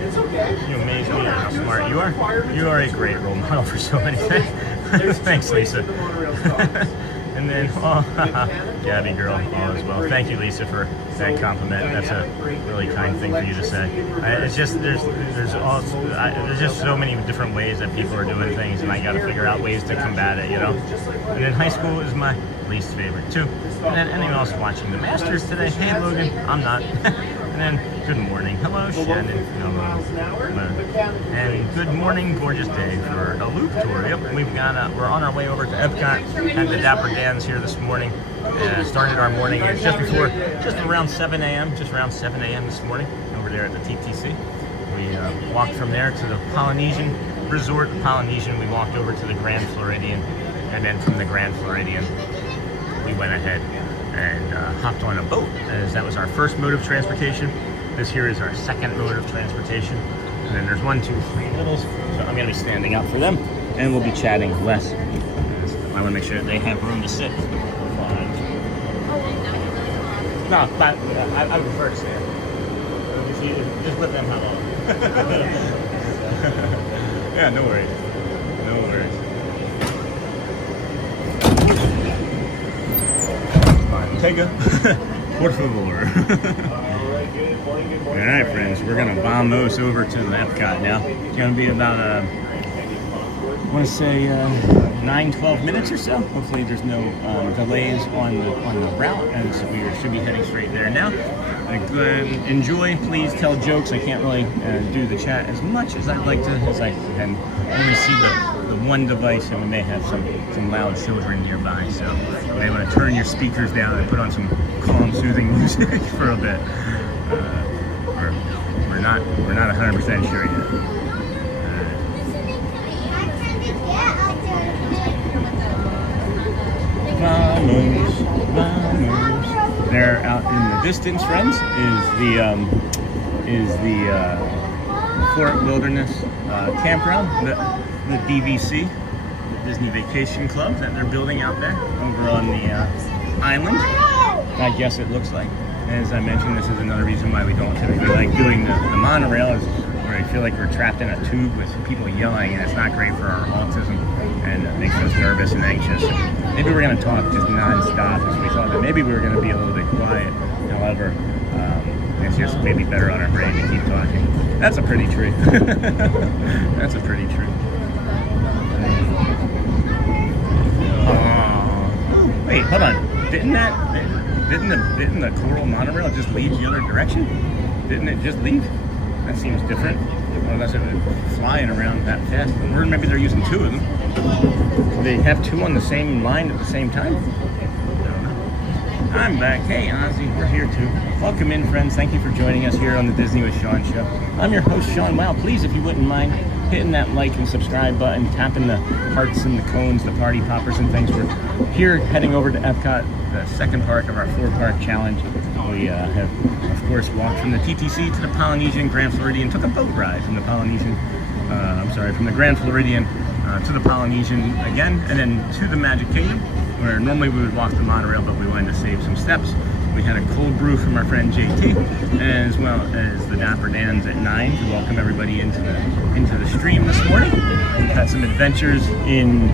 It's okay. You amaze me at how smart you are. You are a great role model for so many things. Thanks, Lisa. And then, Gabby girl, all as well. Thank you, Lisa, for that compliment. That's a really kind thing for you to say. It's just there's just so many different ways that people are doing things, and I got to figure out ways to combat it, you know. And then high school is my least favorite too. And then anyone else watching the Masters today? Hey, Logan, I'm not. And then good morning, hello, Shannon. Hello. And good morning, gorgeous day for a loop tour. Yep, we've got we're on our way over to Epcot. Had the Dapper Dans here this morning. Started our morning at just around 7 a.m. Just around 7 a.m. this morning over there at the TTC. We walked from there to the Polynesian Resort. Polynesian, we walked over to the Grand Floridian, and then from the Grand Floridian, we went ahead and hopped on a boat, as that was our first mode of transportation. This here is our second mode of transportation. And then there's 1, 2, 3 littles. So I'm gonna be standing up for them, and we'll be chatting less. I wanna make sure that they have room to sit. No, but I would prefer to stand. Just let them have all. Yeah, no worries. No worries. Tega. Por favor. All right, friends, we're gonna vamos over to Epcot now. It's gonna be about I want to say 9-12 minutes or so. Hopefully there's no delays on the route, and so we should be heading straight there now. Enjoy, please tell jokes. I can't really do the chat as much as I'd like to, as I can only see the one device, and we may have some loud children nearby, so you may want to turn your speakers down and put on some calm, soothing music for a bit. We're not 100% sure yet. Vamos. There out in the distance, friends, is the Fort Wilderness campground, the DVC, the Disney Vacation Club that they're building out there over on the island. I guess it looks like. As I mentioned, this is another reason why we don't typically like doing the monorail, is where I feel like we're trapped in a tube with people yelling, and it's not great for our autism, and it makes us nervous and anxious. Maybe we're going to talk just non-stop, as we thought that maybe we were going to be a little bit quiet. However, it's just maybe better on our brain to keep talking. That's a pretty tree. That's a pretty tree. Wait, hold on. Didn't the coral monorail just leave the other direction? Didn't it just leave? That seems different. Unless it was flying around that fast. Or maybe they're using two of them. Do they have two on the same line at the same time? I don't know. I'm back. Hey, Ozzy, we're here too. Welcome in, friends. Thank you for joining us here on the Disney with Sean show. I'm your host, Sean. Wow, please, if you wouldn't mind hitting that like and subscribe button, tapping the hearts and the cones, the party poppers and things. We're here heading over to Epcot, the second park of our 4-park challenge. We have, of course, walked from the TTC to the Polynesian Grand Floridian, took a boat ride from the Polynesian, from the Grand Floridian to the Polynesian again, and then to the Magic Kingdom, where normally we would walk the monorail, but we wanted to save some steps. We had a cold brew from our friend JT, as well as the Dapper Dans at 9 to welcome everybody into the stream this morning. We had some adventures in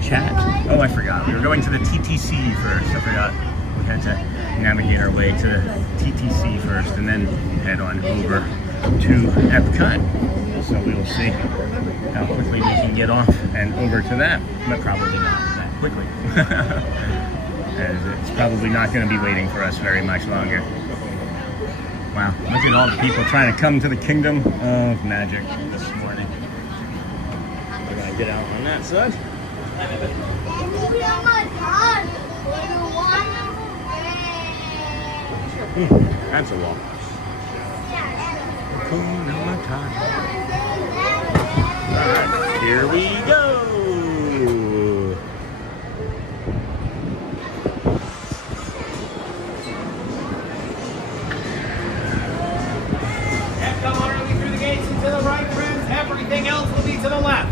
chat. Oh, I forgot. We were going to the TTC first. I forgot. We had to navigate our way to the TTC first and then head on over to Epcot. So we will see how quickly we can get off and over to that, but probably not that quickly. As it's probably not going to be waiting for us very much longer. Wow, look at all the people trying to come to the Kingdom of Magic this morning. We're going to get out on that side. That's a wall. Alright, here we go. Epcot Monorail through the gates and to the right, friends. Everything else will be to the left.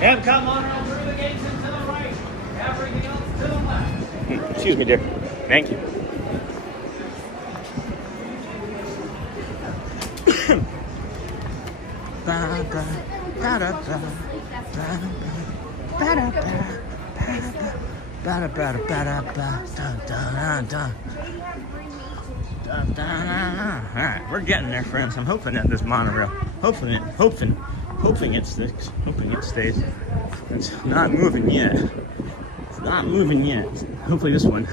Epcot Monorail through the gates and to the right. Everything else to the left. Excuse me, dear. Thank you. Alright, we're getting there, friends. I'm hoping that this monorail, hoping it sticks, hoping it stays. It's not moving yet. It's not moving yet. Hopefully this one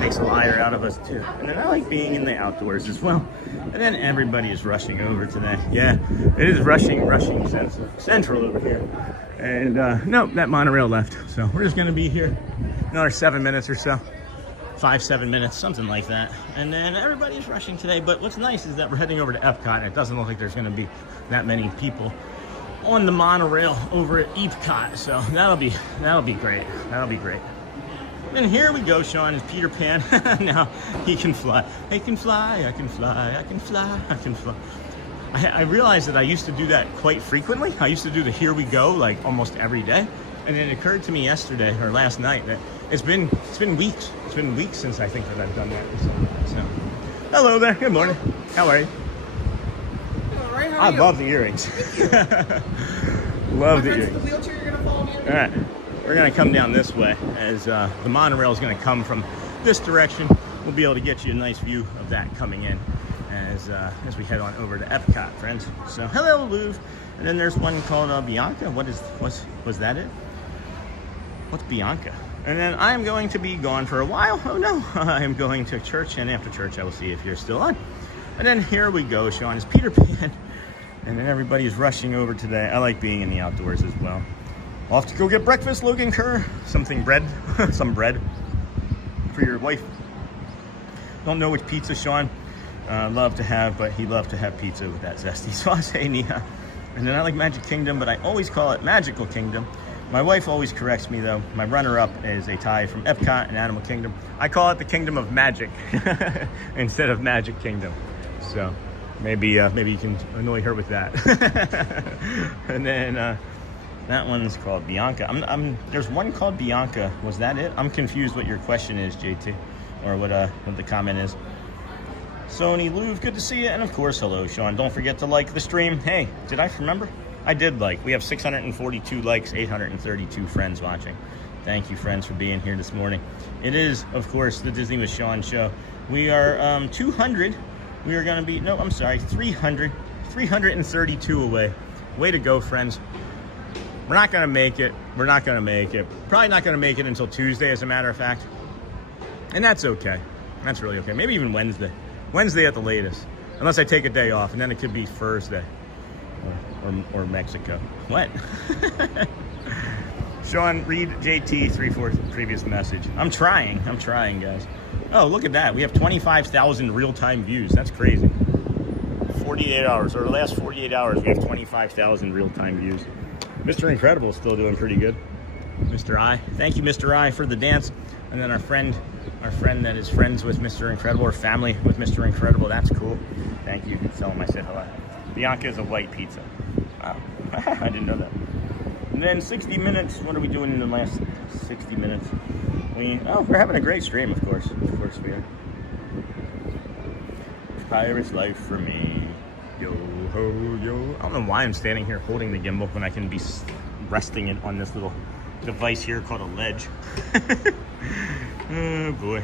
makes a liar out of us too. And then I like being in the outdoors as well. And then everybody is rushing over today. Yeah, it is rushing central over here. And nope, that monorail left. So we're just gonna be here another 7 minutes or so. 5-7 minutes, something like that. And then everybody's rushing today. But what's nice is that we're heading over to Epcot, and it doesn't look like there's gonna be that many people on the monorail over at Epcot. So that'll be great. That'll be great. And here we go, Sean is Peter Pan. Now he can fly. I can fly, I can fly, I can fly, I can fly. I realized that I used to do that quite frequently. I used to do the here we go like almost every day. And it occurred to me yesterday or last night that it's been weeks. It's been weeks since I think that I've done that. So hello there. Good morning. How are you? All right, how I are you? love the earrings. Love the earrings. The wheelchair, you're gonna follow me. All right, we're gonna come down this way as the monorail is gonna come from this direction. We'll be able to get you a nice view of that coming in as we head on over to Epcot, friends. So hello, Louvre. And then there's one called Bianca. Was that it? What's Bianca? And then I'm going to be gone for a while. Oh no, I'm going to church, and after church I will see if you're still on. And then here we go, Sean is Peter Pan. And then everybody's rushing over today. I like being in the outdoors as well. Off to go get breakfast, Logan Kerr. Some bread for your wife. Don't know which pizza Sean loved to have, but he loved to have pizza with that zesty sauce. Hey, Nia. And then I like Magic Kingdom, but I always call it Magical Kingdom. My wife always corrects me though. My runner-up is a tie from Epcot and Animal Kingdom. I call it the Kingdom of Magic instead of Magic Kingdom. So maybe you can annoy her with that. And then that one's called Bianca. There's one called Bianca. Was that it? I'm confused what your question is, JT, or what the comment is. Sony Louvre, good to see you. And of course, hello, Sean. Don't forget to like the stream. Hey, did I remember? I did like. We have 642 likes, 832 friends watching. Thank you, friends, for being here this morning. It is, of course, the Disney with Sean show. We are 200. We are going to be, 332 away. Way to go, friends. We're not going to make it. We're not going to make it. Probably not going to make it until Tuesday, as a matter of fact. And that's okay. That's really okay. Maybe even Wednesday. Wednesday at the latest. Unless I take a day off, and then it could be Thursday. Or Mexico. What? Sean, read JT 3/4 previous message. I'm trying, guys. Oh, look at that. We have 25,000 real-time views. That's crazy. 48 hours, or the last 48 hours, we have 25,000 real-time views. Mr. Incredible is still doing pretty good. Mr. I. Thank you, Mr. I, for the dance. And then our friend that is friends with Mr. Incredible, or family with Mr. Incredible. That's cool. Thank you. Tell him I said hello. Bianca is a white pizza. Wow. I didn't know that. And then 60 minutes. What are we doing in the last 60 minutes? We're having a great stream, of course. Of course we are. Pirate's life for me. Yo ho yo. I don't know why I'm standing here holding the gimbal when I can be resting it on this little device here called a ledge. Oh boy.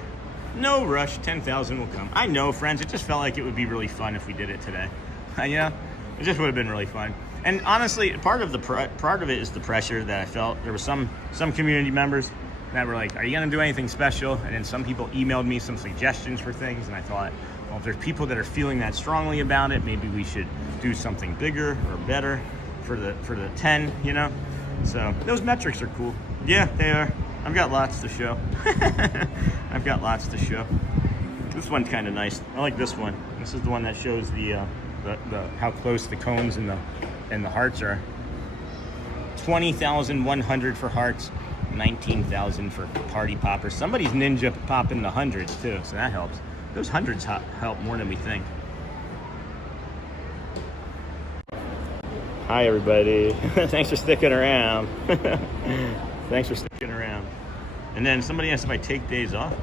No rush. 10,000 will come. I know, friends. It just felt like it would be really fun if we did it today. Yeah, it just would have been really fun. And honestly, part of it is the pressure that I felt. There were some community members that were like, "Are you gonna do anything special?" And then some people emailed me some suggestions for things, and I thought, well, if there's people that are feeling that strongly about it, maybe we should do something bigger or better for the 10, you know? So those metrics are cool. Yeah, they are. I've got lots to show. I've got lots to show. This one's kind of nice. I like this one. This is the one that shows the how close the cones and the hearts are. 20,100 for hearts, 19,000 for party poppers. Somebody's ninja popping the hundreds too, so that helps. Those hundreds help more than we think. Hi everybody. Thanks for sticking around. Thanks for sticking around. And then somebody asked if I take days off.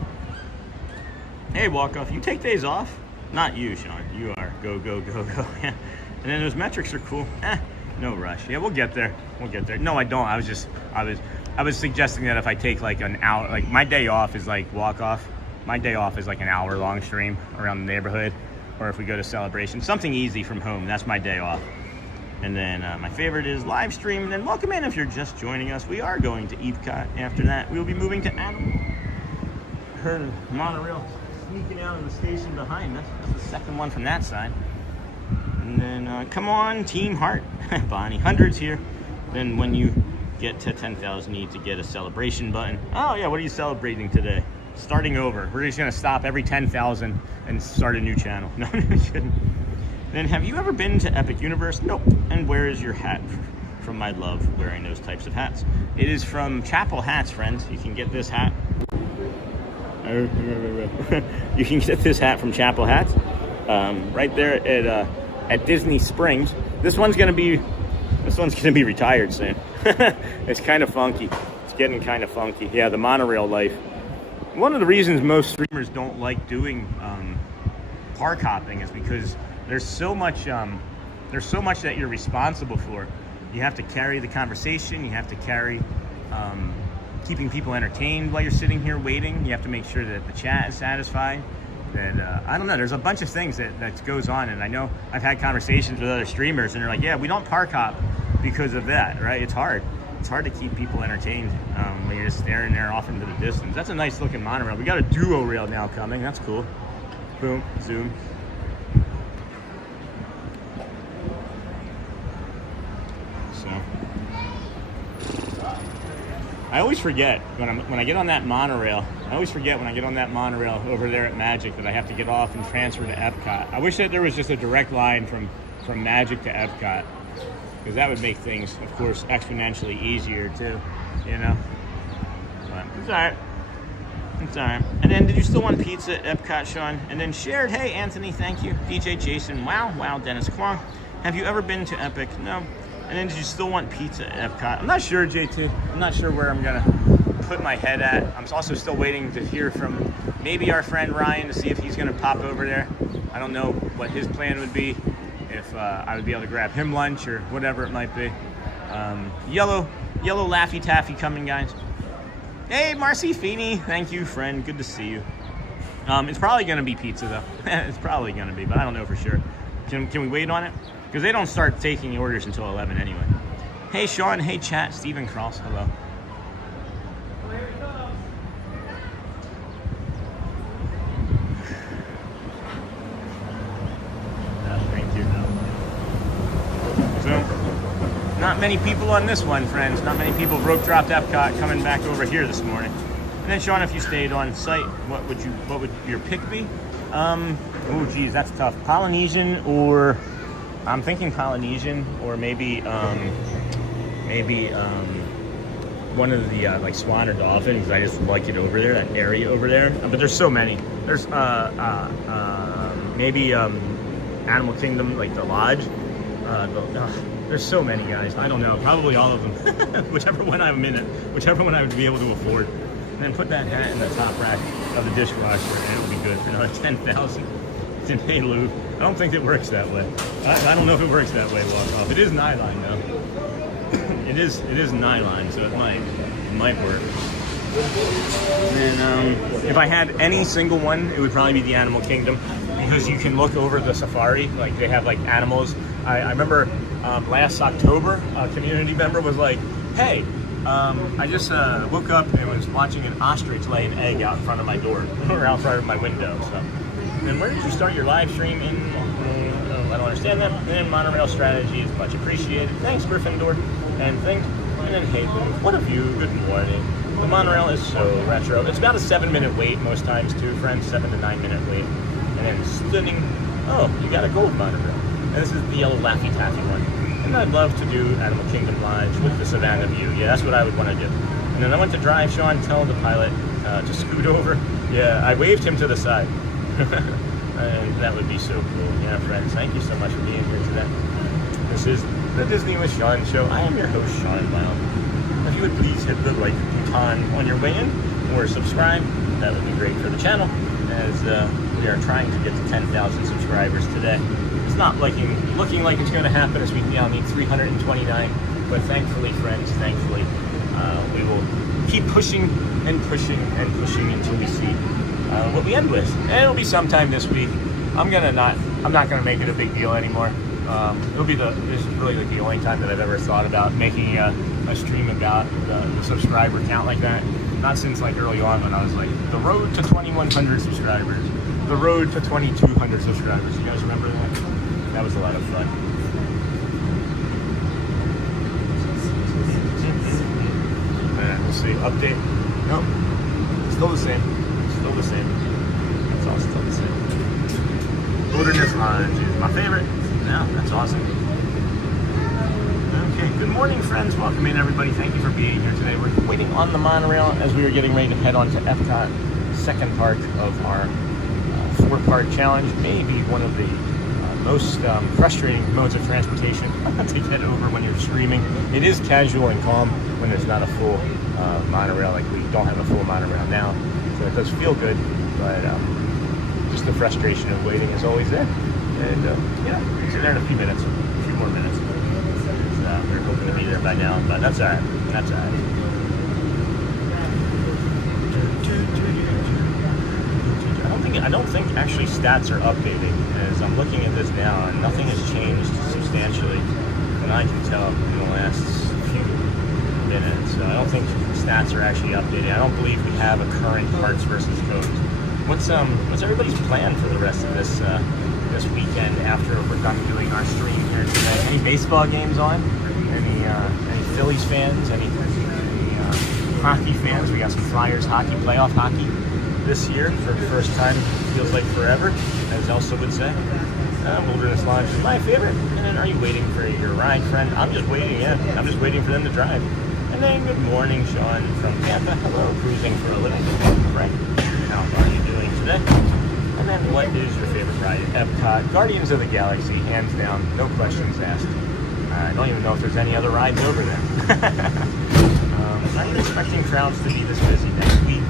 Hey, walk off. You take days off? Not you, Sean. You are. Go, go, go, go. Yeah. And then those metrics are cool. No rush. Yeah, we'll get there. We'll get there. No, I don't. I was suggesting that if I take like an hour, like my day off is like walk off. My day off is like an hour long stream around the neighborhood, or if we go to Celebration, something easy from home. That's my day off. And then my favorite is live stream. And then welcome in if you're just joining us. We are going to Epcot. After that, we will be moving to Animal. Heard Monorail sneaking out of the station behind us. That's the second one from that side. And then come on, Team Heart. Bonnie, hundreds here. Then when you get to 10,000, you need to get a celebration button. Oh yeah, what are you celebrating today? Starting over. We're just gonna stop every 10,000 and start a new channel. No, I'm kidding. Then have you ever been to Epic Universe? Nope. And where is your hat from? My love wearing those types of hats. It is from Chapel Hats, friends. You can get this hat. You can get this hat from Chapel Hats. Right there at Disney Springs. This one's gonna be retired soon. It's kind of funky. It's getting kind of funky. Yeah, the monorail life. One of the reasons most streamers don't like doing park hopping is because there's so much that you're responsible for. You have to carry the conversation. You have to carry keeping people entertained while you're sitting here waiting. You have to make sure that the chat is satisfied. And I don't know, there's a bunch of things that goes on. And I know I've had conversations with other streamers and they're like, yeah, we don't park hop because of that, right? It's hard. It's hard to keep people entertained when you're just staring there off into the distance. That's a nice looking monorail. We got a duo rail now coming. That's cool. Boom, zoom. So I always forget when I get on that monorail. I always forget when I get on that monorail over there at Magic that I have to get off and transfer to Epcot. I wish that there was just a direct line from Magic to Epcot, because that would make things, of course, exponentially easier too, you know? But it's all right. It's all right. And then, did you still want pizza at Epcot, Sean? And then shared, hey, Anthony, thank you. DJ Jason, wow, Dennis Kwong. Have you ever been to Epic? No. And then, did you still want pizza at Epcot? I'm not sure, JT. I'm not sure where I'm gonna put my head at. I'm also still waiting to hear from maybe our friend Ryan to see if he's gonna pop over there. I don't know what his plan would be. If I would be able to grab him lunch or whatever it might be. Yellow Laffy Taffy coming, guys. Hey, Marcy Feeney. Thank you, friend. Good to see you. It's probably going to be pizza, though. It's probably going to be, but I don't know for sure. Can we wait on it? Because they don't start taking orders until 11 anyway. Hey, Sean. Hey, chat. Stephen Cross. Hello. Not many people on this one, friends. Not many people rope dropped Epcot coming back over here this morning. And then, Sean, if you stayed on site, what would your pick be? Oh, geez, that's tough. Polynesian, or I'm thinking Polynesian, or maybe one of the like swan or dolphin because I just like it over there, that area over there. But there's so many. There's maybe Animal Kingdom, like the lodge. There's so many, guys. I don't know. Probably all of them. Whichever one I'm in it. Whichever one I would be able to afford. And then put that hat in the top rack of the dishwasher and it'll be good for another 10,000. It's in a loop. I don't think it works that way. I don't know if it works that way, walk off. It is nylon though. It is nylon, so it might work. And if I had any single one, it would probably be the Animal Kingdom because you can look over the safari. Like they have like animals. I remember last October, a community member was like, "Hey, I just woke up and was watching an ostrich lay an egg out in front of my door or out front of my window." So, and where did you start your live stream? In I don't understand that. And Monorail strategy is much appreciated. Thanks, Gryffindor. And then Hayden, what a view. Good morning. The monorail is so retro. It's about a 7-minute wait most times too, friends. 7 to 9 minute wait. And then stunning. Oh, you got a gold monorail. And this is the yellow Laffy Taffy one. And I'd love to do Animal Kingdom Lodge with the Savannah view. Yeah, that's what I would want to do. And then I went to drive Sean, tell the pilot to scoot over. Yeah, I waved him to the side. And that would be so cool. Yeah, friends, thank you so much for being here today. This is the Disney with Sean show. I am your host, Sean Wild. If you would please hit the like button on your way in or subscribe, that would be great for the channel as we are trying to get to 10,000 subscribers today. It's not looking like it's going to happen as we now need 329, but thankfully, friends, we will keep pushing and pushing and pushing until we see what we end with. And it'll be sometime this week. I'm not gonna make it a big deal anymore. This is really like the only time that I've ever thought about making a stream about the subscriber count like that. Not since like early on when I was like, the road to 2,100 subscribers, the road to 2,200 subscribers. You guys remember that? That was a lot of fun. We'll see. Update. Nope. Still the same. Still the same. That's all still the same. Wilderness Lodge is my favorite. Yeah, that's awesome. Okay, good morning, friends. Welcome in, everybody. Thank you for being here today. We're waiting on the monorail as we are getting ready to head on to Epcot, second part of our 4-part challenge. Maybe one of the most frustrating modes of transportation to get over when you're streaming. It is casual and calm when there's not a full monorail, like we don't have a full monorail now. So it does feel good, but just the frustration of waiting is always there. And yeah, so there in a few minutes, a few more minutes. We're hoping to be there by now, but that's all right. That's all right. I don't think actually stats are updating. As I'm looking at this now, and nothing has changed substantially, and I can tell in the last few minutes. So I don't think stats are actually updating. I don't believe we have a current hearts versus codes. What's everybody's plan for the rest of this this weekend after we're done doing our stream here today? Any baseball games on? Any Phillies fans? Any hockey fans? We got some Flyers hockey, playoff hockey this year for the first time. Feels like forever, as Elsa would say. Wilderness Lodge is my favorite. And then, are you waiting for your ride, friend? I'm just waiting. Yeah, I'm just waiting for them to drive. And then, good morning, Sean from Tampa. Hello, cruising for a living. Right. How are you doing today? And then, what is your favorite ride at Epcot? Guardians of the Galaxy, hands down, no questions asked. I don't even know if there's any other rides over there. I'm expecting crowds to be this busy next week.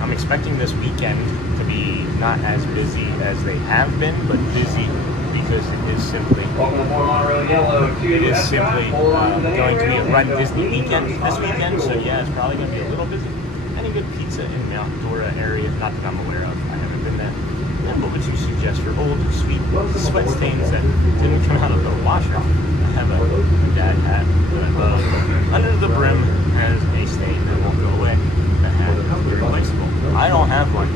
I'm expecting this weekend to be not as busy as they have been, but busy because it is simply going to be a Run Disney weekend this weekend. So yeah, it's probably going to be a little busy. Any good pizza in Mount Dora area? Not that I'm aware of. I haven't been there. And what would you suggest for old, sweet sweat stains that didn't come out of the washer? I have a dad hat that I love. Under the brim has a stain that won't go away. The hat is replaceable. I don't have one.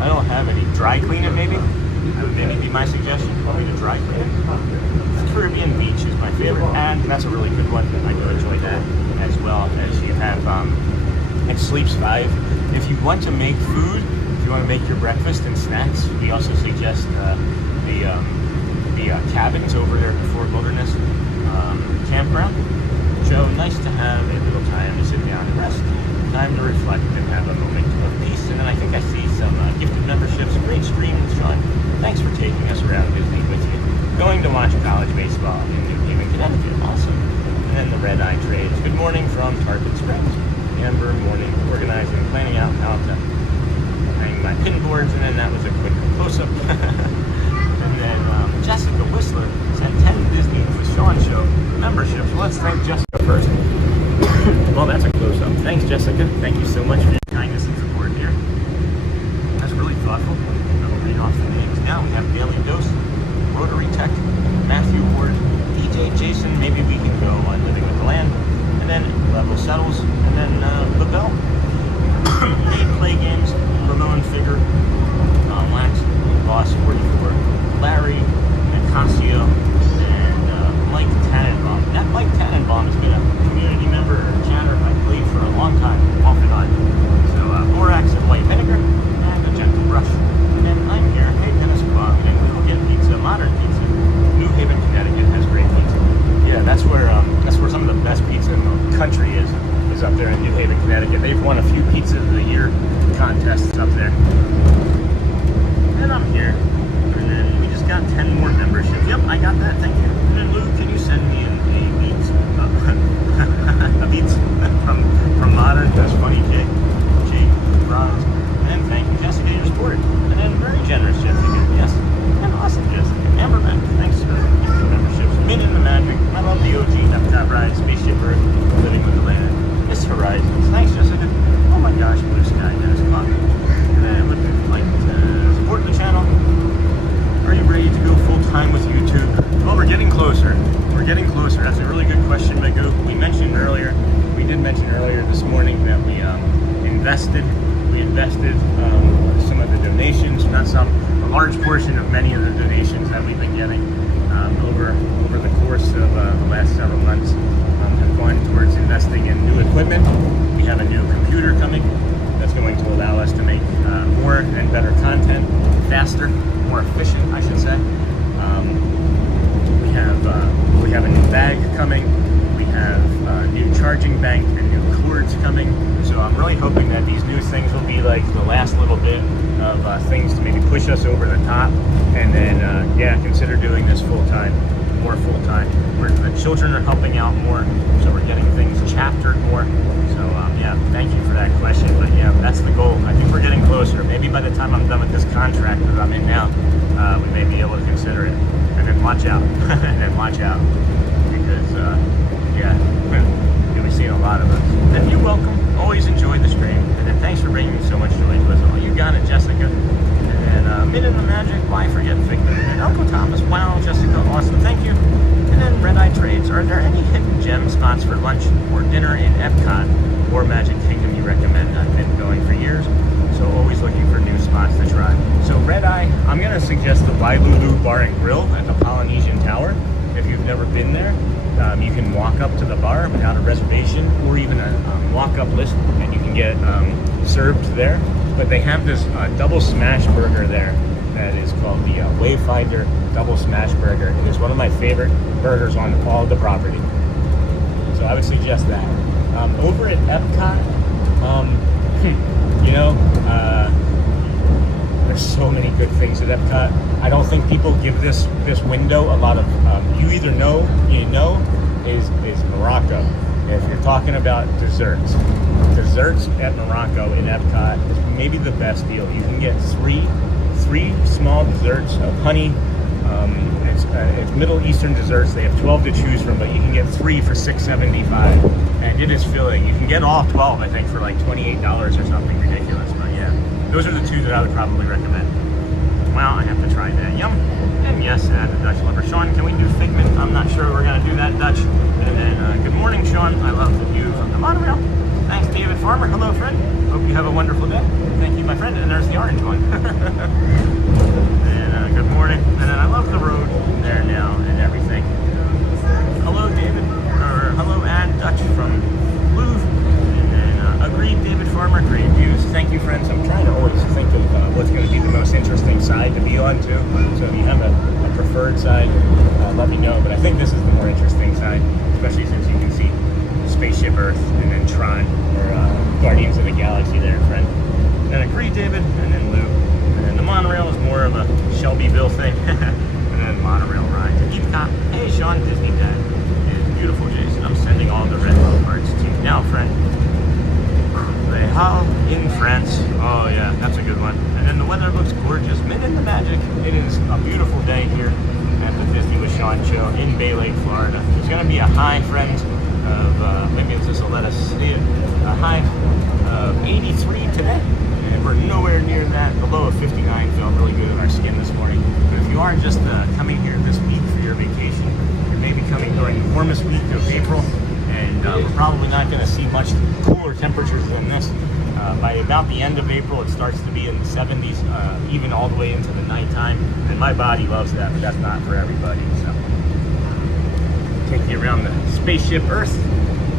I don't have any. Dry clean it, maybe? That would maybe be my suggestion. Probably to dry clean it. Caribbean Beach is my favorite, and that's a really good one. I do enjoy that, as well as you have at Sleeps 5. If you want to make food, if you want to make your breakfast and snacks, we also suggest the cabins over there before Wilderness Campground. show. Nice to have a little time to sit down and rest, time to reflect and have a moment of peace. And then I think I see some gifted memberships. Great stream, Sean. Thanks for taking us around Disney with you. Going to watch college baseball in New Haven, Connecticut. Awesome. And then the Red Eye Trades. Good morning from Tarpon Springs. Amber, morning, organizing, planning out how to hang my pin boards, and then that was a quick close-up. And then Jessica Whistler sent 10 Disney with Sean Show memberships. Well, let's thank Jessica first. Well, that's a close-up. Thanks, Jessica. Thank you so much for your kindness and support here. That's really thoughtful. I'll read off the names now. We have Daily Dose, Rotary Tech, Matthew Ward, DJ Jason. Maybe we can go on Living with the Land. And then Level Settles. And then LaBelle. Paid Play Games, Ramon Figure, Wax, Boss 44, Larry, Nicasio, and Mike Tannenbaum. That Mike Tannenbaum has been a community member or chatter, I believe, for a long time, off and on. So Borax and White Vinegar, and a Gentle Brush. And then I'm here, hey Dennis Bob, and we will get pizza, modern pizza. New Haven, Connecticut has great pizza. Yeah, that's where some of the best pizza in the country is up there in New Haven, Connecticut. They've won a few Pizza of the Year contests up there. And I'm here. And then we just got 10 more memberships. Yep, I got that. Thank you. And then Lou, can you send me a beats? A beats from Modern. That's funny, Jake Bronze. And then thank you, Jessica, your support. And then very generous Jessica. Yes. And awesome Jessica. Amberman, thanks for the memberships. Min in the Magic. I love the OG Epcot ride. Spaceship Earth. Living with the Land. Miss Horizons. Thanks, Jessica. Oh my gosh, Blue Sky, Dennis Clock. And then would like to support the channel. Are you ready to go full time with YouTube? Well, we're getting closer. We're getting closer. That's a really good question, Magoo. We did mention earlier this morning that we invested some of the donations, not some, a large portion of many of the donations that we've been getting over the course of the last several months have gone towards investing in new equipment. We have a new computer coming that's going to allow us to make more and better content, faster, more efficient, I should say. We have a new bag coming. We have a new charging bank and new cords coming. So I'm really hoping that these new things will be like the last little bit of things to maybe push us over the top, and then consider doing this full time, more full time. Where the children are helping out more, so we're getting things chaptered more. So thank you for that question. But yeah, that's the goal. I think we're getting closer. Maybe by the time I'm done with this contract that I'm in now, we may be able to consider it. And then watch out. Because you'll be seeing a lot of us. And you're welcome. Always enjoy the stream. And then thanks for bringing me so much joy to us all. You got it, Jessica. And then Min in the Magic. Why forget Figment? And Uncle Thomas. Wow, Jessica. Awesome. Thank you. And then Red Eye Trades. Are there any hidden gem spots for lunch or dinner in Epcot or Magic Kingdom you recommend? I've been going for years, so always looking for new spots to try. So Red Eye, I'm going to suggest the Wailulu Bar and Grill at the Polynesian Tower. If you've never been there, you can walk up to the bar without a reservation or even a walk-up list, and you can get served there. But they have this double smash burger there that is called the Wayfinder Double Smash Burger. It is one of my favorite burgers on all the property. So I would suggest that. Over at Epcot, there's so many good things at Epcot. I don't think people give this window a lot of, you either know, is Morocco. If you're talking about desserts at Morocco in Epcot is maybe the best deal. You can get three small desserts of honey. It's Middle Eastern desserts. They have 12 to choose from, but you can get 3 for $6.75, and it is filling. You can get all 12, I think, for like $28 or something ridiculous. But yeah, those are the two that I would probably recommend. Wow, I have to try that. Yum. And yes, add the Dutch lover. Sean, can we do Figment? I'm not sure we're gonna do that, Dutch. And then good morning, Sean. I love the view from the monorail. Thanks, David Farmer. Hello, friend. Hope you have a wonderful day. Thank you, my friend. And there's the orange one. And good morning. And then I love the road there now and everything. Hello, David. Or hello, Ad Dutch from Louvre. And then agreed, David Farmer. Great views. Thank you, friends. I'm trying to always think of what's going to be the most interesting side to be on, too. So if you have a preferred side, let me know. But I think this is the more interesting side, especially since you can see and then Tron, or Guardians of the Galaxy there, friend. Then agree, David, and then Lou. And then the monorail is more of a Shelbyville thing. And then monorail ride to Epcot. Hey, Sean, Disney Dad. And beautiful Jason. I'm sending all the red parts to you now, friend. Les Halles in France. Oh yeah, that's a good one. And then the weather looks gorgeous. Men in the Magic. It is a beautiful day here at the Disney with Sean show in Bay Lake, Florida. There's going to be a high, friends, of maybe this will let us see it. A high of 83 today. And we're nowhere near that. The low of 59 felt really good in our skin this morning. But if you are just coming here this week for your vacation, you're maybe coming during the warmest week of April. And we're probably not going to see much cooler temperatures than this. By about the end of April, it starts to be in the 70s, even all the way into the nighttime. And my body loves that, but that's not for everybody. So, take you around the spaceship Earth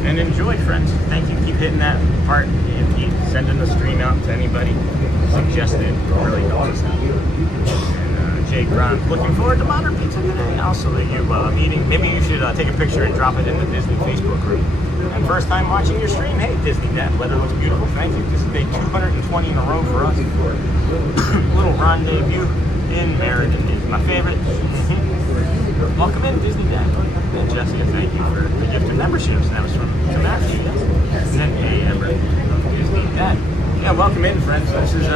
and enjoy, friends. Thank you. Keep hitting that part and keep sending the stream out to anybody suggested. It really helps us out. And Jay Grant, looking forward to Modern Pizza today. I'll salute you while I'm eating. Maybe you should take a picture and drop it in the Disney Facebook group. And first time watching your stream, hey Disney Dad, weather looks beautiful, thank you. This is day 220 in a row for us. Little rendezvous in Meriden is my favorite. Welcome in, Disney Dad. And Jessica, thank you for the gift of memberships. That was from Matthew. And then hey Amber, Disney Dad. Yeah, welcome in, friends. This is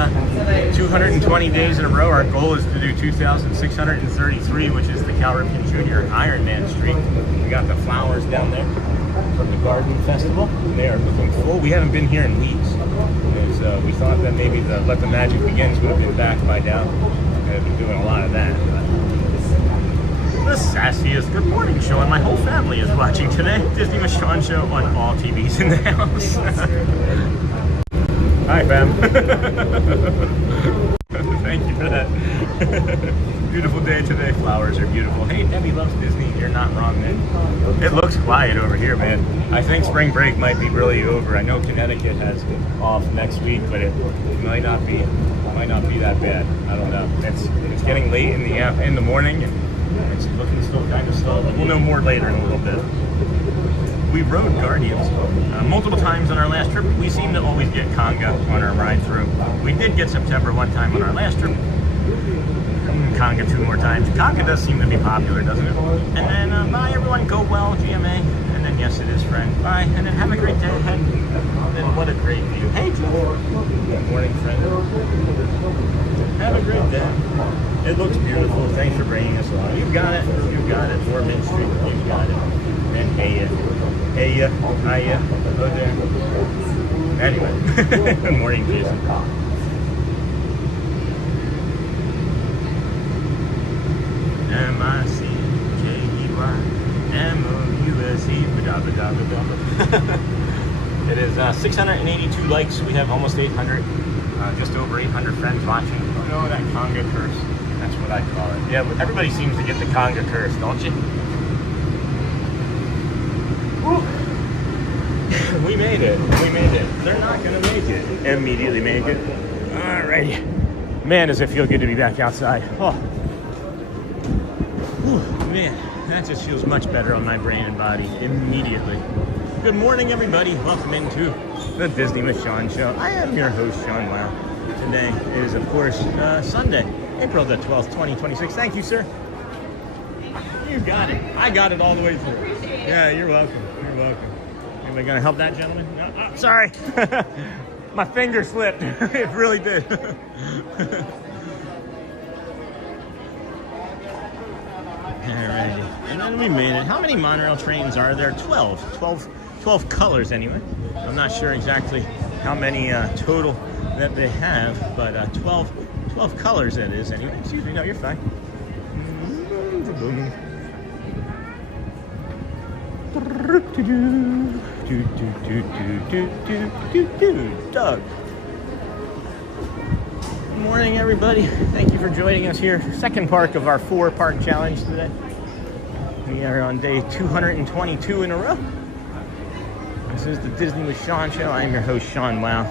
220 days in a row. Our goal is to do 2,633, which is the Cal Ripken Jr. Ironman Street. We got the flowers down there from the Garden Festival. They are looking full. We haven't been here in weeks. So we thought that maybe the Let the Magic Begins would have been back by now. I've been doing a lot of that. The sassiest good morning show, and my whole family is watching today. Disney with Sean show on all TVs in the house. Hi, fam. Thank you for that. Beautiful day today. Flowers are beautiful. Hey, Debbie loves Disney. You're not wrong, man. It looks quiet over here, man. I think spring break might be really over. I know Connecticut has off next week, but it might not be that bad. I don't know. It's getting late in the morning, and it's looking still kind of slow. But we'll know more later in a little bit. We rode Guardians multiple times on our last trip. We seem to always get Conga on our ride through. We did get September one time on our last trip. Conga 2 more times. Conga does seem to be popular, doesn't it? And then bye everyone, go well, GMA. And then yes it is, friend. Bye. And then have a great day ahead. And then what a great view. Hey Joe. Good morning, friend. Have a great day. It looks beautiful. Thanks for bringing us along. You got it. You got it. 4 Main Street. You got it. And hey ya. Hello there. Anyway. Good morning, Jason. It is 682 likes. We have almost 800, just over 800 friends watching. Oh, that Conga curse. That's what I call it. Yeah, everybody seems to get the Conga curse, don't you? Woo. We made it. We made it. They're not going to make it. Immediately make it. Alrighty. Man, does it feel good to be back outside. Oh. Whew, man, that just feels much better on my brain and body immediately. Good morning, everybody. Welcome into the Disney with Sean show. I am your host, Sean Wow. Today is, of course, Sunday, April the 12th, 2026. Thank you, sir. You got it. I got it all the way through. Yeah, you're welcome. You're welcome. Anybody gonna help that gentleman? No, oh, sorry. My finger slipped. It really did. Alrighty, and then we made it. How many monorail trains are there? 12 colors anyway. I'm not sure exactly how many total that they have, but 12 colors that is anyway. Excuse me, no, you're fine. Doug. Good morning, everybody. Thank you for joining us here. Second park of our 4-park challenge today. We are on day 222 in a row. This is the Disney with Sean show. I am your host, Sean Wow,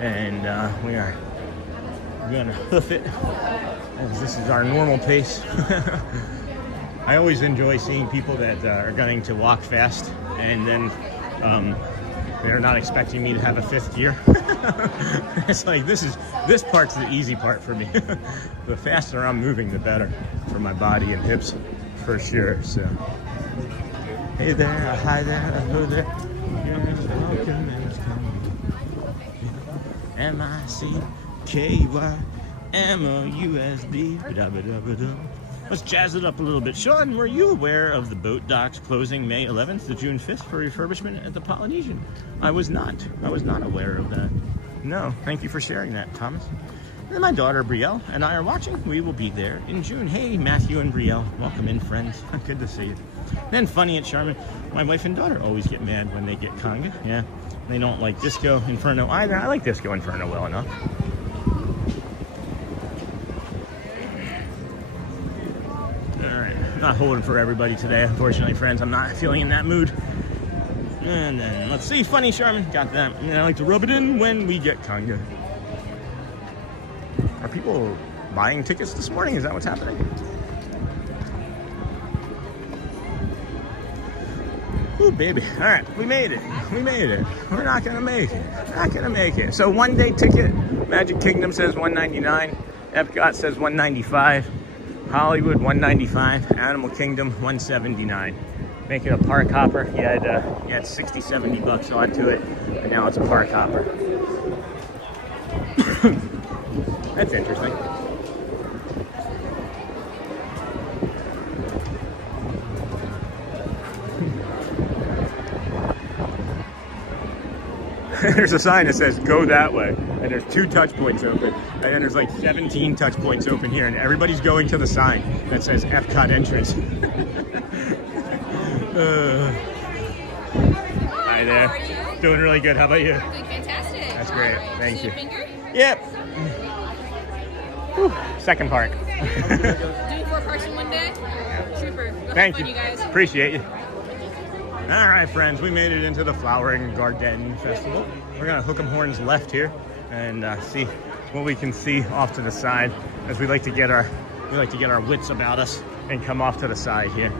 and we are going to hoof it as this is our normal pace. I always enjoy seeing people that are going to walk fast and then they're not expecting me to have a 5th gear. It's like, this part's the easy part for me. The faster I'm moving, the better for my body and hips, for sure. So, hey there, hi there, hello there. MICKYMOUSD. Let's jazz it up a little bit. Sean, were you aware of the boat docks closing May 11th to June 5th for refurbishment at the Polynesian? I was not aware of that. No, thank you for sharing that, Thomas. And then my daughter Brielle and I are watching. We will be there in June. Hey, Matthew and Brielle, welcome in, friends. Good to see you. And then funny at Charmin, my wife and daughter always get mad when they get conga. Yeah, they don't like Disco Inferno either. I like Disco Inferno well enough. Not holding for everybody today, unfortunately, friends. I'm not feeling in that mood. And then, let's see, funny Charmin, got that. And I like to rub it in when we get conga. Are people buying tickets this morning? Is that what's happening? Ooh, baby. All right, we made it. We made it. We're not gonna make it. Not gonna make it. So 1-day ticket, Magic Kingdom says $199. Epcot says $195. Hollywood $195, Animal Kingdom $179. Make it a park hopper. You had $60-70 onto it, and now it's a park hopper. That's interesting. There's a sign that says go that way, and there's 2 touch points open, and then there's like 17 touch points open here, and everybody's going to the sign that says Epcot entrance. Hi there. How are you? Doing really good. How about you? Doing fantastic. That's great. Thank See you. your finger? Yep. Whew. Second park. Doing 4 parks in 1 day? Trooper. Thank you. You guys. Appreciate you. All right, friends, we made it into the Flowering Garden Festival. We're gonna hook 'em horns left here and see what we can see off to the side, as we like to get our wits about us and come off to the side here.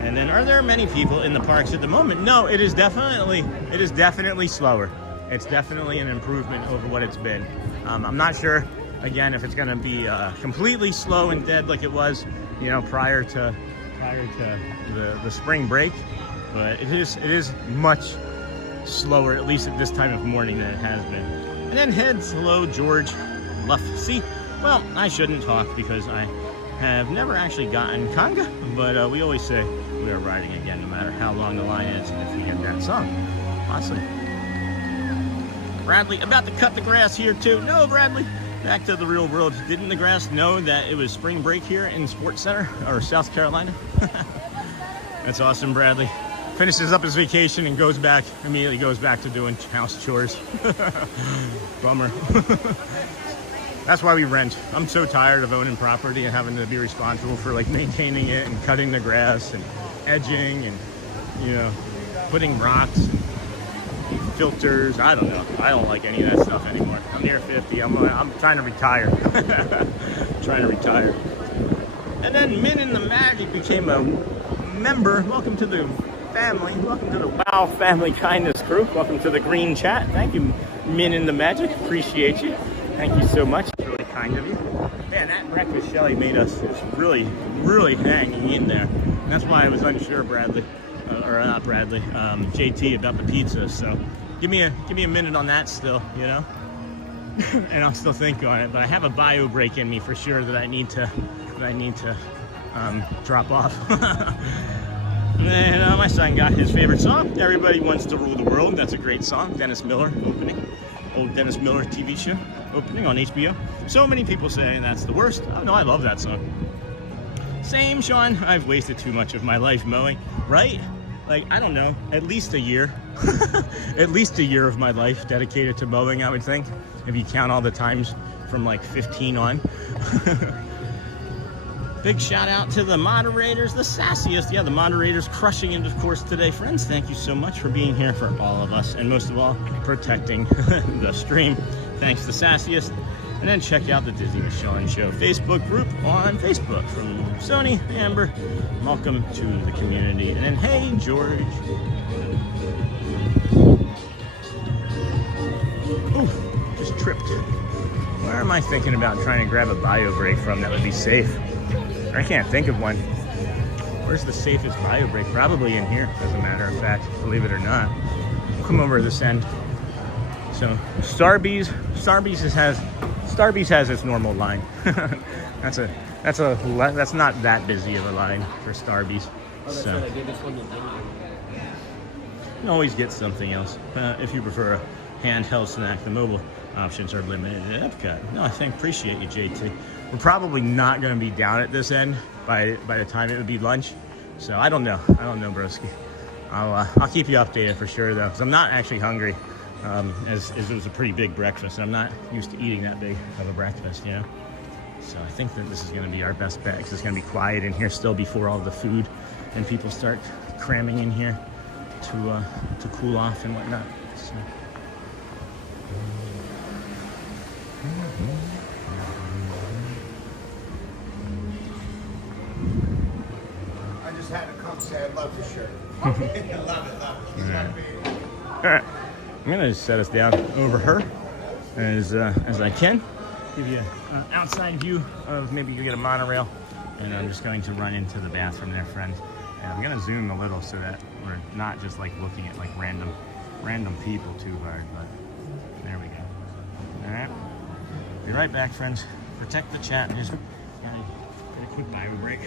And then, are there many people in the parks at the moment? No, it is definitely slower. It's definitely an improvement over what it's been. I'm not sure, again, if it's gonna be completely slow and dead like it was, prior to the spring break. But it is much slower, at least at this time of morning, than it has been. And then heads, hello, George Luff. See, well, I shouldn't talk because I have never actually gotten conga, but we always say we are riding again, no matter how long the line is, if we get that song. Awesome. Bradley, about to cut the grass here too. No, Bradley, back to the real world. Didn't the grass know that it was spring break here in Sports Center, or South Carolina? That's awesome, Bradley. Finishes up his vacation and immediately goes back to doing house chores. Bummer. That's why we rent. I'm so tired of owning property and having to be responsible for maintaining it and cutting the grass and edging and putting rocks and filters. I don't know. I don't like any of that stuff anymore. I'm near 50. I'm trying to retire. Trying to retire. And then Min in the Magic became a member. Welcome to the family. Welcome to the Wow Family Kindness Crew. Welcome to the Green Chat. Thank you, Min in the Magic. Appreciate you. Thank you so much. It's really kind of you. Man, that breakfast Shelly made us is really, really hanging in there. And that's why I was unsure, Bradley, or not Bradley, JT, about the pizza. So give me a minute on that still, and I'll still think on it. But I have a bio break in me for sure that I need to drop off. And my son got his favorite song, Everybody Wants to Rule the World. That's a great song. Dennis Miller opening. Old Dennis Miller TV show opening on HBO. So many people saying that's the worst. Oh no, I love that song. Same, Sean. I've wasted too much of my life mowing, right? I don't know, at least a year. At least a year of my life dedicated to mowing, I would think, if you count all the times from 15 on. Big shout out to the moderators, the sassiest. Yeah, the moderators crushing it, of course, today. Friends, thank you so much for being here for all of us, and most of all, protecting the stream. Thanks, the sassiest. And then check out the Disney with Sean Show Facebook group on Facebook from Sony, Amber. Welcome to the community. And then, hey, George. am I thinking about trying to grab a bio break from that would be safe? I can't think of one. Where's the safest bio break? Probably in here, as a matter of fact, believe it or not. We'll come over to this end. So Starbucks has its normal line. That's not that busy of a line for Starbucks. So you can always get something else if you prefer a handheld snack. The mobile options are limited at Epcot. No, I appreciate you, JT. We're probably not going to be down at this end by the time it would be lunch. So I don't know, broski. I'll keep you updated for sure though, because I'm not actually hungry. As it was a pretty big breakfast, and I'm not used to eating that big of a breakfast, you know. So I think that this is going to be our best bet, because it's going to be quiet in here still before all the food and people start cramming in here to cool off and whatnot. So. I just had to come say I love the shirt. I love it, He's got to be. All right, I'm gonna just set us down over her as I can. Give you an outside view of maybe you get a monorail, and I'm just going to run into the bathroom there, friends. And I'm gonna zoom a little so that we're not just like looking at like random people too hard. But there we go. All right, be right back, friends. Protect the chat. Just get a quick bio break.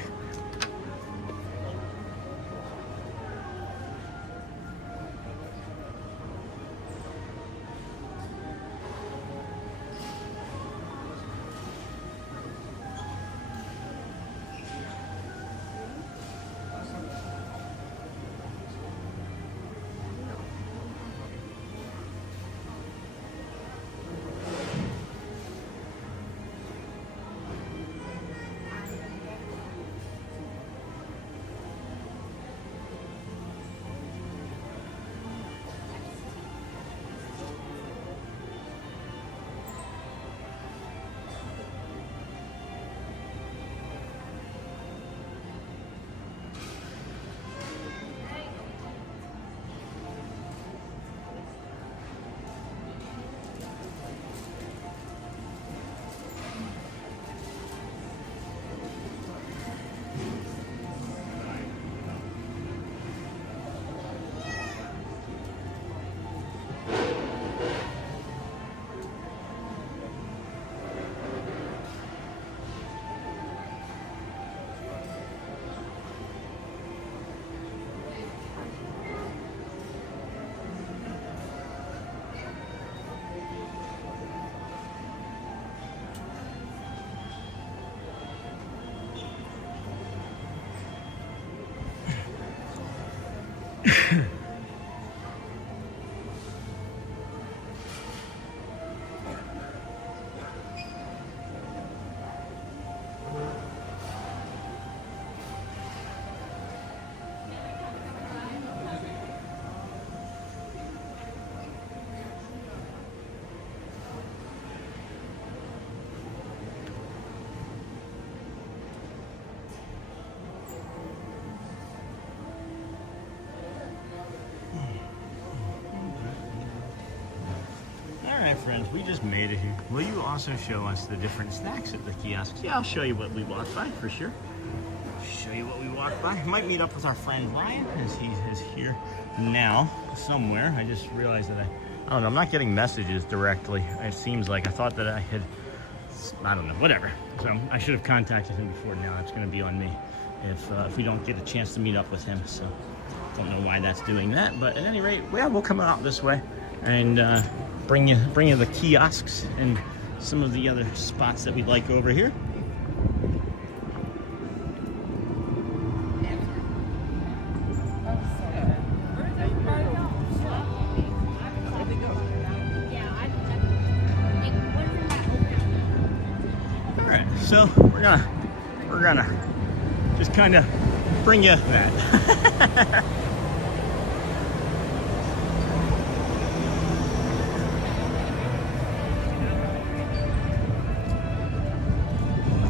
Friends, we just made it here. Will you also show us the different snacks at the kiosks? Yeah, I'll show you what we walked by for sure. Show you what we walked by. Might meet up with our friend Ryan, as he is here now somewhere. I just realized that I don't know, I'm not getting messages directly. It seems like I thought that I had, I don't know, whatever. So I should have contacted him before now. It's going to be on me if we don't get a chance to meet up with him. So don't know why that's doing that, but at any rate, yeah, we'll come out this way and bring you the kiosks and some of the other spots that we like over here. All right, so we're gonna just kind of bring you that.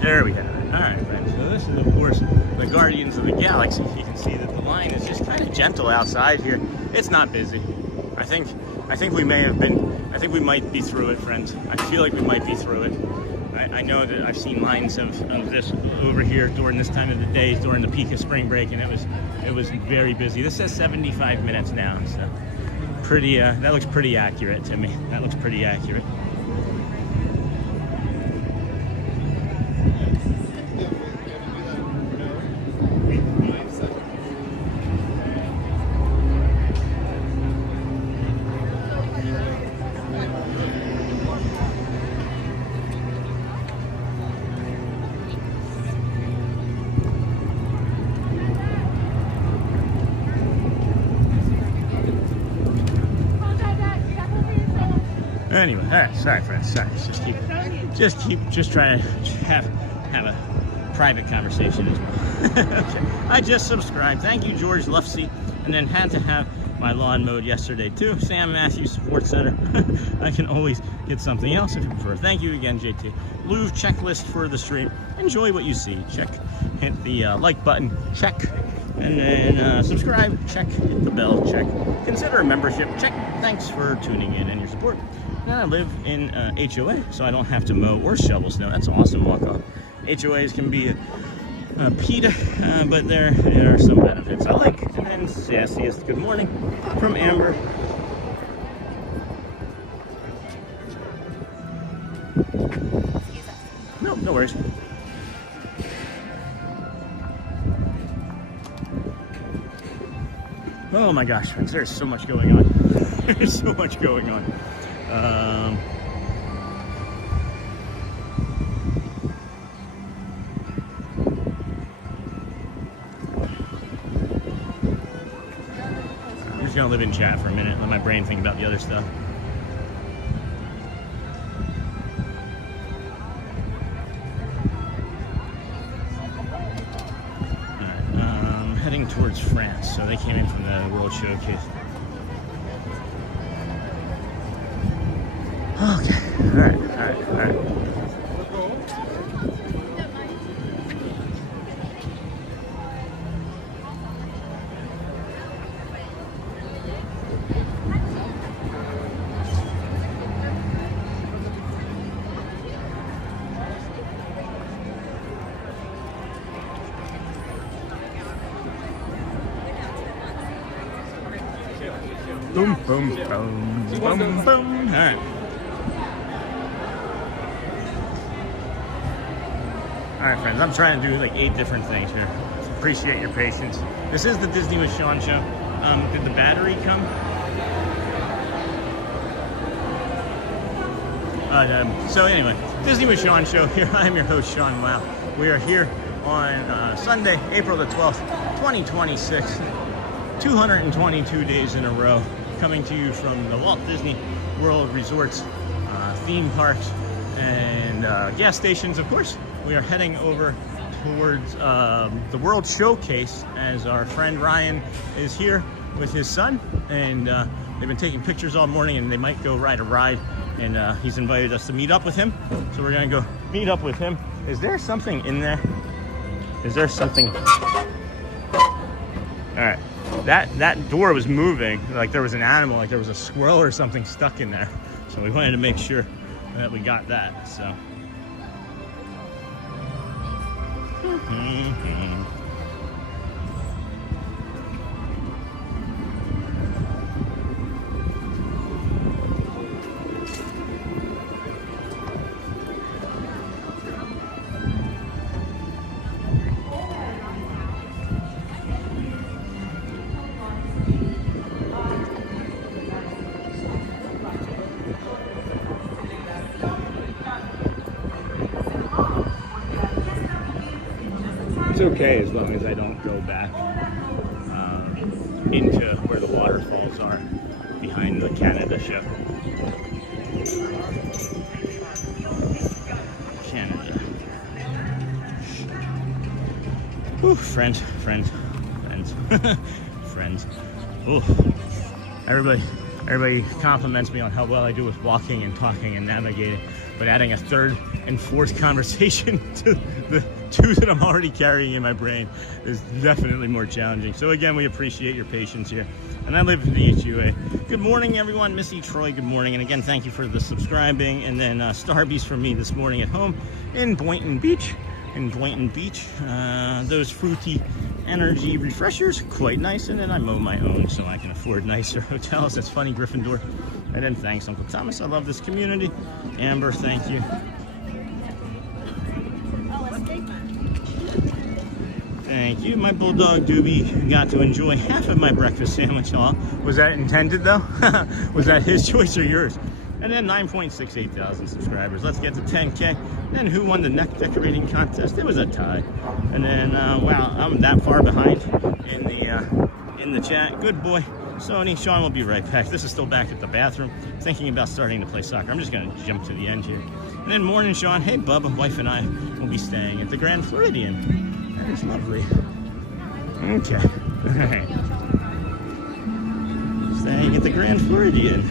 There we have it. All right, friends. So this is, of course, the Guardians of the Galaxy. You can see that the line is just kind of gentle outside here. It's not busy. I think I think we might be through it, friends. I feel like we might be through it. I know that I've seen lines of this over here during this time of the day, during the peak of spring break, and it was very busy. This says 75 minutes now, so pretty. That looks pretty accurate to me. That looks pretty accurate. Anyway, all right, sorry friends, sorry. Just trying to have a private conversation as well. Okay. I just subscribed. Thank you, George Lufsey, and then had to have my lawn mowed yesterday too. Sam Matthews Support Center. I can always get something else if you prefer. Thank you again, JT. Louvre checklist for the stream. Enjoy what you see. Check. Hit the like button. Check. And then subscribe. Check. Hit the bell. Check. Consider a membership. Check. Thanks for tuning in and your support. Now I live in HOA, so I don't have to mow or shovel snow. That's awesome. Walk off. HOAs can be a PETA, but there are some benefits I like. And then sassiest good morning from Amber. No worries. Oh my gosh, friends, there's so much going on. There's so much going on. I'm just gonna live in chat for a minute, let my brain think about the other stuff. Alright, heading towards France, so they came in from the World Showcase. Okay, all right. Boom, boom, boom, boom, boom. All right. All right, friends, I'm trying to do like 8 different things here. Appreciate your patience. This is the Disney with Sean show. Did the battery come? So anyway, Disney with Sean show here. I am your host, Sean Wow. We are here on Sunday, April the 12th, 2026. 222 days in a row, coming to you from the Walt Disney World resorts, theme parks, and gas stations, of course. We are heading over towards the World Showcase as our friend Ryan is here with his son, and they've been taking pictures all morning, and they might go ride a ride, and he's invited us to meet up with him, so we're gonna go meet up with him. Is there something in there? Is there something? All right. That door was moving, like there was an animal, like there was a squirrel or something stuck in there. So we wanted to make sure that we got that, so. It's okay as long as I don't go back into where the waterfalls are behind the Canada show. Canada. Ooh, friends. Ooh. Everybody compliments me on how well I do with walking and talking and navigating, but adding a third and fourth conversation to the 2 that I'm already carrying in my brain is definitely more challenging. So again, we appreciate your patience here. and I live in the HUA. Good morning, everyone. Missy, Troy, good morning. And again, thank you for the subscribing. And then Starbies from me this morning at home in Boynton Beach. Those fruity energy refreshers, quite nice. And then I mow my own so I can afford nicer hotels. That's funny, Gryffindor. And then thanks, Uncle Thomas. I love this community. Amber, thank you. Thank you. My bulldog Doobie got to enjoy half of my breakfast sandwich. Oh, was that intended though? Was that his choice or yours? And then 9.68 thousand subscribers. Let's get to 10K. Then who won the neck decorating contest? It was a tie. And then wow, I'm that far behind in the chat. Good boy, Sony. Sean will be right back. This is still back at the bathroom, thinking about starting to play soccer. I'm just gonna jump to the end here. And then morning, Sean. Hey, Bubba, wife and I will be staying at the Grand Floridian. That is lovely. Okay. Alright. Staying at the Grand Floridian.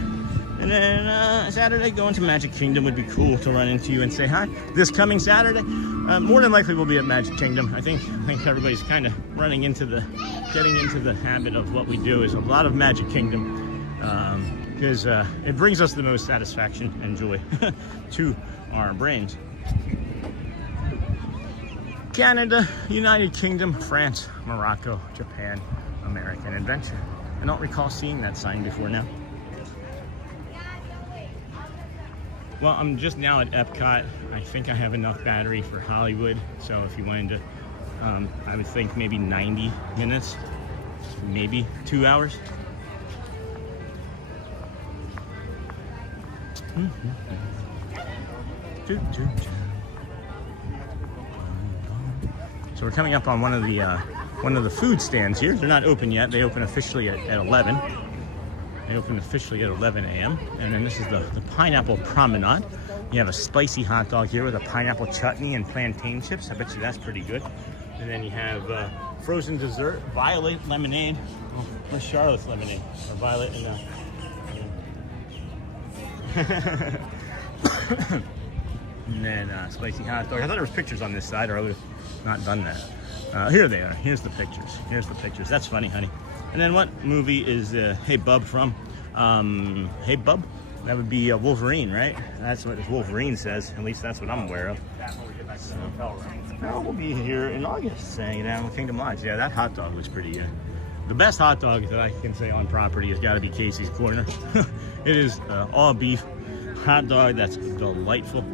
And then Saturday, going to Magic Kingdom would be cool to run into you and say hi. This coming Saturday, more than likely we'll be at Magic Kingdom. I think everybody's kind of getting into the habit of what we do is a lot of Magic Kingdom because it brings us the most satisfaction and joy to our brains. Canada, United Kingdom, France, Morocco, Japan, American Adventure. I don't recall seeing that sign before now. Well, I'm just now at Epcot. I think I have enough battery for Hollywood. So if you wanted to, I would think maybe 90 minutes, maybe 2 hours. So we're coming up on one of the food stands here. They're not open yet. They open officially at 11. They open officially at 11 a.m. And then this is the Pineapple Promenade. You have a spicy hot dog here with a pineapple chutney and plantain chips. I bet you that's pretty good. And then you have frozen dessert, violet lemonade. Oh, where's Charlotte's lemonade? Or violet and and then spicy hot dog. I thought there was pictures on this side, or I would have not done that. Here they are. Here's the pictures. That's funny, honey. And then what movie is Hey Bub from? Hey Bub? That would be Wolverine, right? That's what Wolverine says. At least that's what I'm aware of. So, well, we'll be here in August, saying down with Kingdom Lodge. Yeah, that hot dog looks pretty good. The best hot dog that I can say on property has got to be Casey's Corner. It is all beef hot dog that's delightful.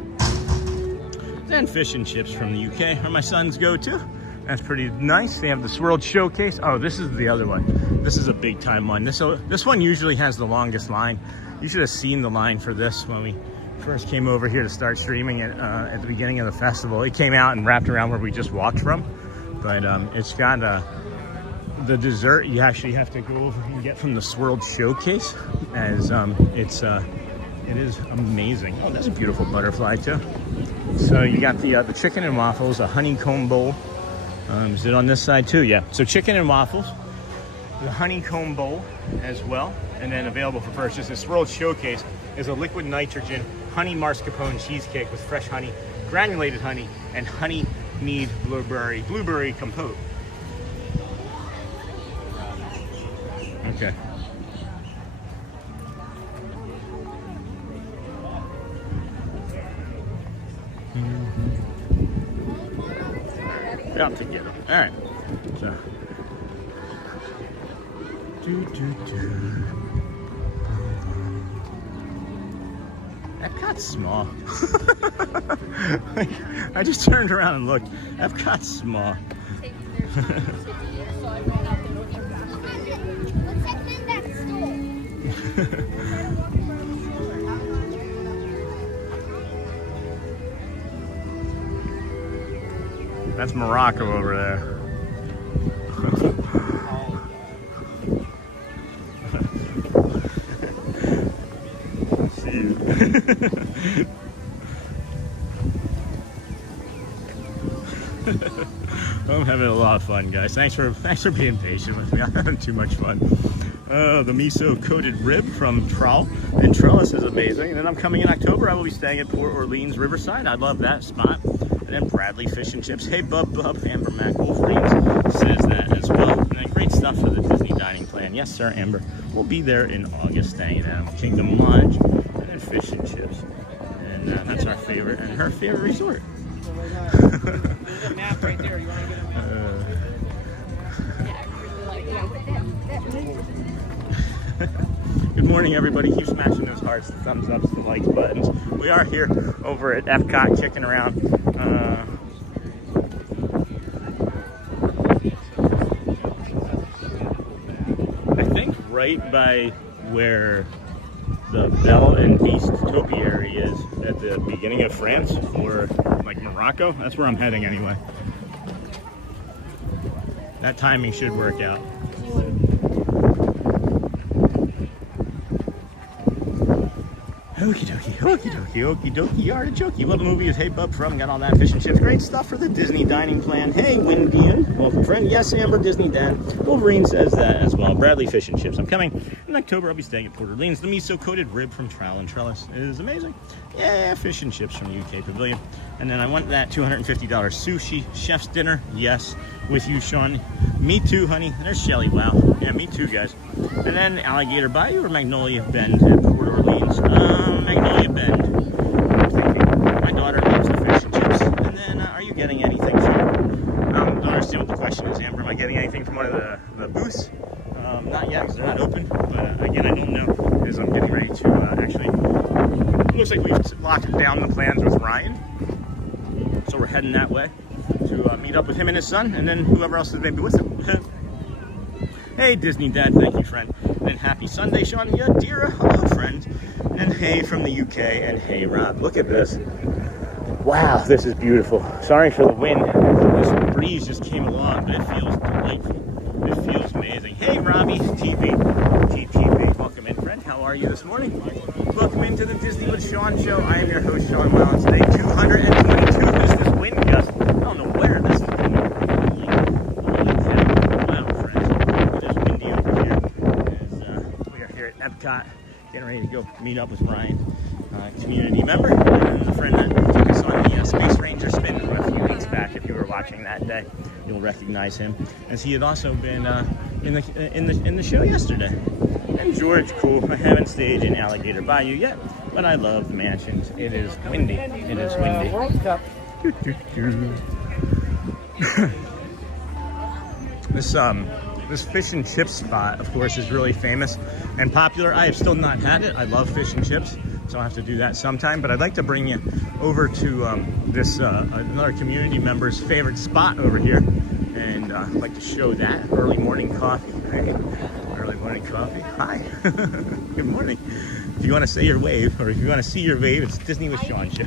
Then fish and chips from the UK are my son's go-to. That's pretty nice. They have the Swirled Showcase. Oh, this is the other one. This is a big time one. This one usually has the longest line. You should have seen the line for this when we first came over here to start streaming it at the beginning of the festival. It came out and wrapped around where we just walked from. But it's got the dessert you actually have to go over and get from the Swirled Showcase, as it is amazing. Oh, that's a beautiful butterfly too. So you got the chicken and waffles, a honeycomb bowl. Is it on this side too? Yeah. So chicken and waffles, the honeycomb bowl as well, and then available for purchase. The Swirled Showcase is a liquid nitrogen honey mascarpone cheesecake with fresh honey, granulated honey, and honey mead blueberry compote. Okay. Out to get them. All right. So. Epcot's small. I just turned around and looked. Epcot's small. That's Morocco over there. See you. I'm having a lot of fun, guys. Thanks for being patient with me. I'm having too much fun. The miso coated rib from Trowel and Trellis is amazing. And then I'm coming in October. I will be staying at Port Orleans Riverside. I love that spot. And then Bradley Fish and Chips. Hey Bub, Amber Mac Wolverines says that as well. And then Great stuff for the Disney dining plan. Yes, sir, Amber. We'll be there in August, staying at Kingdom Lodge, and then fish and chips. And that's our favorite, and her favorite resort. Map right there. You want to get a map? Good morning, everybody. Keep smashing those hearts, the thumbs ups, the likes buttons. We are here over at Epcot, kicking around. I think right by where the Belle and Beast topiary is at the beginning of France, or like Morocco. That's where I'm heading anyway. That timing should work out. Okie dokie, okie dokie, okie dokie, artichoke. What movie is Hey Bub from? Got all that fish and chips. Great stuff for the Disney dining plan. Hey, Windian. Welcome, friend. Yes, Amber, Disney Dan. Wolverine says that as well. Bradley Fish and Chips. I'm coming in October. I'll be staying at Port Orleans. The miso-coated rib from Trowel and Trellis is amazing. Yeah, fish and chips from UK Pavilion. And then I want that $250 sushi. Chef's dinner. Yes, with you, Sean. Me too, honey. There's Shelly. Wow. Yeah, me too, guys. And then Alligator Bayou or Magnolia Bend at Port Orleans. Magnolia Bend. I'm thinking. My daughter loves the fish and chips. And then, are you getting anything from? I don't understand what the question is, Amber. Am I getting anything from one of the booths? Not yet, because they're not open. But again, I don't know, because I'm getting ready to actually. It looks like we've locked down the plans with Ryan. So we're heading that way to meet up with him and his son, and then whoever else is maybe with him. Hey, Disney Dad, thank you, friend. And then happy Sunday, Sean Yadira. Hello, friend. And hey from the UK, and hey, Rob. Look at this. Wow, this is beautiful. Sorry for the wind. This breeze just came along, but it feels delightful. It feels amazing. Hey, Robbie, TP. Welcome in, friend. How are you this morning? Welcome into the Disney with Sean show. I am your host, Sean Mullins. Today, 222 is this wind gust. I don't know where this is coming from. Wow, friends. It is windy over here. As, we are here at Epcot, getting ready to go meet up with Ryan, community member, and the friend that took us on the Space Ranger spin from a few weeks back. If you were watching that day, you'll recognize him, as he had also been in the show yesterday. And George, cool. I haven't stayed in Alligator Bayou yet, but I love the mansions. It is windy. It is windy. World Cup. This fish and chip spot, of course, is really famous and popular. I have still not had it. I love fish and chips, so I'll have to do that sometime. But I'd like to bring you over to this another community member's favorite spot over here, and I'd like to show that early morning coffee. Hey, early morning coffee. Hi. Good morning. If you want to say your wave, or if you want to see your wave, it's Disney with Sean show.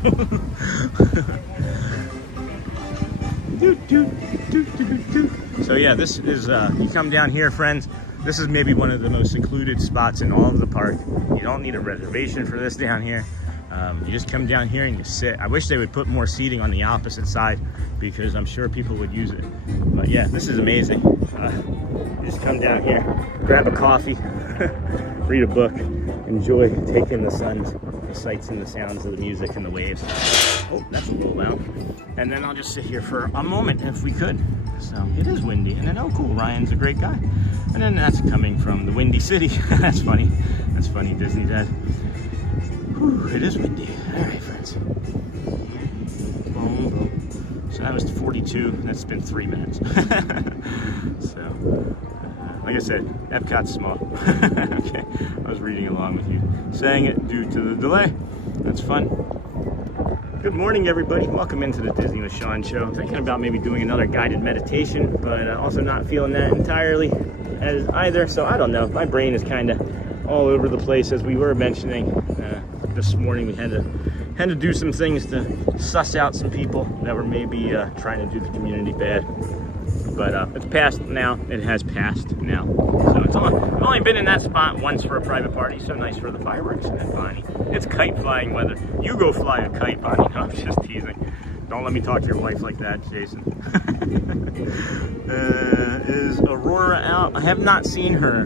So yeah, this is, you come down here, friends, this is maybe one of the most secluded spots in all of the park. You don't need a reservation for this down here. You just come down here and you sit. I wish they would put more seating on the opposite side, because I'm sure people would use it. But yeah, this is amazing. You just come down here, grab a coffee, read a book, enjoy taking the sights and the sounds of the music and the waves. Oh, that's a little loud. And then I'll just sit here for a moment if we could. So it is windy. And then, oh cool, Ryan's a great guy. And then that's coming from the Windy City. That's funny. That's funny, Disney Dad. Whew, it is windy. All right, friends. So that was 42. That's been 3 minutes. So, like I said, Epcot's small. Okay, I was reading along with you, saying it due to the delay. That's fun. Good morning, everybody. Welcome into the Disney with Sean show. I'm thinking about maybe doing another guided meditation, but also not feeling that entirely as either. So I don't know. My brain is kind of all over the place, as we were mentioning this morning. We had to do some things to suss out some people that were maybe trying to do the community bad. But it's passed now. It has passed now. So it's I've only been in that spot once for a private party. So nice for the fireworks and Bonnie. It's kite flying weather. You go fly a kite, Bonnie. No, I'm just teasing. Don't let me talk to your wife like that, Jason. Is Aurora out? I have not seen her.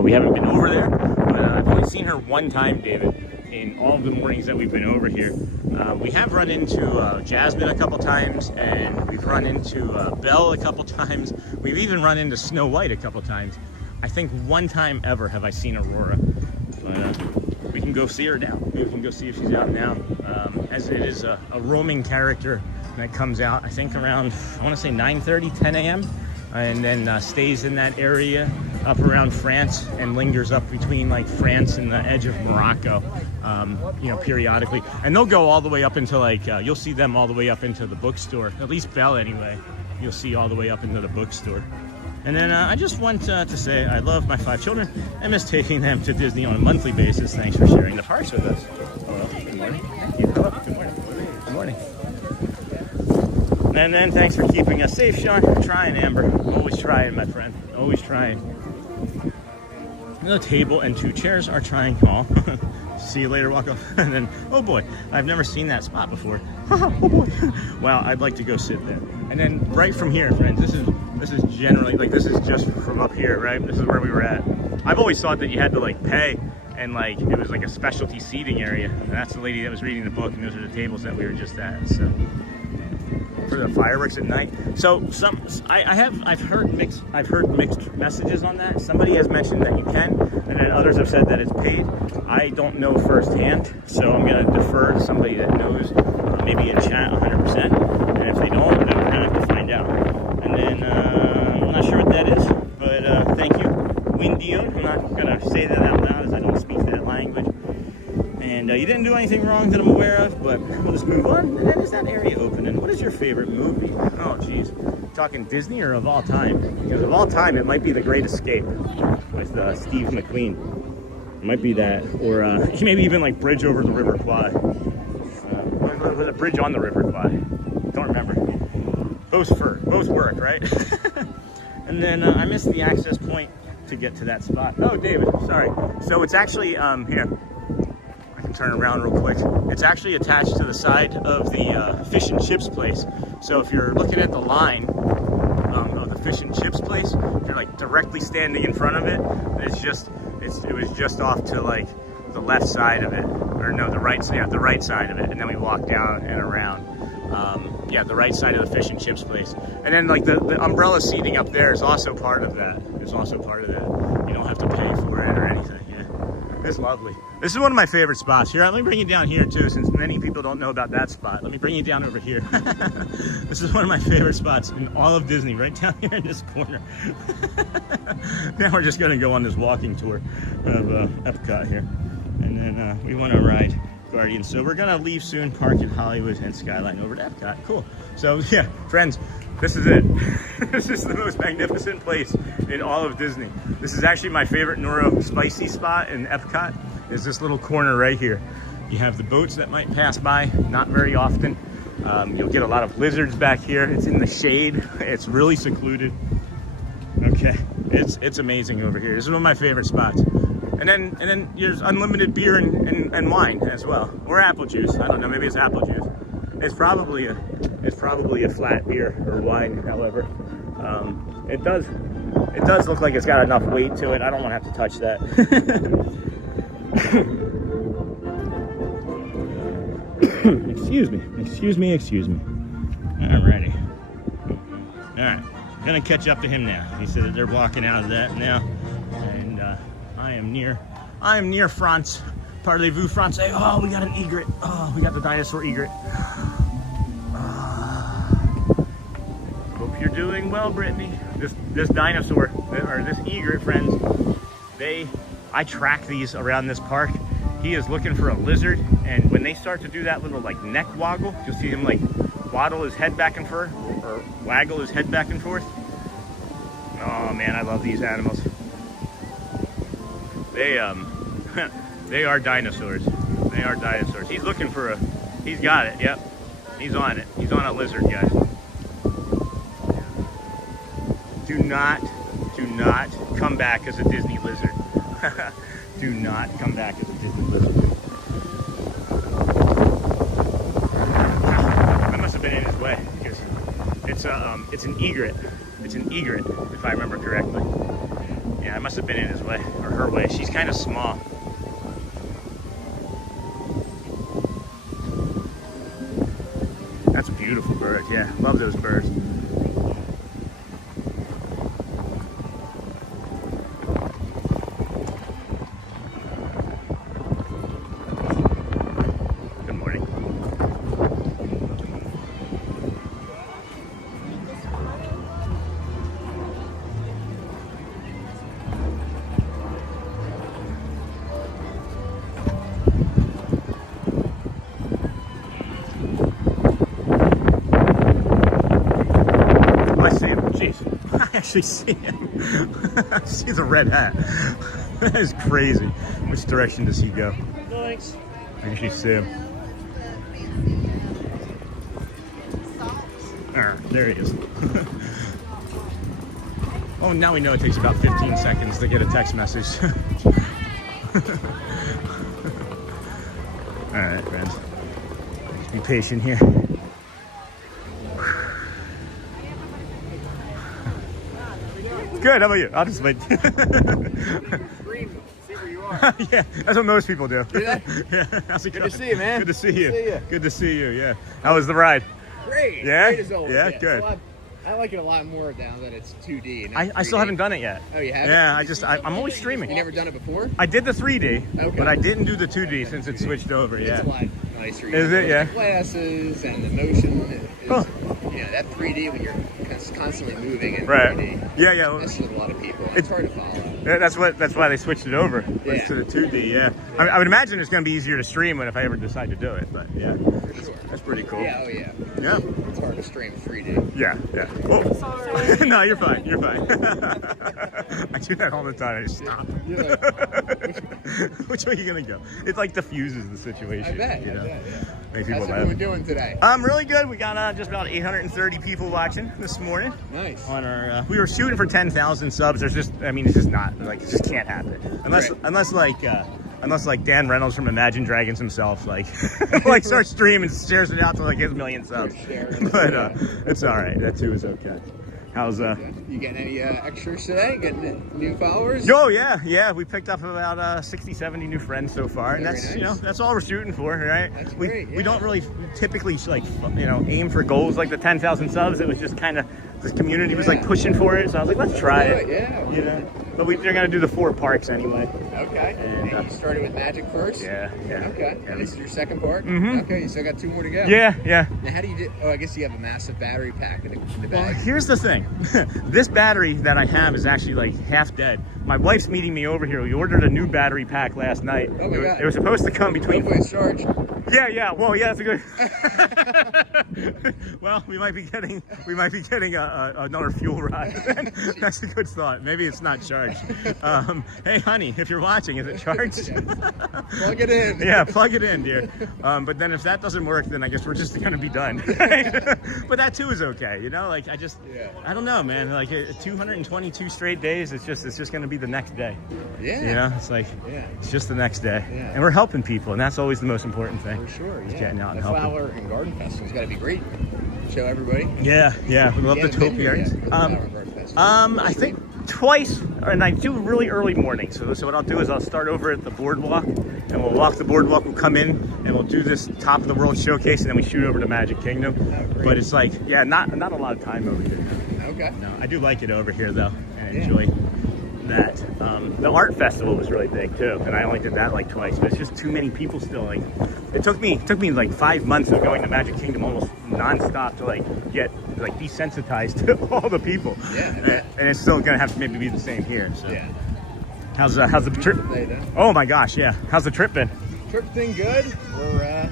We haven't been over there, but I've only seen her one time, David. in all of the mornings that we've been over here. We have run into Jasmine a couple times, and we've run into Belle a couple times. We've even run into Snow White a couple times. I think one time ever have I seen Aurora. But we can go see her now. Maybe we can go see if she's out now. As it is a roaming character that comes out, I think around, I want to say 9:30, 10 a.m. And then stays in that area up around France and lingers up between like France and the edge of Morocco, you know, periodically. And they'll go all the way up into like, you'll see them all the way up into the bookstore, at least Belle anyway. You'll see all the way up into the bookstore. And then I just want to say I love my 5 children. I miss taking them to Disney on a monthly basis. Thanks for sharing the parks with us. Hello, good morning. Thank you. Hello, good morning. Good morning. And then thanks for keeping us safe, Sean. I'm trying, Amber. I'm always trying, my friend. Always trying. The table and 2 chairs are trying. Oh, see you later, walk off. And then, oh boy, I've never seen that spot before. Oh boy. Wow, I'd like to go sit there. And then right from here, friends, this is generally, like, this is just from up here, right? This is where we were at. I've always thought that you had to like pay and like it was like a specialty seating area. And that's the lady that was reading the book, and those are the tables that we were just at. So for the fireworks at night. So I've heard mixed messages on that. Somebody has mentioned that you can, and then others have said that it's paid. I don't know firsthand, so I'm gonna defer to somebody that knows, maybe in chat 100%. And if they don't, then we're gonna have to find out. And then I'm not sure what that is, but thank you, Windio. I'm not gonna say that out loud as I don't speak that language. And you didn't do anything wrong that I'm aware of, but we'll just move on. And then is that area open? And what is your favorite movie? Oh, geez. Talking Disney or of all time? Because of all time, it might be The Great Escape with Steve McQueen. It might be that. Or maybe even like Bridge Over the River Kwai. Was it Bridge on the River Kwai? Don't remember. Both work, right? And then I missed the access point to get to that spot. Oh, David, sorry. So it's actually, here. Turn around real quick. It's actually attached to the side of the fish and chips place. So if you're looking at the line of the fish and chips place, if you're like directly standing in front of it, it was just off to like the left side of it, or no, the right side of it, and then we walk down and around. Yeah, the right side of the fish and chips place, and then like the umbrella seating up there is also part of that. It's also part of that. You don't have to pay for it or anything. Yeah, it's lovely. This is one of my favorite spots. Here, let me bring you down here too, since many people don't know about that spot. Let me bring you down over here. This is one of my favorite spots in all of Disney, right down here in this corner. Now we're just gonna go on this walking tour of Epcot here. And then we wanna ride Guardians. So we're gonna leave soon, park at Hollywood and Skyline over to Epcot. Cool. So yeah, friends, this is it. This is the most magnificent place in all of Disney. This is actually my favorite Noro spicy spot in Epcot. Is this little corner right here. You have the boats that might pass by, not very often. You'll get a lot of lizards back here. It's in the shade. It's really secluded. Okay, it's amazing over here. This is one of my favorite spots. And then there's unlimited beer and wine as well, or apple juice. I don't know, maybe it's apple juice. It's probably a flat beer or wine. However, it does look like it's got enough weight to it. I don't want to have to touch that. Excuse me. Alrighty. Alright, gonna catch up to him now. He said that they're walking out of that now. And I am near France. Parlez-vous français? Oh, we got an egret. Oh, we got the dinosaur egret. Hope you're doing well, Brittany. This dinosaur, or this egret, friends, I track these around this park. He is looking for a lizard, and when they start to do that little like neck woggle, you'll see him like waddle his head back and forth, or waggle his head back and forth. Oh man, I love these animals. They they are dinosaurs. They are dinosaurs. He's looking for he's got it, yep. He's on it. He's on a lizard, guys. Do not come back as a Disney lizard. Do not come back as a Disney lizard. I must have been in his way because it's an egret. It's an egret, if I remember correctly. Yeah, I must have been in his way or her way. She's kind of small. beautiful birds. Yeah, love those birds. Good morning. I actually see him. I see the red hat. That is crazy. Which direction does he go? Thanks. I actually see him. There he is. Oh, now we know it takes about 15 seconds to get a text message. All right, friends. Just be patient here. Good, how about you? I'll just wait. See where you are. Yeah, that's what most people do. Yeah. How's it Good going? to see you, man. Good to see you. Good to see you. Good to see you, yeah. How was the ride? Great. Yeah? Great as always. Yeah, good. So I like it a lot more now that it's 2D. And I still haven't done it yet. Oh, you haven't? Yeah, I'm always streaming. You never done it before? I did the 3D, Okay. but I didn't do the 2D since it switched over, yeah. It's a lot nicer. Is it? Yeah. The glasses and the motion is, Huh. you know, that 3D when you're constantly moving in Right. 3D. Yeah. This is a lot of people. It's hard to follow. Yeah, that's why they switched it over. Yeah. To the 2D, yeah. I would imagine it's going to be easier to stream when if I ever decide to do it, but yeah. For sure. That's pretty cool. Yeah, oh yeah. Yeah. It's hard to stream 3D. Yeah. Oh. Sorry. No, you're fine. You're fine. I do that all the time. I just stop. Yeah. Which way are you gonna go? It like diffuses the situation. I bet. You know? I bet, yeah. Make people How's laugh. everyone doing today? Really good. We got just about 830 people watching this morning. Nice. On our, we were shooting for 10,000 subs. There's just, I mean, it's just not like it just can't happen unless like Dan Reynolds from Imagine Dragons himself like starts streaming and shares it out to like his million subs. But it's all right. That too is okay. How's You getting any extras today? Getting new followers? Oh yeah. We picked up about 60, 70 new friends so far, and Very that's nice. that's all we're shooting for, right? That's great, We yeah. don't really typically aim for goals like the 10,000 subs. It was just kind of the community was like pushing for it, so I was like, let's try it. Yeah. You know, but they're gonna do the 4 parks anyway. Okay. And you started with Magic first? Yeah. Okay. Yeah. And this is your second part? Mhm. Okay, you still got 2 more to go. Yeah. Now how do you do? Oh, I guess you have a massive battery pack in the Well, bag. here's the thing. This battery that I have is actually like half dead. My wife's meeting me over here. We ordered a new battery pack last night. Oh my God. It was supposed to come between. Hopefully it's charged. Yeah. Well, yeah, that's a good. Well, we might be getting another fuel rod. That's a good thought. Maybe it's not charged. Hey, honey, if you're watching, is it charged? Plug it in. Yeah, plug it in, dear. But then if that doesn't work, then I guess we're just gonna be done. But that too is okay, you know. Like I don't know, man. Like 222 straight days. It's just gonna be the next day. Yeah. You know, it's like Yeah. it's just the next day, Yeah. and we're helping people, and that's always the most important thing. For sure, Just yeah. getting out and the helping. Flower and Garden Festival's got to be great. Show everybody. Yeah. We love the topiaries. I think twice, and I do really early mornings. So what I'll do is I'll start over at the boardwalk, and we'll walk the boardwalk. We'll come in, and we'll do this top of the world showcase, and then we shoot over to Magic Kingdom. great. But it's like, not a lot of time over here. Okay. No, I do like it over here though, and enjoy that. The art festival was really big too, and I only did that like twice. But it's just too many people still. Like, it took me like 5 months of going to Magic Kingdom almost nonstop to like get like desensitized to all the people. Yeah. And it's still gonna have to maybe be the same here. So. Yeah. How's the trip? Oh my gosh, yeah. How's the trip been? Trip been good. We're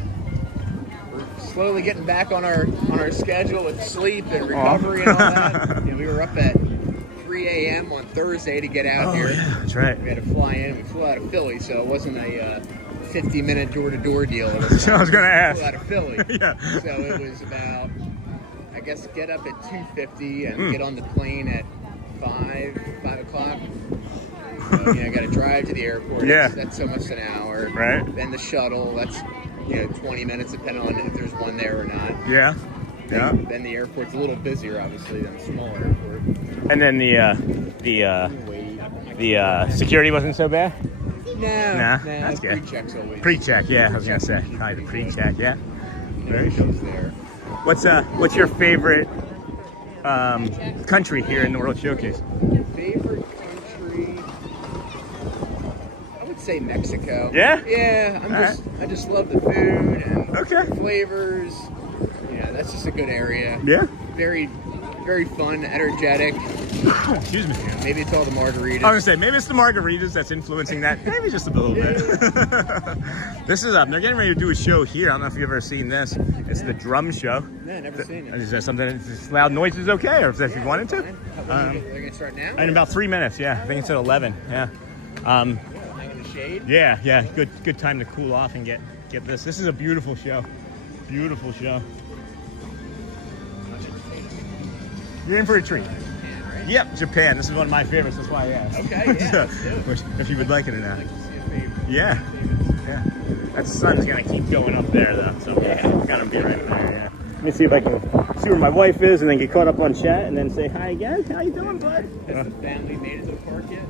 slowly getting back on our schedule with sleep and recovery and all that. We were up at 3 a.m. on Thursday to get out here. Yeah, that's right. We had to fly in. We flew out of Philly, so it wasn't a 50-minute door-to-door deal. It was I was gonna ask. We flew out of Philly. Yeah. So it was about, I guess, get up at 2:50 and get on the plane at 5 o'clock. So, got to drive to the airport. Yeah. That's almost an hour. Right. Then the shuttle. That's 20 minutes, depending on if there's one there or not. Yeah. Yeah. Then the airport's a little busier, obviously, than a small airport. And then the security wasn't so bad. Nah, that's good. Pre-check's always. Pre-check, yeah. I was gonna say probably the pre-check, yeah. Very issues there. What's your favorite country here in the World Showcase? Favorite country? I would say Mexico. Yeah? Yeah, I just love the food and Okay. flavors. Yeah, that's just a good area. Yeah. Very, very fun, energetic. Excuse me. Maybe it's all the margaritas. I was gonna say, maybe it's the margaritas that's influencing that. Maybe just a little bit. This is they're getting ready to do a show here. I don't know if you've ever seen this. It's the drum show. No, never seen it. Is that something, is loud noises okay, or if you wanted to? They're going to start now? In about 3 minutes, yeah. I think it's at 11, yeah. Hang in the shade? Yeah. Good time to cool off and get this. This is a beautiful show. Beautiful show. You're in for a treat. Yeah, right? Yep, Japan. This is one of my favorites. That's why I asked. Okay, yeah. So, if you would like it or not. I'd like to see a favorite. Yeah. That sun's gonna keep going up there though, so we're gonna be right there. Yeah. Let me see if I can see where my wife is, and then get caught up on chat, and then say hi again. How you doing, bud? Has the family made it to the park yet?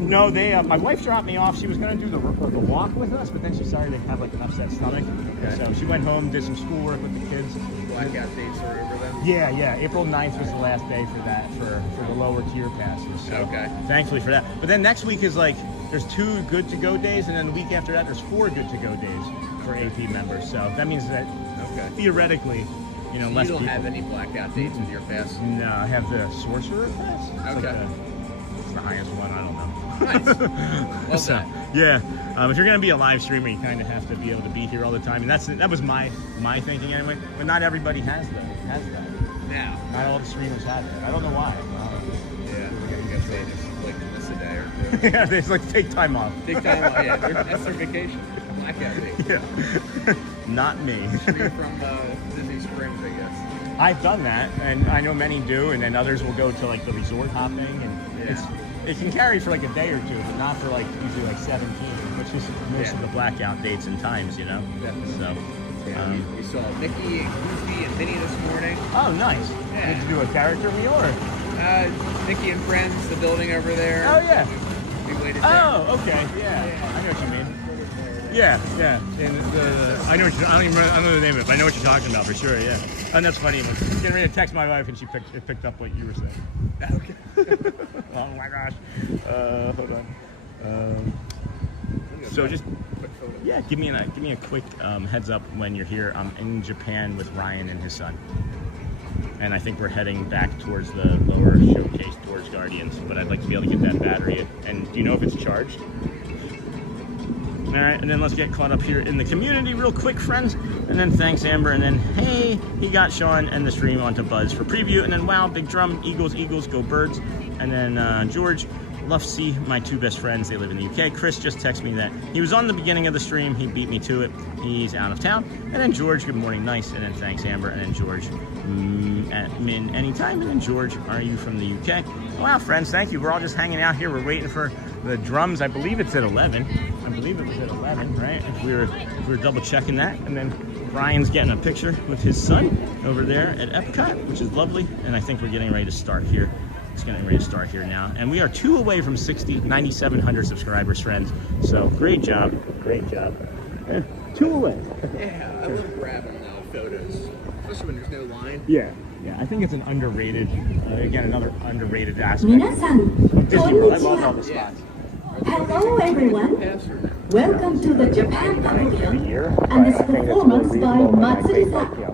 No, my wife dropped me off. She was gonna do the walk with us, but then she started to have like an upset stomach. Okay. So she went home, did some schoolwork with the kids. Blackout dates are over then? Yeah. April 9th was the last day for that, for the lower tier passes. So okay. Thankfully for that. But then next week is like, there's 2 good to go days, and then the week after that, there's 4 good to go days for AP members. So that means that theoretically, So less you don't people. have any blackout dates with your pass? No, I have the sorcerer pass. It's Okay. it's the highest one. I don't know. Nice. Love that. Yeah. If you're gonna be a live streamer, you kind of have to be able to be here all the time, and that was my thinking anyway. But not everybody has that. Now. Not all the streamers have it. I don't know why. Yeah. I guess they just like to miss a day or 2. Yeah, they just like take time off. Take time off. Yeah, that's their vacation. Blackout date. Yeah. Not me. Free from Disney Springs, I guess. I've done that, and I know many do, and then others will go to like the resort hopping, and it can carry for like a day or 2, but not for like usually like 17, which is most of the blackout dates and times, Definitely. So. Yeah, we saw Mickey and Goofy and Minnie this morning. Oh, nice. Yeah. Did you do a character meal or? Mickey and Friends, the building over there. Oh yeah. We waited there. Oh, okay. Yeah. I know what you mean. Yeah. And I know the name of it, but I know what you're talking about for sure. Yeah. And that's funny. I was getting ready to text my wife, and she picked up what you were saying. Okay. Oh my gosh. Hold on. So just. Yeah, give me a quick heads up when you're here. I'm in Japan with Ryan and his son, and I think we're heading back towards the lower showcase towards Guardians. But I'd like to be able to get that battery. And do you know if it's charged? All right, and then let's get caught up here in the community real quick, friends. And then thanks, Amber. And then hey, he got Sean and the stream onto Buzz for preview. And then wow, big drum, Eagles, go Birds. And then George. Love to see my 2 best friends. They live in the UK. Chris just texted me that he was on the beginning of the stream. He beat me to it. He's out of town. And then George, good morning, nice. And then thanks, Amber. And then George, at Min, anytime. And then George, are you from the UK? Wow, friends, thank you. We're all just hanging out here. We're waiting for the drums. I believe it's at 11. I believe it was at 11, right? If we were double checking that. And then Brian's getting a picture with his son over there at Epcot, which is lovely. And I think we're getting ready to start here. It's getting ready to start here now. And we are 2 away from 9,700 subscribers, friends. So great job. 2 away. Yeah, I love grabbing photos, especially when there's no line. Yeah. I think it's an underrated, again, another underrated aspect of Disney World. I love all the spots. Hello everyone, welcome to the Japan Pavilion and this performance by Matsuri-san.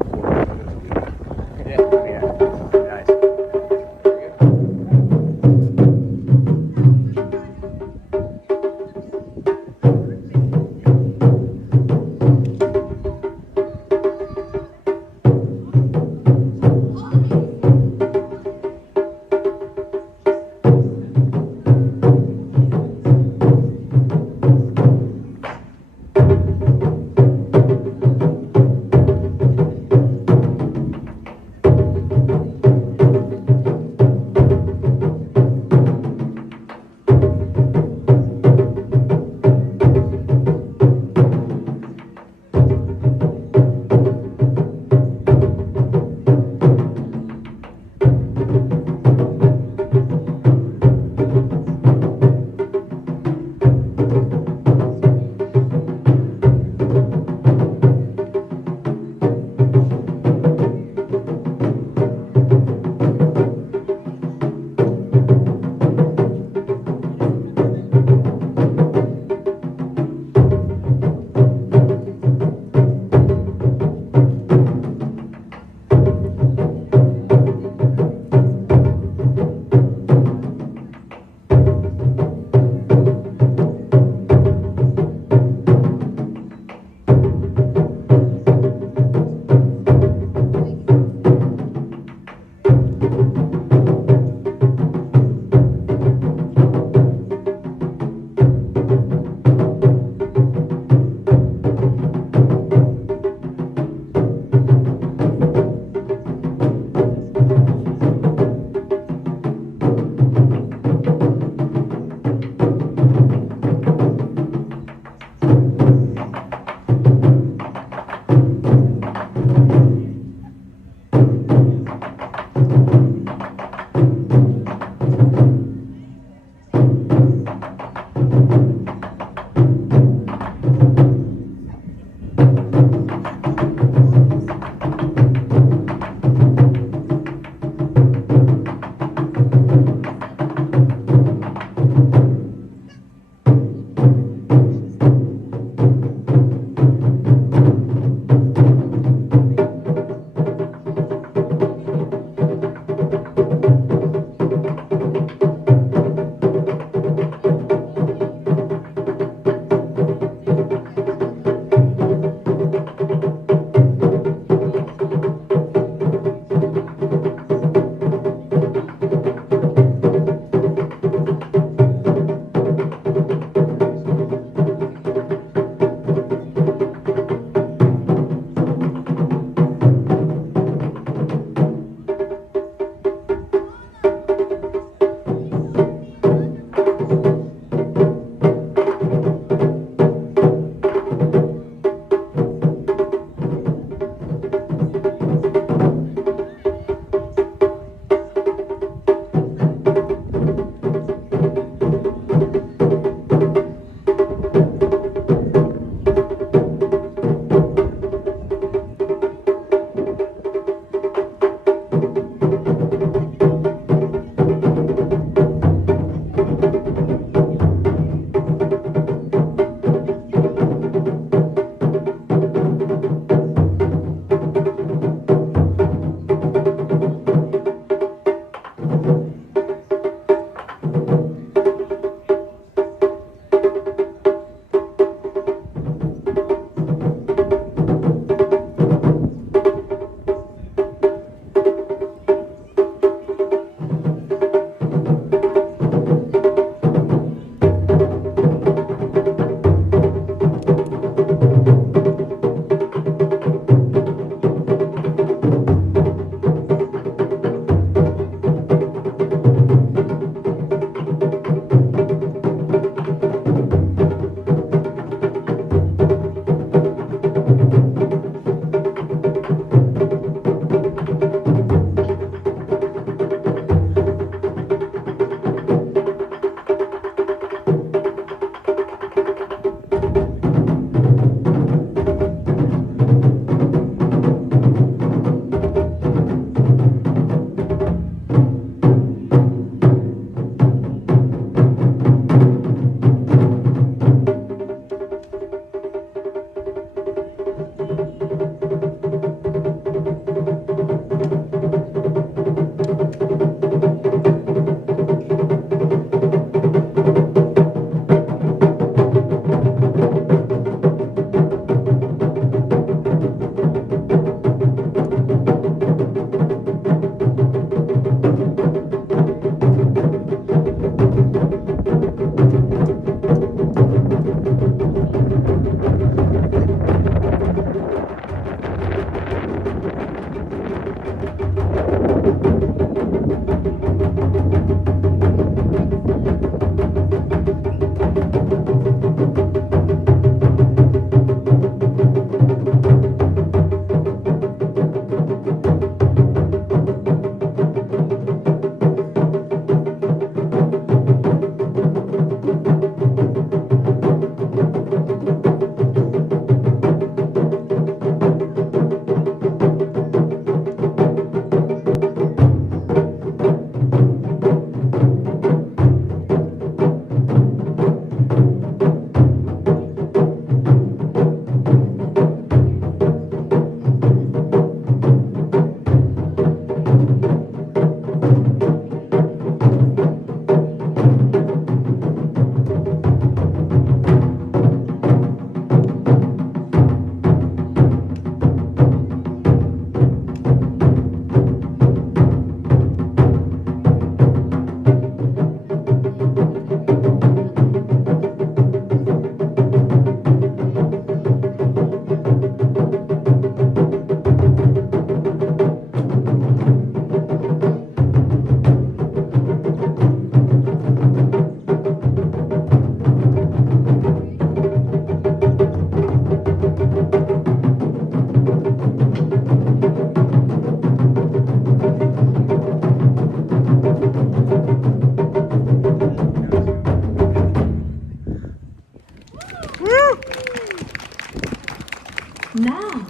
Now,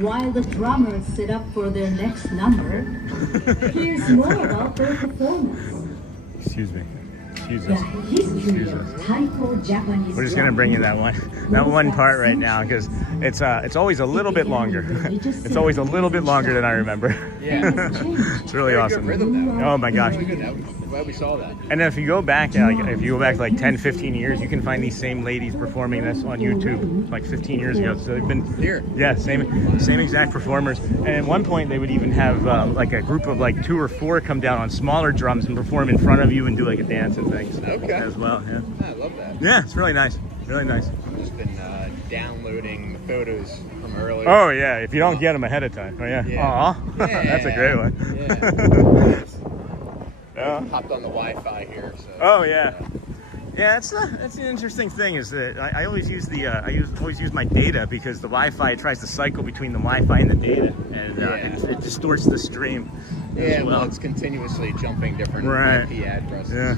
while the drummers set up for their next number, here's more about their performance. Excuse me. Excuse The us. history of Taiko Japanese. We're just gonna bring you that one part right now because it's always a little bit longer. It's always a little bit longer than I remember. Yeah. It's really awesome. Oh my gosh. I'm glad we saw that. And then if you go back, if you go back like 10, 15 years, you can find these same ladies performing this on YouTube like 15 years ago. So they've been Here. Yeah, same exact performers. And at one point they would even have like a group of like 2 or 4 come down on smaller drums and perform in front of you and do like a dance and things. Okay. As well, yeah. I love that. Yeah, it's really nice. Really nice. I've just been downloading the photos from earlier. Oh yeah, if you don't get them ahead of time. Oh yeah. Yeah. Aw. Yeah. That's a great one. Yeah. Yeah. Hopped on the Wi-Fi here. So, Oh yeah. Yeah, that's an interesting thing is that I always use always use my data because the Wi-Fi tries to cycle between the Wi-Fi and the data, and it distorts the stream. Yeah, well, it's continuously jumping different IP addresses. Yeah.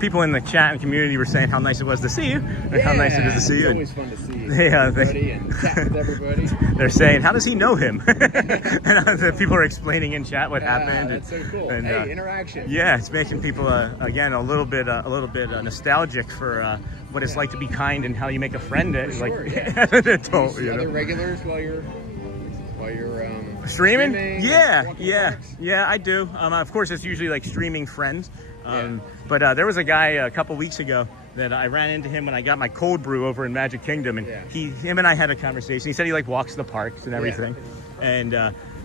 People in the chat and community were saying how nice it was to see you, and how nice it is to see you. It's always fun to see Yeah, everybody and chat with everybody. They're saying, how does he know him? And the people are explaining in chat what happened. That's so cool. And, hey, interaction. Yeah, it's making people again a little bit nostalgic for what it's like to be kind and how you make a friend. Sure, yeah. Other regulars while you're streaming? Yeah, I do. Of course, it's usually like streaming friends. But there was a guy a couple weeks ago that I ran into him when I got my cold brew over in Magic Kingdom, and him and I had a conversation. He said he like walks the parks and everything, and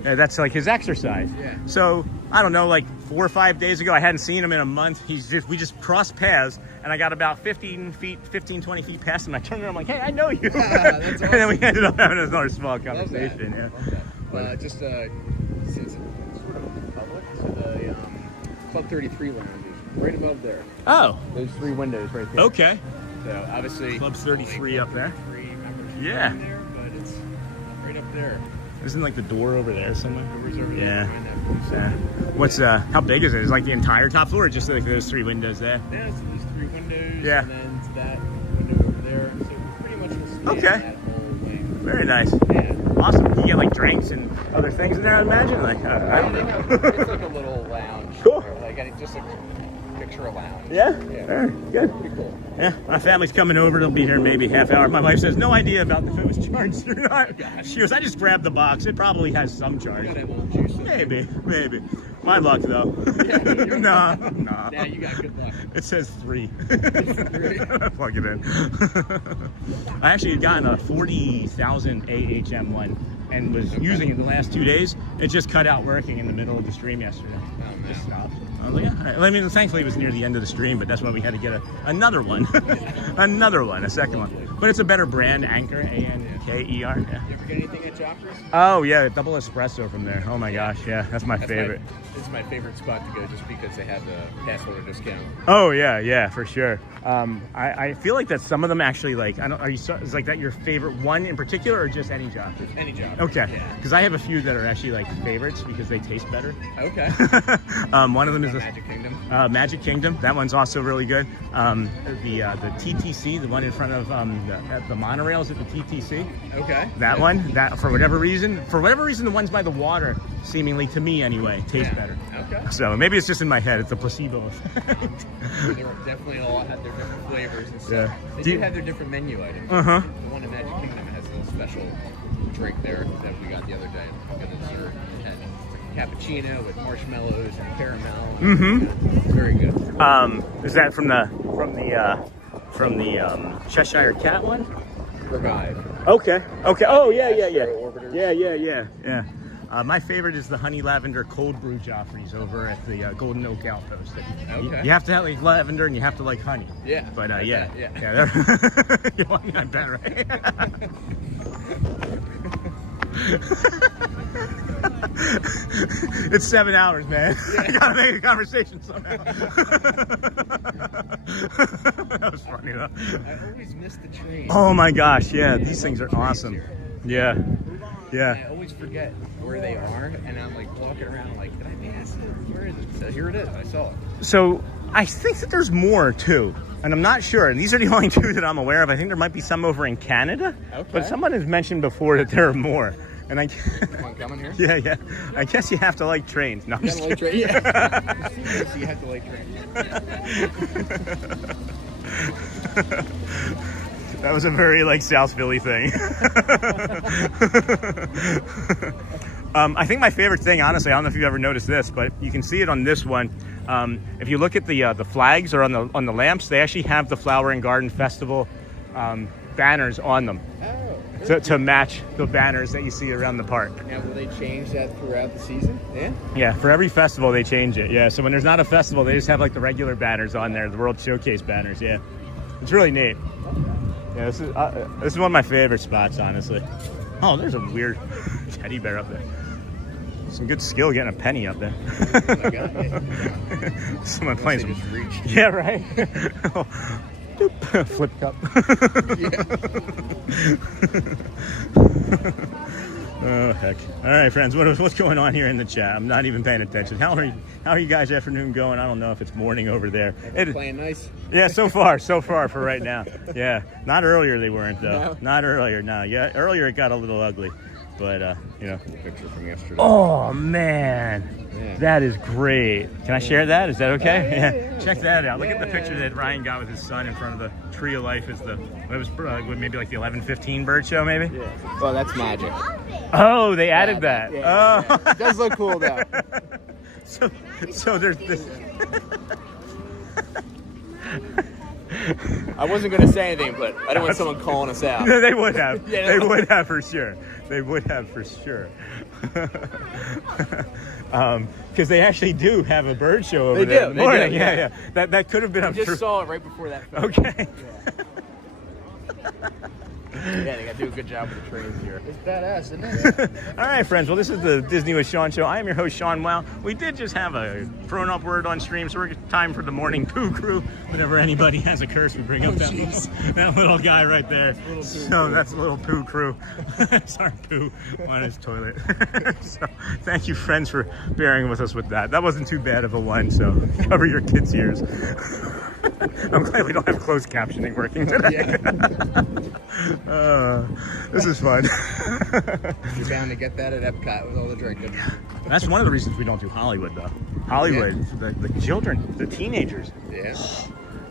that's like his exercise. Yeah. So I don't know, like 4 or 5 days ago, I hadn't seen him in a month. We just crossed paths, and I got about 15, 20 feet past him. I turned around, I'm like, hey, I know you. That's awesome. And then we ended up having another small conversation. Yeah. Just since it's sort of public, so the Club 33 lounge is right above there. Oh. Those 3 windows right there. Okay. So obviously Club 33 up there. Yeah. There, but it's right up there. Isn't like the door over there somewhere? Doors over Yeah. there. What's how big is it? Is it like the entire top floor, or just like those 3 windows there? Yeah, so there's 3 windows. Yeah. And then to that window over there. So pretty much will stay Okay. that whole wing. Very nice. Yeah. Awesome. You get like drinks and other things in there, I imagine. Like I don't know. It's like a little lounge. Cool. Like just like picture a lounge. Yeah. Yeah. All right. Good. Pretty cool. Yeah. My family's coming over. They'll be here maybe half hour. My wife says no idea about if it was charged or not. She goes, I just grabbed the box. It probably has some charge. Maybe. My luck though. No. Yeah, you got good luck. It says 3. Plug it in. I actually had gotten a 40,000 AHM one and was using it the last 2 days. It just cut out working in the middle of the stream yesterday. Just stopped. I was like, yeah. I mean, thankfully it was near the end of the stream, but that's when we had to get another one. A second one. But it's a better brand, Anchor, ANKER. Yeah. You ever get anything at Joffrey's? Oh, yeah, double espresso from there. Oh my gosh, yeah, that's my favorite. This is my favorite spot to go just because they have the pass holder discount. Oh yeah, for sure. I feel like that some of them actually like. Is like that your favorite one in particular, or just any job? Any job. Okay. Yeah. Because I have a few that are actually like favorites because they taste better. Okay. One of them is Magic Kingdom. Magic Kingdom. That one's also really good. The TTC, the one in front of the monorails at the TTC. Okay. That one. That for whatever reason, the ones by the water, seemingly to me anyway, taste better. Okay. So maybe it's just in my head. It's a placebo effect. They're definitely all have their different flavors and stuff. Yeah. They Do do you- have their different menu items. Uh-huh. The one in Magic Kingdom has a special drink there that we got the other day. Like a dessert. It had cappuccino with marshmallows and caramel. Mm-hmm. It's very good. Is that from the Cheshire Cat one? Revive. Okay. Oh yeah. My favorite is the honey lavender cold brew Joffrey's over at the Golden Oak Outpost. Okay. You have to like lavender and you have to like honey. Yeah. But yeah. You want that bet, right? It's 7 hours, man. I gotta make a conversation somehow. That was funny though. I always miss the train. Oh my gosh, yeah, these things are awesome. Yeah. I always forget where they are, and I'm like walking around like, did I miss it? Where is it? So here it is. I saw it. So I think that there's more too. And I'm not sure. And these are the only two that I'm aware of. I think there might be some over in Canada. Okay. But someone has mentioned before that there are more. And I coming here? Yeah. I guess you have to like trains. No, I'm just like kidding. Yeah. So you have to like trains. That was a very like South Philly thing. I think my favorite thing, honestly, I don't know if you've ever noticed this, but you can see it on this one. If you look at the flags or on the lamps, they actually have the Flower and Garden Festival banners on them. To match the banners that you see around the park. Now, will they change that throughout the season? Yeah? Yeah, for every festival they change it. Yeah, so when there's not a festival, they just have like the regular banners on there, the World Showcase banners. Yeah, it's really neat. Yeah, this is one of my favorite spots, honestly. Oh, there's a weird teddy bear up there. Some good skill getting a penny up there. Oh my God. Someone playing some. Just reached. Yeah, right. Flip cup. Oh heck! All right, friends. What's going on here in the chat? I'm not even paying attention. How are you guys' afternoon going? I don't know if it's morning over there. Playing nice. Yeah, so far for right now. Yeah, not earlier they weren't though. No. Not earlier. No. Yeah, earlier it got a little ugly, but you know. Picture from yesterday. Oh man. Yeah. That is great. Can I share that? Is that okay? Yeah. Check that out. Look at the picture that Ryan got with his son in front of the Tree of Life. It was maybe like the 11:15 bird show, maybe? Yeah. Oh, that's magic. Oh, they added that. Yeah. Oh. It does look cool, though. So there's this. I wasn't going to say anything, but I don't want someone calling us out. They would have. Yeah, They would have for sure. They would have for sure. Because they actually do have a bird show over there in the morning. Yeah. That could have been. I just saw it right before that. Okay. Yeah, they got to do a good job with the trains here. It's badass, isn't it? All right, friends. Well, this is the Disney with Sean show. I am your host, Sean Wow. We did just have a thrown-up word on stream, so we're time for the morning poo crew. Whenever anybody has a curse, we bring up that little guy right there. So that's a little poo crew. It's our poo on his toilet. So thank you, friends, for bearing with us with that. That wasn't too bad of a one, so cover your kids' ears. I'm glad we don't have closed captioning working today. This is fun. You're bound to get that at Epcot with all the drinking. Yeah. That's one of the reasons we don't do Hollywood, though. Hollywood, the children, the teenagers. Yeah.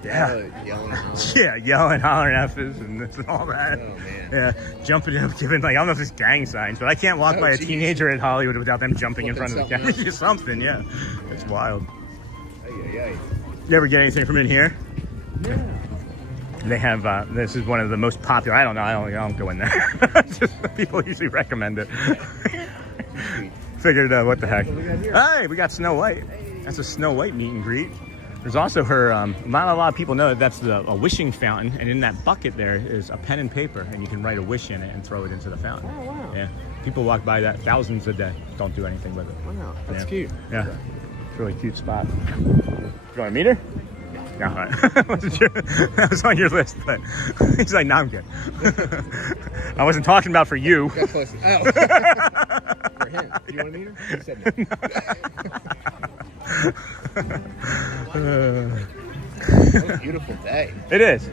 Yeah. Yelling and hollering. Yeah, yelling, hollering F's and this and all that. Oh, man. Yeah, jumping up, giving, like, I don't know if it's gang signs, but I can't walk by a teenager at Hollywood without them jumping in front of the camera. Something, yeah. It's wild. You ever get anything from in here? Yeah. They have, this is one of the most popular, I don't go in there. Just people usually recommend it. Figured, what the heck. Hey, we got Snow White. That's a Snow White meet and greet. There's also her, not a lot of people know that that's a wishing fountain, and in that bucket there is a pen and paper, and you can write a wish in it and throw it into the fountain. Oh, wow. Yeah. People walk by that thousands a day. Don't do anything with it. Wow, that's cute. Yeah. It's a really cute spot. You want to meet her? No, that was on your list, but he's like, no, I'm good. I wasn't talking about for you. Got close. Oh. For him. Do you want to meet her? He said no. What a beautiful day. It is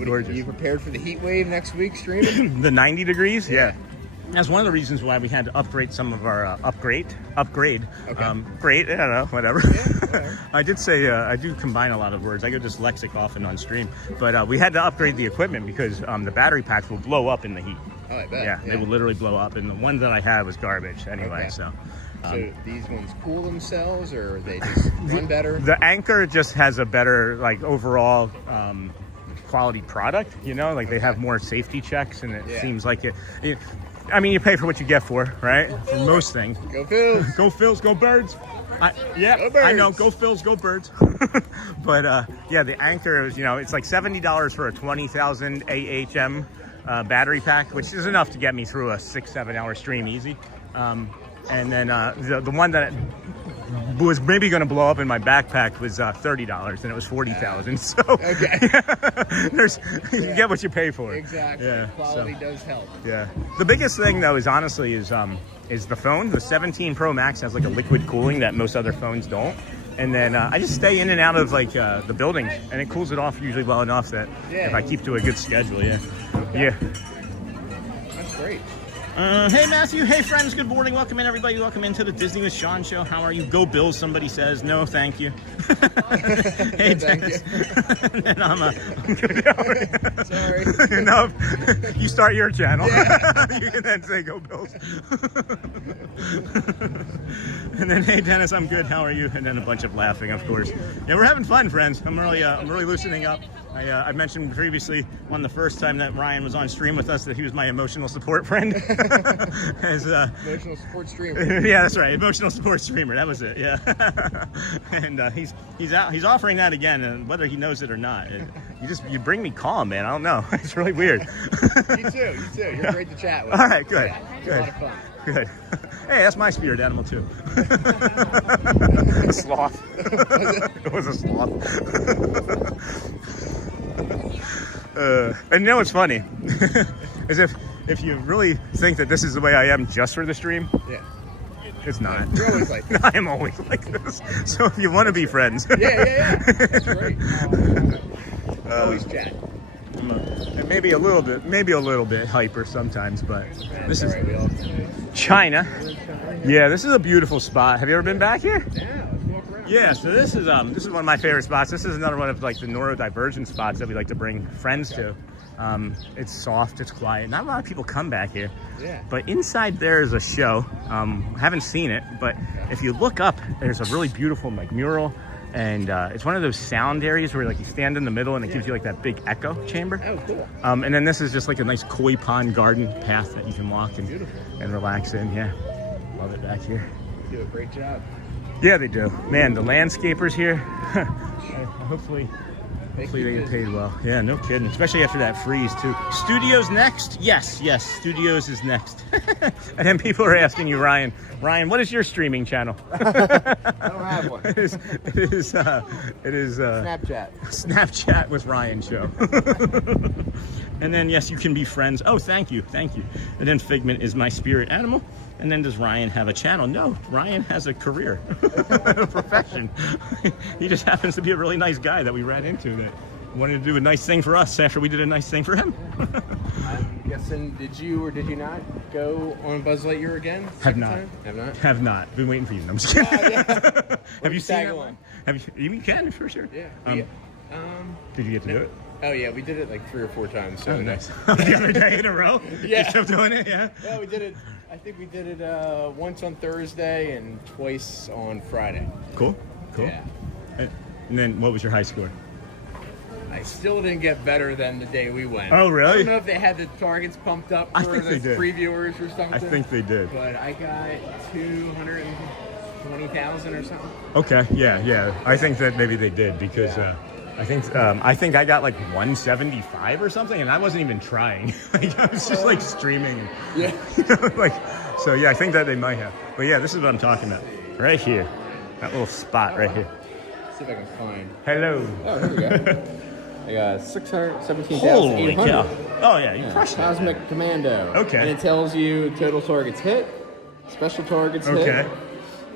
gorgeous. Are you prepared for the heat wave next week streaming? The 90 degrees? Yeah. That's one of the reasons why we had to upgrade some of our upgrade. Okay. Great, I don't know, whatever. Yeah, I did say I do combine a lot of words. I go dyslexic often on stream, but we had to upgrade the equipment because the battery packs will blow up in the heat. Oh, I bet. Yeah, they will literally blow up, and the one that I had was garbage anyway. Okay. So these ones cool themselves, or they just run better? The Anchor just has a better like overall quality product. You know, like they have more safety checks, and it seems like it. I mean, you pay for what you get for, right? For most things. Go Phils. Go Phils, go Birds. Go Birds. I know, go Phils, go Birds. But yeah, the Anchor is, it's like $70 for a 20,000 AHM battery pack, which is enough to get me through a 6-7 hour stream easy. And then the one that was maybe going to blow up in my backpack was $30, and it was 40,000. So okay. You get what you pay for. Exactly. Yeah, quality does help. Yeah. The biggest thing though is honestly is the phone. The 17 Pro Max has like a liquid cooling that most other phones don't. And then I just stay in and out of like the building, and it cools it off usually well enough that if I keep to a good schedule, yeah. That's great. Hey Matthew, hey friends, good morning. Welcome in everybody. Welcome into the Disney with Sean show. How are you? Go Bills, somebody says. No, thank you. Hey Dennis. And then I'm sorry. No, you start your channel. Yeah. You can then say go Bills. And then hey Dennis, I'm good. How are you? And then a bunch of laughing, of course. Yeah, we're having fun, friends. I'm really loosening up. I mentioned previously on the first time that Ryan was on stream with us that he was my emotional support friend. Emotional support streamer. Yeah, that's right. Emotional support streamer. That was it. Yeah. And he's offering that again, and whether he knows it or not, you bring me calm, man. I don't know. It's really weird. You too. You're great to chat with. All right, good. Yeah, Good. A lot of fun. Good. Hey, that's my spirit animal too. A sloth. It was a sloth. And you know what's funny? Is if you really think that this is the way I am just for the stream, yeah, it's not. You're always like this. I am always like this. So if you want to be friends, yeah, that's great. Always chat. And maybe a little bit hyper sometimes, but this is right, China. Yeah, this is a beautiful spot. Have you ever been back here? Yeah, let's walk around. Yeah, so this is one of my favorite spots. This is another one of like the neurodivergent spots that we like to bring friends to. It's soft, it's quiet. Not a lot of people come back here. Yeah. But inside there is a show. Haven't seen it, but if you look up, there's a really beautiful like mural. And it's one of those sound areas where like you stand in the middle and it gives you like that big echo chamber. Oh, cool. And then this is just like a nice koi pond garden path that you can walk and relax in. Yeah, love it back here. You do a great job. Yeah, they do. Man, the landscapers here, hopefully they get paid well. Yeah, no kidding. Especially after that freeze too. Studios next? Yes, Studios is next. And then people are asking you, Ryan, what is your streaming channel? I don't have one. It is Snapchat. Snapchat with Ryan show. And then yes, you can be friends. Oh, thank you. And then Figment is my spirit animal. And then does Ryan have a channel? No, Ryan has a career, a profession. He just happens to be a really nice guy that we ran into that wanted to do a nice thing for us after we did a nice thing for him. I'm guessing, did you or did you not go on Buzz Lightyear again? Have not. Time? Have not? Have not. Been waiting for you. No, I'm just kidding. Yeah. Have you seen it? one? You can, for sure. Yeah. Did you get to do it? Oh yeah, we did it like 3 or 4 times. So nice. The other day in a row? Yeah. You still doing it? Yeah. Yeah, we did it. I think we did it once on Thursday and twice on Friday. Cool. Yeah. And then what was your high score? I still didn't get better than the day we went. Oh, really? I don't know if they had the targets pumped up for the previewers or something. I think they did. But I got 220,000 or something. Okay. Yeah. I think that maybe they did because I think I got like 175 or something, and I wasn't even trying. Like, I was just like streaming. Yeah. So yeah, I think that they might have. But yeah, this is what I'm talking about. Right here. That little spot right here. Let's see if I can find. Hello. Oh, here we go. I got 617,800. Holy cow. Oh yeah, you crushed it. Cosmic Commando. Okay. And it tells you total targets hit, special targets hit.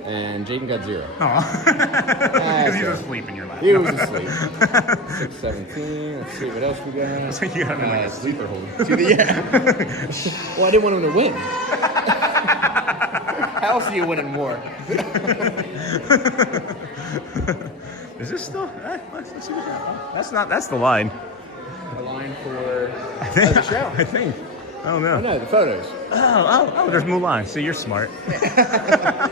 And Jaden got 0. Because he was asleep in your lap. He was asleep. 617. Let's see what else we got. Looks like you have him like a sleeper hold. Yeah. Well, I didn't want him to win. How else do you win in war? Is this still? Let's see what that. That's the line. The line for the show. I think. Oh no. Oh no, the photos. Oh, there's Mulan. So you're smart. I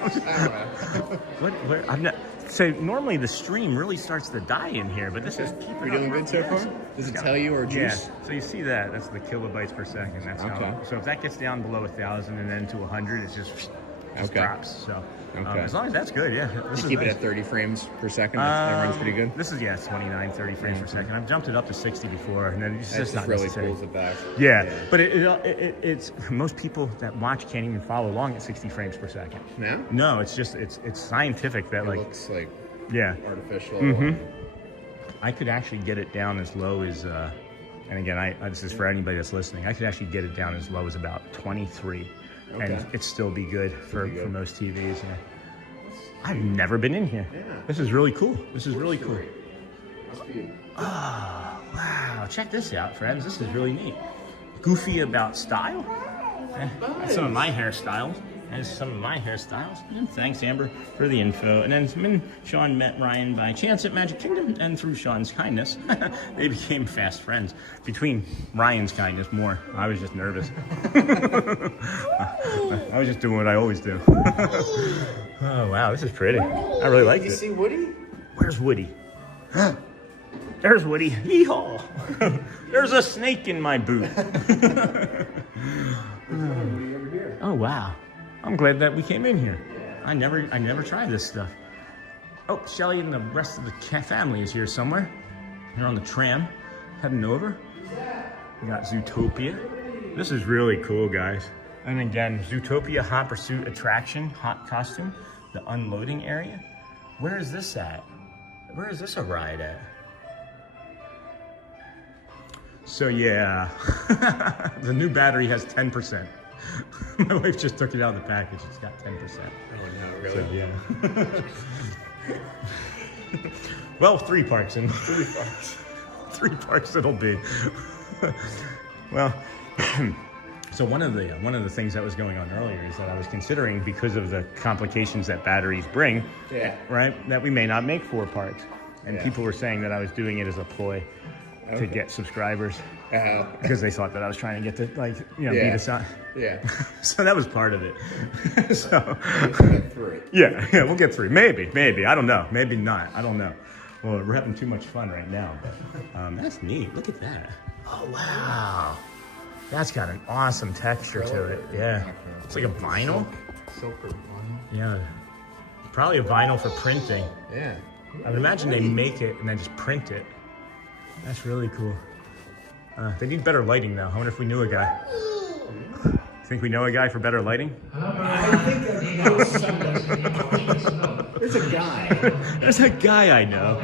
don't know. I'm not. So normally the stream really starts to die in here, but this is keeping. Are you doing good so far? Does it tell you or juice? Yeah. So you see that? That's the kilobytes per second. That's how. So if that gets down below 1,000 and then to 100, it just drops. So as long as that's good, yeah. You keep it at 30 frames per second. That runs pretty good. This is 29, 30 frames per second. I've jumped it up to 60 before, and then it's just not really necessary. pulls it back. Yeah. But it's most people that watch can't even follow along at 60 frames per second. No? No, it's just it's scientific that it looks like artificial. Mm-hmm. I could actually get it down as low as, and again, this is for anybody that's listening. I could actually get it down as low as about 23, and it'd still be good for most TVs. Yeah. Let's I've never been in here. Yeah. This is really cool. This is really cool. Must be. Oh, wow. Check this out, friends. This is really neat. Goofy about style. That's some of my hairstyles. That's some of my hairstyles. And thanks, Amber, for the info. And then me and Sean met Ryan by chance at Magic Kingdom, and through Sean's kindness, they became fast friends. Between Ryan's kindness, more. I was just nervous. I was just doing what I always do. Oh, wow, this is pretty. I really like it. Did you see Woody? Where's Woody? There's Woody. Yeehaw! There's a snake in my boot. Oh, wow. I'm glad that we came in here. I never tried this stuff. Oh, Shelly and the rest of the family is here somewhere. They're on the tram, heading over. We got Zootopia. This is really cool, guys. And again, Zootopia Hot Pursuit attraction, hot costume, the unloading area. Where is this at? Where is this a ride at? So yeah, the new battery has 10%. My wife just took it out of the package. It's got 10%. Oh no, really? So, yeah. Well, 3 parks and 3 parks. 3 parks it'll be. Well, so one of the things that was going on earlier is that I was considering, because of the complications that batteries bring, right, that we may not make 4 parks. And people were saying that I was doing it as a ploy to get subscribers. Because they thought that I was trying to get to, like, you know, beat us out. Yeah. So that was part of it. So We'll get through it. yeah, we'll get through. Maybe. I don't know. Maybe not. I don't know. Well, we're having too much fun right now. But that's neat. Look at that. Oh, wow. That's got an awesome texture to it. Yeah. It's like a vinyl. Silk or vinyl. Yeah. Probably a vinyl for printing. Yeah. I would imagine they make it and then just print it. That's really cool. They need better lighting now. I wonder if we knew a guy. Think we know a guy for better lighting? I think that there's a guy. There's a guy I know.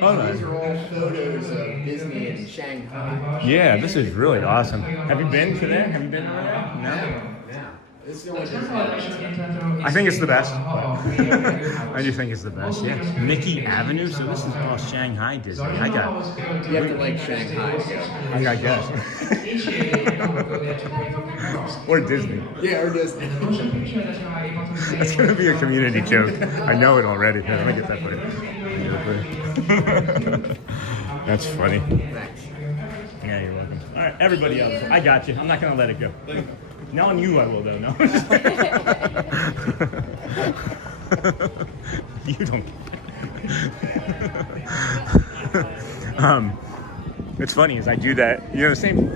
Hold on. These are all photos of Disney in Shanghai. Yeah, this is really awesome. Have you been to there? Have you been to there? No? Yeah. This is the only Disney. I think it's the best. I do think it's the best, yeah. Mickey Avenue, so this is all Shanghai Disney. You have to like Shanghai to go. I guess. Or Disney. Yeah, or Disney. That's going to be a community joke. I know it already. Here, let me get that for you. That's funny. Thanks. Yeah, you're welcome. All right, everybody else. I got you. I'm not going to let it go. Now on you I will, though. No. You don't. It's funny as I do that. You know, the same.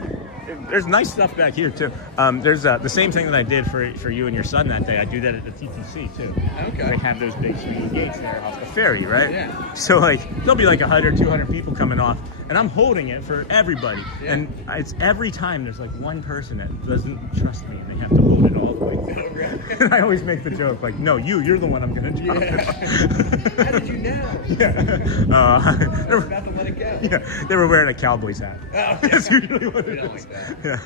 There's nice stuff back here too. There's the same thing that I did for you and your son that day. I do that at the TTC too. Okay. They have those big swinging gates there off the ferry, right? Yeah. So like there'll be like 100, 200 people coming off, and I'm holding it for everybody. Yeah. And it's every time there's like one person that doesn't trust me, and they have to hold it all the way through. And I always make the joke like, no, you're the one I'm gonna drop it. How did you know? Yeah. They're about to let it go. Yeah, they were wearing a Cowboys hat. Oh, That's usually what we it don't is. like that. Yeah.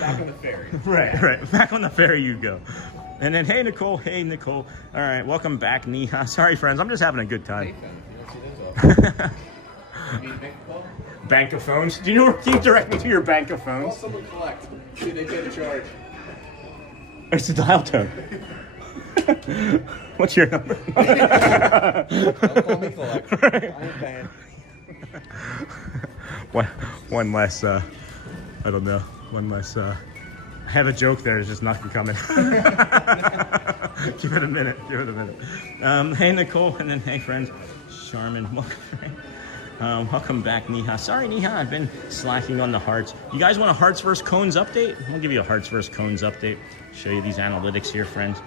Back on the ferry. Right. Back on the ferry you go. And then, hey, Nicole. All right, welcome back, Neha. Sorry, friends, I'm just having a good time. Hey, you don't see those often. You mean bank phone? Bank of phones? Do you know where? Can you direct me to your bank of Call phones? someone collect. See if they pay the charge. It's a dial tone. What's your number? Don't call me collect. I ain't paying. One less, I don't know. One less, I have a joke there. There's just nothing coming. Give it a minute. Hey, Nicole, and then hey, friends. Charmin, welcome back, Neha. Sorry, Neha, I've been slacking on the hearts. You guys want a hearts versus cones update? I'll give you a hearts versus cones update. Show you these analytics here, friends.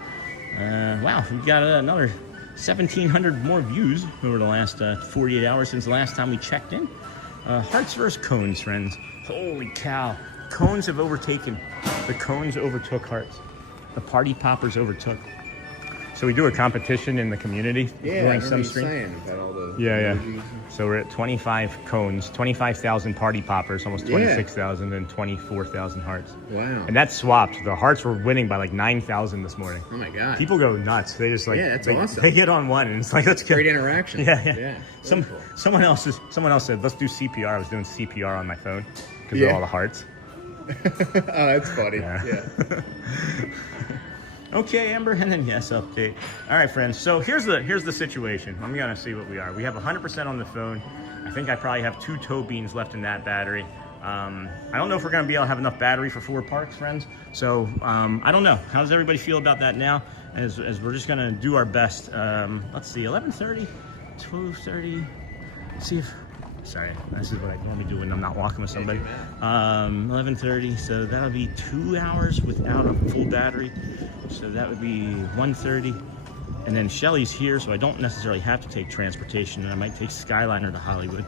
Wow, we've got another 1,700 more views over the last 48 hours since the last time we checked in. Hearts versus cones, friends. Holy cow. Cones have overtaken. The cones overtook hearts. The party poppers overtook. So we do a competition in the community during some stream. Yeah. So we're at 25 cones, 25,000 party poppers, almost 26,000, and 24,000 hearts. Wow. And that's swapped. The hearts were winning by like 9,000 this morning. Oh my God. People go nuts. They just like, that's they, awesome. They get on one, and it's like, let's go. Great interaction. Yeah. Someone else said, let's do CPR. I was doing CPR on my phone because of all the hearts. Oh, that's funny. Yeah. Okay, Amber, and then yes, update. All right, friends. So here's the situation. I'm gonna see what we are. We have 100% on the phone. I think I probably have 2 toe beans left in that battery. I don't know if we're gonna be able to have enough battery for 4 parks, friends. So I don't know. How does everybody feel about that now? As we're just gonna do our best. Let's see, 11:30, 12:30. See if. Sorry, this is what I normally do when I'm not walking with somebody. 11:30, so that'll be 2 hours without a full battery. So that would be 1:30. And then Shelly's here, so I don't necessarily have to take transportation, and I might take Skyliner to Hollywood.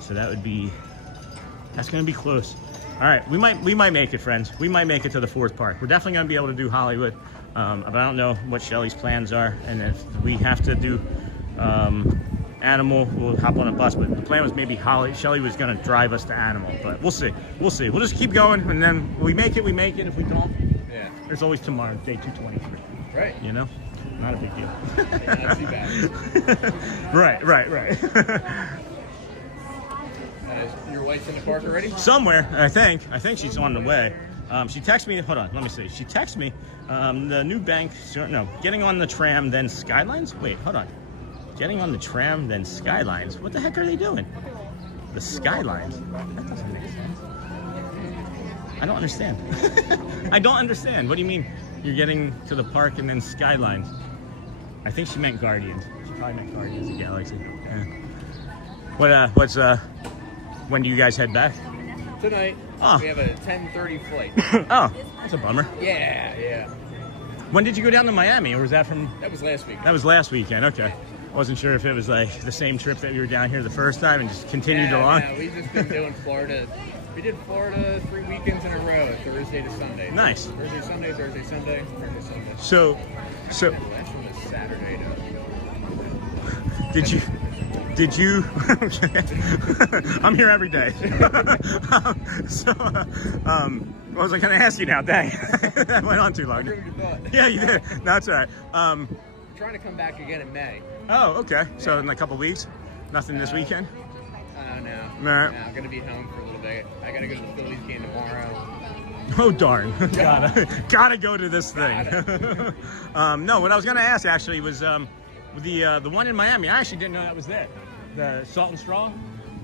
So that's gonna be close. All right, we might make it, friends. We might make it to the 4th park. We're definitely gonna be able to do Hollywood, but I don't know what Shelly's plans are, and if we have to do Animal, we'll hop on a bus, but the plan was maybe Shelly was gonna drive us to Animal, but we'll see. We'll just keep going, and then we make it. If we don't, there's always tomorrow, day 223. Right. You know, not a big deal. Not too bad. Right. Your wife's in the park already? Somewhere, I think she's on the way. She texted me, hold on, let me see. She texted me, the new bank, getting on the tram, then Skylines? Wait, hold on. Getting on the tram, then Skylines. What the heck are they doing? The Skylines? That doesn't make sense. I don't understand. I don't understand. What do you mean you're getting to the park and then Skylines? I think she meant Guardians. She probably meant Guardians of the Galaxy. Yeah. When do you guys head back? Tonight. Oh. We have a 10:30 flight. Oh, that's a bummer. Yeah. When did you go down to Miami, or was that from? That was last week. That was last weekend, okay. Wasn't sure if it was like the same trip that we were down here the first time and just continued along. Yeah, we've just been doing Florida. We did Florida 3 weekends in a row, Thursday to Sunday. Nice. Thursday, Sunday, Thursday, Sunday, Thursday, Sunday. So. That's from this Saturday to. Did you? I'm here every day. What was I going to ask you now? Dang, that went on too long. Yeah, you did. No, that's all right. I'm trying to come back again in May. Oh, okay. So in a couple weeks, nothing this weekend. No. I'm going to be home for a little bit. I got to go to the Phillies game tomorrow. Oh darn! Gotta go to this thing. No, what I was going to ask actually was the one in Miami. I actually didn't know that was there. The Salt and Straw.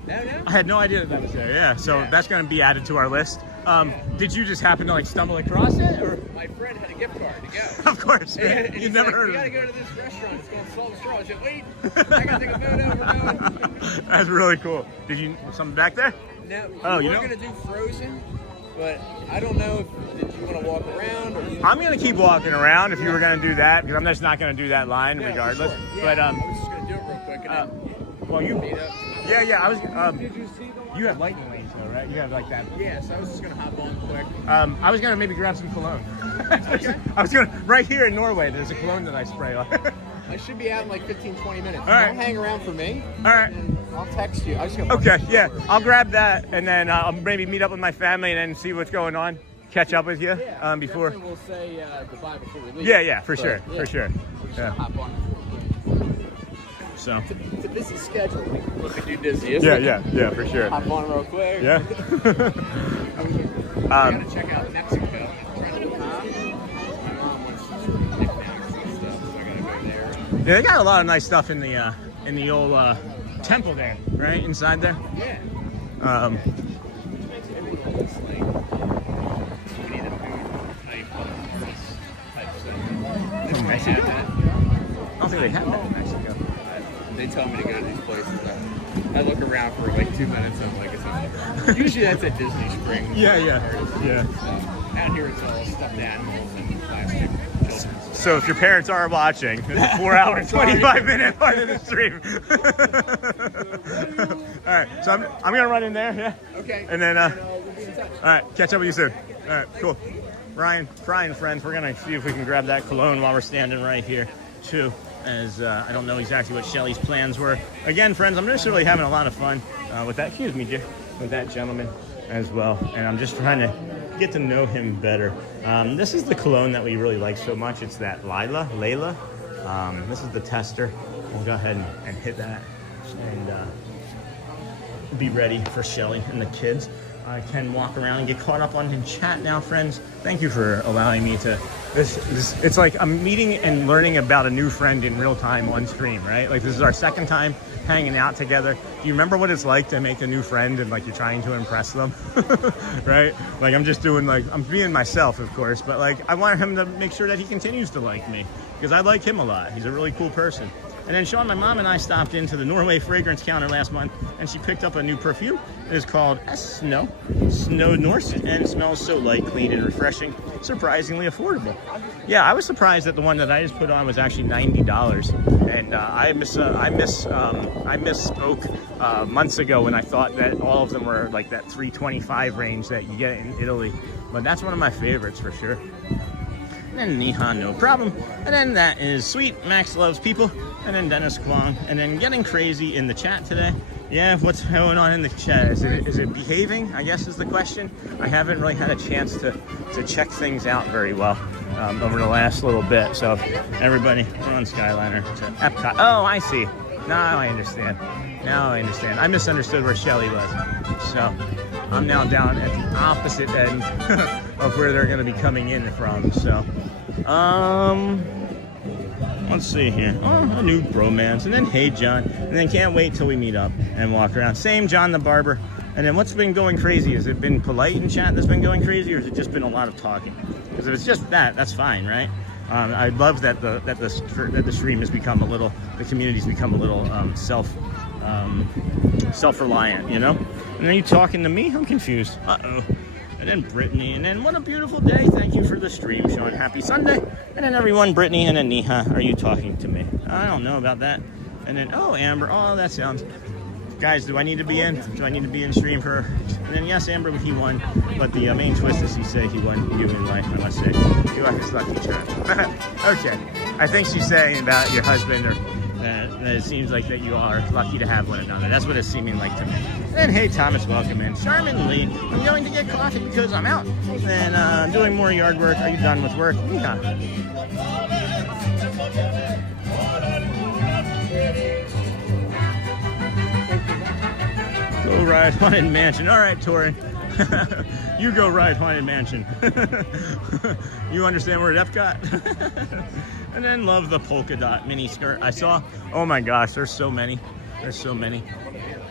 No. I had no idea that was there. Yeah, so that's going to be added to our list. Did you just happen to like stumble across it, or? My friend had a gift card to go. Of course, right? You've never heard of it. We gotta go to this restaurant. It's called Salt and Straw. I said, wait, I gotta take a photo. We're going. That's really cool. Did you something back there? No. We were gonna do Frozen, but I don't know if you want to walk around or. I'm gonna keep walking around if you were gonna do that, because I'm just not gonna do that line regardless. Sure. Yeah, But I was just gonna do it real quick. Well, you. Meet up. Yeah. I was. You have lightning lanes though, right? You have like that. Yeah, so I was just gonna hop on quick. I was gonna maybe grab some cologne. I was gonna right here in Norway. There's a cologne that I spray on. I should be out in like 15-20 minutes. All right. Don't hang around for me. All right. I'll text you. I was gonna. Okay. Yeah. I'll grab that and then I'll maybe meet up with my family and then see what's going on. Catch up with you before. We'll say goodbye before we leave. Yeah. For sure. Yeah. Hop on. So. It's a busy schedule. Look at you, Disney. Isn't it? Yeah, for sure. Hop on real quick. Yeah. I gotta check out Mexico. My mom wants some knickknacks and stuff, so I gotta go there. Yeah, they got a lot of nice stuff in the old temple there, right inside there. Yeah. It's like we need a food type stuff. From Mexico? I don't think they have that in Mexico. They tell me to go to these places. I look around for like 2 minutes. I'm like, it's not. Usually that's at Disney Springs. Yeah. Out here it's all stuffed animals and plastic children. So if your parents are watching, it's a 4 hour, 25-minute part of the stream. All right, so I'm gonna run in there, yeah. Okay. And then we'll be in touch. all right, catch up with you soon. All right, cool. Ryan, friends, we're gonna see if we can grab that cologne while we're standing right here. too, as I don't know exactly what Shelly's plans were. Again, friends, I'm just really having a lot of fun with that, excuse me, dear, with that gentleman as well. And I'm just trying to get to know him better. This is the cologne that we really like so much. It's that Layla. This is the tester. We'll go ahead and hit that and be ready for Shelly and the kids. I can walk around and get caught up on in chat now, friends. Thank you for allowing me to. It's like I'm meeting and learning about a new friend in real time on stream, right? Like this is our second time hanging out together. Do you remember what it's like to make a new friend and like you're trying to impress them, right? Like I'm just doing I'm being myself, of course, but like I want him to make sure that he continues to like me because I like him a lot. He's a really cool person. And then Sean, my mom and I stopped into the Norway fragrance counter last month and she picked up a new perfume. It is called Snow Norse and it smells so light, clean, and refreshing. Surprisingly affordable. Yeah, I was surprised that the one that I just put on was actually $90. And I misspoke months ago when I thought that all of them were like that $325 range that you get in Italy. But that's one of my favorites for sure. And then Nihan, no problem. And then that is Sweet, Max Loves People. And then Dennis Kwong. And then getting crazy in the chat today. Yeah, what's going on in the chat? Is it behaving, I guess is the question. I haven't really had a chance to check things out very well over the last little bit. So everybody, we're on Skyliner to Epcot. Oh, I see. Now I understand. I misunderstood where Shelly was. So I'm now down at the opposite end of where they're going to be coming in from. So, let's see here. Oh, a new bromance. And then, hey, John. And then can't wait till we meet up and walk around. Same John the Barber. And then what's been going crazy? Has it been polite in chat that's been going crazy, or has it just been a lot of talking? Because if it's just that, that's fine, right? I love that the stream has become a little, the community's become a little self-reliant, you know? And then you talking to me? I'm confused. Uh-oh. And then Brittany, and then what a beautiful day. Thank you for the stream, Sean. Happy Sunday. And then everyone, Brittany, and then Niha, are you talking to me? I don't know about that. And then, oh, Amber, oh, that sounds... Guys, do I need to be in? Do I need to be in stream for her? And then, yes, Amber, he won. But the main twist is he said he won you in life, I must say. You are his lucky charm. Okay. I think she's saying about your husband, or that it seems like that you are lucky to have one another. That's what it's seeming like to me. And hey, Thomas, welcome in. Charmin Lee, I'm going to get coffee because I'm out. And doing more yard work. Are you done with work? Yeah. Go ride Haunted Mansion. All right, Torin. You go ride Haunted Mansion. You understand we're at Epcot? And then love the polka dot mini skirt. I saw, oh my gosh, there's so many. There's so many.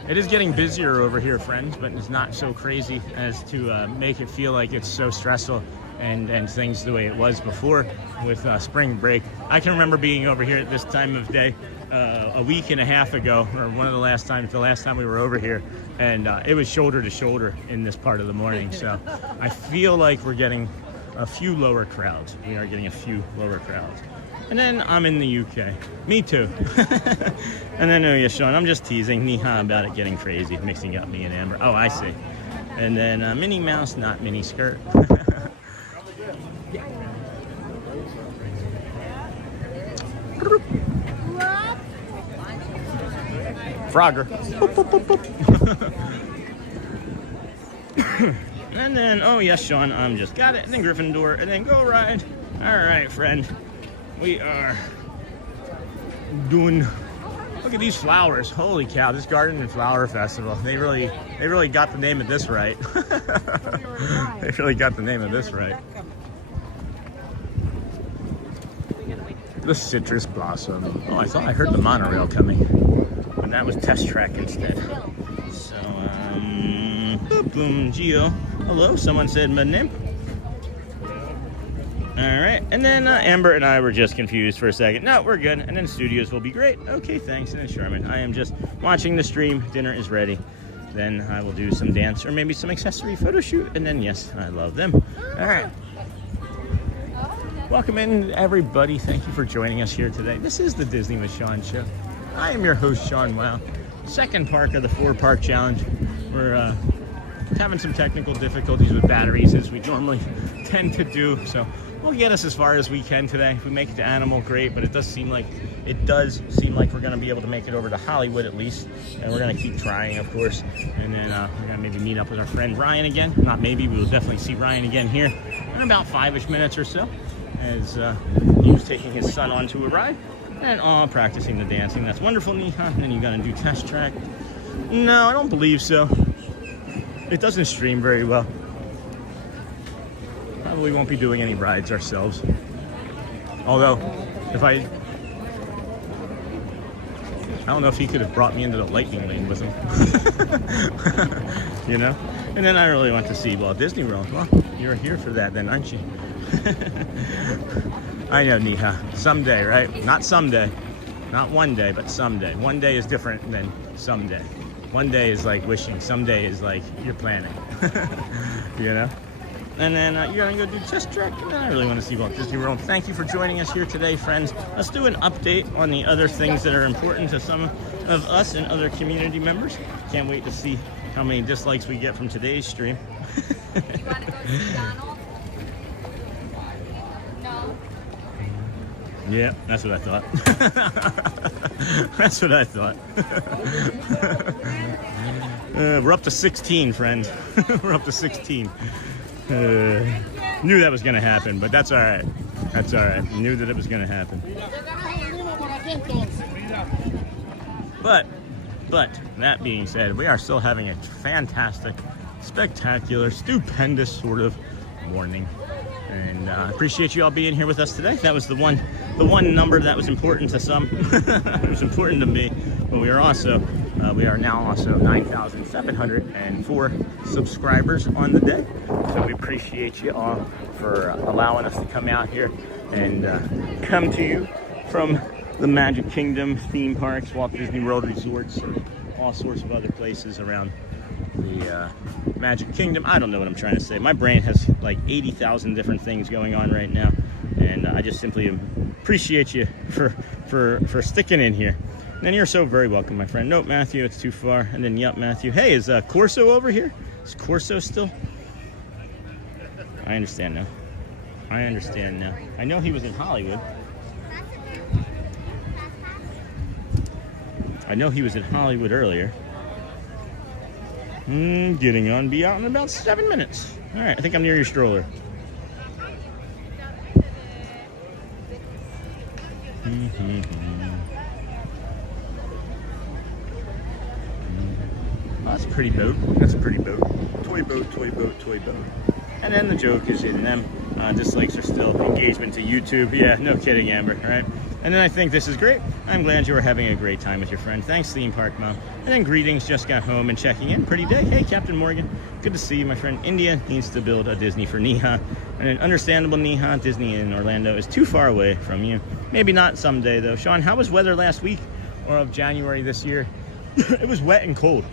It is getting busier over here, friends, but it's not so crazy as to make it feel like it's so stressful and things the way it was before with spring break. I can remember being over here at this time of day a week and a half ago, or the last time we were over here, and it was shoulder to shoulder in this part of the morning. So I feel like we're getting a few lower crowds. We are getting a few lower crowds. And then I'm in the UK. Me too. And then, oh yeah, Sean, I'm just teasing Niha about it getting crazy, mixing up me and Amber. Oh, I see. And then Minnie Mouse, not mini skirt. Frogger. Boop, boop, boop, boop. And then, oh yes, Sean, I'm just got it. And then Gryffindor, and then go ride. All right, friend. We are doing, look at these flowers. Holy cow, this Garden and Flower Festival. They really got the name of this right. They really got the name of this right. The citrus blossom. Oh, I thought I heard the monorail coming, but that was test track instead. So, boom, Geo. Hello, someone said my name. All right, and then Amber and I were just confused for a second. No, we're good. And then studios will be great. Okay, thanks. And then Sherman, I am just watching the stream. Dinner is ready. Then I will do some dance or maybe some accessory photo shoot. And then, yes, I love them. All right. Welcome in, everybody. Thank you for joining us here today. This is the Disney with Sean show. I am your host, Sean Wow. Second park of the 4-park challenge. We're having some technical difficulties with batteries, as we normally tend to do. So we'll get us as far as we can today. If we make it to Animal, great, but it does seem like we're going to be able to make it over to Hollywood at least, and we're going to keep trying, of course. And then we're going to maybe meet up with our friend Ryan again. Not maybe, we will definitely see Ryan again here in about 5-ish minutes or so, as he was taking his son onto a ride and practicing the dancing. That's wonderful, Neha. And then you're going to do test track. No, I don't believe so. It doesn't stream very well. Probably won't be doing any rides ourselves. Although, I don't know if he could have brought me into the lightning lane with him. You know? And then I really want to see Walt Disney World. Well, you're here for that then, aren't you? I know, Neha. Someday, right? Not someday. Not one day, but someday. One day is different than someday. One day is like wishing. Someday is like you're planning. You know? And then you're going to go do test track. And then I really want to see Walt Disney World. Thank you for joining us here today, friends. Let's do an update on the other things that are important to some of us and other community members. Can't wait to see how many dislikes we get from today's stream. You want to go see Donald? No. Yeah, that's what I thought. That's what I thought. We're up to 16, friends. We're up to 16. Knew that was going to happen, but that's all right. That's all right. Knew that it was going to happen. But that being said, we are still having a fantastic, spectacular, stupendous sort of morning. And I appreciate you all being here with us today. That was the one number that was important to some. It was important to me. But we are now also 9,704 subscribers on the day. So we appreciate you all for allowing us to come out here and come to you from the Magic Kingdom, theme parks, Walt Disney World resorts, all sorts of other places around the Magic Kingdom. I don't know what I'm trying to say. My brain has like 80,000 different things going on right now, and I just simply appreciate you for sticking in here. And then you're so very welcome, my friend. Nope, Matthew, it's too far. And then, yep, Matthew. Hey, is Corso over here? Is Corso still? I understand now. I understand now. I know he was in Hollywood. I know he was in Hollywood earlier. Getting on, be out in about 7 minutes. All right, I think I'm near your stroller. Oh, that's a pretty boat. That's a pretty boat. Toy boat, toy boat, toy boat. And then the joke is in them. Dislikes are still engagement to YouTube. Yeah, no kidding, Amber, right? And then I think this is great. I'm glad you were having a great time with your friend. Thanks, Theme Park Mom. And then greetings, just got home and checking in. Pretty day. Hey, Captain Morgan. Good to see you, my friend. India needs to build a Disney for Neha. And an understandable Neha, Disney in Orlando is too far away from you. Maybe not someday, though. Sean, how was weather last week or of January this year? It was wet and cold.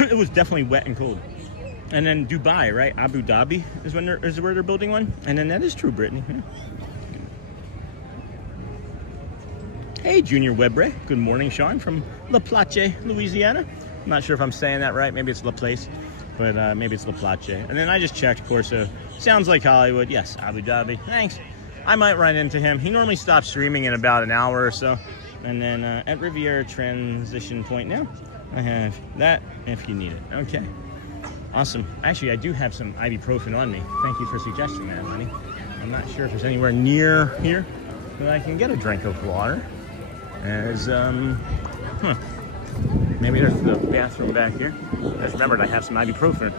It was definitely wet and cold. And then Dubai, right? Abu Dhabi is where they're building one. And then that is true, Brittany. Yeah. Hey, Junior Webre. Good morning, Sean, from La Plache, Louisiana. I'm not sure if I'm saying that right. Maybe it's La Place, but maybe it's La Plache. And then I just checked Corso. Sounds like Hollywood. Yes, Abu Dhabi. Thanks. I might run into him. He normally stops streaming in about an hour or so. And then at Riviera Transition Point now, I have that if you need it. Okay. Awesome. Actually, I do have some ibuprofen on me. Thank you for suggesting that, honey. I'm not sure if there's anywhere near here that I can get a drink of water. As, maybe there's the bathroom back here. I just remembered I have some ibuprofen.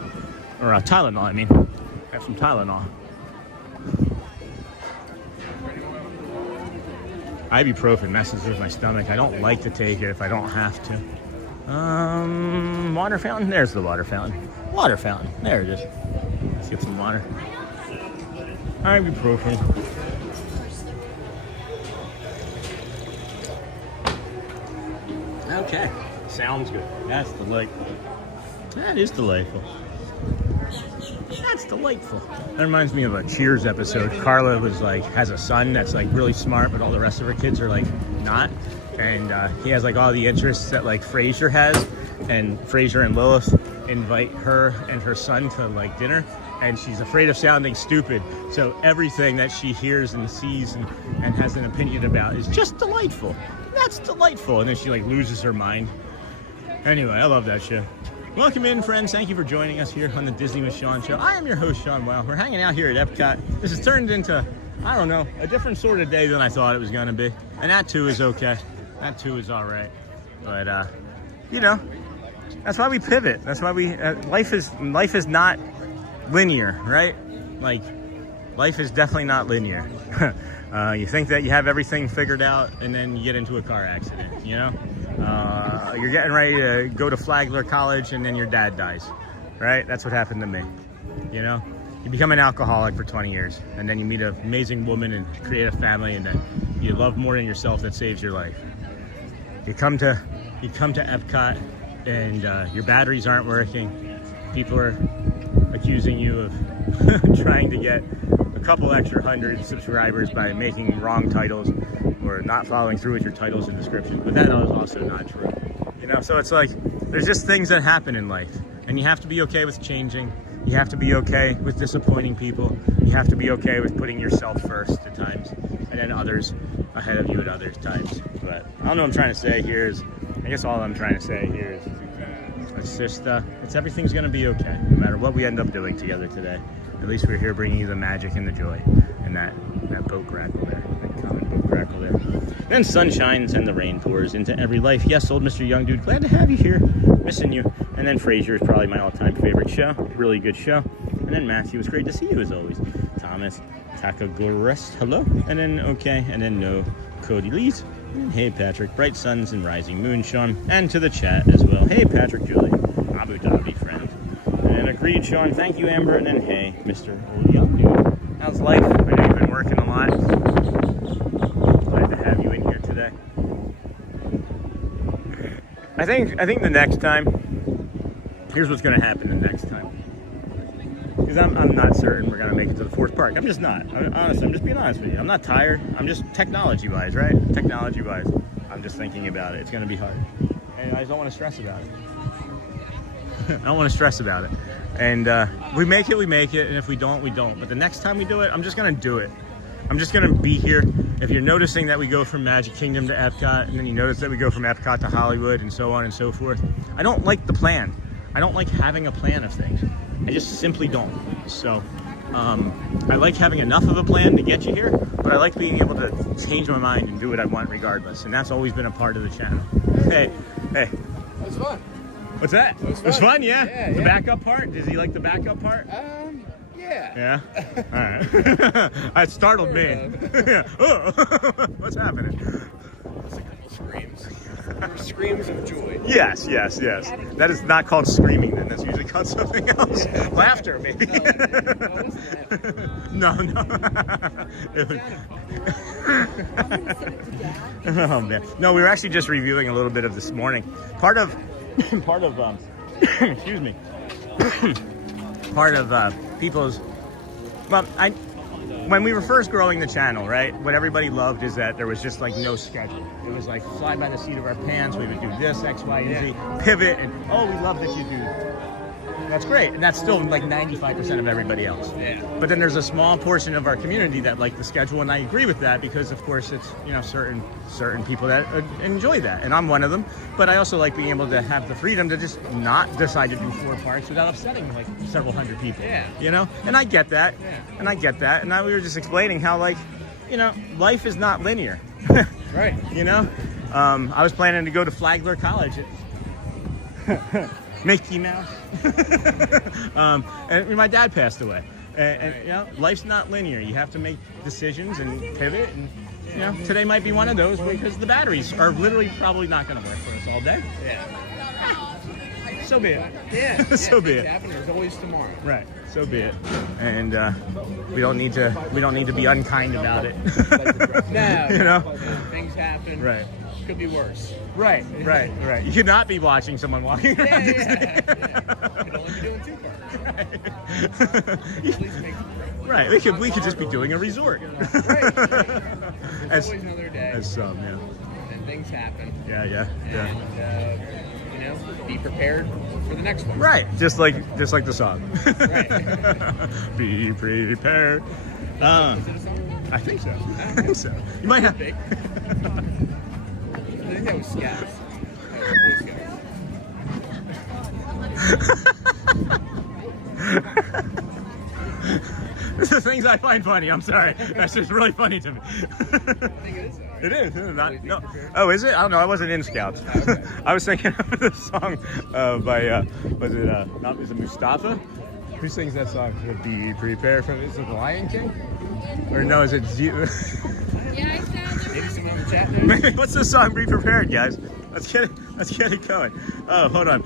Or Tylenol, I mean. I have some Tylenol. Ibuprofen messes with my stomach. I don't like to take it if I don't have to. Water fountain? There's the water fountain. Water fountain. There it is. Let's get some water. Ibuprofen. Okay. Sounds good. That's delightful. That is delightful. That's delightful. That reminds me of a Cheers episode. Carla was like, has a son that's like really smart, but all the rest of her kids are like not. And he has like all the interests that like Frasier has. And Frasier and Lilith invite her and her son to like dinner. and she's afraid of sounding stupid. So everything that she hears and sees and has an opinion about is just delightful. That's delightful. And then she like loses her mind. Anyway, I love that show. Welcome in, friends. Thank you for joining us here on the Disney with Sean show. I am your host, Sean Wow. We're hanging out here at Epcot. This has turned into, I don't know, a different sort of day than I thought it was going to be. And that too is okay. That too is all right. But, you know, that's why we pivot. That's why we, life is not linear, right? Like, life is definitely not linear. You think that you have everything figured out, and then you get into a car accident, you know? You're getting ready to go to Flagler College, and then your dad dies, right? That's what happened to me, you know? You become an alcoholic for 20 years, and then you meet an amazing woman and create a family, and then you love more than yourself. That saves your life. You come to Epcot, and your batteries aren't working. People are accusing you of trying to get a couple extra hundred subscribers by making wrong titles or not following through with your titles and descriptions, but that is also not true. You know, so it's like, there's just things that happen in life, and you have to be okay with changing. You have to be okay with disappointing people. You have to be okay with putting yourself first at times, and then others ahead of you at other times. But I don't know what I'm trying to say here is, I guess all I'm trying to say here is, it's just, it's everything's gonna be okay, no matter what we end up doing together today. At least we're here bringing you the magic and the joy, and that boat crackle there, that common boat crackle there. Then sun shines and the rain pours into every life. Yes, old Mr. Young Dude, glad to have you here, missing you. And then Frasier is probably my all-time favorite show, really good show. And then Matthew, it's great to see you as always. Thomas, Takagorest, hello. And then okay, and then no, Cody Lees. And hey Patrick, bright suns and rising moon, Sean. And to the chat as well. Hey Patrick, Julie, Abu Dhabi friend. And agreed, Sean. Thank you, Amber. And then hey, Mr. Old Young Dude. How's life? I know you've been working a lot. Glad to have you in here today. I think the next time, here's what's going to happen the next time. Because I'm not certain we're going to make it to the fourth park. I'm just not. I'm just being honest with you. I'm not tired. I'm just technology-wise, right? Technology-wise. I'm just thinking about it. It's going to be hard. And I just don't want to stress about it. I don't want to stress about it. And we make it, and if we don't, we don't. But the next time we do it, I'm just going to do it. I'm just going to be here. If you're noticing that we go from Magic Kingdom to Epcot, and then you notice that we go from Epcot to Hollywood, and so on and so forth, I don't like the plan. I don't like having a plan of things. I just simply don't. So I like having enough of a plan to get you here, but I like being able to change my mind and do what I want regardless. And that's always been a part of the channel. Hey. It was fun. What's that? It was fun, yeah. The backup part? Does he like the backup part? Yeah. Yeah? All right. That startled me. Yeah. Oh. What's happening? Just a couple screams. Screams of joy. Yes. That is not called screaming then. That's usually called something else. Yeah. Laughter, maybe. No. Oh, man. No, we were actually just reviewing a little bit of this morning. Part of excuse me. Part of people's, well, when we were first growing the channel, right, what everybody loved is that there was just like no schedule. It was like fly by the seat of our pants. We would do this, X, Y, and Z, pivot, and oh, we love that you do that. That's great, and that's still like 95% of everybody else. Yeah. But then there's a small portion of our community that like the schedule, and I agree with that because, of course, it's, you know, certain people that enjoy that, and I'm one of them. But I also like being able to have the freedom to just not decide to do 4 parks without upsetting like several hundred people. Yeah. You know, and I get that. Yeah. And I get that. And now we were just explaining how, like, you know, life is not linear. Right. You know, I was planning to go to Flagler College. Mickey Mouse. And my dad passed away. And you know, life's not linear. You have to make decisions and pivot. And you know, today might be one of those because the batteries are literally probably not going to work for us all day. Yeah. So be it. Yeah. So be it. There's always tomorrow. Right. So be it. And we don't need to be unkind about it. No. You know. Things happen. Right. Could be worse. Right. You could not be watching someone walking around Disney. Could only be doing 2 parks. Right. We could just be doing a resort. Right. There's always another day. As some, yeah. And things happen. Yeah. And you know, be prepared for the next one. Right, just like the song. Right. Be prepared. I think so. I think so. You might have. I think that was Scouts. This is things I find funny. I'm sorry. That's just really funny to me. It is. No. Oh, is it? I don't know. I wasn't in Scouts. Okay. I was thinking of the song by is it Mustafa? Who sings that song? Be prepared for is it the Lion King? Or no? Is it? Yeah, I found Maybe someone in the chat knows. What's the song? Be prepared, guys. Let's get it going. Oh, hold on.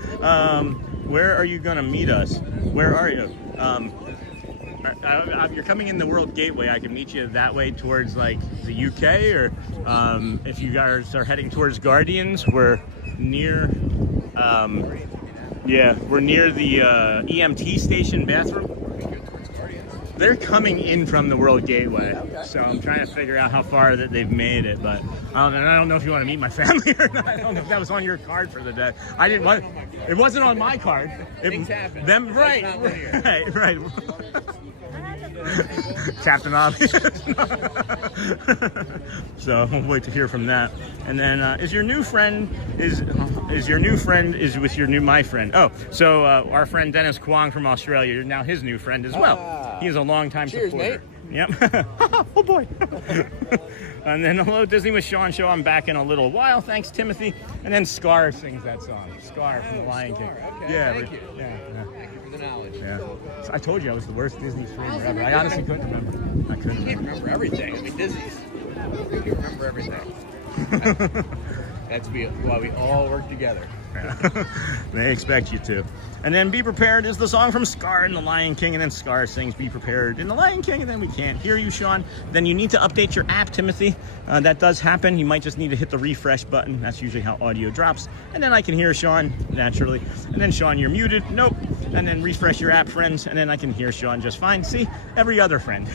Where are you gonna meet us? Where are you? You're coming in the World Gateway. I can meet you that way towards like the UK, or if you guys are heading towards Guardians, we're near. We're near the EMT station bathroom. They're coming in from the World Gateway, so I'm trying to figure out how far that they've made it. But I don't know if you want to meet my family or not. I don't know if that was on your card for the day. I didn't want. It wasn't on my card. Things happen. Them right. Captain Obvious. So I'll wait to hear from that. And then is my friend? Oh, so our friend Dennis Kwong from Australia, you're now his new friend as well. He's a longtime supporter. Mate. Yep. Oh boy. And then hello Disney with Sean show. I'm back in a little while. Thanks Timothy. And then Scar sings that song. Scar from the Lion King. Okay. Yeah. Thank you. Yeah. Thank you for the knowledge. Yeah. So I told you I was the worst Disney streamer ever. I honestly couldn't remember. I couldn't You can't remember everything. I mean, Disney's. You remember everything. That's why we all work together. They expect you to. And then Be Prepared is the song from Scar in The Lion King, and then Scar sings Be Prepared in The Lion King, and then we can't hear you, Sean. Then you need to update your app, Timothy. That does happen. You might just need to hit the refresh button. That's usually how audio drops. And then I can hear Sean naturally. And then Sean, you're muted. Nope. And then refresh your app, friends, and then I can hear Sean just fine. See, every other friend.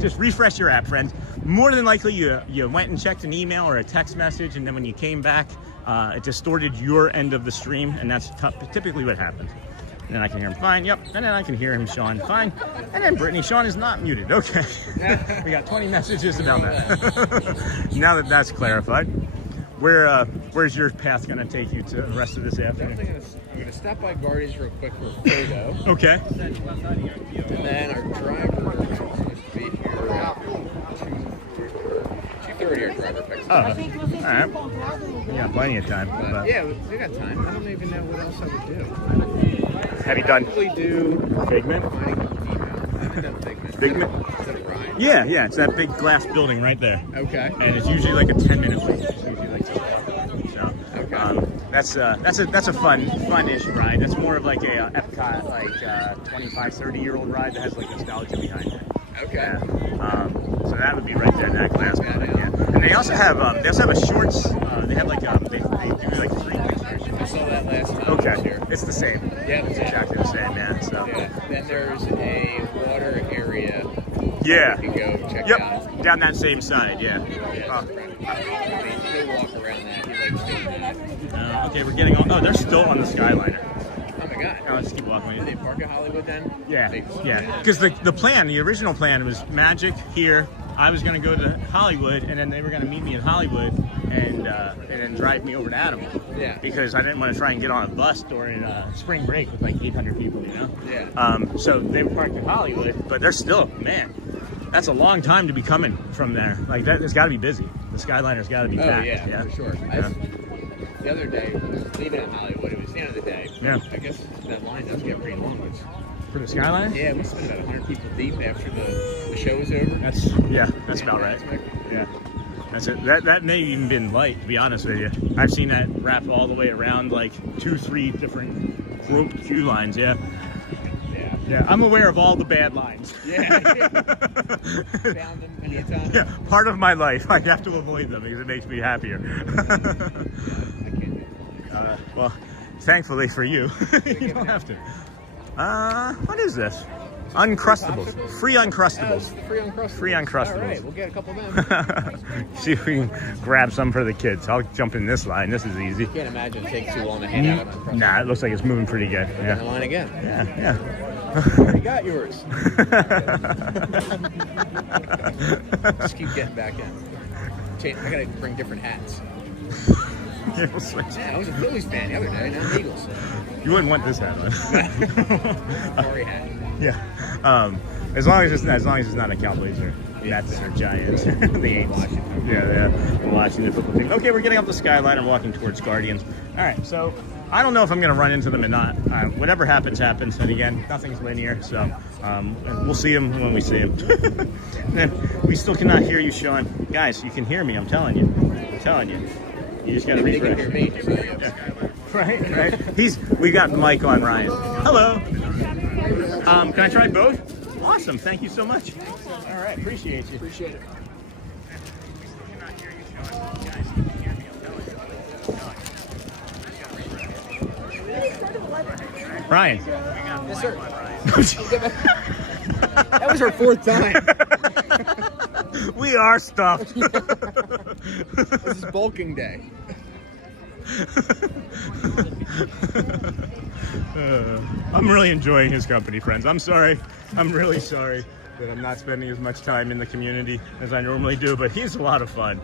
Just refresh your app, friends. More than likely, you went and checked an email or a text message, and then when you came back, it distorted your end of the stream, and that's typically what happens. And then I can hear him fine, yep. And then I can hear him, Sean, fine. And then Brittany, Sean is not muted. Okay. We got 20 messages about that. Now that that's clarified, where's your path going to take you to the rest of this afternoon? I'm going to stop by Guardians real quick for a photo. Okay. And then our driver is supposed to be here around 2:30. Our driver picks us up. All right. Yeah, plenty of time. But Yeah, we got time. I don't even know what else I would do. have you done Usually do Figment? I haven't done Figment. Figment? Is that a ride? Yeah, it's that big glass building right there. Okay. And it's usually like a 10-minute wait. It's usually like 2 o'clock. So that's a fun-ish ride. That's more of like a Epcot, like 25, 30-year-old ride that has like nostalgia behind it. Okay. Yeah. So that would be right there in that glass building. Yeah. And they also have a shorts. They have like they do like 3 pictures. I saw that last time. I was Okay. here. It's the same. Yeah, it's Exactly the same. Yeah. So. Yeah. Then there's a water area. Yeah. You can go check Yep. out. Down that same side. Yeah. They walk around that. He likes doing that. Okay, we're getting on. Oh, they're still on the Skyliner. Oh my God. Oh, let's keep walking. Did they park at Hollywood then? Yeah. Because the original plan was Magic here. I was going to go to Hollywood, and then they were going to meet me in Hollywood, and then drive me over to Animal. Yeah. Because I didn't want to try and get on a bus during spring break with like 800 people, you know. Yeah. So they were parked in Hollywood, but they're still, man, that's a long time to be coming from there. Like that, it's got to be busy. The Skyliner's got to be packed. Yeah, for sure. Yeah. The other day, leaving in Hollywood, it was the end of the day. Yeah. I guess that line does get pretty long. For the Skyliner? Yeah, we spent about 100 people deep after the show was over. That's about right. Yeah. That's it. That may have even been light, to be honest with you. I've seen that wrap all the way around like 2-3 different roped queue lines, yeah. Yeah, I'm aware of all the bad lines. Yeah. Found them many times. Yeah, part of my life. I have to avoid them because it makes me happier. Well, thankfully for you, you don't have to. What is this? Uncrustables. Free Uncrustables. Free Uncrustables. Free Uncrustables. All right, we'll get a couple of them. See if we can grab some for the kids. I'll jump in this line. This is easy. Can't imagine it takes too long to hand out an Uncrustables. Nah, it looks like it's moving pretty good. In Yeah. the line again. Yeah. You already got yours. Just keep getting back in. I gotta bring different hats. Yeah, we'll switch. Yeah, I was a Phillies fan the other day, now I'm Eagles. You wouldn't want this hat on. Sorry hat. Yeah. As long as it's not a Cowboys or Mets or Giants or the Aints. Yeah. We're watching the football team. Okay, we're getting up the skyline and walking towards Guardians. All right, so I don't know if I'm going to run into them or not. Whatever happens, happens. And again, nothing's linear, so and we'll see them when we see them. We still cannot hear you, Sean. Guys, you can hear me. I'm telling you. You just got to refresh. They can hear me. So Yeah. Right. We got the mic on Ryan. Hello. Can I try both? Awesome. Thank you so much. All right. Appreciate you. Appreciate it. Ryan. Yes, sir. That was our fourth time. We are stuffed. This is bulking day. I'm really enjoying his company, friends. I'm sorry. I'm really sorry that I'm not spending as much time in the community as I normally do, but he's a lot of fun.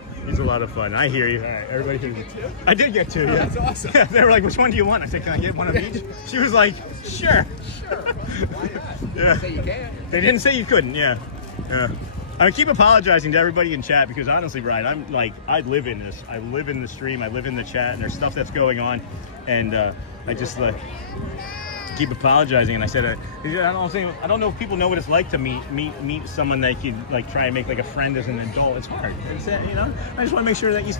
I hear you. All right, everybody can. I did get two. Yeah, that's awesome. Yeah, they were like, "Which one do you want?" I said, "Can I get one of each?" She was like, "Sure." Why not? Yeah. Say you can. They didn't say you couldn't. Yeah. I keep apologizing to everybody in chat because honestly, Brian, I'm like, I live in this. I live in the stream. I live in the chat, and there's stuff that's going on, and I just keep apologizing. And I said, I don't know if people know what it's like to meet someone that you like try and make like a friend as an adult. It's hard. It's, I just want to make sure that you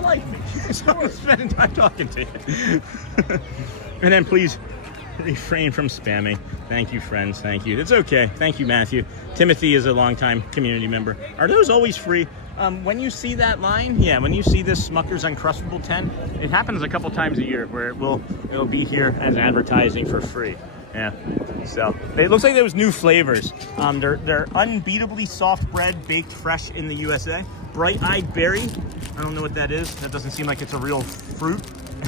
like me. So I'm spending time talking to you. And then please refrain from spamming. Thank you, friends. Thank you. It's okay. Thank you, Matthew. Timothy is a longtime community member. Are those always free? When you see that line, when you see this Smucker's Uncrustable 10, it happens a couple times a year where it'll be here as advertising for free. Yeah. So it looks like there was new flavors. They're unbeatably soft bread baked fresh in the USA. Bright-eyed berry. I don't know what that is. That doesn't seem like it's a real fruit.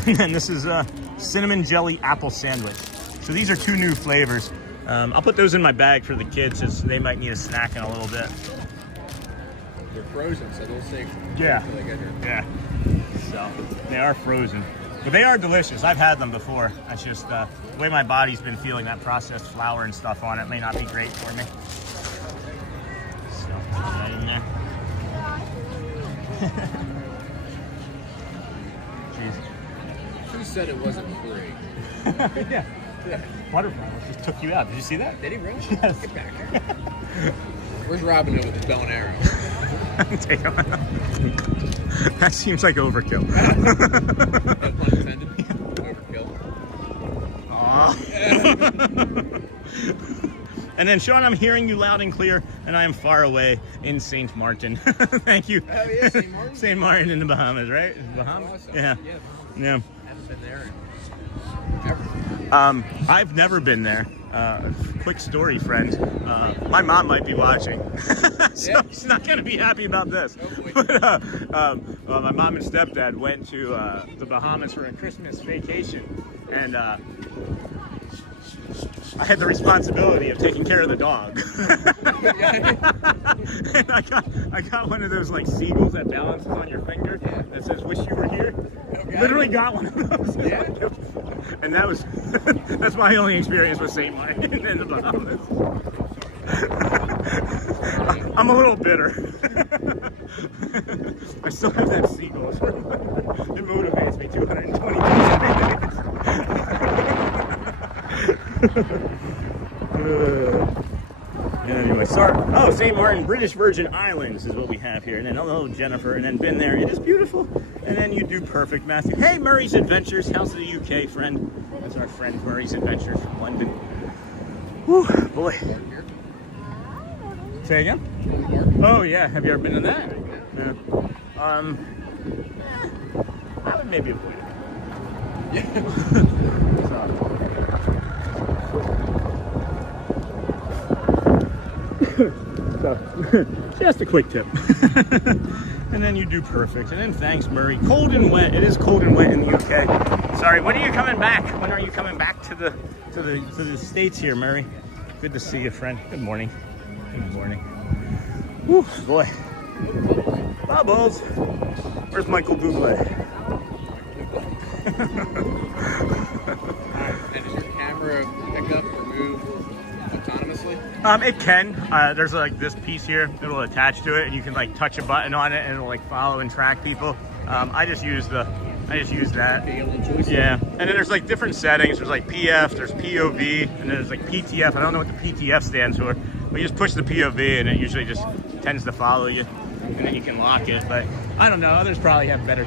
And then this is a cinnamon jelly apple sandwich. So these are two new flavors. I'll put those in my bag for the kids as they might need a snack in a little bit. They're frozen, so they'll stay. Yeah. Until they get here. Yeah. So they are frozen, but they are delicious. I've had them before. That's just the way my body's been feeling. That processed flour and stuff on it may not be great for me. So put that in there. Jeez. Who said it wasn't free? Yeah. Butterfly just took you out. Did you see that? Did he really? Yes. Get back here. Where's Robin Hood with his bow and arrow? Take him out. That seems like overkill. No pun intended. Overkill. And then, Sean, I'm hearing you loud and clear, and I am far away in St. Martin. Thank you. Oh, yeah, St. Martin? St. Martin in the Bahamas, right? Bahamas? Awesome. Yeah. Haven't been there ever. I've never been there. Quick story, friends. My mom might be watching, so she's not going to be happy about this. But my mom and stepdad went to the Bahamas for a Christmas vacation, and I had the responsibility of taking care of the dog. And I got one of those like seagulls that balances on your finger that says "Wish you were here." Literally got one of those. Yeah. And that's my only experience with St. Martin in the Bahamas. I'm a little bitter. I still have that seagull. It motivates me 220 Anyway, sorry. Oh, St. Martin, British Virgin Islands is what we have here. And then hello, Jennifer. And then been there. It is beautiful. And then you do perfect, Matthew. Hey, Murray's Adventures. How's the UK, friend? That's our friend Murray's Adventures from London. Whew, boy. Say again? Oh, yeah. Have you ever been to that? Yeah. I would maybe avoid it. Yeah. So, just a quick tip. And then you do perfect. And then thanks, Murray. Cold and wet. It is cold and wet in the UK. Sorry, when are you coming back? When are you coming back to the States here, Murray? Good to see you, friend. Good morning. Good morning. Whew, boy. Bubbles. Where's Michael Bublé? And does your camera pick up or move autonomously? It can. There's like this piece here. It'll attach to it, and you can like touch a button on it, and it'll like follow and track people. I just use that. Yeah. And then there's like different settings. There's like PF, there's POV, and then there's like PTF. I don't know what the PTF stands for, but you just push the POV, and it usually just tends to follow you, and then you can lock it. But I don't know. Others probably have better.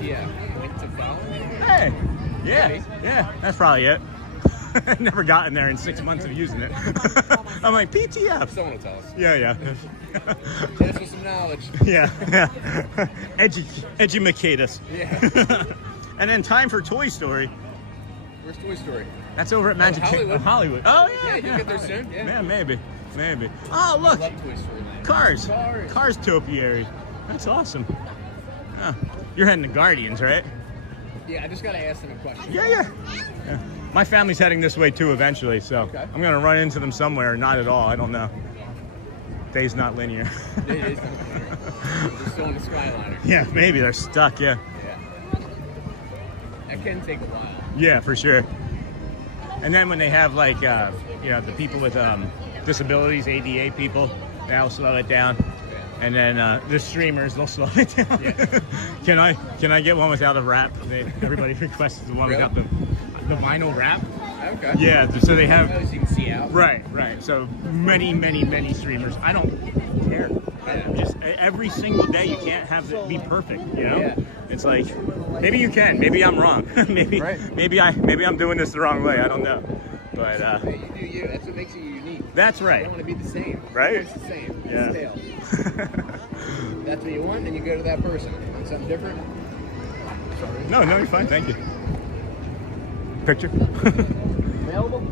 Yeah. Link to follow. Hey. Yeah. That's probably it. I've never gotten there in 6 months of using it. I'm like, PTF. Someone will tell us. Yeah. Just with some knowledge. Yeah. Educate us. Yeah. And then time for Toy Story. Where's Toy Story? That's over at Magic Kingdom. Hollywood. Oh, yeah. You'll get there soon. Yeah, maybe. Oh, look. I love Toy Story. Cars topiary. That's awesome. Oh, you're heading to Guardians, right? Yeah, I just got to ask them a question. Yeah. My family's heading this way too eventually, so okay. I'm going to run into them somewhere. Not at all. I don't know. Day's not linear. It is not linear. They're still on the Skyliner. Yeah, maybe they're stuck. Yeah. That can take a while. Yeah, for sure. And then when they have like, the people with disabilities, ADA people, they'll slow it down. And then the streamers, they'll slow it down. Yeah. Can I get one without a wrap? Everybody requests the one without the vinyl wrap. Okay. Yeah, so they have. So you can see out. Right. So many streamers. I don't care. Just every single day, you can't have it be perfect. You know. Yeah. It's like maybe you can. Maybe I'm wrong. maybe I'm doing this the wrong way. I don't know. But you do you. That's what makes you unique. That's right. You don't want to be the same. Right. It's the same. It's Yeah. stale. That's what you want, then you go to that person. You want something different? Sorry. No, you're fine. Thank you. Picture. Available?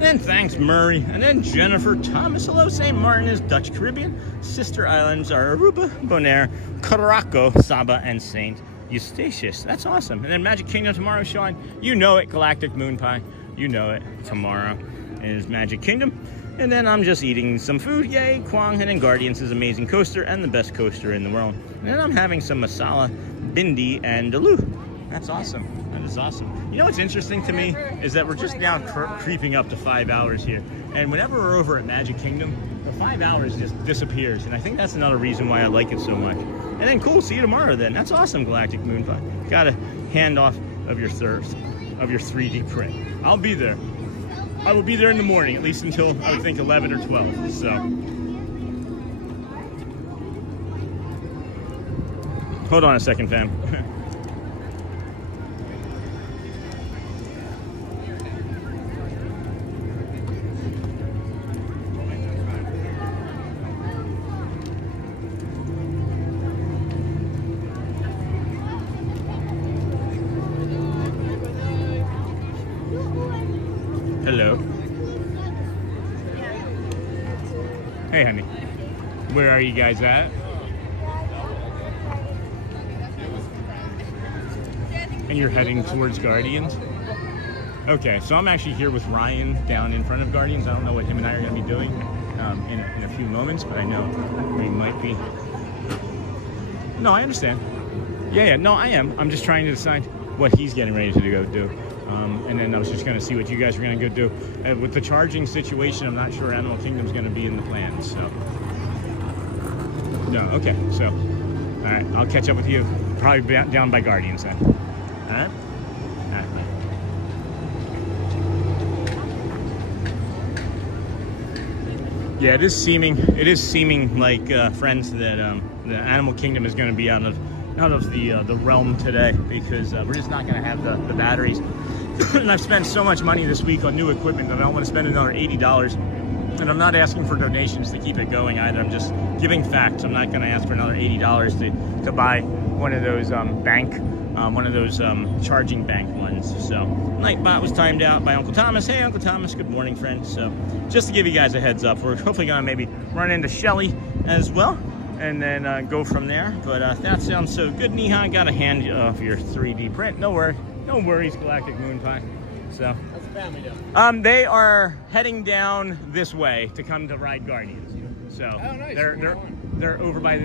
And thanks, Murray. And then Jennifer Thomas. Hello, St. Martin is Dutch Caribbean. Sister islands are Aruba, Bonaire, Caraco, Saba, and St. Eustatius. That's awesome. And then Magic Kingdom tomorrow, Sean. You know it, Galactic Moon Pie. You know it. Tomorrow is Magic Kingdom. And then I'm just eating some food. Yay, Kwang. And then Guardians is amazing coaster and the best coaster in the world. And then I'm having some masala, bindi, and daloo. That's awesome. That is awesome. You know what's interesting to me is that we're just now creeping up to 5 hours here. And whenever we're over at Magic Kingdom, the 5 hours just disappears. And I think that's another reason why I like it so much. And then cool, see you tomorrow then. That's awesome, Galactic Moon Pie. Got a handoff of your 3D print. I'll be there. I will be there in the morning, at least until I would think 11 or 12. So hold on a second, fam. Hello. Hey, honey. Where are you guys at? And you're heading towards Guardians? Okay, so I'm actually here with Ryan down in front of Guardians. I don't know what him and I are going to be doing in a few moments, but I know we might be. No, I understand. Yeah, no, I am. I'm just trying to decide what he's getting ready to go do. And then I was just going to see what you guys were going to go do. With the charging situation, I'm not sure Animal Kingdom's going to be in the plans, so. No, okay, so. All right, I'll catch up with you probably down by Guardians then. All right? All right. Yeah, it is seeming like, friends, that the Animal Kingdom is going to be out of the realm today, because we're just not going to have the batteries. And I've spent so much money this week on new equipment that I don't want to spend another $80. And I'm not asking for donations to keep it going either. I'm just giving facts. I'm not going to ask for another $80 to buy one of those charging bank ones. friends. So Nightbot was timed out by Uncle Thomas. Hey, Uncle Thomas, good morning, friend. So just to give you guys a heads up, we're hopefully gonna maybe run into Shelly as well, and then go from there. But that sounds so good. Neha, got a hand off your 3D print. No worries, Galactic Moon Pie. So What's the family doing? they are heading down this way to come to ride Guardians. So Oh, nice. they're over by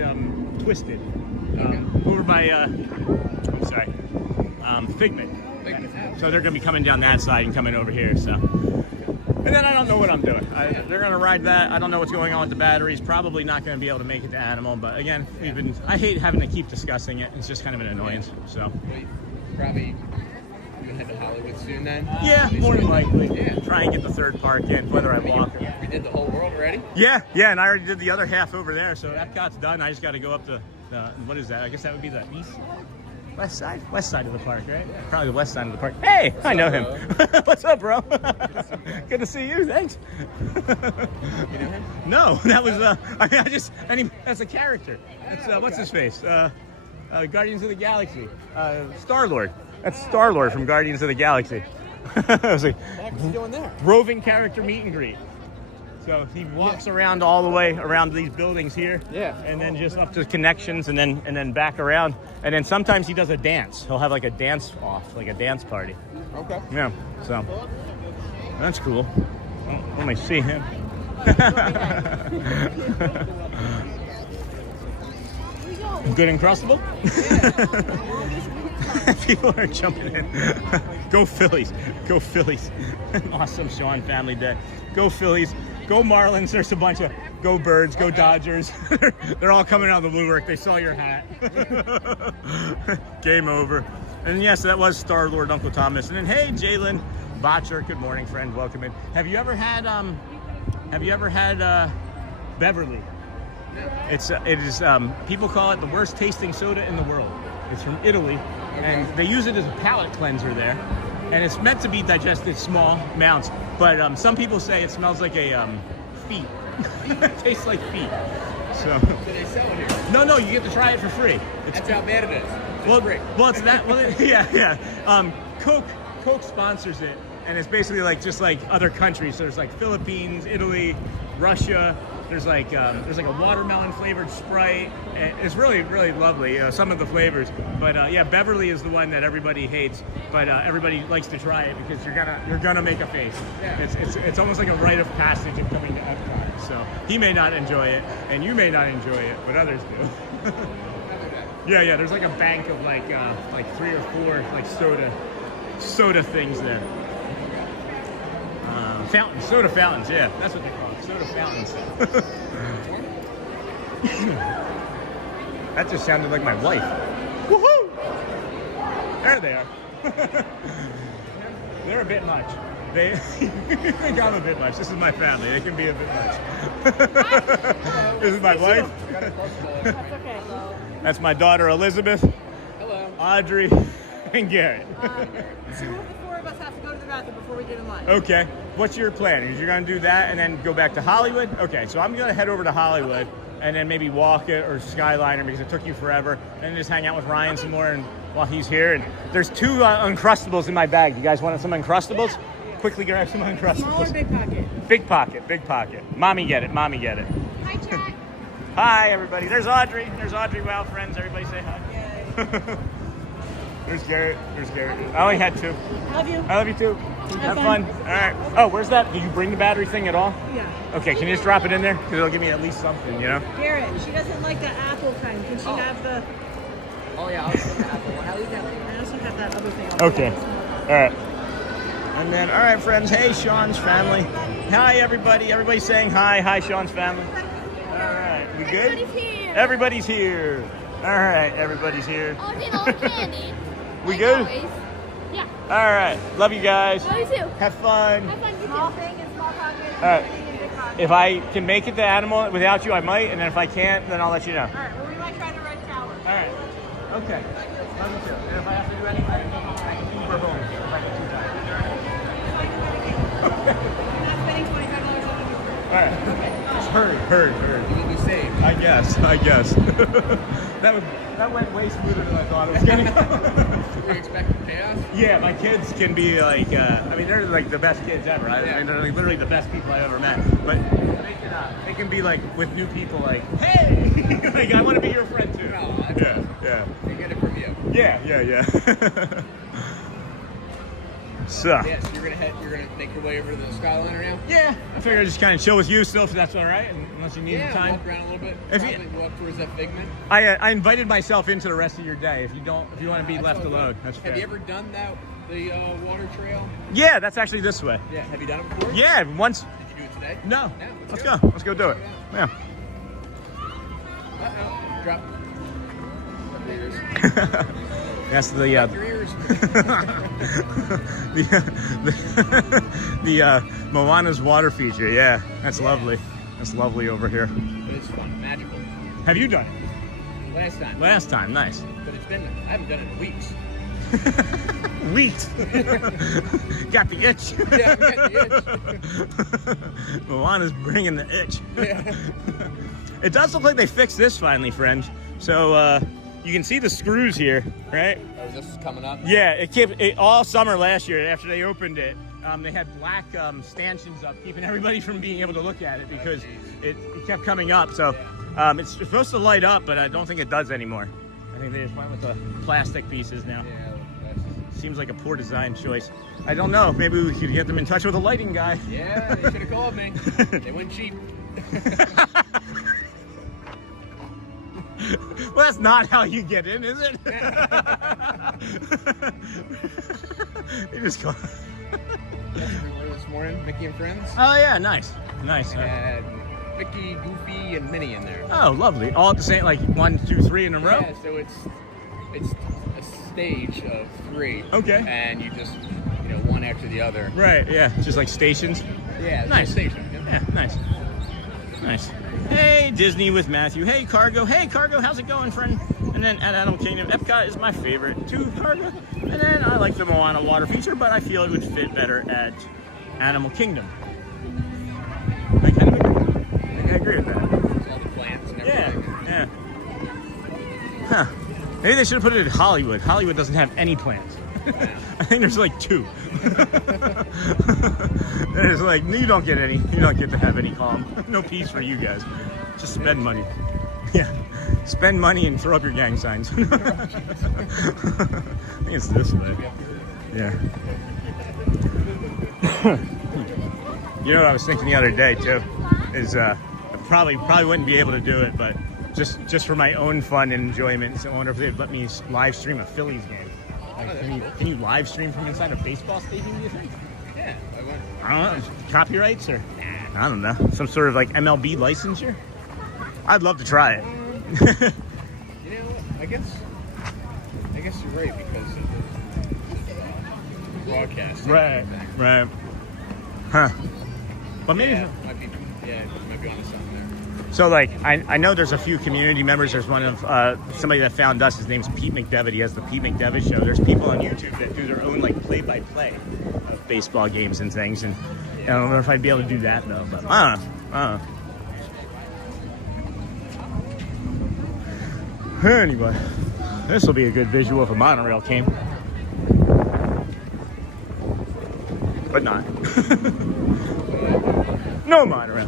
Twisted, over by Figment. So they're gonna be coming down that side and coming over here. So, and then I don't know what I'm doing. They're gonna ride that. I don't know what's going on with the batteries. Probably not gonna be able to make it to Animal. But again, I hate having to keep discussing it. It's just kind of an annoyance. So. Probably gonna head to Hollywood soon then? Yeah, more than likely. Yeah. Try and get the third park in, whether I walk or... We did the whole world already? Yeah, and I already did the other half over there, so Epcot's done. I just got to go up to, what is that? I guess that would be the west side of the park, right? Probably the west side of the park. Hey, I know him. What's up, bro? Good to see you, thanks. You know him? No, that was, that's a character. That's, what's his face? Guardians of the Galaxy. Star-Lord. That's Star-Lord from Guardians of the Galaxy. I was like, What's he doing there? roving character meet and greet. So he walks around all the way around these buildings here. Yeah. And then just up to connections and then back around. And then sometimes he does a dance. He'll have like a dance off, like a dance party. Okay. Yeah. So that's cool. Well, let me see him. Good Encrustable? People are jumping in. Go Phillies. Go Phillies. Awesome Sean family day. Go Phillies. Go Marlins. There's a bunch of go Birds. Go Dodgers. They're all coming out of the woodwork. They saw your hat. Game over. And yes, that was Star-Lord Uncle Thomas. And then, hey, Jalen Botcher. Good morning, friend. Welcome in. Have you ever had Beverly? It is people call it the worst tasting soda in the world. It's from Italy, and they use it as a palate cleanser there. And it's meant to be digested small amounts, but some people say it smells like a feet. It tastes like feet. So Do they sell it here? no, you get to try it for free. That's how bad it is. Well, it's that. Well, yeah. Coke sponsors it, and it's basically just like other countries. So there's like Philippines, Italy, Russia. There's like a watermelon flavored Sprite. It's really, really lovely. Some of the flavors, but yeah, Beverly is the one that everybody hates, but everybody likes to try it because you're gonna make a face. Yeah. It's almost like a rite of passage of coming to Epcot. So he may not enjoy it, and you may not enjoy it, but others do. Yeah. There's like a bank of like 3 or 4 like soda things there. Soda fountains. Yeah, that's what they call it. Soda fountains. That just sounded like my wife. Woohoo! There they are. They're a bit much. They think I'm a bit much. This is my family. They can be a bit much. This is my wife. That's okay. That's my daughter Elizabeth. Hello. Audrey and Garrett. 2 of the 4 of us have to go to the bathroom before we get in line. Okay. What's your plan? You're going to do that and then go back to Hollywood? Okay, so I'm going to head over to Hollywood and then maybe walk it or Skyliner because it took you forever. And then just hang out with Ryan some more and while he's here. And there's 2 Uncrustables in my bag. You guys want some Uncrustables? Quickly grab some Uncrustables. Small or big pocket? Big pocket. Mommy get it. Hi, Jack. Hi, everybody. There's Audrey. Wow, friends. Everybody say hi. There's Garrett. I only had 2. Love you. I love you too. Have fun. All right. Oh, where's that? Did you bring the battery thing at all? Yeah. Okay, can you just drop it in there? Because it'll give me at least something, you know? Garrett, she doesn't like the apple kind. Can she have the... Oh yeah, I'll take the apple one. I'll leave that one. I also have that other thing. Okay. All right. And then, all right, friends. Hey, Sean's family. Hi, everybody. Everybody's saying hi. Hi, Sean's family. All right. We good? Everybody's here. All right. Everybody's here. Oh, they love candy. We good? Always. Yeah. All right. Love you guys. Love you too. Have fun. Have fun. Small thing and small pocket. All right. If I can make it to Animal without you, I might. And then if I can't, then I'll let you know. All right. Well, we might try the red tower. All right. Okay. Love you too. And if I have to do anything, I can Uber home. If I get too tired. I'm not spending $25 on Uber. All right. Heard. You can do saved. I guess. that went way smoother than I thought it was gonna go. Were you expecting chaos? Yeah, my kids can be like, I mean, they're like the best kids ever. I mean, they're like literally the best people I've ever met. But they can be like with new people, like, hey, like I want to be your friend too. No, Yeah. They get it from you. Yeah. So. Yeah, so you're gonna make your way over to the Skyliner now? Yeah, I figured I'd just kind of chill with you still, if that's all right, unless you need the time. Walk around a little bit. If Probably walk towards that figment. I invited myself into the rest of your day. If you want to be left alone, that's fair. Have you ever done the water trail? Yeah, that's actually this way. Yeah. Have you done it before? Yeah, once. Did you do it today? No. Let's go. Let's go do it. Yeah. Uh-oh. Drop. That's the your ears. the Moana's water feature. Yeah, that's lovely. That's lovely over here. But it's fun, magical. Have you done it? Last time. Last time, nice. But I haven't done it in weeks. Weeks. Got the itch. Yeah, I got the itch. Moana's bringing the itch. Yeah. It does look like they fixed this finally, friends. So you can see the screws here, right? Oh, this is coming up? Yeah, it kept all summer last year after they opened it. They had black stanchions up, keeping everybody from being able to look at it because it kept coming up. So it's supposed to light up, but I don't think it does anymore. I think they just went with the plastic pieces now. Yeah. Seems like a poor design choice. I don't know. Maybe we could get them in touch with a lighting guy. Yeah, they should have called me. They went cheap. Well, that's not how you get in, is it? You just go. This morning, Mickey and Friends. Oh yeah, nice. And Mickey, Goofy, and Minnie in there. Oh, lovely. All at the same, like 1, 2, 3 in a row. Yeah, so it's a stage of 3. Okay. And you just one after the other. Right. Yeah. Just like stations. Yeah. Nice. Station. Yeah. Nice. Hey, Disney with Matthew. Hey, Cargo. How's it going, friend? And then at Animal Kingdom, Epcot is my favorite too, Cargo. And then I like the Moana water feature, but I feel it would fit better at Animal Kingdom. I kind of agree. I think I agree with that. All the plants and everything. Yeah. Huh. Maybe they should have put it at Hollywood. Hollywood doesn't have any plants. I think there's like 2. There's like, you don't get any. You don't get to have any calm. No peace for you guys. Just spend money. Yeah. Spend money and throw up your gang signs. I think it's this way. Yeah. You know what I was thinking the other day too? Is I probably wouldn't be able to do it, but just for my own fun and enjoyment. So I wonder if they'd let me live stream a Phillies game. Like, can you live stream from inside a baseball stadium, do you think? Yeah. I don't know. Copyrights or? I don't know. Some sort of like MLB licensure? I'd love to try it. I guess you're right because of broadcasting. Right. Huh. But maybe. Yeah, might be onto something there. So, like, I know there's a few community members. There's one of somebody that found us. His name's Pete McDevitt. He has the Pete McDevitt Show. There's people on YouTube that do their own, like, play-by-play of baseball games and things. And I don't know if I'd be able to do that, though. But I don't know. Anyway, this will be a good visual if a monorail came. But not. No monorail.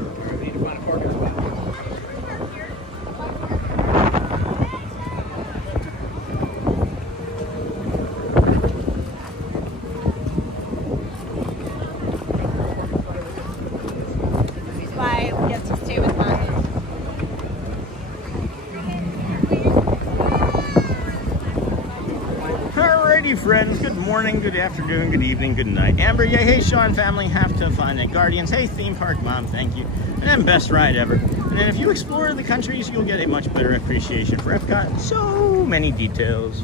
Friends, good morning, good afternoon, good evening, good night. Amber, yeah, hey, Sean family, have to find it. Guardians, hey, theme park mom, thank you. And then best ride ever. And then if you explore the countries, you'll get a much better appreciation for Epcot. So many details.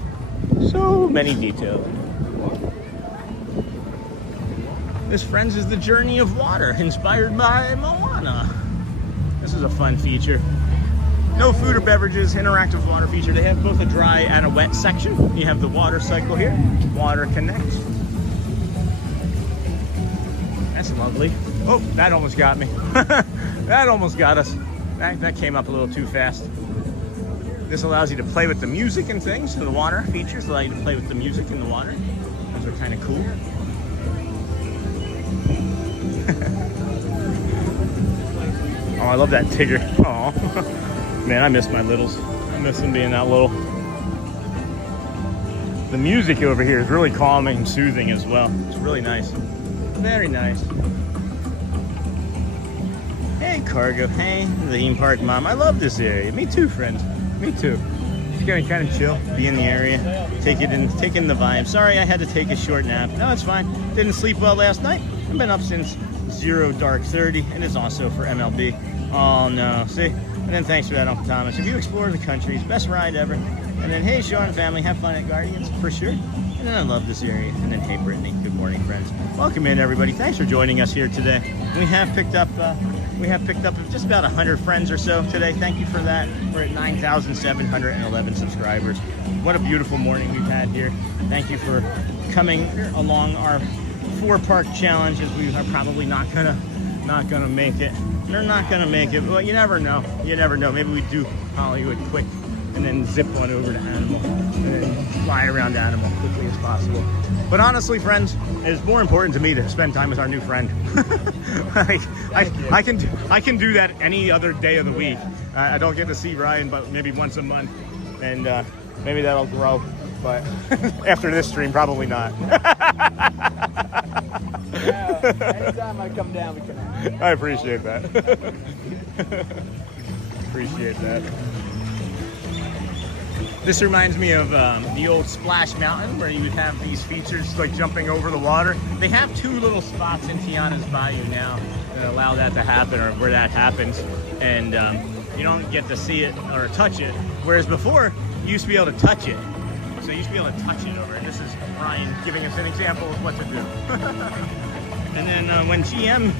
So many details. This, friends, is the journey of water, inspired by Moana. This is a fun feature. No food or beverages, interactive water feature. They have both a dry and a wet section. You have the water cycle here. Water Connect. That's lovely. Oh, that almost got me. That almost got us. That came up a little too fast. This allows you to play with the music and things. So the water features allow you to play with the music in the water. Those are kind of cool. Oh, I love that Tigger. Oh, man, I miss my littles. I miss them being that little. The music over here is really calming and soothing as well. It's really nice. Very nice. Hey, Cargo. Hey, the theme park mom. I love this area. Me too, friends. Me too. Just gonna kind of chill, be in the area, take in the vibe. Sorry, I had to take a short nap. No, it's fine. Didn't sleep well last night. I've been up since 0:30, and it's also for MLB. Oh no, see? And then thanks for that, Uncle Thomas. If you explore the countries, best ride ever. And then, hey, Sean and family, have fun at Guardians, for sure. And then I love this area. And then, hey, Brittany, good morning, friends. Welcome in, everybody. Thanks for joining us here today. We have picked up just about 100 friends or so today. Thank you for that. We're at 9,711 subscribers. What a beautiful morning we've had here. Thank you for coming along our 4-park challenge, as we are probably not gonna make it. They're not gonna make it, but you never know. You never know. Maybe we do Hollywood quick and then zip one over to Animal and then fly around Animal quickly as possible. But honestly, friends, it's more important to me to spend time with our new friend. I can do that any other day of the week. I don't get to see Ryan but maybe once a month, and maybe that'll grow. But after this stream, probably not. Yeah, anytime I come down, we can. I appreciate that. Appreciate that. This reminds me of the old Splash Mountain, where you would have these features like jumping over the water. They have 2 little spots in Tiana's Bayou now that allow that to happen, or where that happens, and you don't get to see it or touch it. Whereas before, you used to be able to touch it. So you used to be able to touch it over. And this is Ryan giving us an example of what to do. And then when GM,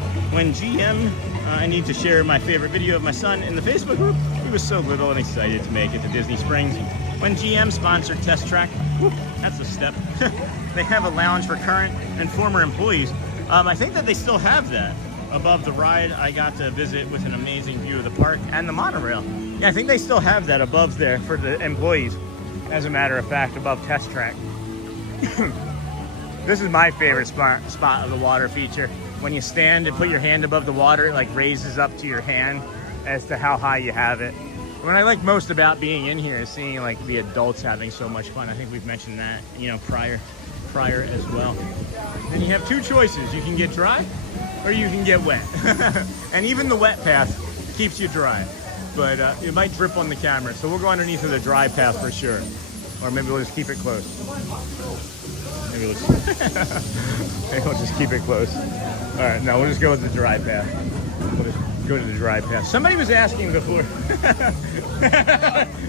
I need to share my favorite video of my son in the Facebook group. He was so little and excited to make it to Disney Springs. When GM sponsored Test Track, whoop, that's a step. They have a lounge for current and former employees. I think that they still have that above the ride. I got to visit with an amazing view of the park and the monorail. Yeah, I think they still have that above there for the employees. As a matter of fact, above Test Track. This is my favorite spot of the water feature. When you stand and put your hand above the water, it like raises up to your hand as to how high you have it. What I like most about being in here is seeing like the adults having so much fun. I think we've mentioned that, prior as well. And you have 2 choices. You can get dry or you can get wet. And even the wet path keeps you dry. But it might drip on the camera, so we'll go underneath of the dry path for sure. Or maybe we'll just keep it close. Maybe we'll just keep it close. All right, no, we'll just go with the dry path. We'll just go to the dry path. Somebody was asking before.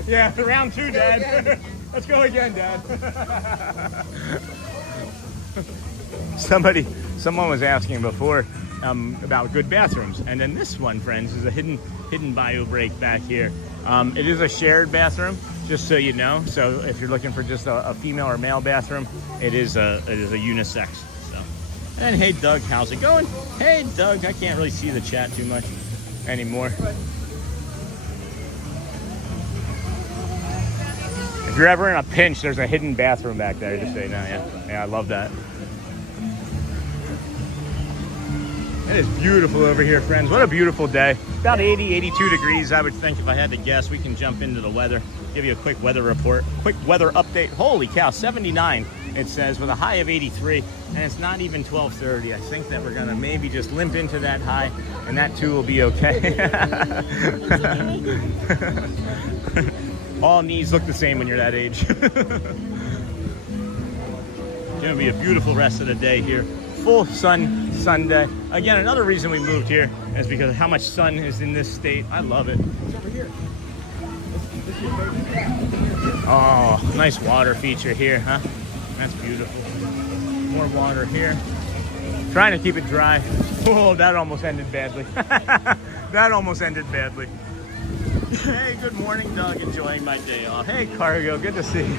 Yeah, round 2, Dad. Let's go again, Dad. Someone was asking before about good bathrooms, and then this one, friends, is a hidden bio break back here. It is a shared bathroom, just so you know. So if you're looking for just a female or male bathroom, it is a unisex. So, and hey, Doug, how's it going? Hey, Doug, I can't really see the chat too much anymore. If you're ever in a pinch, there's a hidden bathroom back there. Just say no. Yeah, I love that. It is beautiful over here, friends. What a beautiful day. About 80, 82 degrees, I would think, if I had to guess. We can jump into the weather, give you a quick weather report, quick weather update. Holy cow, 79, it says, with a high of 83, and it's not even 12:30. I think that we're gonna maybe just limp into that high, and that too will be okay. All knees look the same when you're that age. It's gonna be a beautiful rest of the day here. Full sun Sunday. Again, another reason we moved here is because of how much sun is in this state. I love it. It's over here. Oh, nice water feature here, huh? That's beautiful. More water here. Trying to keep it dry. Oh, that almost ended badly. That almost ended badly. Hey, good morning, Doug. Enjoying my day off. Hey, Cargo. Good to see you.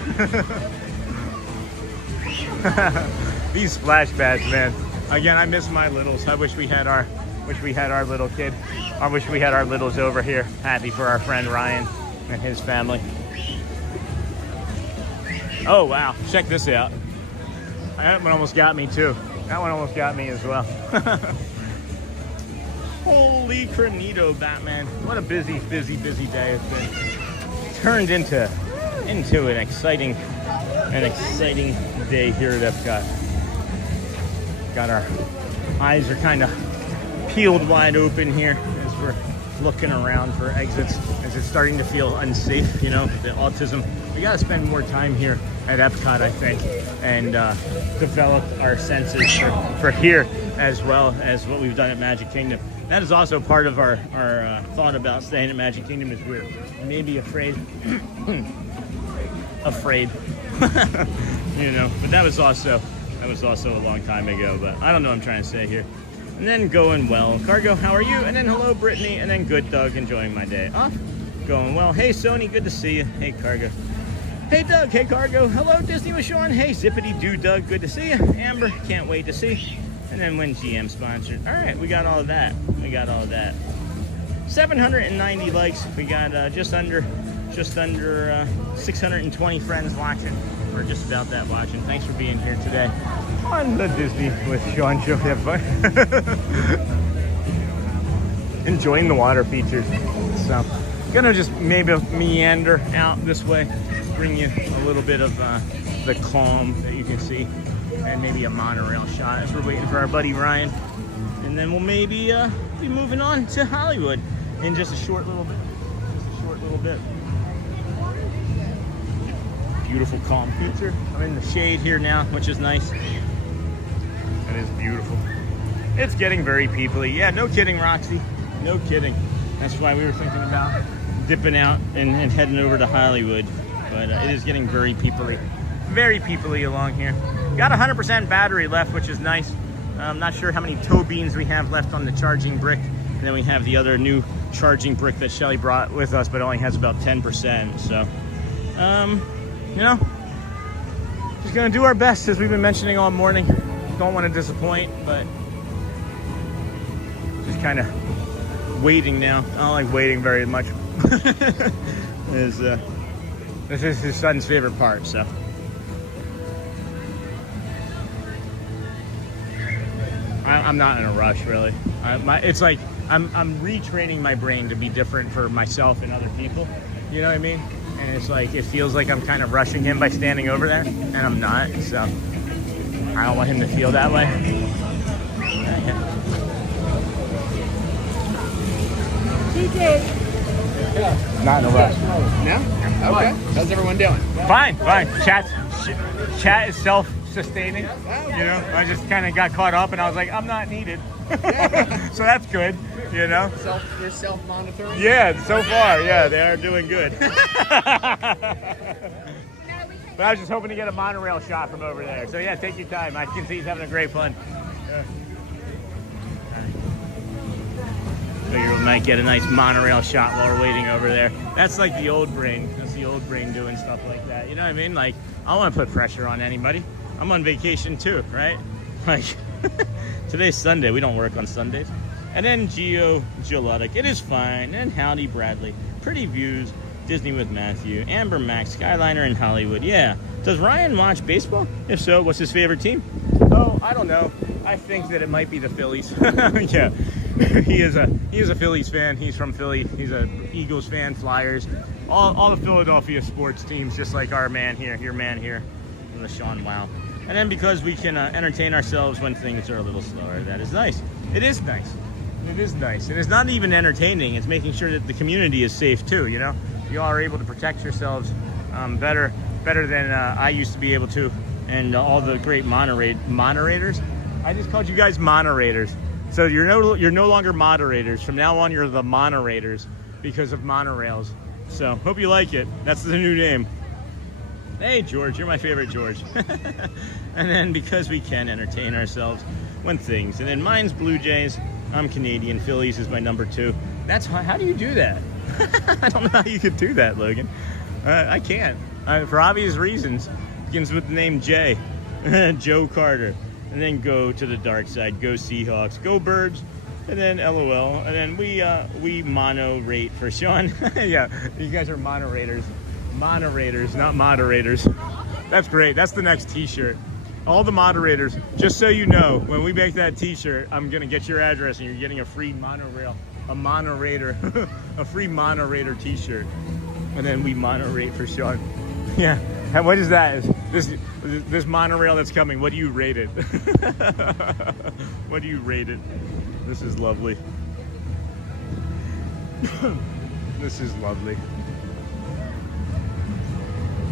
These splash pads, man. Again, I miss my littles. I wish we had our Wish we had our little kid. I wish we had our littles over here. Happy for our friend Ryan and his family. Oh, wow. Check this out. That one almost got me, too. That one almost got me as well. Holy Cronito, Batman. What a busy day it's been. Turned into an exciting day here at Epcot. Got our eyes are kind of peeled wide open here as we're looking around for exits, as it's starting to feel unsafe, you know, the autism. We got to spend more time here at Epcot, I think, and develop our senses for here as well as what we've done at Magic Kingdom. That is also part of our thought about staying at Magic Kingdom, is we're maybe afraid, you know, but that was also a long time ago, but I don't know what I'm trying to say here. And then going well. Cargo, how are you? And then hello, Brittany. And then good, Doug, enjoying my day off. Going well. Hey, Sony, good to see you. Hey, Cargo. Hey, Doug. Hey, Cargo. Hello, Disney with Sean. Hey, Zippity Doo, Doug. Good to see you. Amber, can't wait to see. And then when GM sponsored. All right, we got all of that. 790 likes. We got just under 620 friends watching. We're just about that watching. Thanks for being here today on the Disney with Sean show. Have fun. Enjoying the water features. So, gonna just maybe meander out this way, bring you a little bit of the calm that you can see, and maybe a monorail shot as we're waiting for our buddy Ryan. And then we'll maybe be moving on to Hollywood in just a short little bit. Beautiful calm feature. I'm in the shade here now, which is nice. It is beautiful. It's getting very peoply. Yeah, no kidding, Roxy. No kidding. That's why we were thinking about dipping out and heading over to Hollywood. But it is getting very peoply. Very peoply along here. Got 100% battery left, which is nice. I'm not sure how many toe beans we have left on the charging brick. And then we have the other new charging brick that Shelly brought with us, but it only has about 10%. So, you know, just gonna do our best, as we've been mentioning all morning. Don't want to disappoint, but just kind of waiting now. I don't like waiting very much. This is his son's favorite part, so. I'm not in a rush, really. It's like I'm retraining my brain to be different for myself and other people. You know what I mean? And it's like, it feels like I'm kind of rushing him by standing over there, and I'm not, so I don't want him to feel that way. DJ. Not in a rush. No? Okay. How's everyone doing? Fine. Chat is self-sustaining. You know, I just kind of got caught up, and I was like, I'm not needed. So that's good, you know. You're self-monitoring? Yeah, so far, yeah, they are doing good. But I was just hoping to get a monorail shot from over there. So yeah, take your time. I can see he's having a great fun. Yeah. Figure we might get a nice monorail shot while we're waiting over there. That's like the old brain. That's the old brain doing stuff like that. You know what I mean? Like, I don't want to put pressure on anybody. I'm on vacation too, right? Like, today's Sunday. We don't work on Sundays. And then Geologic. It is fine. And howdy, Bradley. Pretty views. Disney with Matthew. Amber Max. Skyliner in Hollywood. Yeah. Does Ryan watch baseball? If so, what's his favorite team? Oh, I don't know. I think that it might be the Phillies. Yeah. He is a Phillies fan. He's from Philly. He's a Eagles fan, Flyers. All the Philadelphia sports teams, just like our man here, your man here, and the Sean Wow. And then because we can entertain ourselves when things are a little slower, that is nice. It is nice. It is nice. And it's not even entertaining. It's making sure that the community is safe too, you know? You all are able to protect yourselves better than I used to be able to. And all the great moderators. I just called you guys moderators. So you're no longer moderators. From now on, you're the monorators because of monorails. So hope you like it. That's the new name. Hey, George, you're my favorite George. And then because we can entertain ourselves when things. And then mine's Blue Jays. I'm Canadian. Phillies is my number 2. That's how do you do that? I don't know how you could do that, Logan. I can't. For obvious reasons. Begins with the name Jay. Joe Carter. And then go to the dark side. Go Seahawks. Go Birds. And then LOL. And then we mono rate for Sean. Yeah, you guys are moderators. Moderators, not moderators. That's great. That's the next t-shirt. All the moderators, just so you know, when we make that t-shirt, I'm going to get your address and you're getting a free monorail, a monorator, a free monorator t-shirt. And then we monorate for Sean. Yeah. And what is that? This monorail that's coming, what do you rate it? What do you rate it? This is lovely. This is lovely.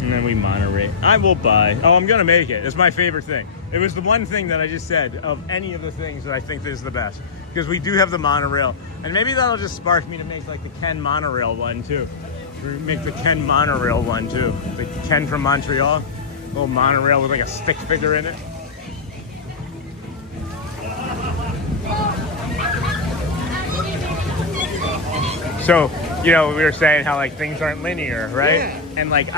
And then we monorate. I will buy. Oh, I'm gonna make it. It's my favorite thing. It was the one thing that I just said of any of the things that I think is the best. Because we do have the monorail. And maybe that'll just spark me to make like the Ken monorail one too. We make the Ken monorail one too. The Ken from Montreal. Little monorail with like a stick figure in it. So, you know, we were saying how like things aren't linear, right? Yeah. And like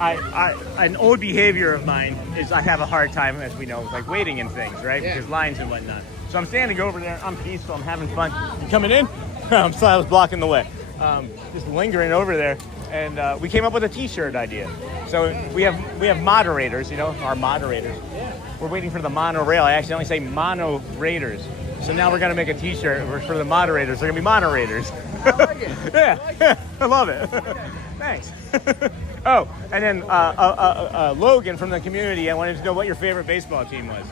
an old behavior of mine is I have a hard time, as we know, like waiting in things, right? Yeah. Because lines and whatnot. So I'm standing over there. I'm peaceful. I'm having fun. You coming in? I'm sorry, I was blocking the way. Just lingering over there, and we came up with a T-shirt idea. So we have moderators, you know, our moderators. Yeah. We're waiting for the monorail. I accidentally say mono-raters. So now we're gonna make a T-shirt for the moderators. They're gonna be monorators. I like it. Yeah, I like it. I love it. Thanks. Oh, and then Logan from the community, I wanted to know what your favorite baseball team was.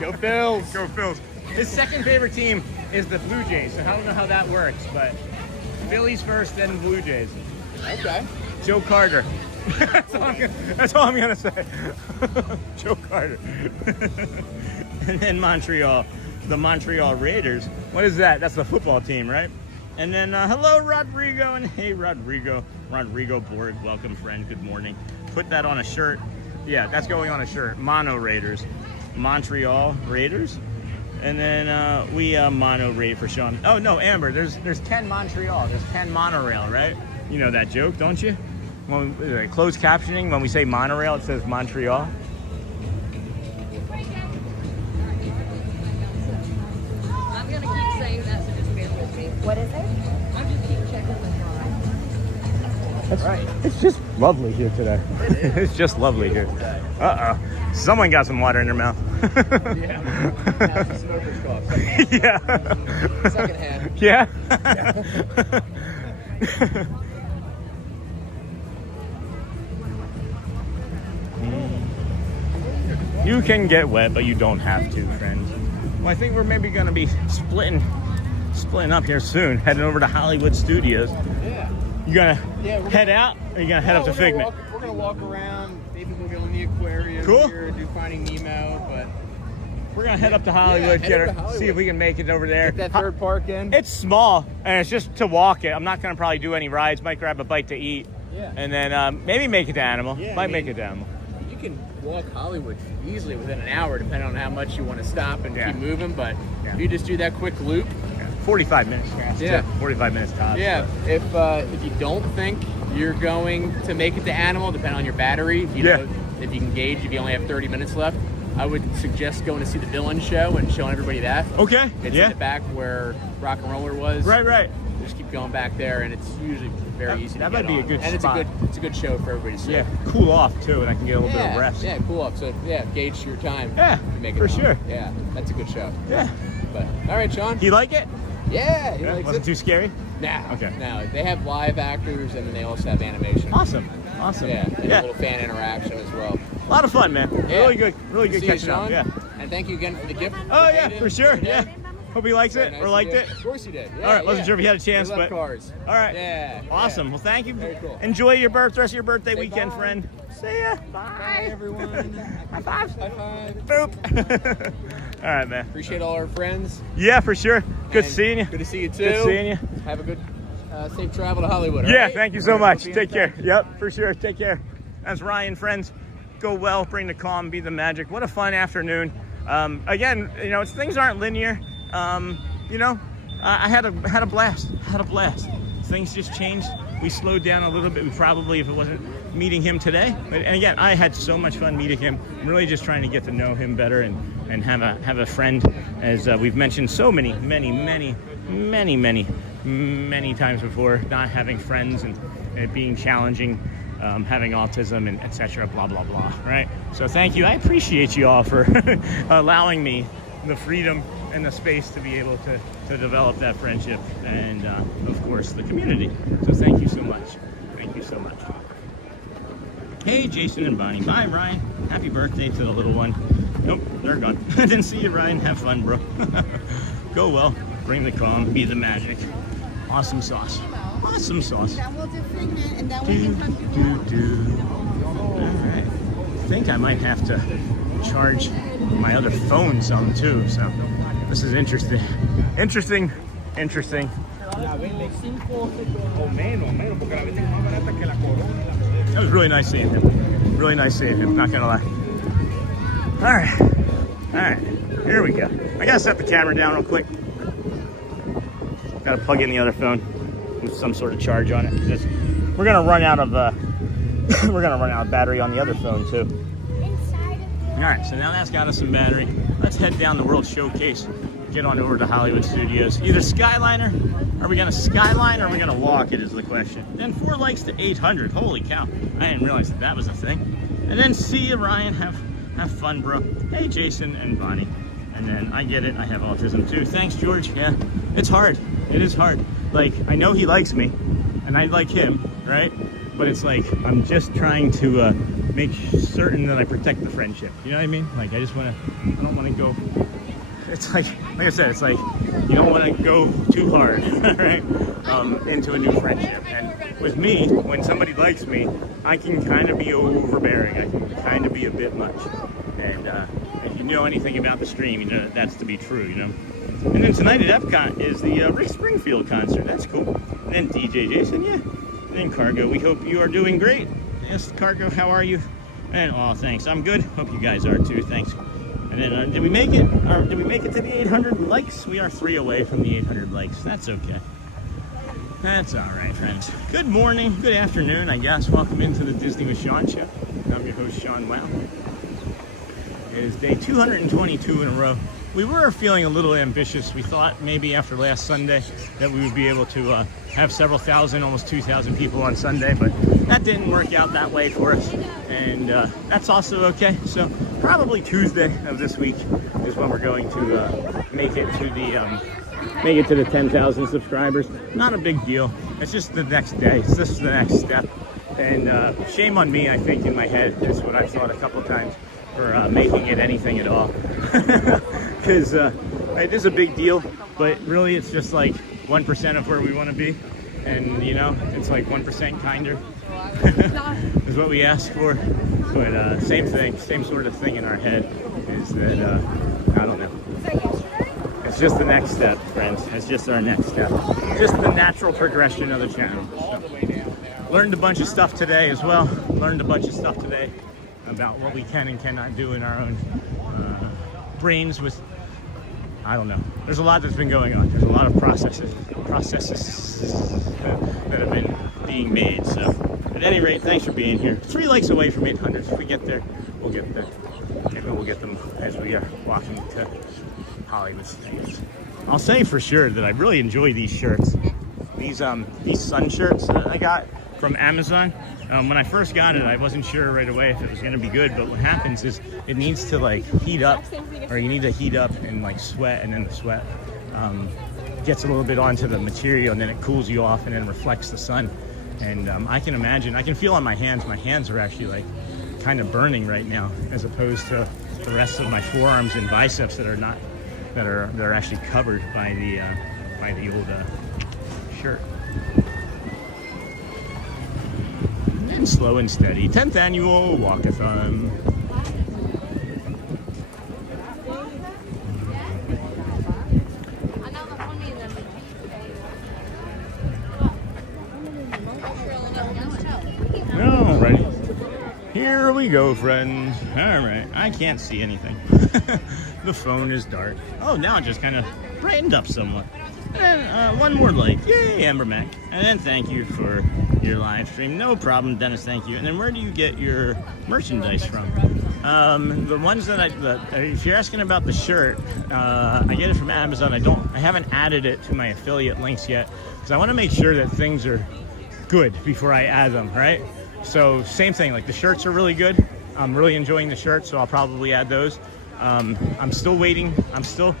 Go Bills. Go Phils. His second favorite team is the Blue Jays. So I don't know how that works, but Phillies first, then Blue Jays. Okay. Joe Carter. That's all I'm gonna say. Joe Carter. And then Montreal, the Montreal Raiders. What is that? That's the football team, right? And then hello, Rodrigo, and hey, Rodrigo. Rodrigo Borg, welcome, friend. Good morning. Put that on a shirt. Yeah, that's going on a shirt. Mono Raiders, Montreal Raiders. And then we mono rate for Sean. Oh no, Amber. There's Ken Montreal. There's Ken Monorail, right? You know that joke, don't you? When closed captioning, when we say monorail, it says Montreal. I'm gonna keep saying that, so just bear with me. What is it? I'm just keep checking the drawing. That's right. It's just lovely here today. It's just lovely here. Uh-oh. Someone got some water in their mouth. Yeah. That's the smoker's cough. Yeah. Second hand. Yeah? You can get wet, but you don't have to, friends. Well, I think we're maybe going to be splitting up here soon, heading over to Hollywood Studios. Yeah. You gonna head gonna, out, or you gonna head up to Figment? We're gonna walk around. Maybe we'll go in the aquarium here, do Finding Nemo, but we're gonna head up to Hollywood, see if we can make it over there. Get that third park in. It's small, and it's just to walk it. I'm not gonna probably do any rides. Might grab a bite to eat, and then maybe make it to Animal. Yeah, Might make it to Animal. You can walk Hollywood easily within an hour, depending on how much you want to stop and keep moving. But if you just do that quick loop, 45 minutes. Yeah, 45 minutes tops. Yeah, if you don't think you're going to make it to Animal, depending on your battery, if you know, if you can gauge, if you only have 30 minutes left, I would suggest going to see the villain show and showing everybody that. Okay. It's in the back where Rock and Roller was. Right. Just keep going back there, and it's usually very easy. That to might be a good spot. And it's a good show for everybody to see. Yeah, cool off too, and I can get a little bit of rest. Yeah, cool off. So gauge your time. Yeah, to make it for home. sure. Yeah, that's a good show. Yeah. But all right, Sean. You like it? Yeah, he likes Wasn't it. too scary? Nah. Okay. No, they have live actors, and then they also have animation. Awesome. Yeah, and a little fan interaction as well. A lot of fun, man. Yeah. Really good See catching you, up. Sean. Yeah. And thank you again for the gift. Oh yeah, for sure. Yeah. Hope he likes it Nice or liked it. Of course he did. All right. Wasn't sure if he had a chance, We love but cars. all right. Yeah. Awesome. Well, thank you. Very cool. Enjoy your rest of your birthday weekend, bye. friend. See ya. Bye, everyone. High five. High five. Boop. All right, man. Appreciate all our friends. Yeah, for sure. Good And seeing you. Good to see you too. Good seeing you. Have a good, safe travel to Hollywood. all Yeah, right? thank you so All right, much. we'll be in Take care. touch. Yep, for sure. Take care. That's Ryan, friends. Go well, bring the calm, be the magic. What a fun afternoon. Again, you know, things aren't linear. You know, I had a blast. things just changed. We slowed down a little bit. We probably, if it wasn't meeting him today, and again, I had so much fun meeting him. I'm really just trying to get to know him better and have a friend, as we've mentioned so many times before, not having friends and it being challenging, having autism and etc. Blah blah blah. Right. So thank you. I appreciate you all for allowing me the freedom and the space to be able to develop that friendship and of course the community. So thank you so much. Thank you so much. Hey Jason and Bonnie. Bye Ryan. Happy birthday to the little one. Nope, they're gone. Didn't see you, Ryan. Have fun, bro. Go well. Bring the calm. Be the magic. Awesome sauce. Awesome sauce. Then we'll do Figment, and then we can come to All right. I think I might have to charge my other phone some too. So this is interesting. Interesting. That was really nice seeing him. Really nice seeing him. Not gonna lie. All right. Here we go. I gotta set the camera down real quick. Gotta plug in the other phone with some sort of charge on it. Because we're gonna run out of battery on the other phone too. All right, so now that's got us some battery. Let's head down the World Showcase. Get on over to Hollywood Studios. Either Skyliner, are we gonna skyline or are we gonna walk it is the question. Then 4 likes to 800. Holy cow! I didn't realize that was a thing. And then see you, Ryan. Have fun, bro. Hey, Jason and Bonnie. And then I get it. I have autism too. Thanks, George. Yeah, it's hard. It is hard. Like, I know he likes me, and I like him, right? But it's like I'm just trying to make certain that I protect the friendship. You know what I mean? Like, I don't want to go. It's like I said, it's like you don't want to go too hard, right? Into a new friendship. And with me, when somebody likes me, I can kind of be overbearing. I can kind of be a bit much. And if you know anything about the stream, you know that's to be true, you know. And then tonight at Epcot is the Rick Springfield concert. That's cool. And then DJ Jason, yeah. And then Cargo, we hope you are doing great. Yes, Cargo, how are you? And oh, thanks. I'm good. Hope you guys are too. Thanks. And then did we make it? Did we make it to the 800 likes? We are 3 away from the 800 likes. That's okay. That's all right, friends. Good morning, good afternoon, I guess. Welcome into the Disney with Sean show. I'm your host, Sean Wow. It is day 222 in a row. We were feeling a little ambitious. We thought maybe after last Sunday that we would be able to have several thousand, almost 2,000 people on Sunday, but that didn't work out that way for us, and that's also okay. So probably Tuesday of this week is when we're going to make it to the 10,000 subscribers. Not a big deal. It's just the next day. It's just the next step. And shame on me, I think, in my head is what I thought a couple of times for making it anything at all. Because it is a big deal, but really it's just like 1% of where we want to be. And, you know, it's like 1% kinder is what we ask for. But same thing, same sort of thing in our head is that, I don't know. It's just the next step, friends. It's just our next step. Just the natural progression of the channel. So, learned a bunch of stuff today as well. Learned a bunch of stuff today about what we can and cannot do in our own brains with, I don't know. There's a lot that's been going on. There's a lot of processes that have been being made. So at any rate, thanks for being here. 3 likes away from 800. If we get there, we'll get there. Maybe we'll get them as we are walking to Hollywood Studios. I'll say for sure that I really enjoy these shirts. These sun shirts that I got from Amazon. When I first got it, I wasn't sure right away if it was going to be good, but what happens is it needs to like heat up, or you need to heat up and like sweat, and then the sweat gets a little bit onto the material, and then it cools you off and then reflects the sun. And I can imagine, I can feel on my hands are actually like kind of burning right now, as opposed to the rest of my forearms and biceps that are not, that are actually covered by the old shirt. And slow and steady, 10th annual walkathon. Alrighty, here we go, friends. Alright, I can't see anything. The phone is dark. Oh, now it just kind of brightened up somewhat. And then one more like, yay, Amber Mac. And then thank you for your live stream. No problem, Dennis, thank you. And then where do you get your merchandise from? The ones that if you're asking about the shirt, I get it from Amazon. I haven't added it to my affiliate links yet because I want to make sure that things are good before I add them, right? So same thing, like the shirts are really good. I'm really enjoying the shirts, so I'll probably add those. I'm still waiting. I'm still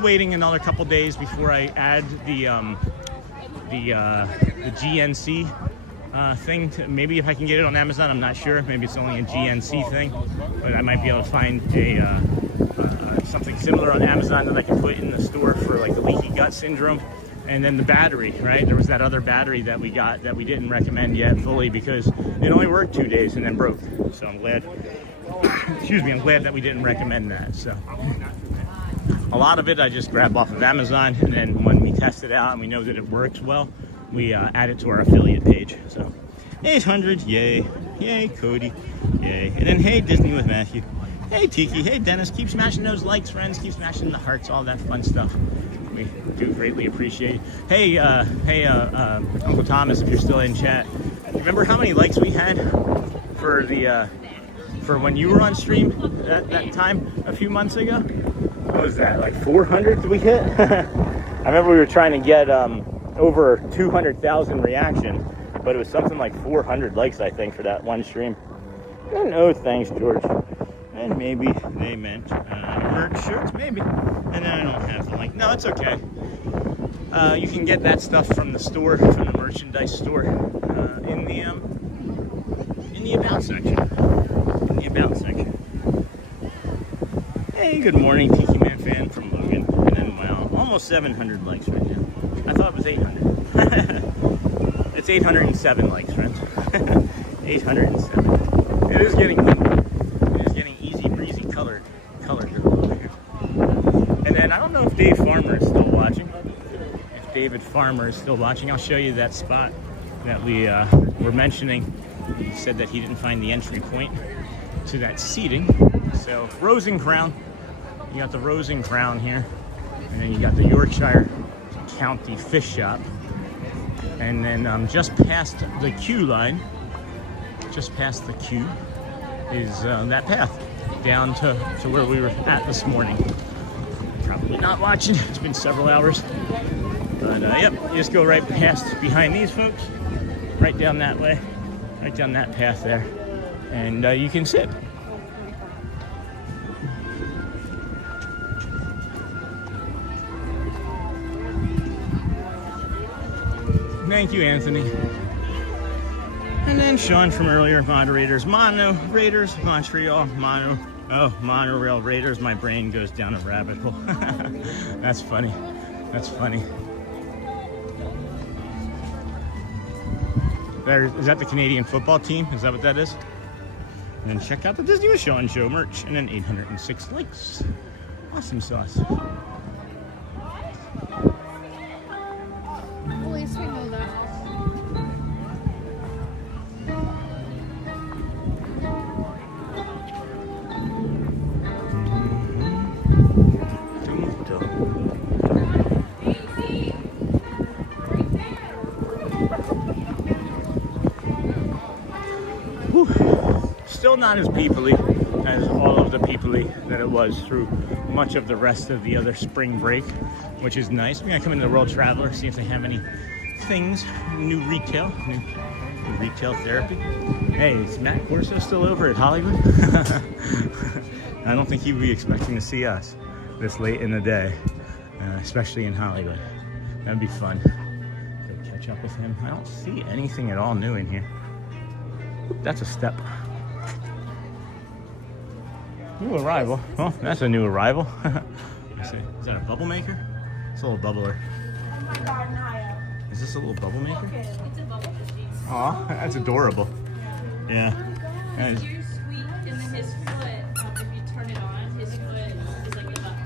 waiting another couple days before I add the GNC thing. Maybe if I can get it on Amazon, I'm not sure. Maybe it's only a GNC thing, but I might be able to find something similar on Amazon that I can put in the store for like the leaky gut syndrome. And then the battery, right? There was that other battery that we got that we didn't recommend yet fully because it only worked 2 days and then broke. So I'm glad, excuse me, I'm glad that we didn't recommend that. So a lot of it I just grab off of Amazon, and then when we test it out and we know that it works well, we add it to our affiliate page. So 800, yay, yay, Cody, yay. And then hey, Disney with Matthew. Hey, Tiki, hey, Dennis, keep smashing those likes, friends, keep smashing the hearts, all that fun stuff. We do greatly appreciate. Hey, Uncle Thomas, if you're still in chat, remember how many likes we had for the for when you were on stream that time a few months ago? What was that, like 400 did we hit? I remember we were trying to get over 200,000 reaction, but it was something like 400 likes, I think, for that one stream. And oh, thanks, George. And maybe they meant merch shirts, maybe. And then I don't have the link. No, it's okay. You can get that stuff from the store, from the merchandise store, in the about section. In the about section. Hey, good morning, Tiki Man fan from Logan. And then, wow, almost 700 likes right now. I thought it was 800. It's 807 likes, friends. 807. It is getting windy. Colored over here. And then I don't know if Dave Farmer is still watching. If David Farmer is still watching, I'll show you that spot that we were mentioning. He said that he didn't find the entry point to that seating. So Rose and Crown, you got the Rose and Crown here, and then you got the Yorkshire County Fish Shop, and then just past the queue line, just past the queue is that path down to where we were at this morning. Probably not watching, it's been several hours. But yep, you just go right past behind these folks, right down that way, right down that path there, and you can sit. Thank you, Anthony. And then Sean from earlier, moderators, Raiders, Montreal, Monorail Raiders. My brain goes down a rabbit hole. That's funny. That's funny. Is that the Canadian football team? Is that what that is? And then check out the Disney with Sean show merch. And then 806 likes. Awesome sauce. At least we know that. Still not as peoply as all of the peoply that it was through much of the rest of the other spring break, which is nice. We're gonna come into the World Traveler, see if they have any things, new retail therapy. Hey, is Matt Corso still over at Hollywood? I don't think he would be expecting to see us this late in the day, especially in Hollywood. That'd be fun. Go catch up with him. I don't see anything at all new in here. Oop, that's a step. New arrival. Oh, that's a new arrival. Let's see. Is that a bubble maker? It's a little bubbler. Is this a little bubble maker? It's a bubble machine. Aw, that's adorable. Yeah. That is. It's sweet, and then his foot, if you turn it on, his foot is like the button.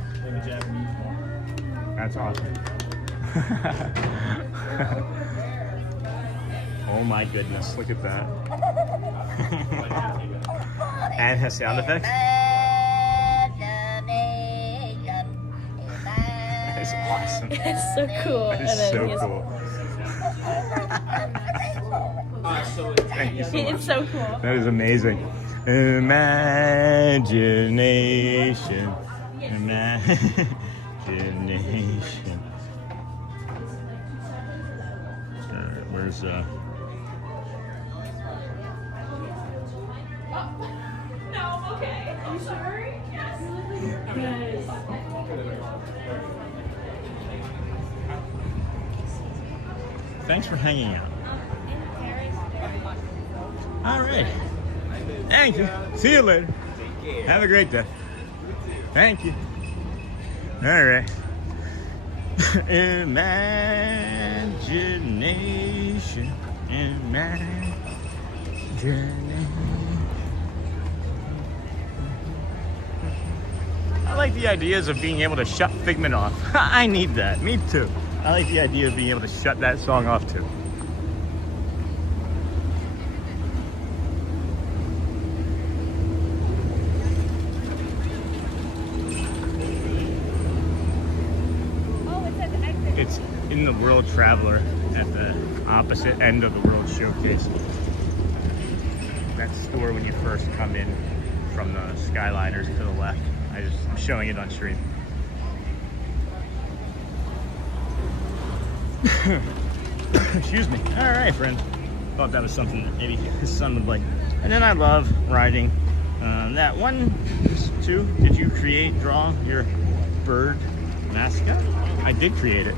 That's awesome. Oh my goodness, look at that. And it has sound effects. is awesome. It's so cool. That is so cool. Thank you so much. It's so cool. That is amazing. Imagination. Imagination. Where's No, I'm okay. Are you sorry? Yes. Thanks for hanging out. All right. Thank you. See you later. Have a great day. Thank you. All right. Imagination. Imagination. I like the ideas of being able to shut Figment off. I need that. Me too. I like the idea of being able to shut that song off too. It's in the World Traveler at the opposite end of the World Showcase. That store when you first come in from the Skyliners to the left. I'm showing it on stream. Excuse me. All right, friend. Thought that was something that maybe his son would like. And then I love riding that one, too. Did you draw your bird mascot? I did create it.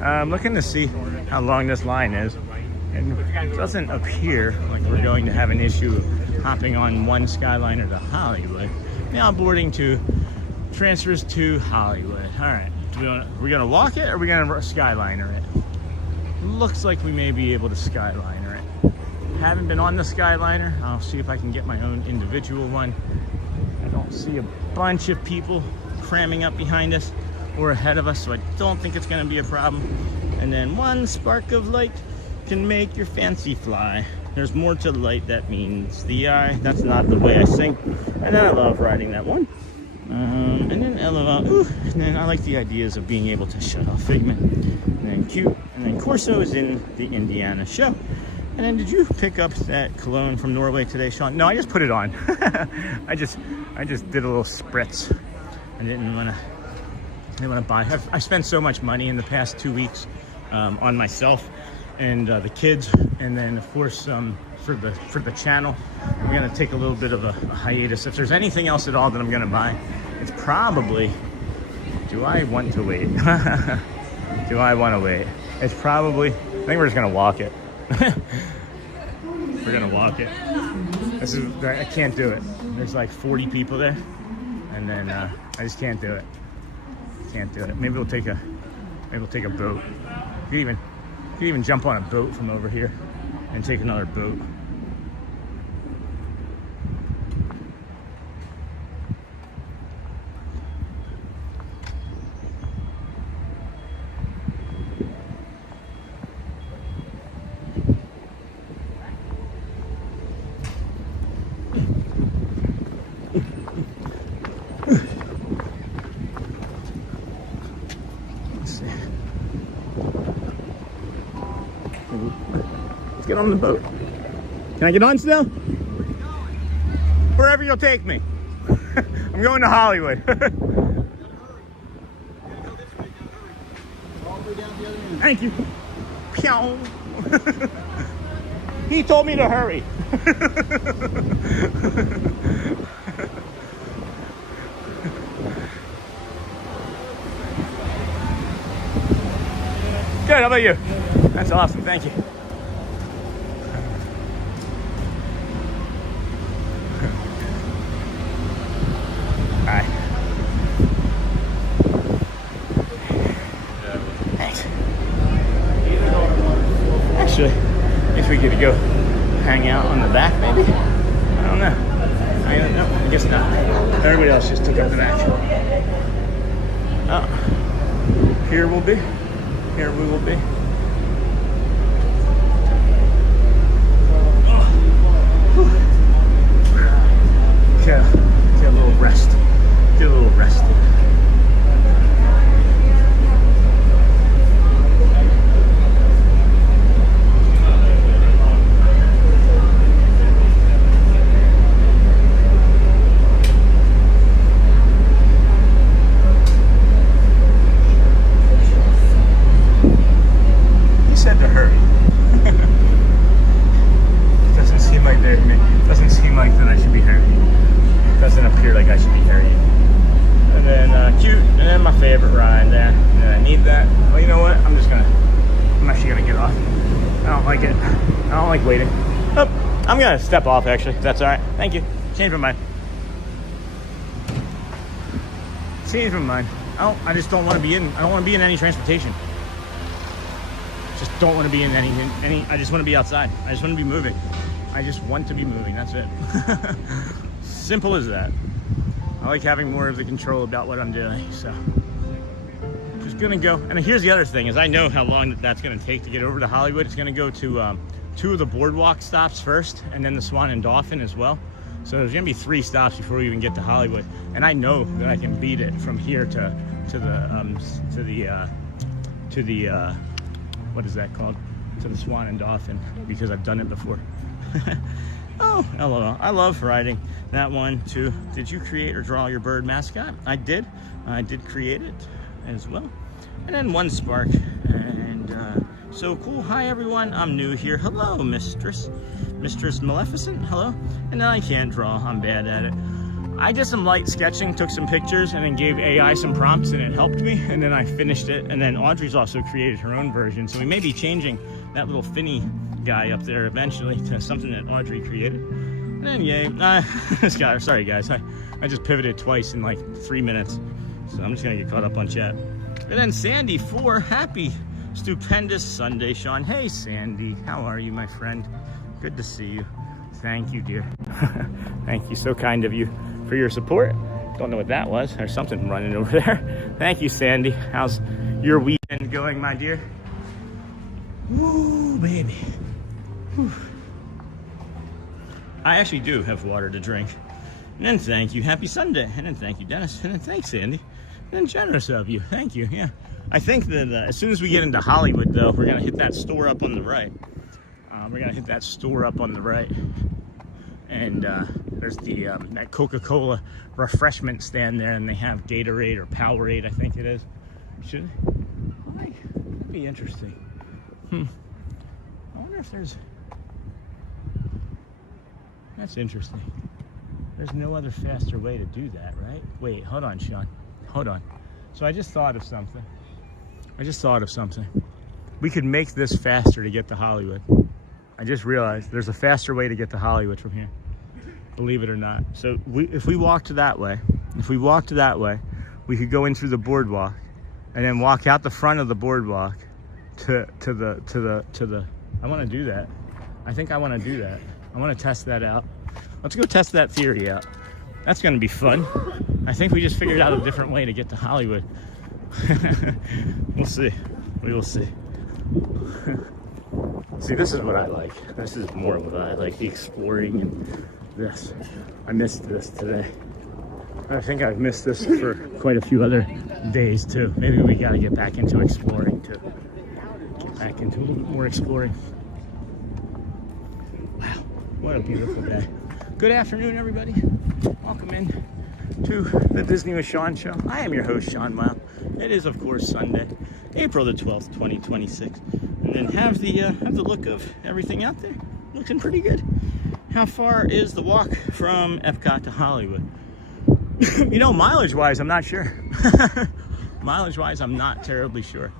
I'm looking to see how long this line is. And it doesn't appear like we're going to have an issue hopping on one Skyliner to Hollywood. Now boarding to transfers to Hollywood. All right. We're gonna walk it or are we gonna Skyliner it? Looks like we may be able to Skyliner it. Haven't been on the Skyliner. I'll see if I can get my own individual one. I don't see a bunch of people cramming up behind us or ahead of us, so I don't think it's gonna be a problem. And then one spark of light can make your fancy fly. There's more to light, that means the eye. That's not the way I sing. And then I love riding that one. And then and then I like the ideas of being able to shut off Figment. And then Cute. And then Corso is in the Indiana show. And then did you pick up that cologne from Norway today, Sean? No, I just put it on. I just did a little spritz. I didn't want to buy. I spent so much money in the past 2 weeks on myself and the kids, and then of course for the channel, we're gonna take a little bit of a hiatus. If there's anything else at all that I'm gonna buy, it's probably. Do I want to wait? Do I want to wait? It's probably. I think we're just gonna walk it. We're gonna walk it. I can't do it. There's like 40 people there, and then I just can't do it. Can't do it. Maybe we'll take a boat. You could even jump on a boat from over here and take another boat. Let's get on the boat. Can I get on still? Wherever you'll take me. I'm going to Hollywood. Thank you. Pew. He told me to hurry. Good, how about you? That's awesome, thank you. Hi. Thanks. Actually, I guess we could go hang out on the back, maybe? I don't know. I guess not. Everybody else just took up the back. Oh, here we'll be. Here we will be. Get a little rest. Get a little rest. Doesn't seem like doesn't seem like that I should be hairy. Doesn't appear like I should be hairy. And then cute, and then my favorite ride there. And I need that. Well, you know what? I'm actually gonna get off. I don't like it. I don't like waiting. Oh, I'm gonna step off actually. If that's all right. Thank you. Change my mind. Change my mind. I just don't want to be in. I don't want to be in any transportation. Just don't want to be in any. I just want to be outside. I just want to be moving. I just want to be moving. That's it. Simple as that. I like having more of the control about what I'm doing. So just gonna go. And here's the other thing: is I know how long that's gonna take to get over to Hollywood. It's gonna go to 2 of the boardwalk stops first, and then the Swan and Dolphin as well. So there's gonna be 3 stops before we even get to Hollywood. And I know that I can beat it from here to the what is that called? To the Swan and Dolphin, because I've done it before. Oh, LOL. I love riding that one too. Did you create or draw your bird mascot? I did. I did create it as well. And then one spark. And so cool. Hi everyone. I'm new here. Hello, Mistress Maleficent. Hello. And then I can't draw. I'm bad at it. I did some light sketching, took some pictures, and then gave AI some prompts, and it helped me. And then I finished it. And then Audrey's also created her own version. So we may be changing that little Finny guy up there eventually to something that Audrey created. And then yay. This guy, sorry guys. I just pivoted twice in like 3 minutes. So I'm just going to get caught up on chat. And then Sandy 4, happy stupendous Sunday, Sean. Hey Sandy, how are you, my friend? Good to see you. Thank you, dear. Thank you, so kind of you for your support. Don't know what that was. There's something running over there. Thank you, Sandy. How's your weekend going, my dear? Woo, baby. Whew. I actually do have water to drink. And then thank you. Happy Sunday. And then thank you, Dennis. And then thanks, Sandy. And then generous of you. Thank you. Yeah. I think that as soon as we get into Hollywood, though, we're going to hit that store up on the right. We're going to hit that store up on the right. And there's the that Coca-Cola refreshment stand there, and they have Gatorade or Powerade, I think it is. Should that'd be interesting. I wonder if there's. That's interesting. There's no other faster way to do that, right? Wait, hold on, Sean. Hold on. So I just thought of something. We could make this faster to get to Hollywood. I just realized there's a faster way to get to Hollywood from here. Believe it or not. So if we walked that way, we could go in through the boardwalk and then walk out the front of the boardwalk to the I want to do that. I think I want to do that. I want to test that out. Let's go test that theory out. That's going to be fun. I think we just figured out a different way to get to Hollywood. We'll see. We will see. See, this is what I like. This is more what I like, the exploring and this. I missed this today. I think I've missed this for quite a few other days too. Maybe we got to get back into exploring too. Get back into a little bit more exploring. Wow, what a beautiful day. Good afternoon, everybody. Welcome in to the Disney with Sean show. I am your host, Sean Mile. It is, of course, Sunday, April the 12th, 2026. And then have the look of everything out there. Looking pretty good. How far is the walk from Epcot to Hollywood? You know, mileage-wise, I'm not sure. Mileage-wise, I'm not terribly sure.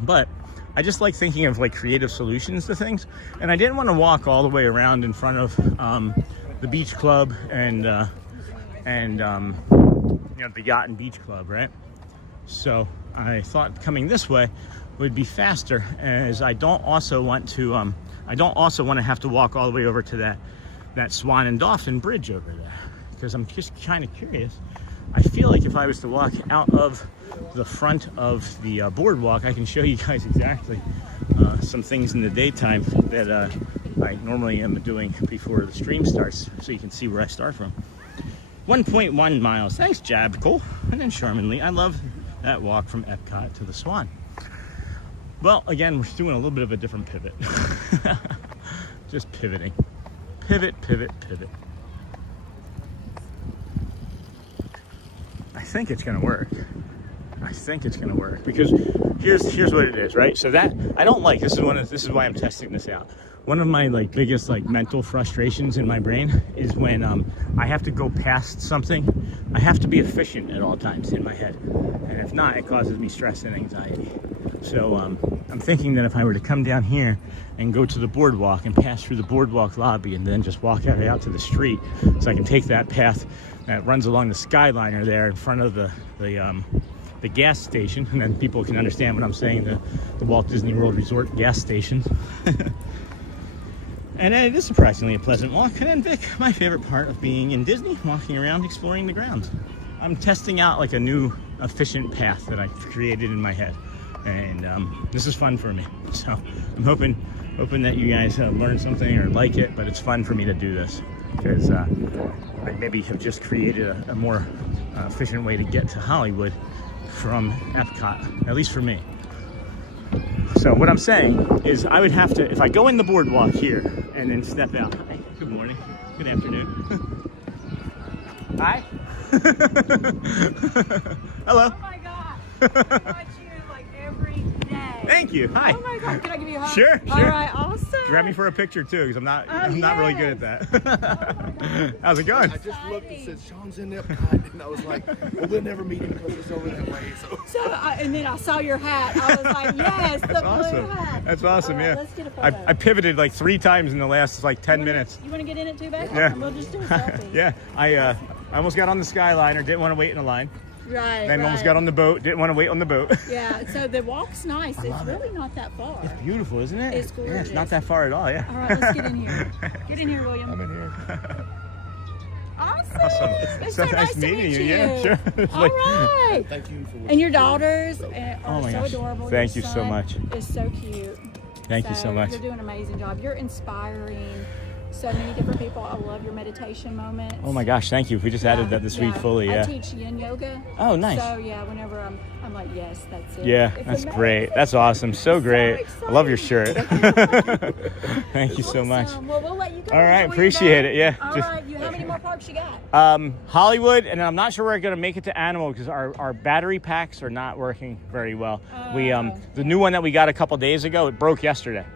But I just like thinking of like creative solutions to things. And I didn't want to walk all the way around in front of the beach club and you know, the Yacht and Beach Club, right? So I thought coming this way would be faster, as I don't also want to have to walk all the way over to that Swan and Dolphin bridge over there, because I'm just kind of curious. I feel like if I was to walk out of the front of the boardwalk, I can show you guys exactly some things in the daytime that I normally am doing before the stream starts, so you can see where I start from. 1.1 miles. Thanks, Jab Cole. And then Charminley. I love that walk from Epcot to the Swan. Well, again, we're doing a little bit of a different pivot. Just pivoting. Pivot, pivot, pivot. I think it's going to work. Because here's what it is, right? So that I don't like. This is why I'm testing this out. One of my like biggest like mental frustrations in my brain is when I have to go past something. I have to be efficient at all times in my head, and if not, it causes me stress and anxiety. So I'm thinking that if I were to come down here and go to the boardwalk and pass through the boardwalk lobby and then just walk out to the street, so I can take that path that runs along the Skyliner there in front of the gas station, and then people can understand what I'm saying, the Walt Disney World Resort gas station. And it is surprisingly a pleasant walk. And then Vic, my favorite part of being in Disney, walking around, exploring the grounds. I'm testing out like a new efficient path that I've created in my head. And this is fun for me. So I'm hoping that you guys learn something or like it, but it's fun for me to do this because I maybe have just created a more efficient way to get to Hollywood from Epcot, at least for me. So what I'm saying is I would have to, if I go in the boardwalk here and then step out. Hey, good morning, good afternoon. Hi. Hello. Oh my God. I watch you like every day. Thank you. Hi. Oh my God. Can I give you a hug? Sure. All right. Awesome. Grab me for a picture too, because I'm not really good at that. How's it going? I just looked and said, Sean's in Epcot, and I was like, well, we'll never meet him because it's over that way. And then I saw your hat. I was like, yes, the blue hat. That's awesome, All right, yeah. let's get a photo. I pivoted like 3 times in the last like 10 minutes. You want to get in it too, babe? Yeah. We'll just do a selfie. Yeah, I almost got on the Skyliner, didn't want to wait in a line. Right. Then almost got on the boat, didn't want to wait on the boat. Yeah, so the walk's nice. It's really not that far. It's beautiful, isn't it? It's gorgeous. Yeah, it's not that far at all, yeah. All right, let's get in here. Get in here, William. I'm in here. Awesome. It's so nice meeting you. Yeah, sure. All right. Thank you for And your daughters are Oh my so gosh. adorable. Thank Your you so son much. is so cute. Thank you so much. You're doing an amazing job. You're inspiring so many different people. I love your meditation moments. Oh my gosh, thank you. We just added that this week fully, yeah. I teach yin yoga. Oh, nice. So yeah, whenever I'm like, yes, that's it. Yeah, It's that's amazing. great. That's awesome. So great. So I love your shirt. Thank you so much. Well, we'll let you go. All right, Enjoy your appreciate day. it. Yeah. All just- right. How many more parks you got? Hollywood, and I'm not sure we're gonna make it to Animal because our battery packs are not working very well. We the new one that we got a couple days ago, it broke yesterday.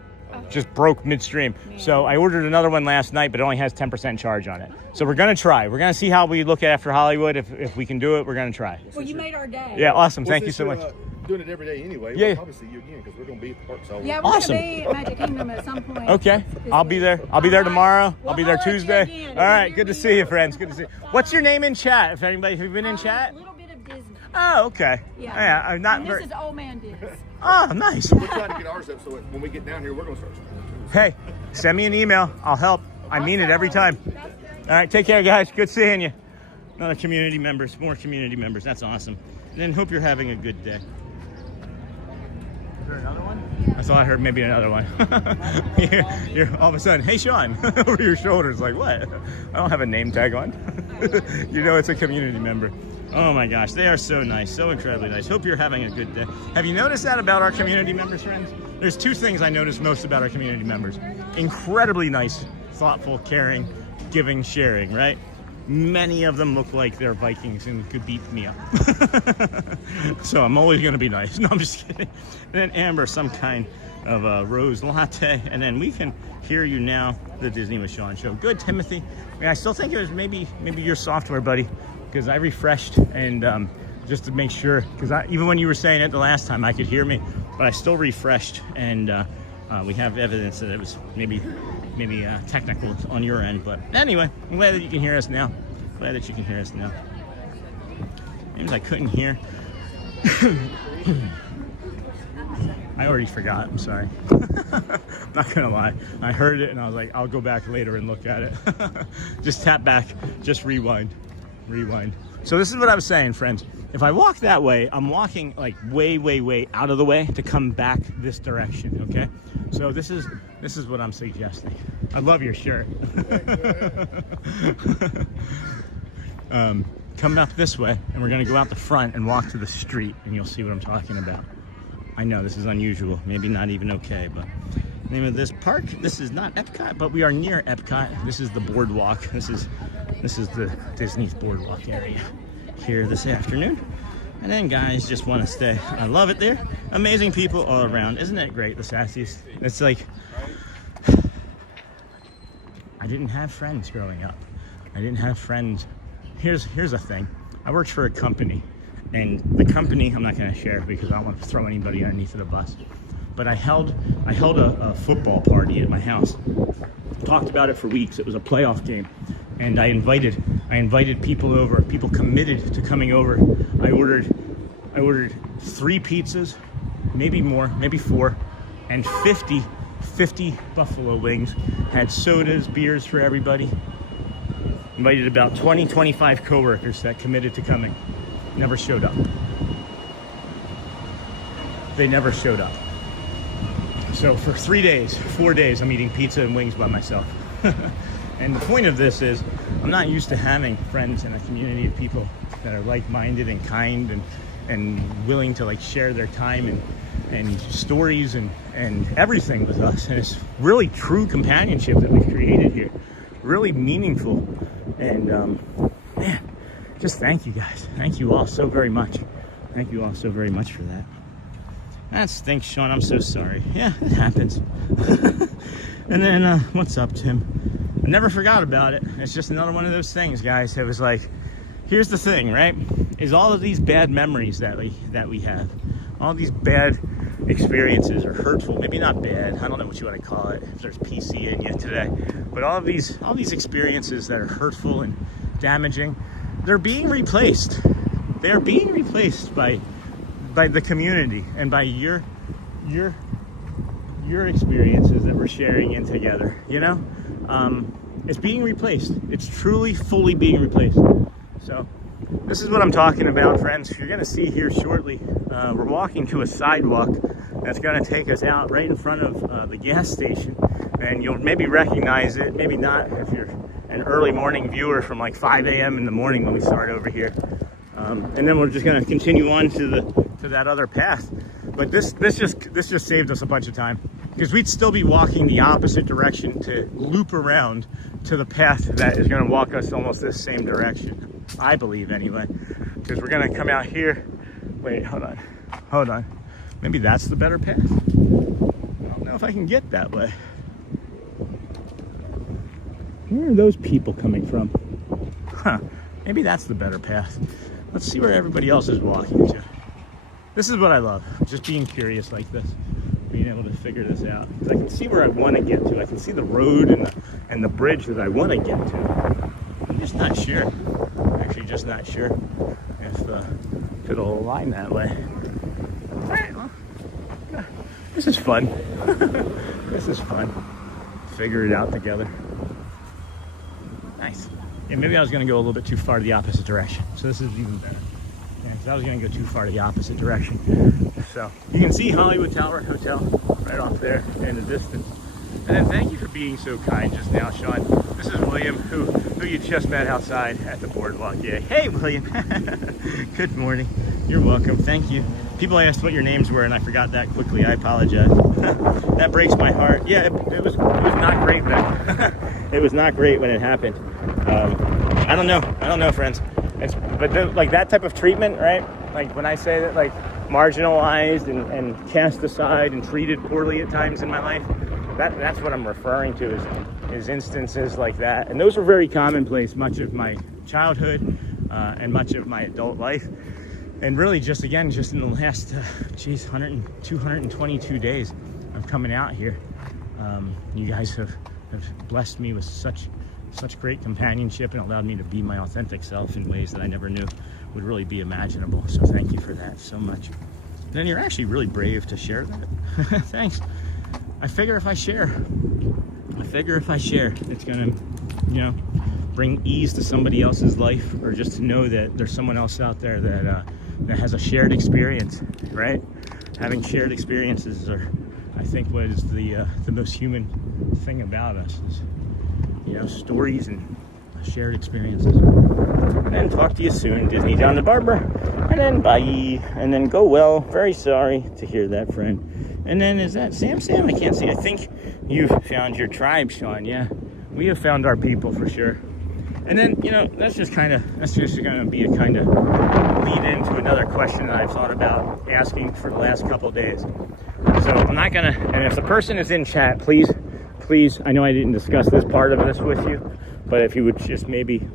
Just broke midstream. So I ordered another one last night, but it only has 10% charge on it. So we're gonna try. We're gonna see how we look after Hollywood. If we can do it, we're gonna try. Well, you made our day. Yeah, awesome. Well, Thank you since so you're, much. Doing it every day anyway. Yeah. We'll probably see you again because we're going to be at the parks all week. Yeah, we're Awesome. gonna be at Magic Kingdom at some point. Okay, this I'll be week. there. I'll be there tomorrow. We'll I'll be there holler at you Tuesday. again. All right, Here good to we see you, are. friends. Good to see you. What's your name in chat? If anybody, have you been in chat? A little bit of Disney. Oh, okay. Yeah. I'm not And very. this is Old Man Diz. Oh, nice. We're trying to get ours up so that when we get down here, we're going to start. Hey, send me an email. I'll help. I mean it every time. That's great. All right, take care, guys. Good seeing you. Another community members, more community members. That's awesome. And then hope you're having a good day. Is there another one? I thought I heard maybe another one. you're all of a sudden, hey, Sean, over your shoulders. Like, what? I don't have a name tag on. You know it's a community member. Oh my gosh, they are so nice, so incredibly nice. Hope you're having a good day. Have you noticed that about our community members, friends? There's 2 things I notice most about our community members. Incredibly nice, thoughtful, caring, giving, sharing, right? Many of them look like they're Vikings and could beat me up. So I'm always gonna be nice. No, I'm just kidding. And then Amber, some kind of a rose latte. And then we can hear you now, the Disney with Sean show. Good, Timothy. I mean, I still think it was maybe your software, buddy, because I refreshed and just to make sure, because even when you were saying it the last time, I could hear me, but I still refreshed, and we have evidence that it was maybe technical on your end. But anyway, I'm glad that you can hear us now. Glad that you can hear us now. Names I couldn't hear. I already forgot. I'm sorry. Not gonna lie. I heard it and I was like, I'll go back later and look at it. Just tap back. Just rewind. So this is what I was saying, friends. If I walk that way, I'm walking like way out of the way to come back this direction, okay? So this is what I'm suggesting. I love your shirt. Come up this way, and we're gonna go out the front and walk to the street, and you'll see what I'm talking about. I know this is unusual, maybe not even okay, but the name of this park, this is not Epcot, but we are near Epcot. This is the boardwalk. This is the Disney's boardwalk area here this afternoon. And then guys just want to stay. I love it there. Amazing people all around. Isn't that great, the Sassies? It's like, I didn't have friends growing up. I didn't have friends. Here's a thing. I worked for a company, and the company, I'm not going to share because I don't want to throw anybody underneath of the bus, but I held a football party at my house. Talked about it for weeks. It was a playoff game, and I invited people over. People committed to coming over. I ordered 3 pizzas, maybe more, maybe 4, and 50 buffalo wings. Had sodas, beers for everybody. Invited about 25 coworkers that committed to coming. Never showed up. They never showed up. So for 4 days, I'm eating pizza and wings by myself. And the point of this is, I'm not used to having friends in a community of people that are like-minded and kind and willing to like share their time and stories and everything with us. And it's really true companionship that we've created here. Really meaningful. And man, just thank you guys. Thank you all so very much. Thank you all so very much for that. That stinks, Sean. I'm so sorry. Yeah, it happens. And then, what's up, Tim? I never forgot about it. It's just another one of those things, guys. It was like, here's the thing, right? Is all of these bad memories that we have, all these bad experiences are hurtful. Maybe not bad. I don't know what you want to call it. If there's PC in you today, but all these experiences that are hurtful and damaging, they're being replaced. They're being replaced by the community and by your experiences that we're sharing in together. You know, it's being replaced. It's truly, fully being replaced. So this is what I'm talking about, friends. You're gonna see here shortly. We're walking to a sidewalk that's gonna take us out right in front of the gas station, and you'll maybe recognize it, maybe not if you're an early morning viewer from like 5 a.m. in the morning when we start over here. And then we're just gonna continue on to that other path. But this just saved us a bunch of time, because we'd still be walking the opposite direction to loop around to the path that is gonna walk us almost this same direction. I believe anyway, because we're gonna come out here. Wait, hold on. Maybe that's the better path. I don't know if I can get that way. Where are those people coming from? Huh, maybe that's the better path. Let's see where everybody else is walking to. This is what I love, just being curious like this, being able to figure this out. Because I can see where I want to get to. I can see the road and the bridge that I want to get to. I'm just not sure. Actually, just not sure if it'll align that way. All right, well, this is fun. This is fun. Figure it out together. Nice. Yeah, maybe I was going to go a little bit too far to the opposite direction. So this is even better. Yeah, because I was going to go too far to the opposite direction. So you can see Hollywood Tower Hotel right off there in the distance. And then thank you for being so kind just now, Sean. This is William, who you just met outside at the boardwalk. Yeah. Hey, William. Good morning. You're welcome. Thank you. People asked what your names were, and I forgot that quickly. I apologize. That breaks my heart. Yeah, it was not great then. It was not great when it happened. I don't know, friends. Like that type of treatment, right? Like when I say that, like marginalized and cast aside and treated poorly at times in my life, that's what I'm referring to is instances like that. And those were very commonplace much of my childhood and much of my adult life. And really just in the last, 222 days of coming out here. You guys have blessed me with such great companionship and allowed me to be my authentic self in ways that I never knew would really be imaginable. So thank you for that so much. Then you're actually really brave to share that. Thanks. I figure if I share, it's gonna, bring ease to somebody else's life, or just to know that there's someone else out there that has a shared experience, right? Having shared experiences are, I think, what is the most human thing about us is, stories and shared experiences. And talk to you soon, Disney John the Barber. And then bye. And then go well. Very sorry to hear that, friend. And then is that Sam? I can't see. I think you've found your tribe, Sean. Yeah, we have found our people for sure. And then, you know, that's just going to be a kind of lead into another question that I've thought about asking for the last couple of days. So I'm not going to, and if the person is in chat, please, I know I didn't discuss this part of this with you, but if you would just maybe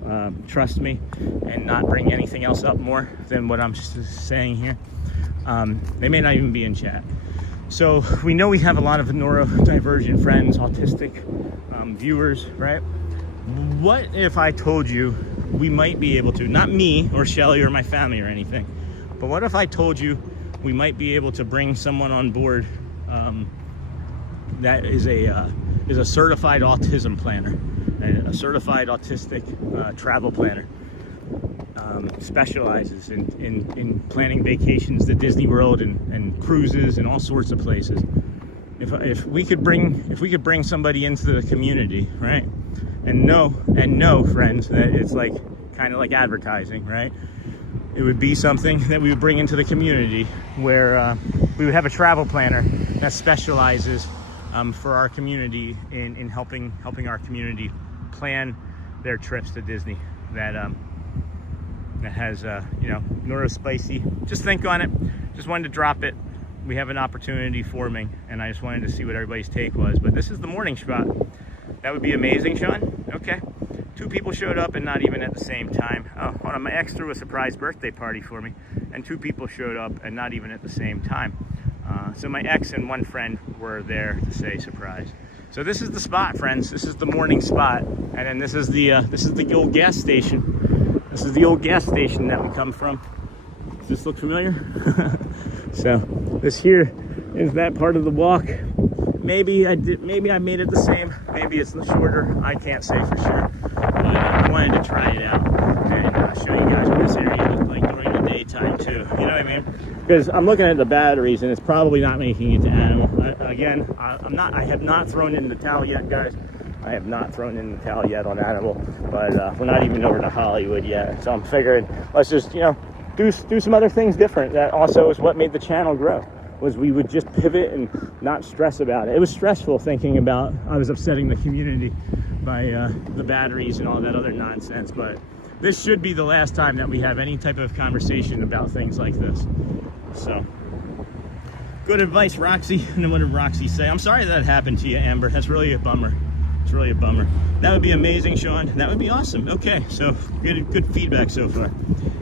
trust me and not bring anything else up more than what I'm just saying here. They may not even be in chat. So we know we have a lot of neurodivergent friends, autistic viewers, right? What if I told you we might be able to, not me or Shelly or my family or anything, but what if I told you we might be able to bring someone on board that is a certified autism planner, a certified autistic travel planner, specializes in planning vacations to Disney World and cruises and all sorts of places. If we could bring somebody into the community, right? And know, friends, that it's like kind of like advertising, right? It would be something that we would bring into the community where we would have a travel planner that specializes for our community in helping our community plan their trips to Disney. That has you know, neurospicy. Just think on it. Just wanted to drop it. We have an opportunity forming, and I just wanted to see what everybody's take was. But this is the morning spot. That would be amazing, Sean. Okay. 2 people showed up and not even at the same time. Oh, hold on, my ex threw a surprise birthday party for me, and 2 people showed up and not even at the same time. So my ex and 1 friend were there to say surprise. So this is the spot, friends. This is the morning spot, and then this is the old gas station. This is the old gas station that we come from. Does this look familiar? So this here is that part of the walk. Maybe I made it the same. Maybe it's shorter. I can't say for sure. But I wanted to try it out and show you guys what this area looks like during the daytime too. You know what I mean? Because I'm looking at the batteries and it's probably not making it to Animal. I have not thrown in the towel yet, guys. I have not thrown in the towel yet on Animal, but we're not even over to Hollywood yet. So I'm figuring let's just, you know, do some other things different. That also is what made the channel grow. Was we would just pivot and not stress about it. It was stressful thinking about I was upsetting the community by the batteries and all that other nonsense, but this should be the last time that we have any type of conversation about things like this. So, good advice, Roxy. And then what did Roxy say? I'm sorry that happened to you, Amber. That's really a bummer. It's really a bummer. That would be amazing, Sean. That would be awesome. Okay, so good feedback so far.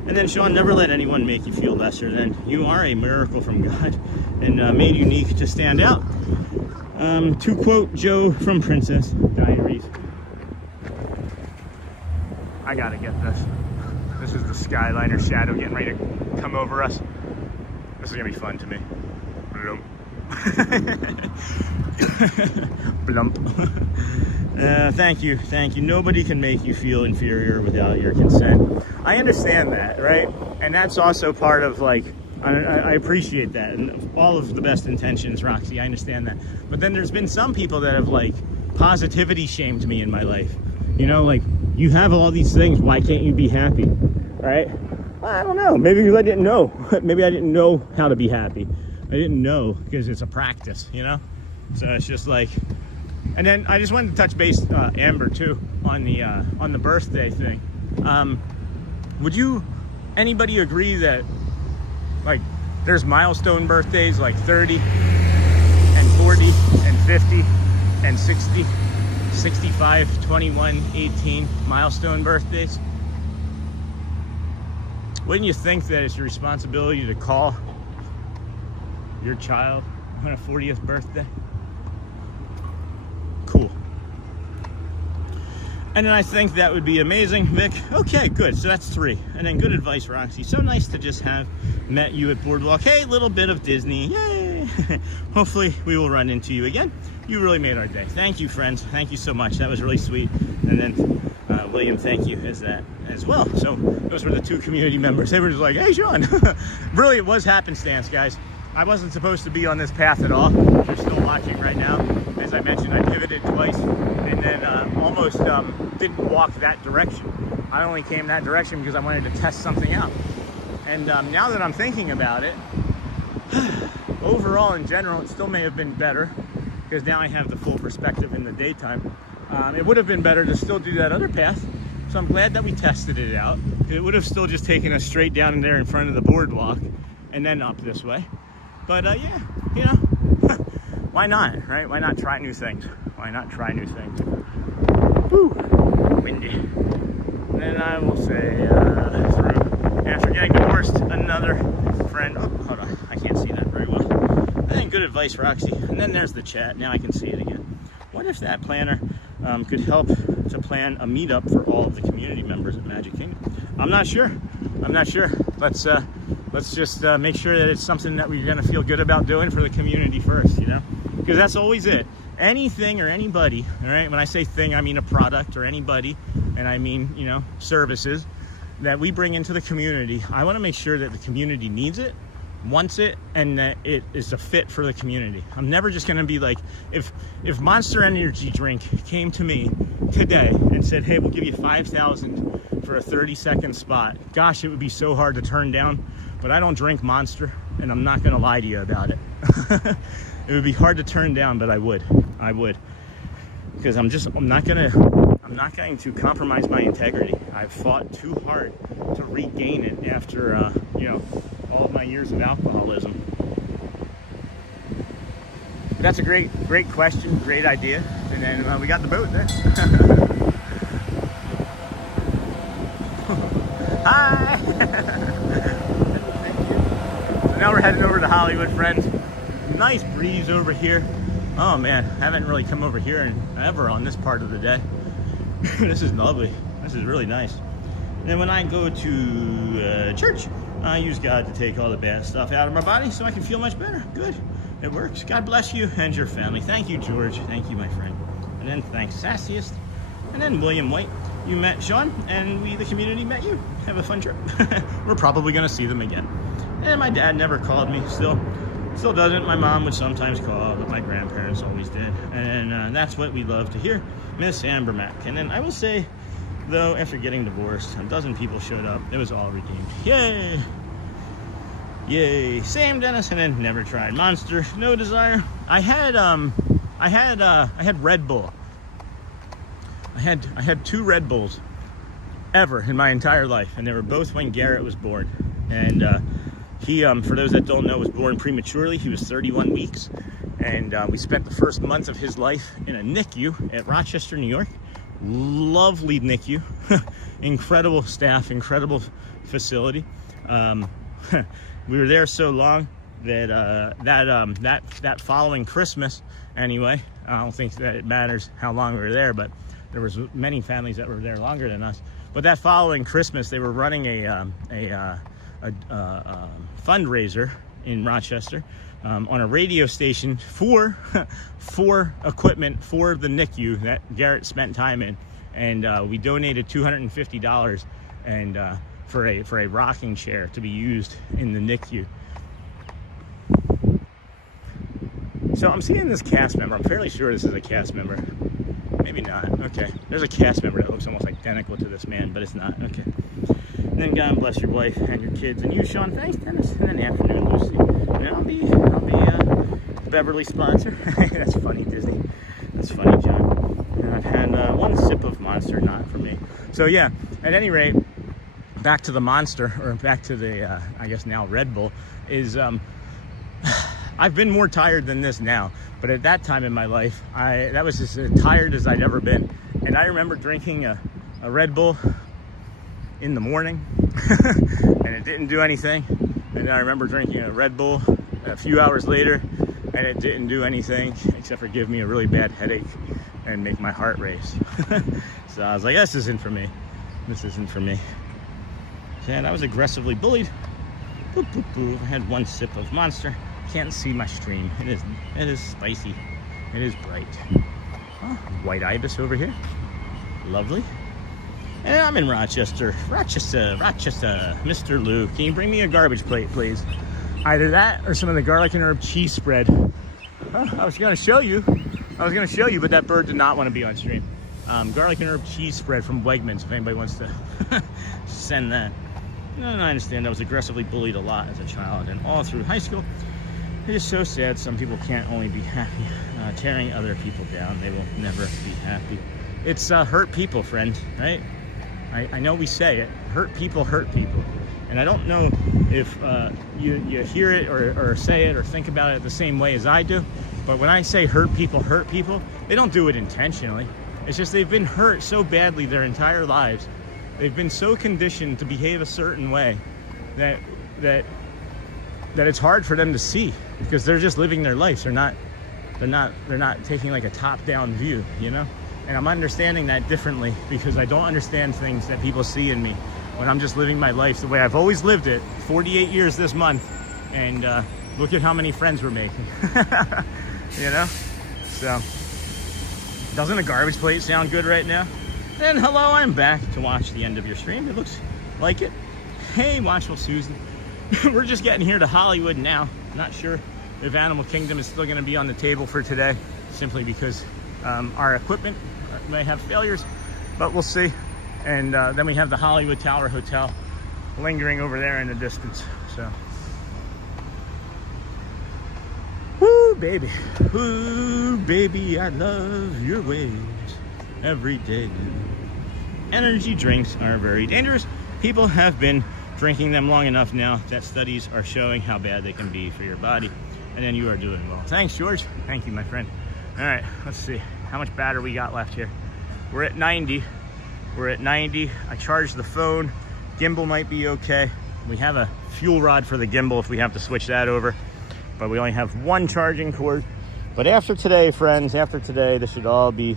And then, Sean, never let anyone make you feel lesser than. You are a miracle from God and made unique to stand out. To quote Joe from Princess Diaries, I gotta get this. This is the Skyliner shadow getting ready to come over us. This is gonna be fun to me. Blump. Thank you. Nobody can make you feel inferior without your consent. I understand that, right? And that's also part of, like, I appreciate that, and all of the best intentions, Roxy, I understand that. But then there's been some people that have, like, positivity shamed me in my life. You know, like, you have all these things, why can't you be happy, right? I don't know, maybe because I didn't know. Maybe I didn't know how to be happy. I didn't know because it's a practice, you know? So it's just like, and then I just wanted to touch base, Amber, too, on the birthday thing. Would anybody agree that, like, there's milestone birthdays like 30 and 40 and 50 and 60, 65, 21, 18 milestone birthdays? Wouldn't you think that it's your responsibility to call your child on a 40th birthday? Cool. And then I think that would be amazing, Vic. Okay, good. So that's 3. And then good advice, Roxy. So nice to just have met you at Boardwalk. Hey, little bit of Disney. Yay! Hopefully we will run into you again. You really made our day. Thank you, friends. Thank you so much. That was really sweet. And then William, thank you as well. So those were the 2 community members. They were just like, hey, Sean. Really, it was happenstance, guys. I wasn't supposed to be on this path at all. You're still watching right now. As I mentioned, I pivoted twice and then almost didn't walk that direction. I only came that direction because I wanted to test something out. And now that I'm thinking about it, overall in general, it still may have been better because now I have the full perspective in the daytime. It would have been better to still do that other path, So I'm glad that we tested it out. It would have still just taken us straight down in there in front of the boardwalk and then up this way. But yeah, you know, why not, right? Why not try new things? Why not try new things? Woo, windy. And then I will say, after getting divorced, another friend, oh, hold on, I can't see that very well. I think good advice, Roxy. And then there's the chat, now I can see it again. What if that planner could help to plan a meetup for all of the community members at Magic Kingdom? I'm not sure. Let's just make sure that it's something that we're gonna feel good about doing for the community first, you know? Because that's always it. Anything or anybody, all right? When I say thing, I mean a product or anybody, and I mean, you know, services that we bring into the community. I wanna make sure that the community needs it, wants it, and that it is a fit for the community. I'm never just gonna be like, if Monster Energy drink came to me today and said, hey, we'll give you $5,000 for a 30-second spot, gosh, it would be so hard to turn down. But I don't drink Monster, and I'm not gonna lie to you about it. It would be hard to turn down, but I would, because I'm not going to compromise my integrity. I've fought too hard to regain it after, you know, all of my years of alcoholism. But that's a great question, great idea. And then we got the boat there. Hi! So now we're heading over to Hollywood, friends. Nice breeze over here. Oh man, haven't really come over here ever on this part of the day. This is lovely. This is really nice. And then when I go to church, I use God to take all the bad stuff out of my body so I can feel much better. Good. It works. God bless you and your family. Thank you, George. Thank you, my friend. And then thanks, Sassiest. And then William White. You met Sean, and we, the community, met you. Have a fun trip. We're probably going to see them again. And my dad never called me. Still doesn't. My mom would sometimes call, but my grandparents always did. And that's what we love to hear. Miss Amber Mack. And then I will say, though, after getting divorced, a dozen people showed up. It was all redeemed. Yay! Yay! Sam Dennis, and then never tried Monster. No desire. I had Red Bull. I had 2 Red Bulls ever in my entire life, and they were both when Garrett was born. And he, for those that don't know, was born prematurely. He was 31 weeks, and we spent the first month of his life in a NICU at Rochester, New York. Lovely NICU, incredible staff, incredible facility. We were there so long that that following Christmas, anyway. I don't think that it matters how long we were there, but there was many families that were there longer than us. But that following Christmas, they were running a fundraiser in Rochester on a radio station for equipment for the NICU that Garrett spent time in, and we donated $250 and for a rocking chair to be used in the NICU. So I'm seeing this cast member. I'm fairly sure this is a cast member. Maybe not. Okay. There's a cast member that looks almost identical to this man, but it's not. Okay. And then God bless your wife and your kids. And you, Sean. Thanks, Dennis. And then afternoon, Lucy. And I'll be Beverly sponsor. That's funny, Disney. That's funny, John. And I've had 1 sip of Monster, not for me. So yeah, at any rate, back to the Monster, or back to the, I guess now Red Bull, is, I've been more tired than this now, but at that time in my life, that was as tired as I'd ever been. And I remember drinking a Red Bull in the morning, and it didn't do anything. And then I remember drinking a Red Bull a few hours later, and it didn't do anything except for give me a really bad headache and make my heart race. So I was like, this isn't for me. This isn't for me. And I was aggressively bullied. Boop, boop, boop. I had 1 sip of Monster. Can't see my stream. It is spicy. It is bright. Oh, white ibis over here. Lovely. And I'm in Rochester. Rochester. Mr. Lou, can you bring me a garbage plate, please? Either that or some of the garlic and herb cheese spread. I was going to show you, but that bird did not want to be on stream. Garlic and herb cheese spread from Wegmans, if anybody wants to send that. And I understand I was aggressively bullied a lot as a child and all through high school. It is so sad some people can't only be happy. Tearing other people down, they will never be happy. It's hurt people, friend, right? I know we say it, hurt people. And I don't know if you hear it or say it or think about it the same way as I do, but when I say hurt people, they don't do it intentionally. It's just they've been hurt so badly their entire lives. They've been so conditioned to behave a certain way that it's hard for them to see, because they're just living their lives. They're not taking like a top-down view, you know? And I'm understanding that differently because I don't understand things that people see in me when I'm just living my life the way I've always lived it, 48 years this month, and look at how many friends we're making. You know? So, doesn't a garbage plate sound good right now? And hello, I'm back to watch the end of your stream. It looks like it. Hey, Watchful Susan. We're just getting here to Hollywood now. Not sure if Animal Kingdom is still going to be on the table for today, simply because our equipment may have failures, but we'll see. And then we have the Hollywood Tower Hotel lingering over there in the distance. So, woo, baby. Woo, baby, I love your ways every day. Energy drinks are very dangerous. People have been drinking them long enough now that studies are showing how bad they can be for your body. And then you are doing well. Thanks, George. Thank you, my friend. All right, let's see how much battery we got left here. We're at 90. We're at 90. I charged the phone. Gimbal might be okay. We have a fuel rod for the gimbal if we have to switch that over, but we only have one charging cord. But after today, friends, after today, this should all be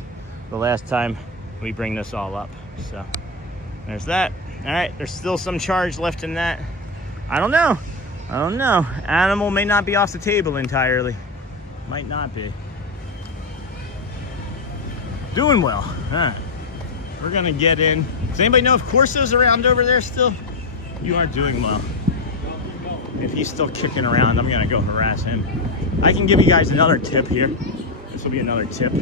the last time we bring this all up. So there's that. All right, there's still some charge left in that. I don't know. Animal may not be off the table entirely. Might not be. Doing well. All right. We're gonna get in. Does anybody know if Corso's around over there still? You are doing well. If he's still kicking around, I'm gonna go harass him. I can give you guys another tip here. This will be another tip.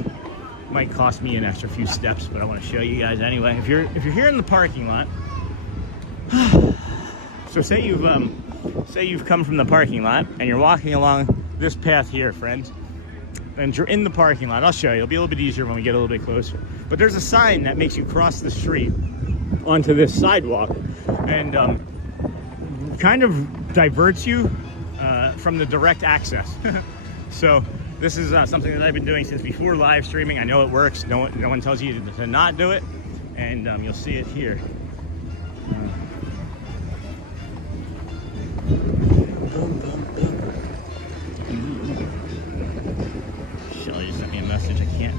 Might cost me an extra few steps, but I want to show you guys anyway. If you're here in the parking lot, so say you've come from the parking lot and you're walking along this path here, friends, and you're in the parking lot. I'll show you. It'll be a little bit easier when we get a little bit closer. But there's a sign that makes you cross the street onto this sidewalk, and kind of diverts you from the direct access. So this is something that I've been doing since before live streaming. I know it works. No one tells you to not do it, and you'll see it here. Shelly just sent me a message. I can't.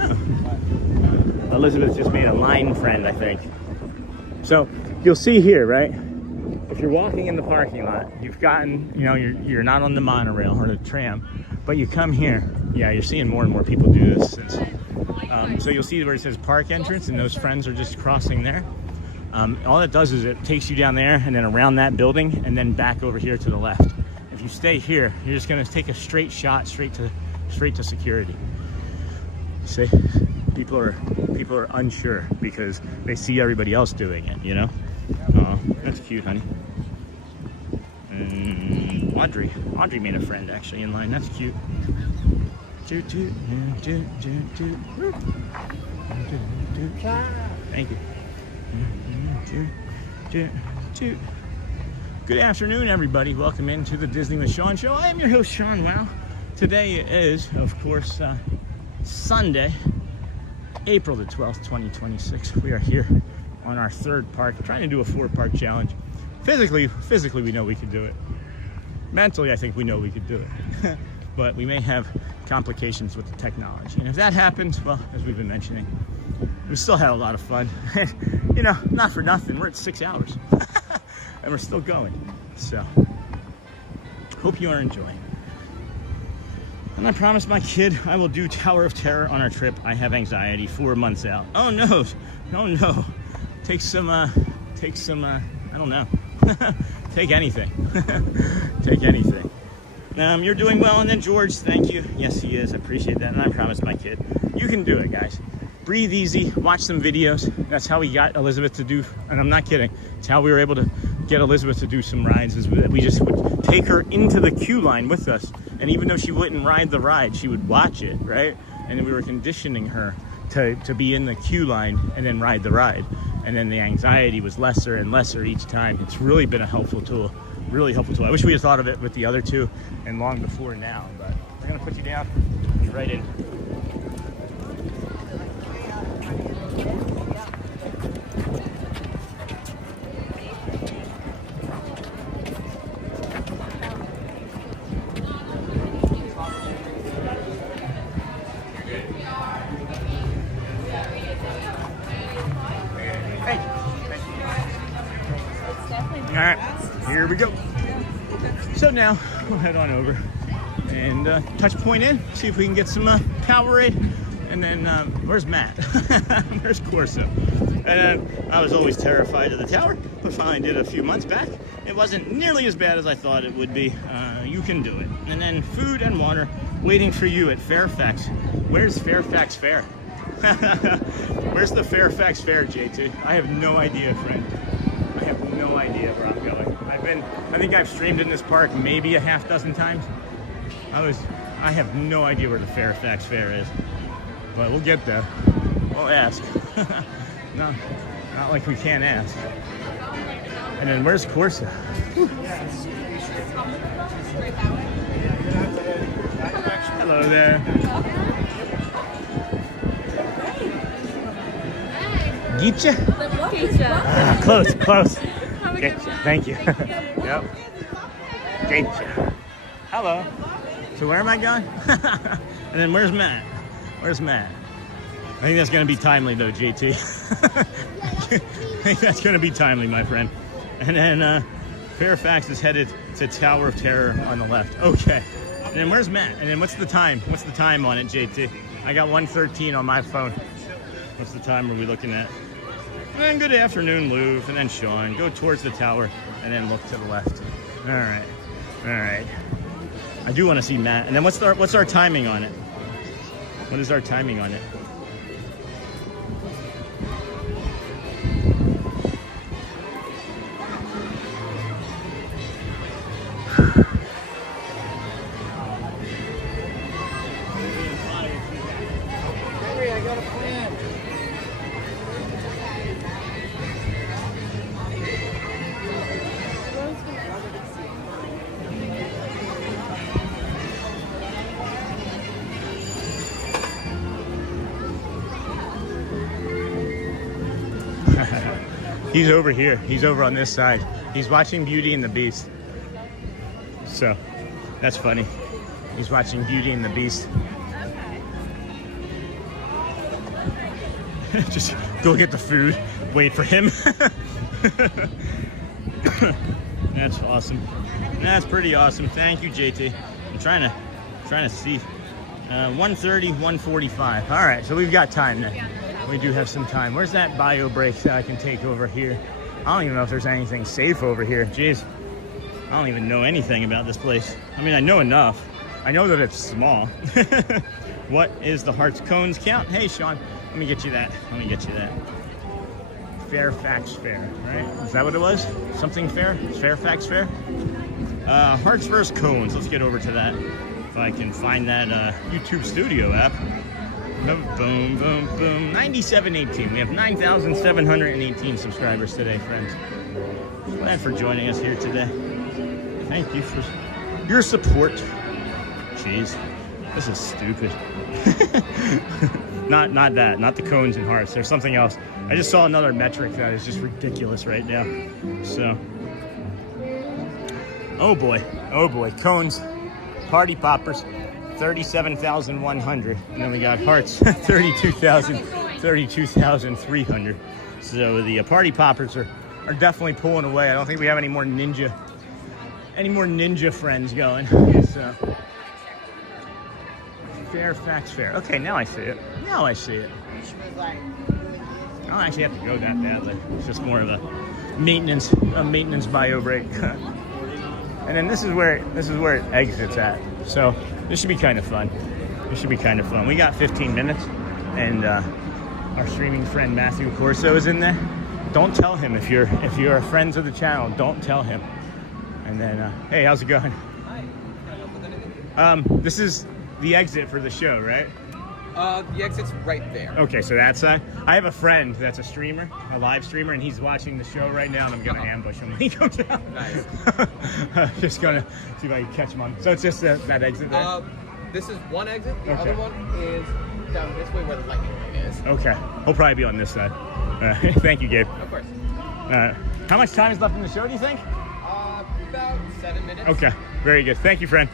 Oh. Elizabeth just made a line friend, I think. So you'll see here, right? If you're walking in the parking lot, you've gotten, you're not on the monorail or the tram, but you come here. Yeah, you're seeing more and more people do this since. So you'll see where it says park entrance, and those friends are just crossing there. All it does is it takes you down there and then around that building and then back over here to the left. If you stay here, you're just gonna take a straight shot straight to security. See, people are unsure because they see everybody else doing it, you know? Oh, that's cute, honey. And Audrey made a friend actually in line. That's cute. Thank you. Good afternoon, everybody. Welcome into the Disney with Sean show. I am your host, Sean Wow. Today is, of course, Sunday, April the 12th, 2026. We are here on our third park. We're trying to do a 4-park challenge. Physically, we know we could do it. Mentally, I think we know we could do it. But we may have complications with the technology. And if that happens, well, as we've been mentioning, we still had a lot of fun. Not for nothing, we're at 6 hours. And we're still going. So, hope you are enjoying. And I promised my kid I will do Tower of Terror on our trip. I have anxiety 4 months out. Oh no, no. Take some, I don't know. Take anything. Take anything. You're doing well, and then George, thank you. Yes, he is. I appreciate that, and I promised my kid. You can do it, guys. Breathe easy, watch some videos. That's how we got Elizabeth to do, and I'm not kidding. It's how we were able to get Elizabeth to do some rides, is we just would take her into the queue line with us. And even though she wouldn't ride the ride, she would watch it, right? And we were conditioning her to be in the queue line and then ride the ride. And then the anxiety was lesser and lesser each time. It's really been a helpful tool, really helpful tool. I wish we had thought of it with the other two and long before now, but we're gonna put you down, right in. All right, here we go. So now we'll head on over and touch point in, see if we can get some Powerade. And then where's Matt? Where's Corso? And I was always terrified of the tower, but finally did a few months back. It wasn't nearly as bad as I thought it would be. You can do it. And then food and water waiting for you at Fairfax. Where's Fairfax Fair? Where's the Fairfax Fair, JT? I have no idea, friend. I have no idea where I'm going. I think I've streamed in this park maybe a half dozen times. I have no idea where the Fairfax Fair is, but we'll get there. We'll ask. No, not like we can't ask. And then where's Corsa? Hello there. Getcha? Ah, close. Getcha. Thank you. Yep. Getcha. Hello. So where am I going? And then where's Matt? Where's Matt? I think that's going to be timely though, JT. I think that's going to be timely, my friend. And then Fairfax is headed to Tower of Terror on the left. Okay. And then where's Matt? And then what's the time? What's the time on it, JT? I got 1:13 on my phone. What's the time are we looking at? And good afternoon, Louvre, and then Sean. Go towards the tower and then look to the left. All right. I do want to see Matt. And then what's our timing on it? What is our timing on it? I got a plan. He's over here. He's over on this side. He's watching Beauty and the Beast. So, that's funny. He's watching Beauty and the Beast. Just go get the food. Wait for him. That's awesome. That's pretty awesome. Thank you, JT. I'm trying to see. 1:30, 1:45. All right, so we've got time then. We do have some time. Where's that bio break that I can take over here? I don't even know if there's anything safe over here. Jeez, I don't even know anything about this place. I mean, I know enough. I know that it's small. What is the Hearts Cones count? Hey, Sean, let me get you that. Fairfax Fair, right? Is that what it was? Something fair? Fairfax Fair? Hearts versus Cones. Let's get over to that. If I can find that YouTube Studio app. Boom, boom, boom. 9718. We have 9,718 subscribers today, friends. Glad for joining us here today. Thank you for your support. Jeez, this is stupid. Not that, not the cones and hearts. There's something else. I just saw another metric that is just ridiculous right now. So, oh boy, cones, party poppers. 37,100, and then we got hearts, 32,300. So the party poppers are definitely pulling away. I don't think we have any more ninja friends going. So Fairfax Fair. Okay, now I see it. I don't actually have to go that badly. It's just more of a maintenance bio break. And then this is where it exits at. So this should be kind of fun. We got 15 minutes, and our streaming friend Matthew Corso is in there. Don't tell him if you're friends of the channel. Don't tell him. And then, hey, how's it going? This is the exit for the show, right? The exit's right there. Okay, so that side. I have a friend that's a streamer, a live streamer, and he's watching the show right now, and I'm gonna ambush him when he comes out. Nice. Just gonna see if I can catch him on. So it's just that exit there? This is one exit. The Okay. other one is down this way where the lightning lane is. Okay, he'll probably be on this side. Thank you, Gabe. Of course. How much time is left in the show, do you think? About 7 minutes. Okay, very good. Thank you, friend.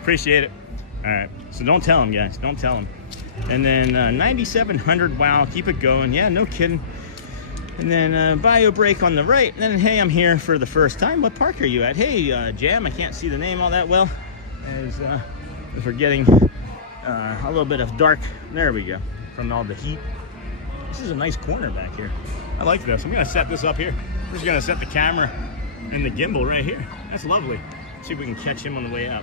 Appreciate it. All right, so don't tell him, guys. Don't tell him. And then 9,700, wow, keep it going. Yeah, no kidding. And then bio break on the right. And then, hey, I'm here for the first time. What park are you at? Hey, Jam, I can't see the name all that well. As we're getting a little bit of dark, there we go, from all the heat. This is a nice corner back here. I like this. I'm gonna set this up here. I'm just gonna set the camera and the gimbal right here. That's lovely. See if we can catch him on the way out.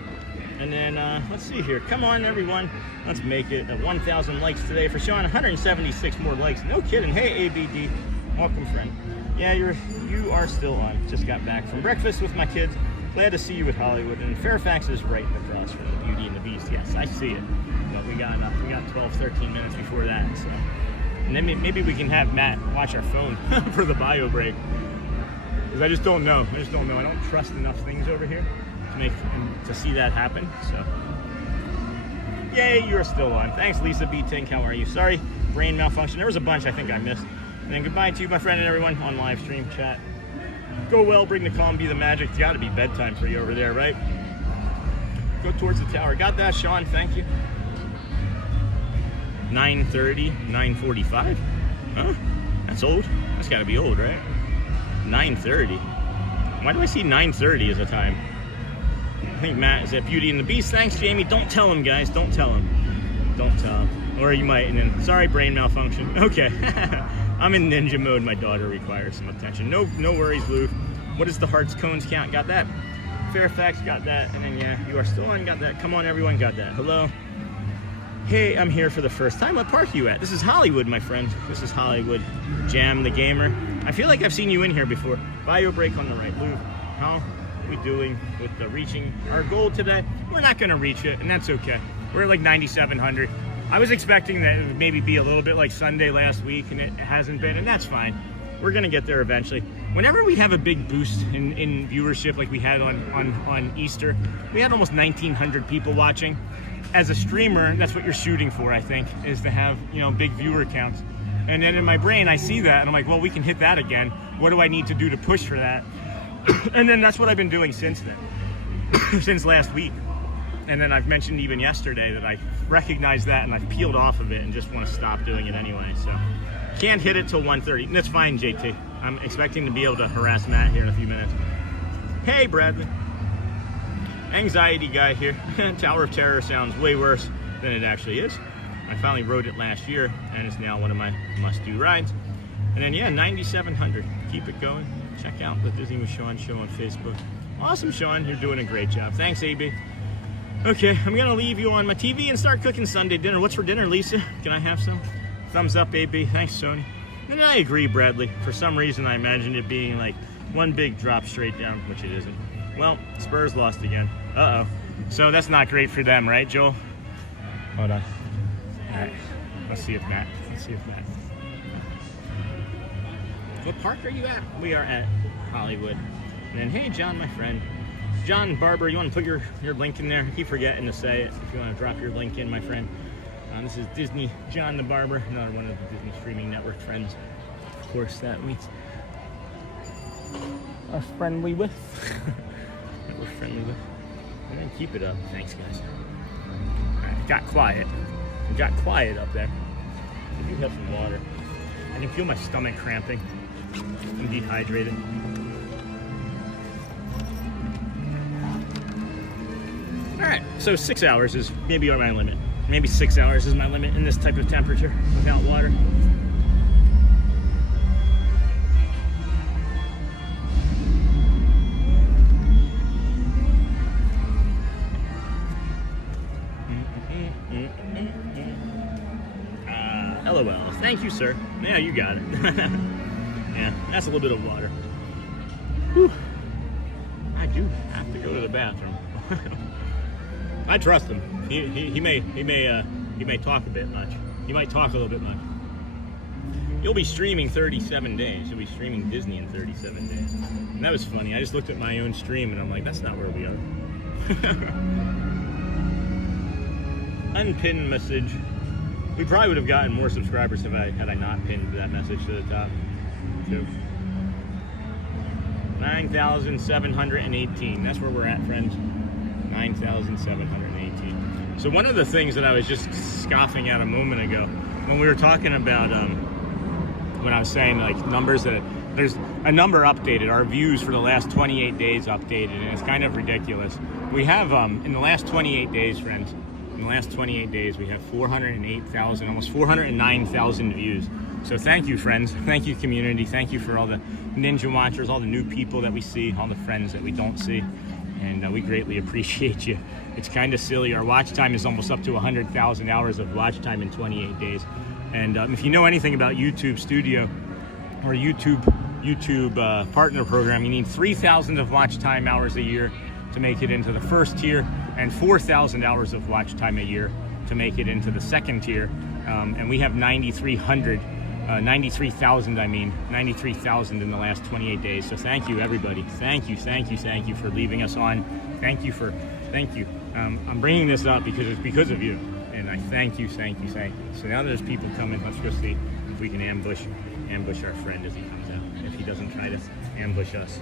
And then let's see here. Come on, everyone. Let's make it 1,000 likes today for Sean. 176 more likes. No kidding. Hey, ABD. Welcome, friend. Yeah, you are still on. Just got back from breakfast with my kids. Glad to see you at Hollywood. And Fairfax is right across from the Beauty and the Beast. Yes, I see it. But we got 12, 13 minutes before that. So. And then maybe we can have Matt watch our phone for the bio break. Because I just don't know. I don't trust enough things over here to see that happen. So, yay, you're still on. Thanks, Lisa B. Tink. How are you? Sorry, brain malfunction. There was a bunch I think I missed. And then goodbye to you, my friend, and everyone on live stream chat. Go well, bring the calm, be the magic. It's got to be bedtime for you over there, right? Go towards the tower. Got that, Sean? Thank you. 9:30, 9:45. Huh? That's old. That's got to be old, right? 9:30. Why do I see 9:30 as a time? I think Matt is at Beauty and the Beast. Thanks, Jamie. Don't tell him, guys. Don't tell him. Don't tell him. Or you might. And then, sorry, brain malfunction. Okay. I'm in ninja mode. My daughter requires some attention. No worries, Lou. What is the hearts cones count? Got that. Fairfax got that. And then, yeah, you are still on. Got that. Come on, everyone. Got that. Hello. Hey, I'm here for the first time. What park are you at? This is Hollywood, my friend. This is Hollywood. Jam the Gamer. I feel like I've seen you in here before. Bio break on the right. Lou, how are we doing with reaching our goal today? We're not going to reach it, and that's okay. We're at like 9,700. I was expecting that it would maybe be a little bit like Sunday last week, and it hasn't been, and that's fine. We're going to get there eventually. Whenever we have a big boost in viewership like we had on Easter, we had almost 1,900 people watching. As a streamer, that's what you're shooting for, I think, is to have, big viewer counts. And then in my brain, I see that, and I'm like, well, we can hit that again. What do I need to do to push for that? And then that's what I've been doing since then, since last week. And then I've mentioned even yesterday that I recognized that, and I've peeled off of it and just want to stop doing it anyway. So can't hit it till 1:30. And that's fine, JT. I'm expecting to be able to harass Matt here in a few minutes. Hey, Bradley. Anxiety guy here. Tower of Terror sounds way worse than it actually is. I finally rode it last year, and it's now one of my must-do rides. And then, yeah, 9,700. Keep it going. Check out the Disney with Sean show on Facebook. Awesome, Sean. You're doing a great job. Thanks, AB. Okay, I'm going to leave you on my TV and start cooking Sunday dinner. What's for dinner, Lisa? Can I have some? Thumbs up, AB. Thanks, Sony. And I agree, Bradley. For some reason, I imagined it being like one big drop straight down, which it isn't. Well, Spurs lost again. Uh-oh. So that's not great for them, right, Joel? Hold on. All right. Let's see if Matt. What park are you at? We are at Hollywood. And then, hey, John, my friend. John Barber, you want to put your link in there? I keep forgetting to say it. If you want to drop your link in, my friend. This is Disney John the Barber, another one of the Disney Streaming Network friends. Of course, that we are friendly with. That we're friendly with. And then keep it up. Thanks, guys. All right, got quiet. It got quiet up there. I do have some water. I can feel my stomach cramping. I'm dehydrated. All right, so 6 hours is maybe my limit. Maybe 6 hours is my limit in this type of temperature without water. LOL. Thank you, sir. Yeah, you got it. Yeah, that's a little bit of water. Whew. I do have to go to the bathroom. I trust him. He may You may talk a bit much. You might talk a little bit much. You'll be streaming 37 days. You'll be streaming Disney in 37 days. And that was funny. I just looked at my own stream and I'm like, that's not where we are. Unpinned message. We probably would have gotten more subscribers had I not pinned that message to the top. So, 9,718. That's where we're at, friends. 9,718. So one of the things that I was just scoffing at a moment ago, when we were talking about, when I was saying like numbers, that there's a number updated, our views for the last 28 days updated, and it's kind of ridiculous. We have, in the last 28 days, friends, in the last 28 days, we have 408,000, almost 409,000 views. So thank you, friends. Thank you, community. Thank you for all the Ninja Watchers, all the new people that we see, all the friends that we don't see. And we greatly appreciate you. It's kind of silly. Our watch time is almost up to 100,000 hours of watch time in 28 days. And if you know anything about YouTube Studio or YouTube Partner Program, you need 3,000 of watch time hours a year to make it into the first tier, and 4,000 hours of watch time a year to make it into the second tier. And we have 93,000 in the last 28 days. So thank you, everybody. Thank you for leaving us on. Thank you. I'm bringing this up because it's because of you. And I thank you. So now there's people coming. Let's go see if we can ambush our friend as he comes out. If he doesn't try to ambush us.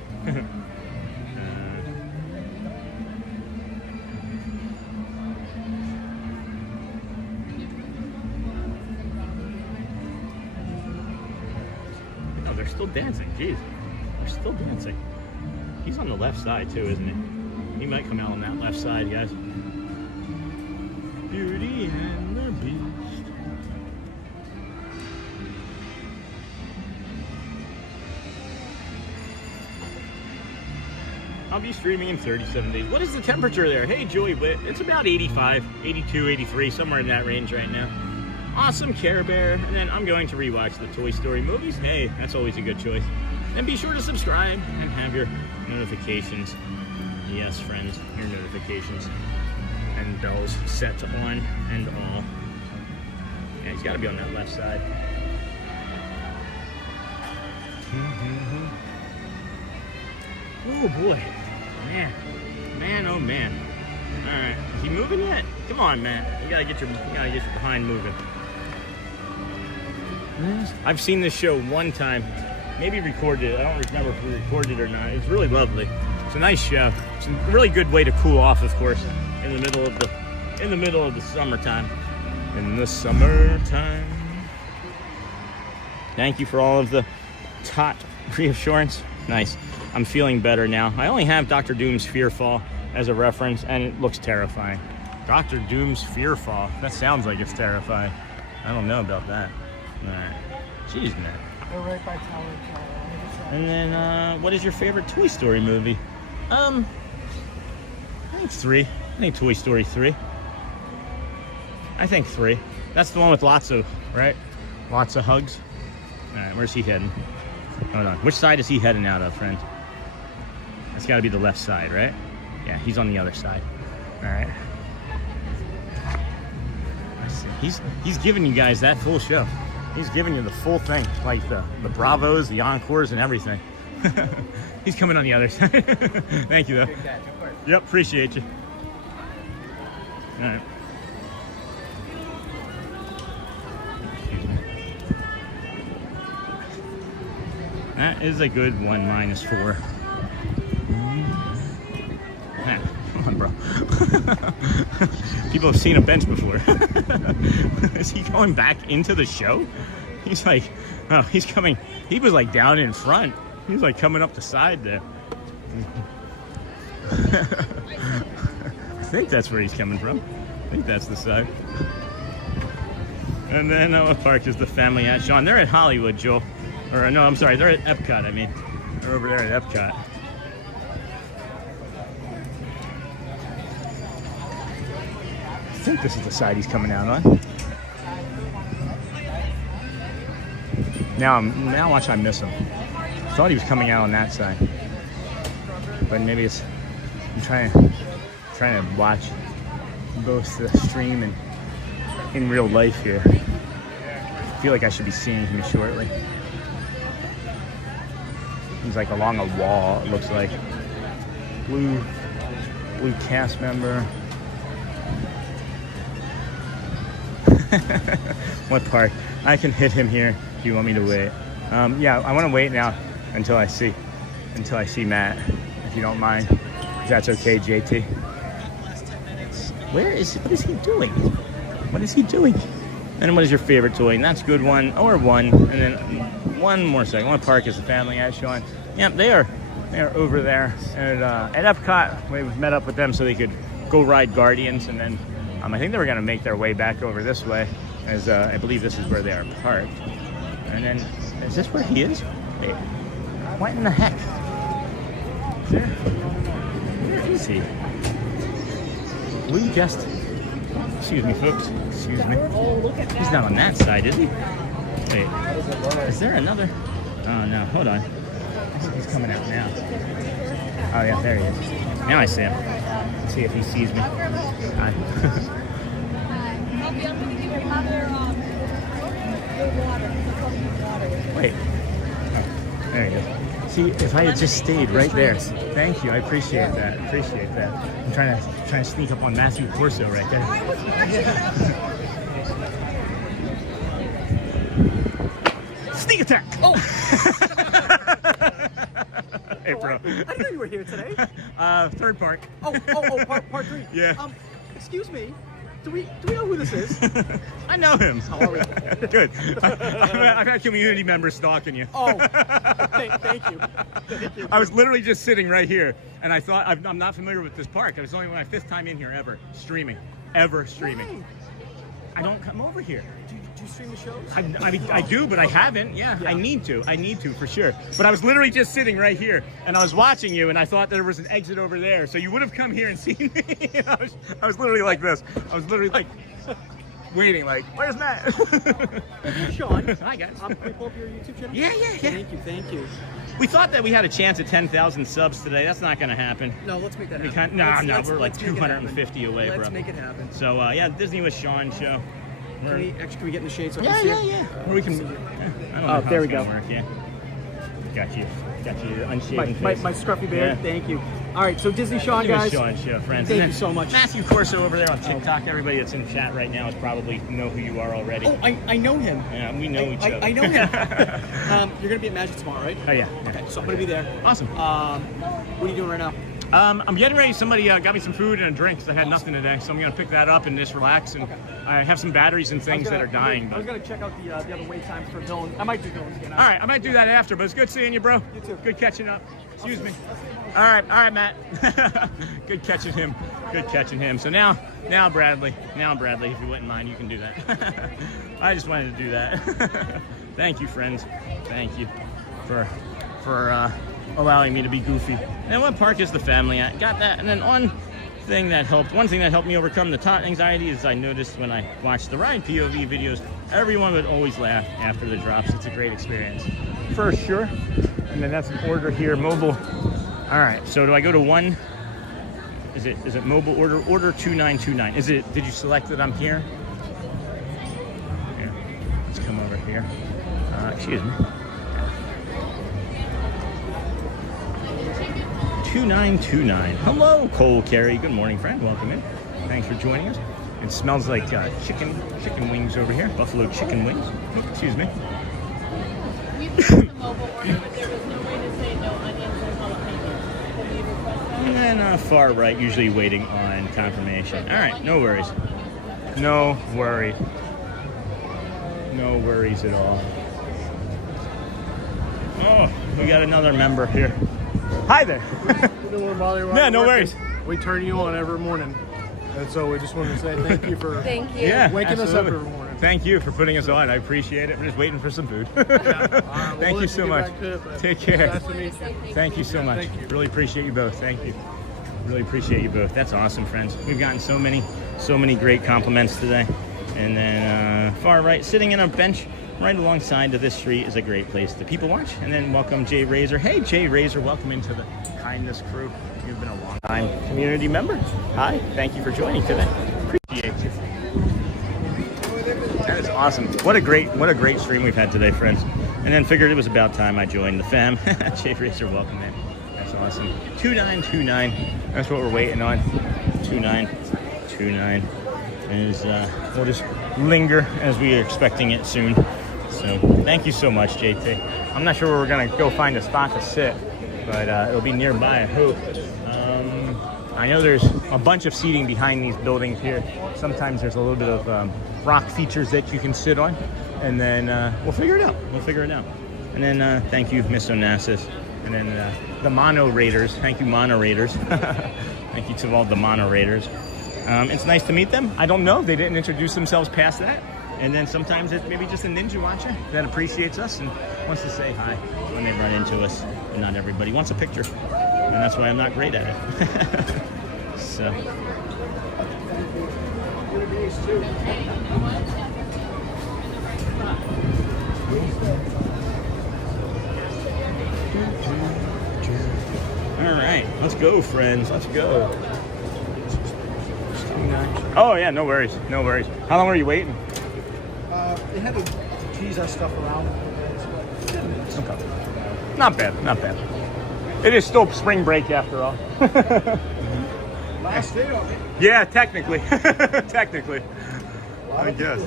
They're still dancing. Jeez, they're still dancing. He's on the left side too, isn't he? He might come out on that left side, guys. Beauty and the Beast. I'll be streaming in 37 days. What is the temperature there? Hey, Joey Witt. It's about 85, 82, 83, somewhere in that range right now. Awesome Care Bear, and then I'm going to rewatch the Toy Story movies. Hey, that's always a good choice. And be sure to subscribe and have your notifications. Yes, friends, your notifications and bells set on and all. Yeah, he's got to be on that left side. Oh boy, man, oh man. All right, is he moving yet? Come on, man. You gotta get your behind moving. I've seen this show one time, maybe recorded it. I don't remember if we recorded it or not. It's really lovely. It's a nice show. It's a really good way to cool off, of course, in the middle of the summertime. In the summertime. Thank you for all of the tot reassurance. Nice. I'm feeling better now. I only have Dr. Doom's Fearfall as a reference, and it looks terrifying. Dr. Doom's Fearfall. That sounds like it's terrifying. I don't know about that. Alright. Jeez, man. We're right by Tower. And then, what is your favorite Toy Story movie? I think 3. I think Toy Story 3. I think 3. That's the one with lots of hugs. Alright, where's he heading? Hold on. Which side is he heading out of, friend? That's got to be the left side, right? Yeah, he's on the other side. Alright. He's giving you guys that full show. He's giving you the full thing, like the bravos, the encores, and everything. He's coming on the other side. Thank you, though. Yep, appreciate you. All right. That is a good 1 minus 4. Come on, bro. People have seen a bench before. Is he going back into the show? He's like, oh, he's coming. He was like down in front. He's like coming up the side there. I think that's where he's coming from. I think that's the side. And then what park is the family at? Sean, they're at Hollywood, Joel. Or no, I'm sorry, they're at Epcot, I mean. They're over there at Epcot. I think this is the side he's coming out on. Now watch I miss him. I thought he was coming out on that side. But maybe it's, I'm trying to watch both the stream and in real life here. I feel like I should be seeing him shortly. He's like along a wall, it looks like. Blue cast member. What park? I can hit him here if you want me to wait. Yeah, I want to wait now until I see Matt, if you don't mind. If that's okay, JT. What is he doing? What is he doing? And what is your favorite toy? And that's good one, or one. And then one more second. What park is the family at, Sean? Yep, they are over there at Epcot. We met up with them so they could go ride Guardians, and then I think they were going to make their way back over this way, as I believe this is where they are parked. And then, is this where he is? Wait, what in the heck? Where is he? We just, excuse me folks, excuse me. He's not on that side, is he? Wait, is there another? Oh no, hold on. He's coming out now. Oh yeah, there he is. Now I see him. Let's see if he sees me. Hi. Wait. Oh, there he is. See, if I had just stayed right there. Thank you. I appreciate that. Appreciate that. I'm trying to sneak up on Matthew Corso right there. Sneak attack! Oh! Hey, bro. I didn't know you were here today. Third park. Part 3. Yeah. Excuse me. Do we know who this is? I know him. How are we? Good. I've had community members stalking you. Oh, thank you. I was literally just sitting right here, and I thought, I'm not familiar with this park. It was only my 5th time in here ever streaming. Why? I don't come over here. Do you stream the shows? I mean, I do, but I haven't. Yeah, I need to for sure. But I was literally just sitting right here, and I was watching you, and I thought there was an exit over there, so you would have come here and seen me. I was literally like this. I was literally like waiting, like, where's Matt? Sean. Hi guys. Can we pull up your YouTube channel? Yeah. Thank you. We thought that we had a chance at 10,000 subs today. That's not going to happen. No, let's make that happen. We're like 250 away, bro. Let's make it happen. So yeah, Disney with Sean show. Can we get in the shade so I Yeah. can see it? Or we can. I don't know how there we it's go. gonna work, yeah. Got you unshaven face. My scruffy beard. Yeah. Thank you. All right, so Disney Sean, guys. Sean show, friends. Thank you so much. Matthew Corso over there on TikTok. Everybody that's in chat right now is probably know who you are already. Oh, I know him. Yeah, we know each other. I know him. You're gonna be at Magic tomorrow, right? Oh yeah. Okay, so I'm gonna be there. Awesome. What are you doing right now? I'm getting ready. Somebody got me some food and a drink because I had nothing today, so I'm gonna pick that up and just relax. And I have some batteries and things that are dying. I was gonna check out the other wait times for Dylan. I might do Dylan's again. All right, I might do that after, but it's good seeing you, bro. You too. Good catching up. Excuse me. All right, Matt. Good catching him. So now, Bradley, if you wouldn't mind, you can do that. I just wanted to do that. Thank you, friends. Thank you for allowing me to be goofy. And what park is the family at? Got that. And then one thing that helped me overcome the tot anxiety is I noticed when I watched the ride POV videos, everyone would always laugh after the drops. It's a great experience. For sure. And then that's an order here, mobile. All right, so do I go to one? Is it mobile order 2929? Did you select that I'm here? Yeah, let's come over here. Excuse me. 2929. Hello, Cole Carey. Good morning, friend. Welcome in. Thanks for joining us. It smells like chicken wings over here. Buffalo chicken wings. Oh, excuse me. We put the mobile order, but there was no way to say no onions and jalapenos. Can we request that? And then far right, usually waiting on confirmation. All right, no worries. No worries. No worries at all. Oh, we got another member here. Hi there. Don't worry about it. Yeah, no worries. We turn you on every morning. And so we just wanted to say thank you for waking us up every morning. Thank you for putting us on. I appreciate it. We're just waiting for some food. Thank you so much. Take care. Nice to meet you. Thank you so much. Really appreciate you both. Thank you. Really appreciate you both. That's awesome, friends. We've gotten so many great compliments today. And then far right, sitting in a bench right alongside of this street is a great place to people watch. And then welcome Jay Razor. Hey, Jay Razor, welcome into the Kindness crew. You've been a long time community member. Hi, thank you for joining today. Appreciate you. awesome. What a great stream we've had today, friends. And then figured it was about time I joined the fam. Shave Racer, welcome in. That's awesome. 2929. That's what we're waiting on. 2929 is we'll just linger as we are expecting it soon. So thank you so much, JT. I'm not sure where we're gonna go find a spot to sit, but it'll be nearby, I hope. I know there's a bunch of seating behind these buildings here. Sometimes there's a little bit of rock features that you can sit on, and then we'll figure it out. And then thank you, Miss Onassis. And then the Mono Raiders. Thank you, Mono Raiders. Thank you to all the Mono Raiders. It's nice to meet them. I don't know. They didn't introduce themselves past that. And then sometimes it's maybe just a ninja watcher that appreciates us and wants to say hi when they run into us. And not everybody wants a picture. And that's why I'm not great at it. So. All right, let's go, friends. Let's go. Oh yeah, no worries. How long were you waiting? They had to tease our stuff around. Okay. Not bad. It is still spring break after all. Last day of it. Yeah, technically. I guess.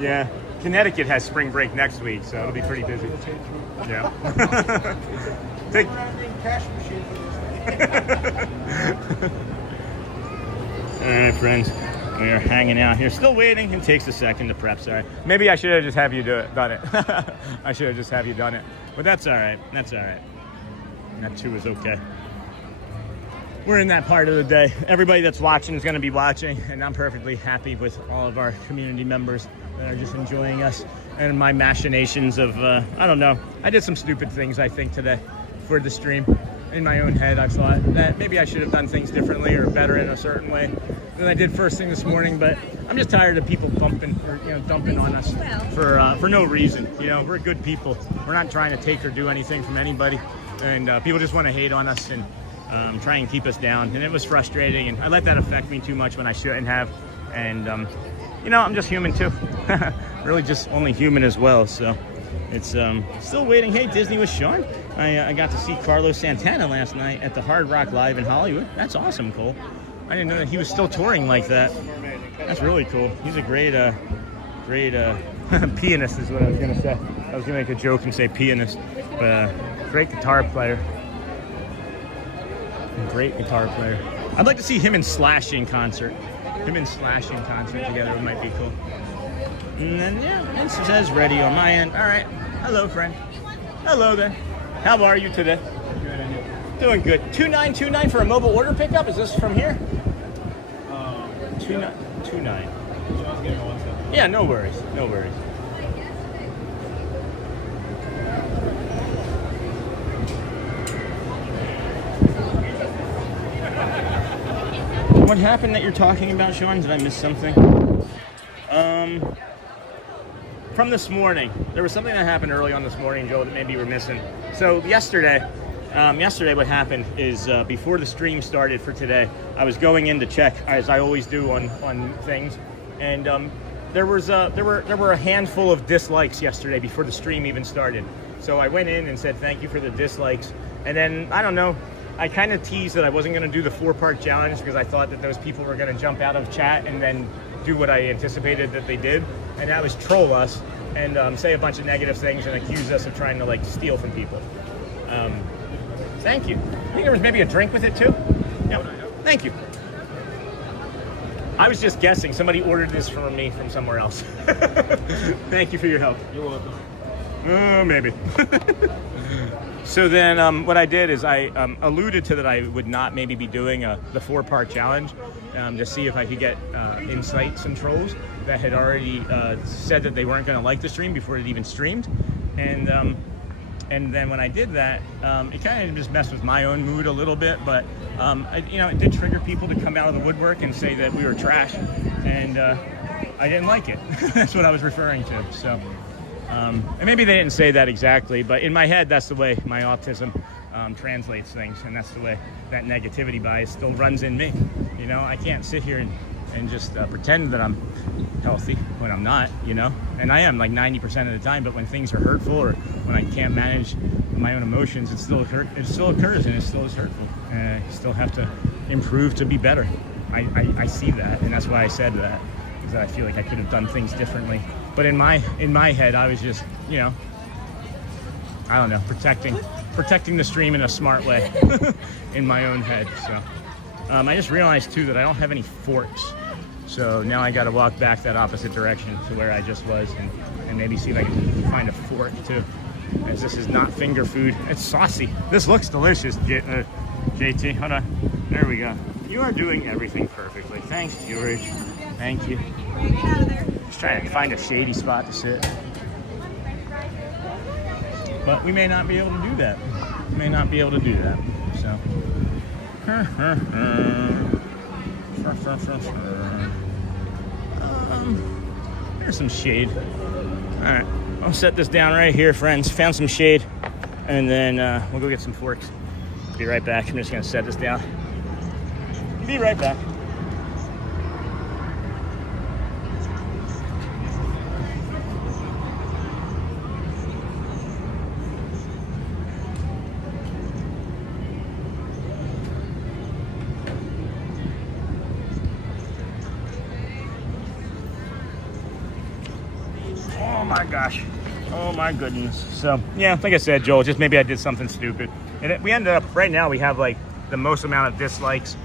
Yeah. Connecticut has spring break next week, so it'll be pretty busy. Yeah. Take cash machine for this. All right, friends. We are hanging out here, still waiting. It takes a second to prep. Sorry. Maybe I should have just done it. I should have just have you done it. But that's all right. That too is okay. We're in that part of the day. Everybody that's watching is going to be watching, and I'm perfectly happy with all of our community members that are just enjoying us and my machinations of, I don't know. I did some stupid things, I think, today for the stream. In my own head, I thought that maybe I should have done things differently or better in a certain way than I did first thing this morning. But I'm just tired of people dumping on us for no reason. We're good people. We're not trying to take or do anything from anybody, and people just want to hate on us and try and keep us down. And it was frustrating, and I let that affect me too much when I shouldn't have. And I'm just human too. Really, just only human as well. So. It's still waiting. Hey, Disney with Sean. I got to see Carlos Santana last night at the Hard Rock Live in Hollywood. That's awesome, Cole. I didn't know that he was still touring like that. That's really cool. He's a great pianist is what I was going to say. I was going to make a joke and say pianist. But great guitar player. I'd like to see him and Slash in concert. Together might be cool. And then, yeah, it says ready on my end. All right. Hello, friend. Hello there. How are you today? Doing good. 2929 for a mobile order pickup. Is this from here? 2929. Yeah, no worries. What happened that you're talking about, Sean? Did I miss something? From this morning, there was something that happened early on this morning, Joe, that maybe you were missing. So yesterday what happened is before the stream started for today, I was going in to check, as I always do on things, and there were a handful of dislikes yesterday before the stream even started. So I went in and said thank you for the dislikes, and then I don't know. I kind of teased that I wasn't going to do the 4-part challenge because I thought that those people were going to jump out of chat and then do what I anticipated that they did, and that was troll us and say a bunch of negative things and accuse us of trying to steal from people. Thank you. I think there was maybe a drink with it too. Yeah. Thank you. I was just guessing. Somebody ordered this for me from somewhere else. Thank you for your help. You're welcome. Maybe. So then what I did is I alluded to that I would not maybe be doing the 4-part challenge to see if I could get insights from trolls that had already said that they weren't going to like the stream before it even streamed. And then when I did that, it kind of just messed with my own mood a little bit, but it did trigger people to come out of the woodwork and say that we were trash, and I didn't like it. That's what I was referring to. So. And maybe they didn't say that exactly, but in my head, that's the way my autism translates things, and that's the way that negativity bias still runs in me. I can't sit here and and just pretend that I'm healthy when I'm not, you know? And I am like 90% of the time, but when things are hurtful or when I can't manage my own emotions, it still occurs and it still is hurtful. And I still have to improve to be better. I see that, and that's why I said that, because I feel like I could have done things differently. But in my head, I was just, you know, I don't know, protecting the stream in a smart way in my own head. So I just realized too that I don't have any forks. So now I got to walk back that opposite direction to where I just was and maybe see if I can find a fork too, as this is not finger food. It's saucy. This looks delicious, JT. Hold on. There we go. You are doing everything perfectly. Thanks, George. Thank you. Just trying to find a shady spot to sit. But we may not be able to do that. So. There's some shade. All right, I'll set this down right here, friends. Found some shade, and then we'll go get some forks. Be right back. I'm just gonna set this down. Be right back. Oh my gosh. Oh my goodness. So yeah, like I said, Joel, just maybe I did something stupid. And we ended up, right now we have like the most amount of dislikes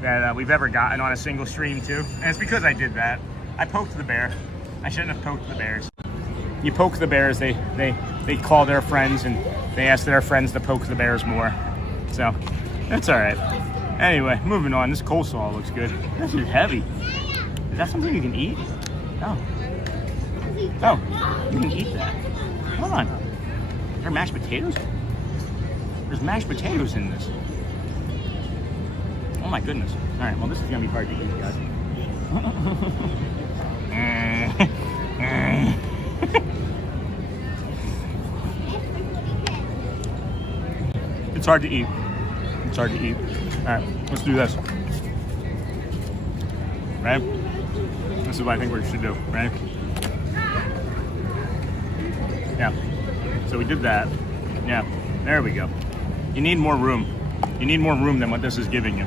that we've ever gotten on a single stream too. And it's because I did that. I poked the bear. I shouldn't have poked the bears. You poke the bears, they call their friends and they ask their friends to poke the bears more. So that's all right. Anyway, moving on. This coleslaw looks good. This is heavy. Is that something you can eat? Oh. Oh, you can eat that. Hold on. Are there mashed potatoes? There's mashed potatoes in this. Oh my goodness. All right, well this is gonna be hard to eat, guys. It's hard to eat. It's hard to eat. All right, let's do this. Right? This is what I think we should do, right? Yeah. So we did that. Yeah. There we go. You need more room. You need more room than what this is giving you.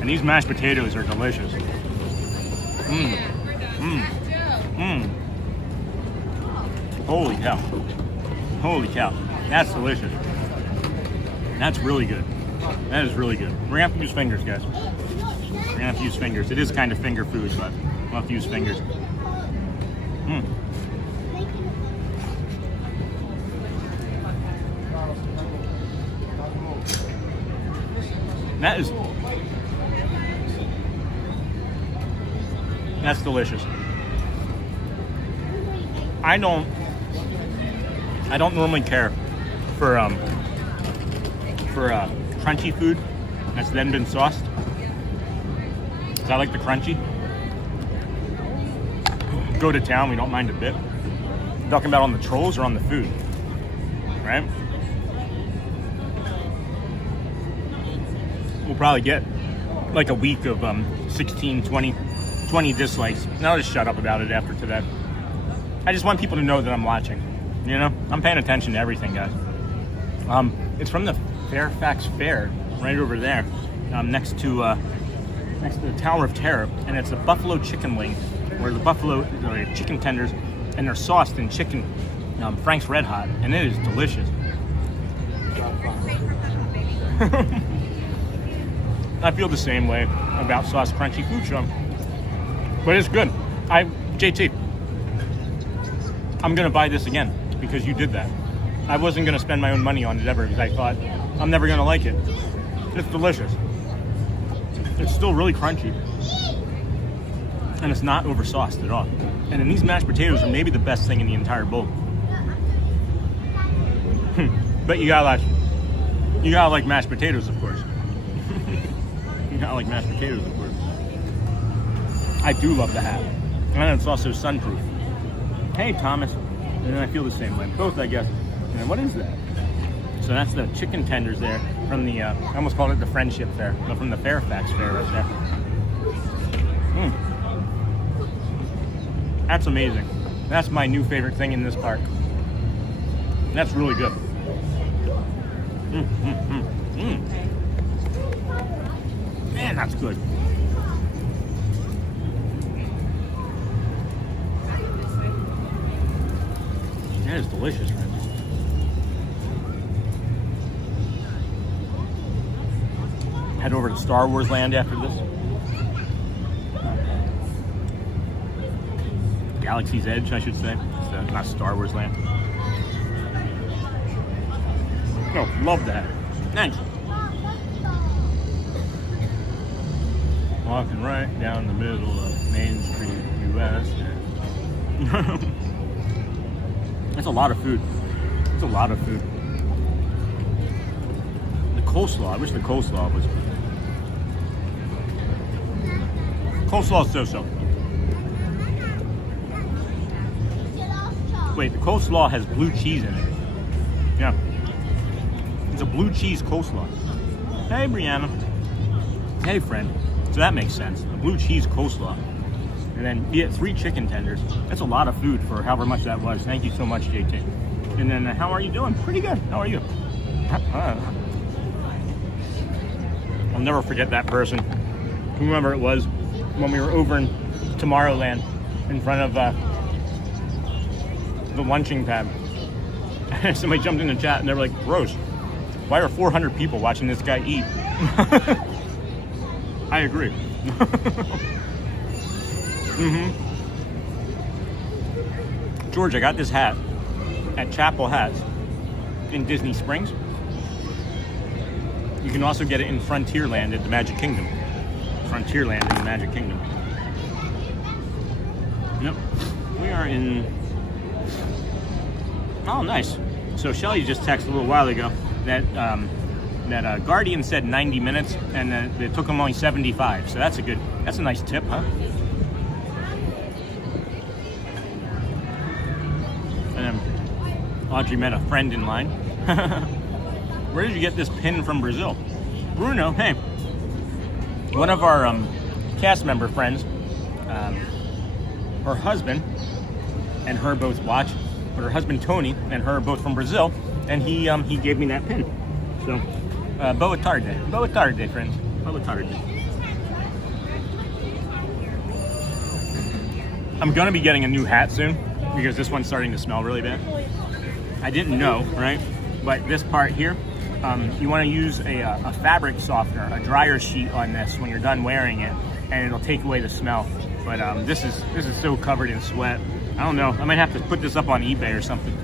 And these mashed potatoes are delicious. Mmm. Mmm. Mmm. Holy cow. Holy cow. That's delicious. That's really good. That is really good. We're gonna have to use fingers, guys. We're gonna have to use fingers. It is kind of finger food, but we'll have to use fingers. Mmm. That's delicious. I don't normally care for crunchy food that's then been sauced. 'Cause I like the crunchy. Go to town, we don't mind a bit. I'm talking about on the trolls or on the food, right? We'll probably get like a week of 16, 20 dislikes. And I'll just shut up about it after today. I just want people to know that I'm watching. You know, I'm paying attention to everything, guys. It's from the Fairfax Fair, right over there, next to the Tower of Terror, and it's a buffalo chicken wing, where the chicken tenders, and they're sauced in chicken, Frank's Red Hot, and it is delicious. I feel the same way about sauce crunchy food, so, but it's good. JT, I'm gonna buy this again because you did that. I wasn't gonna spend my own money on it ever because I thought I'm never gonna like it. It's delicious. It's still really crunchy, and it's not over sauced at all. And then these mashed potatoes are maybe the best thing in the entire bowl. But you gotta like mashed potatoes, of course. You gotta like mashed potatoes, of course. I do love the hat, and it's also sunproof. Hey, Thomas. And I feel the same way. Both, I guess. And what is that? So that's the chicken tenders there from the, I almost called it the Friendship Fair, but from the Fairfax Fair right there. That's amazing. That's my new favorite thing in this park. That's really good. Man, that's good. That is delicious, friends. Head over to Star Wars Land after this. Galaxy's Edge, I should say. It's not Star Wars Land. No, love that. Nice. Walking right down the middle of Main Street, US. That's a lot of food. It's a lot of food. The coleslaw, I wish the coleslaw was... Coleslaw is so-so. Wait, the coleslaw has blue cheese in it. Yeah. It's a blue cheese coleslaw. Hey, Brianna. Hey, friend. So that makes sense. A blue cheese coleslaw. And then you get 3 chicken tenders. That's a lot of food for however much that was. Thank you so much, JT. And then how are you doing? Pretty good. How are you? I'll never forget that person. Whoever it was when we were over in Tomorrowland in front of the lunching pad. Somebody jumped in the chat and they were like, gross. Why are 400 people watching this guy eat? I agree. George, I got this hat at Chapel Hats in Disney Springs. You can also get it in Frontierland at the Magic Kingdom. Frontierland in the Magic Kingdom. Yep. We are in... Oh, nice. So Shelly just texted a little while ago that Guardian said 90 minutes and it took them only 75. So that's a nice tip, huh? And then Audrey met a friend in line. Where did you get this pin from Brazil? Bruno, hey. One of our cast member friends, her husband and her both watch, but her husband Tony and her are both from Brazil, and he gave me that pin. So, boa tarde. Boa tarde, friends. Boa tarde. I'm gonna be getting a new hat soon because this one's starting to smell really bad. I didn't know, right? But this part here, you want to use a fabric softener, a dryer sheet on this when you're done wearing it, and it'll take away the smell. But this is so covered in sweat. I don't know. I might have to put this up on eBay or something.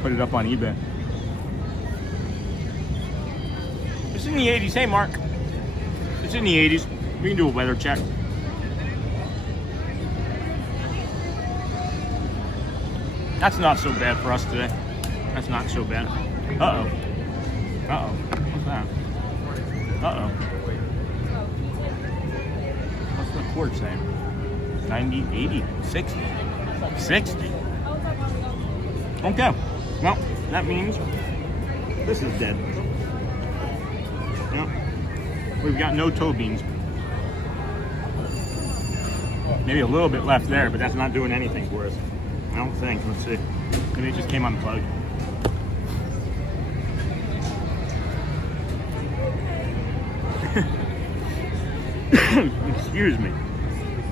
Put it up on eBay. It's in the 80s. Hey, Mark. It's in the 80s. We can do a weather check. That's not so bad for us today. That's not so bad. Uh-oh. Uh-oh. What's that? Uh-oh. What's the cord saying? 90, 80, 60. 60. Okay. Well, that means this is dead. Yep. We've got no toe beans. Maybe a little bit left there, but that's not doing anything for us. I don't think. Let's see. Maybe it just came unplugged. Excuse me.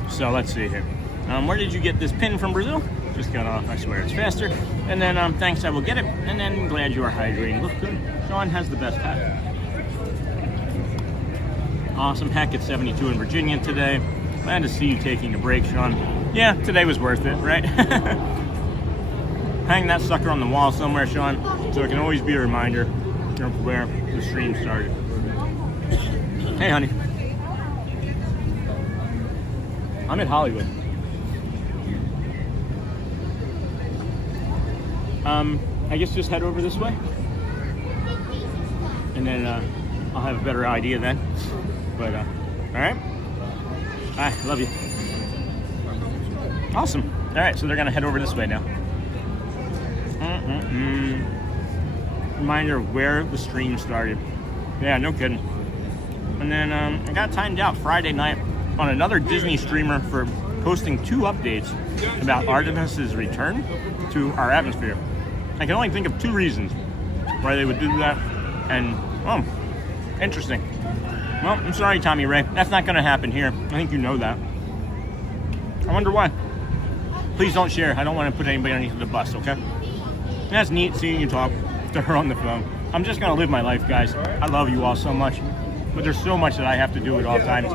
So let's see here. Where did you get this pin from Brazil? Just got off. I swear it's faster. And then thanks, I will get it. And then glad you are hydrating. Look good. Sean has the best hat. Awesome. Heck, it's 72 in Virginia today. Glad to see you taking a break, Sean. Yeah, today was worth it, right? Hang that sucker on the wall somewhere, Sean, so it can always be a reminder of where the stream started. Hey, honey. I'm in Hollywood. I guess just head over this way. And then I'll have a better idea then. But, all right? Bye, love you. Awesome. All right, so they're gonna head over this way now. Reminder of where the stream started. Yeah, no kidding. And then I got timed out Friday night on another Disney streamer for posting 2 updates about Artemis's return to our atmosphere. I can only think of 2 reasons why they would do that, and, oh, interesting. Well, I'm sorry, Tommy Ray. That's not going to happen here. I think you know that. I wonder why. Please don't share. I don't want to put anybody underneath the bus, okay? That's neat seeing you talk to her on the phone. I'm just going to live my life, guys. I love you all so much. But there's so much that I have to do at all times.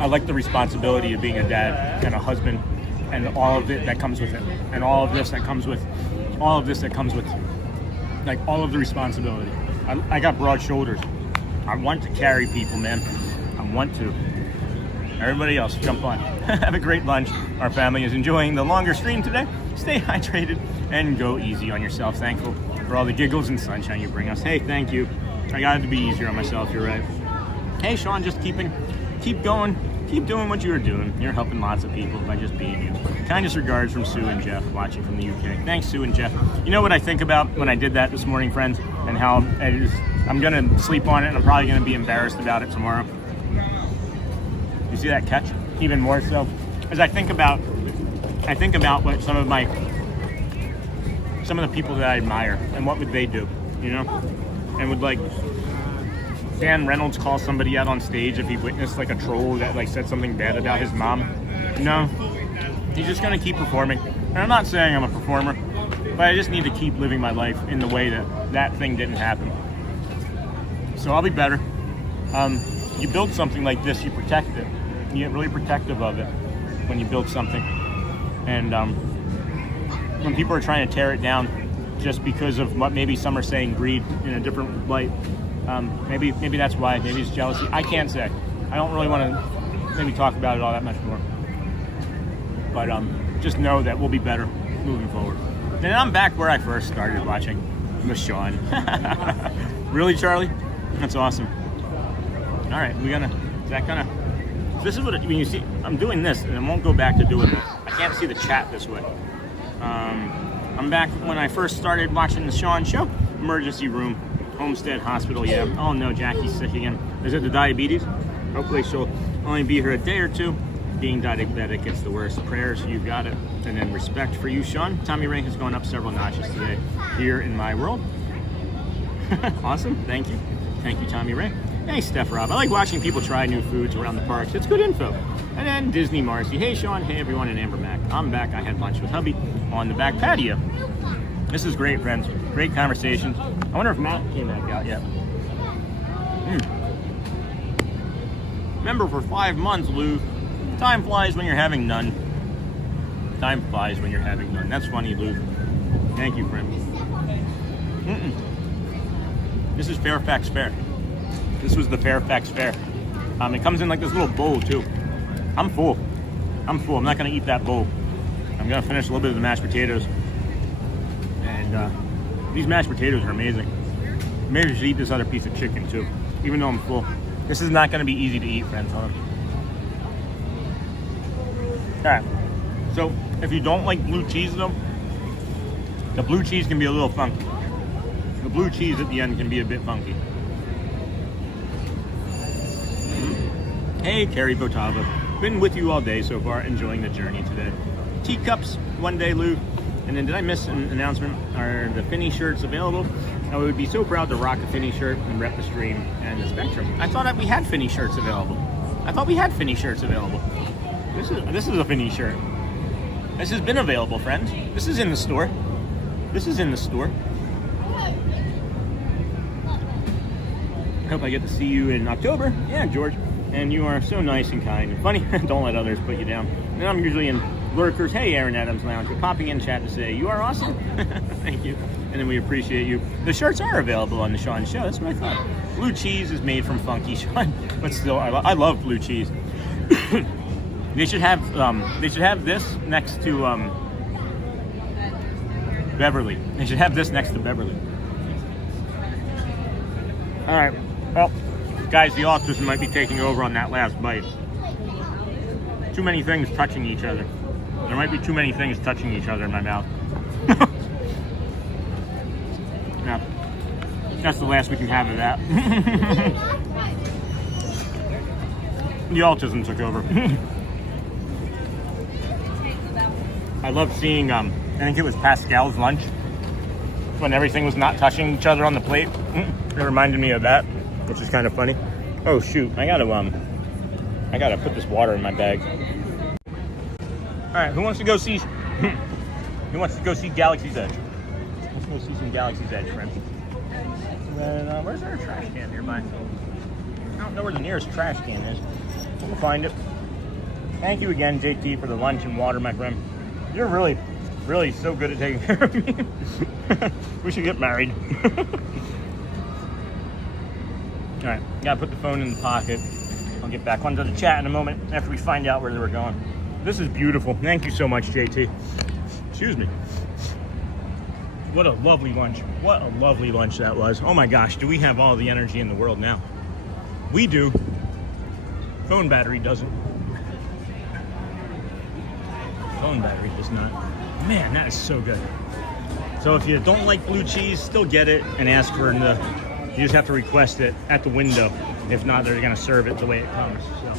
I like the responsibility of being a dad and a husband and all of it that comes with it. And all of this that comes with, like, all of the responsibility. I got broad shoulders. I want to carry people, man. I want to. Everybody else, jump on. Have a great lunch. Our family is enjoying the longer stream today. Stay hydrated and go easy on yourself. Thankful for all the giggles and sunshine you bring us. Hey, thank you. I got to be easier on myself, you're right. Hey, Sean, just keep going. Keep doing what you're doing. You're helping lots of people by just being you. Kindest regards from Sue and Jeff, watching from the UK. Thanks, Sue and Jeff. You know what I think about when I did that this morning, friends? And how I'm going to sleep on it, and I'm probably going to be embarrassed about it tomorrow. You see that catch? Even more so. As I think about what some of the people that I admire, and what would they do, you know? And would, like, Dan Reynolds call somebody out on stage if he witnessed, like, a troll that, like, said something bad about his mom? No. He's just going to keep performing. And I'm not saying I'm a performer, but I just need to keep living my life in the way that thing didn't happen. So I'll be better. You build something like this, you protect it. You get really protective of it when you build something. And when people are trying to tear it down just because of what maybe some are saying greed in a different light, maybe that's why. Maybe it's jealousy. I can't say. I don't really want to maybe talk about it all that much more. But just know that we'll be better moving forward. And I'm back where I first started watching with Sean. Really, Charlie? That's awesome. All right, this is what, when you see, I'm doing this, and I won't go back to doing this. I can't see the chat this way. I'm back when I first started watching the Sean show. Emergency room, Homestead Hospital, yeah. Oh no, Jackie's sick again. Is it the diabetes? Hopefully she'll only be here a day or 2. Being diabetic gets the worst. Prayers, you got it. And then respect for you, Sean. Tommy Ray has gone up several notches today here in my world. Awesome, thank you. Thank you, Tommy Ray. Hey, Steph Rob. I like watching people try new foods around the parks. It's good info. And then Disney Marcy. Hey, Sean. Hey, everyone in Amber Mac. I'm back. I had lunch with hubby on the back patio. This is great, friends. Great conversations. I wonder if Matt came back out yet. Remember, for 5 months, Lou, time flies when you're having none. Time flies when you're having none. That's funny, Lou. Thank you, friend. This is Fairfax Fair. This was the Fairfax Fair. It comes in like this little bowl too. I'm full. I'm not gonna eat that bowl. I'm gonna finish a little bit of the mashed potatoes. And these mashed potatoes are amazing. Maybe I should eat this other piece of chicken too, even though I'm full. This is not gonna be easy to eat, friends. All right. So if you don't like blue cheese though, the blue cheese can be a little funky. The blue cheese at the end can be a bit funky. Hey, Carrie Botava. Been with you all day so far, enjoying the journey today. Teacups, one day, Lou. And then did I miss an announcement? Are the Finny shirts available? I would be so proud to rock a Finny shirt and rep the stream and the spectrum. I thought that we had Finny shirts available. This is a Finny shirt. This has been available, friends. This is in the store. I hope I get to see you in October. Yeah, George. And you are so nice and kind and funny. Don't let others put you down. And I'm usually in lurkers. Hey, Aaron Adams Lounge. We're popping in chat to say you are awesome. Thank you. And then we appreciate you. The shirts are available on the Sean Show. That's what I thought. Blue cheese is made from funky Sean, but still, I love blue cheese. They should have this next to Beverly. They should have this next to Beverly. All right. Well, guys, the autism might be taking over on that last bite. Too many things touching each other. There might be too many things touching each other in my mouth. Yeah, that's the last we can have of that. the autism took over. I love seeing, I think it was Pascal's lunch, when everything was not touching each other on the plate. It reminded me of that, which is kind of funny. Oh shoot, I gotta put this water in my bag. All right, who wants to go see? Who wants to go see Galaxy's Edge? Let's go see some Galaxy's Edge, friends. And, where's our trash can nearby? I don't know where the nearest trash can is. We'll find it. Thank you again, JT, for the lunch and water, my friend. You're really, really so good at taking care of me. We should get married. All right, gotta put the phone in the pocket. I'll get back onto the chat in a moment after we find out where we're going. This is beautiful. Thank you so much, JT. Excuse me. What a lovely lunch. What a lovely lunch that was. Oh my gosh, do we have all the energy in the world now? We do. Phone battery doesn't. Phone battery does not. Man, that is so good. So if you don't like blue cheese, still get it and ask for the, you just have to request it at the window. If not, they're gonna serve it the way it comes. So,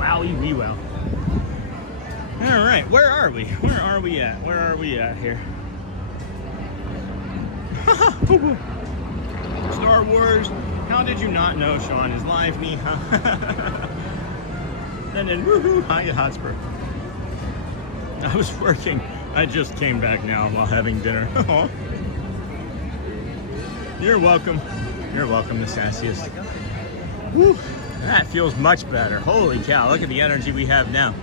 wowie wee wow. All right, where are we? Where are we at? Where are we at here? Star Wars. How did you not know Sean is live, me? And then woohoo, hi Hotspur. I was working. I just came back now while having dinner. You're welcome. You're welcome, the sassiest. Woo, that feels much better. Holy cow, look at the energy we have now.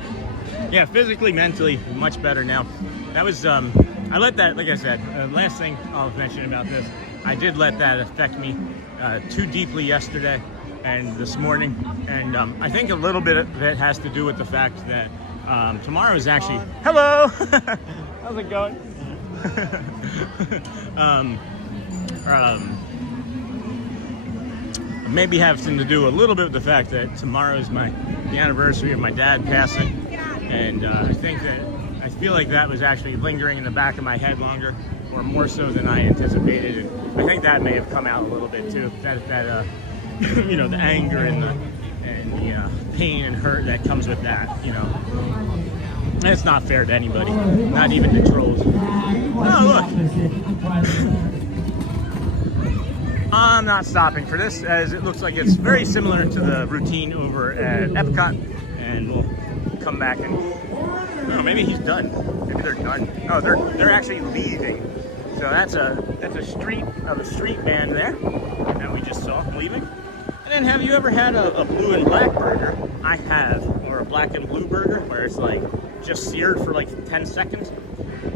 Yeah, physically, mentally, much better now. That was, I let that, like I said, last thing I'll mention about this, I did let that affect me too deeply yesterday and this morning. And I think a little bit of it has to do with the fact that tomorrow is actually, hello, how's it going? Maybe having to do a little bit with the fact that tomorrow is the anniversary of my dad passing. And I think that, I feel like that was actually lingering in the back of my head longer, or more so than I anticipated. And I think that may have come out a little bit too. That you know, the anger and the pain and hurt that comes with that, you know. And it's not fair to anybody, not even the trolls. Oh, look. I'm not stopping for this, as it looks like it's very similar to the routine over at Epcot, and we'll come back and, oh, maybe he's done. Maybe they're done. Oh, they're actually leaving. So that's a street band there that we just saw leaving. And then, have you ever had a blue and black burger? I have, or a black and blue burger, where it's like just seared for like 10 seconds.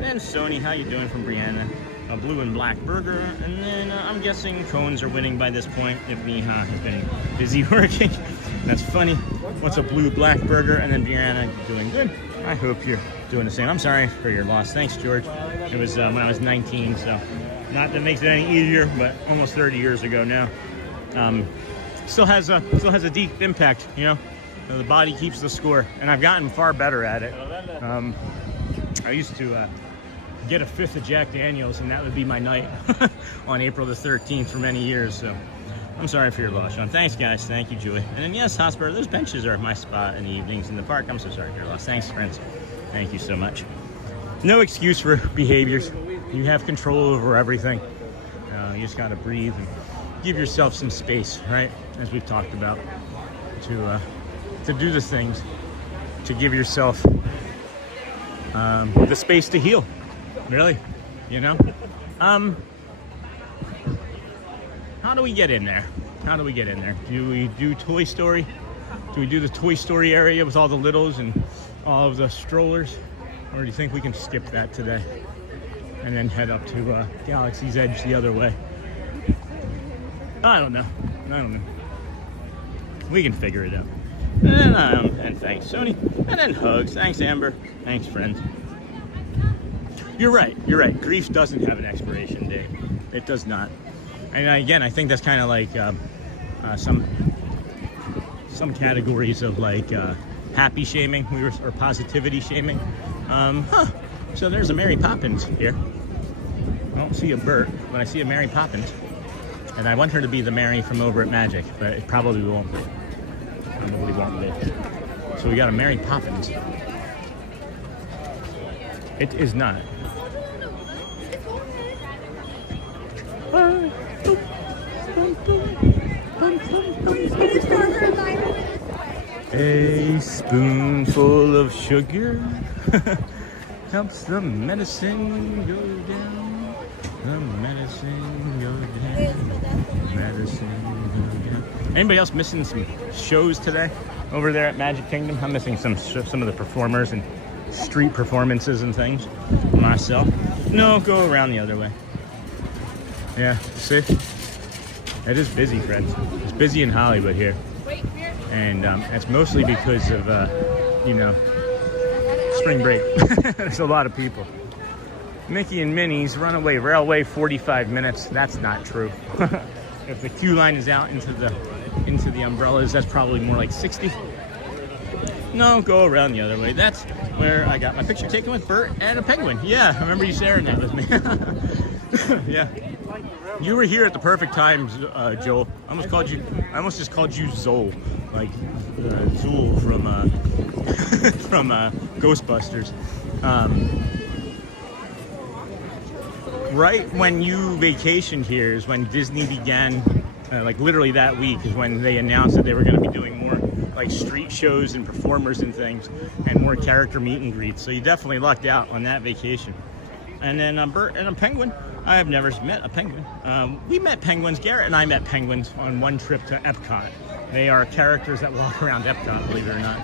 And Sony, how you doing from Brianna? A blue and black burger, and then I'm guessing cones are winning by this point if Miha has been busy working. That's funny. What's a blue black burger? And then Brianna doing good. I hope you're doing the same. I'm sorry for your loss. Thanks, George. It was when I was 19, so not that makes it any easier, but almost 30 years ago now. Still has a deep impact, you know. The body keeps the score, and I've gotten far better at it. I used to get a fifth of Jack Daniels, and that would be my night on April the 13th for many years. So I'm sorry for your loss, Sean. Thanks, guys. Thank you, Julie. And then, yes, Hotspur, those benches are my spot in the evenings in the park. I'm so sorry for your loss. Thanks, friends. Thank you so much. No excuse for behaviors. You have control over everything. You just got to breathe and give yourself some space, right? As we've talked about, to do the things, to give yourself the space to heal. Really, you know? How do we get in there? How do we get in there? Do we do Toy Story? Do we do the Toy Story area with all the littles and all of the strollers? Or do you think we can skip that today and then head up to Galaxy's Edge the other way? I don't know. We can figure it out. And thanks, Sony. And then hugs. Thanks, Amber. Thanks, friends. You're right. Grief doesn't have an expiration date. It does not. And again, I think that's kind of like some categories of like happy shaming, or positivity shaming. So there's a Mary Poppins here. I don't see a Bert, but I see a Mary Poppins. And I want her to be the Mary from over at Magic, but it probably won't be. Probably won't be. So we got a Mary Poppins. It is not. A spoonful of sugar helps the medicine go down. The medicine go down. Medicine go down. Anybody else missing some shows today over there at Magic Kingdom? I'm missing some of the performers and street performances and things. Myself. No, go around the other way. Yeah, see? It is busy, friends. It's busy in Hollywood here. And that's mostly because of, spring break. There's a lot of people. Mickey and Minnie's Runaway Railway, 45 minutes. That's not true. If the queue line is out into the umbrellas, that's probably more like 60. No, go around the other way. That's where I got my picture taken with Bert and a penguin. Yeah, I remember you sharing that with me. Yeah. You were here at the perfect time, Joel. I almost just called you Zol, like Zool from from Ghostbusters. Right when you vacationed here is when Disney began, like literally that week is when they announced that they were going to be doing more like street shows and performers and things, and more character meet and greets. So you definitely lucked out on that vacation. And then Bert and a penguin. I have never met a penguin. We met penguins. Garrett and I met penguins on one trip to Epcot. They are characters that walk around Epcot, believe it or not.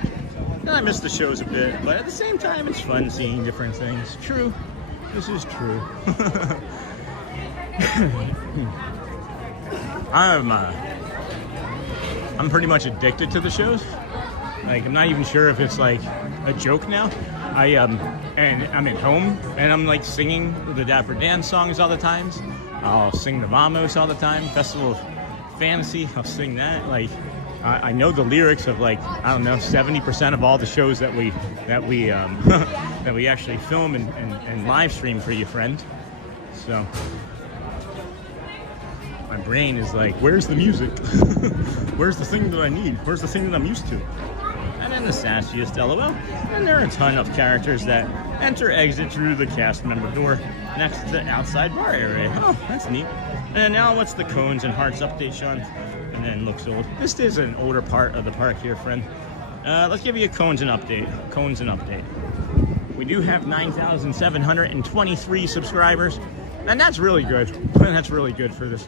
And I miss the shows a bit, but at the same time, it's fun seeing different things. True. This is true. I'm pretty much addicted to the shows. Like, I'm not even sure if it's like a joke now. And I'm at home and I'm like singing the Dapper dance songs all the times. I'll sing the Vamos all the time. Festival of Fantasy, I'll sing that. Like, I know the lyrics of like, I don't know, 70% of all the shows that we that we actually film and live stream for you, friends. So my brain is like, where's the music? Where's the thing that I need? Where's the thing that I'm used to? And then the sassiest LOL. And there are a ton of characters that enter, exit through the cast member door next to the outside bar area. Oh, that's neat. And now what's the cones and hearts update, Sean? And then looks old. This is an older part of the park here, friend. Let's give you a cones and update. Cones and update. We do have 9,723 subscribers, and that's really good. That's really good for this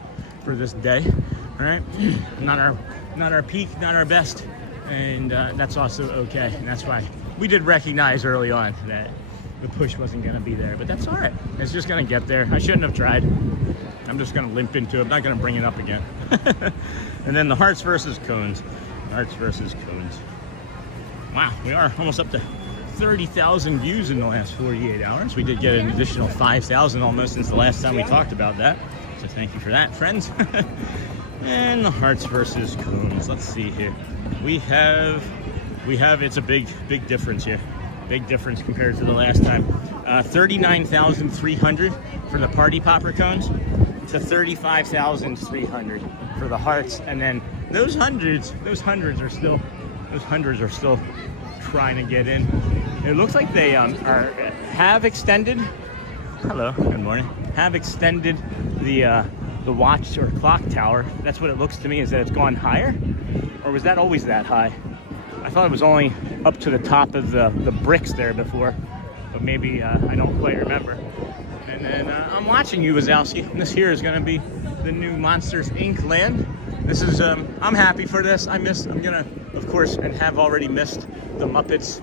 day. All right, not our peak, not our best. And that's also okay, and that's why we did recognize early on that the push wasn't going to be there, but that's all right. It's just going to get there. I shouldn't have tried. I'm just going to limp into it. I'm not going to bring it up again. And then the hearts versus cones. Hearts versus cones. Wow, we are almost up to 30,000 views in the last 48 hours. We did get an additional 5,000 almost since the last time we talked about that. So thank you for that, friends. And the hearts versus cones. Let's see here. We have, it's a big difference here. Big difference compared to the last time. 39,300 for the party popper cones to 35,300 for the hearts. And then those hundreds are still trying to get in. It looks like they have extended. Hello, good morning. Have extended the watch or clock tower. That's what it looks to me, is that it's gone higher. Or was that always that high? I thought it was only up to the top of the bricks there before, but maybe I don't quite remember. And then I'm watching you, Wazowski. This here is going to be the new Monsters Inc. land. This is I'm happy for this. I'm gonna, of course, and have already missed the Muppets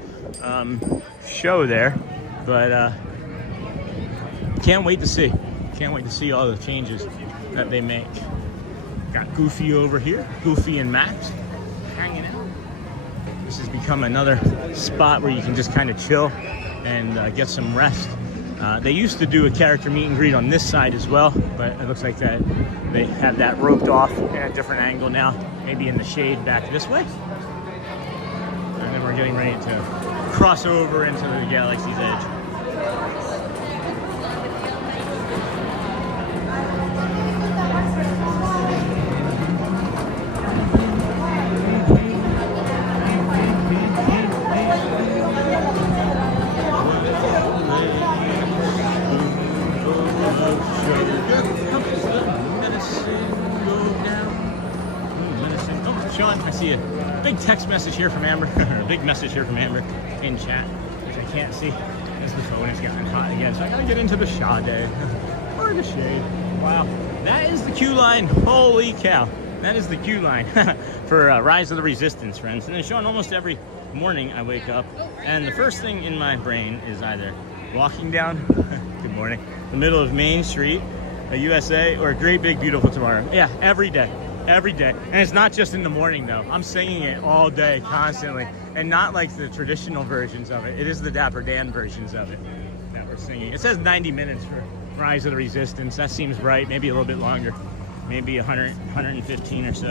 show there, but can't wait to see. Can't wait to see all the changes that they make. Got Goofy over here, Goofy and Max hanging out. This has become another spot where you can just kind of chill and get some rest. They used to do a character meet and greet on this side as well, but it looks like that they have that roped off at a different angle now, maybe in the shade back this way. And then we're getting ready to cross over into the Galaxy's Edge. Sean, I see a big text message here from Amber, or a big message here from Amber in chat, which I can't see as the phone has gotten hot again. So I gotta get into the Sade or the shade. Wow, that is the queue line. Holy cow, that is the queue line for Rise of the Resistance, friends. And then Sean, almost every morning I wake up, and the first thing in my brain is either walking down, good morning, the middle of Main Street, a USA, or a Great Big Beautiful Tomorrow. Yeah, every day. Every day. And it's not just in the morning though. I'm singing it all day, constantly. And not like the traditional versions of it. It is the Dapper Dan versions of it that we're singing. It says 90 minutes for Rise of the Resistance. That seems right. Maybe a little bit longer. Maybe 100, 115 or so.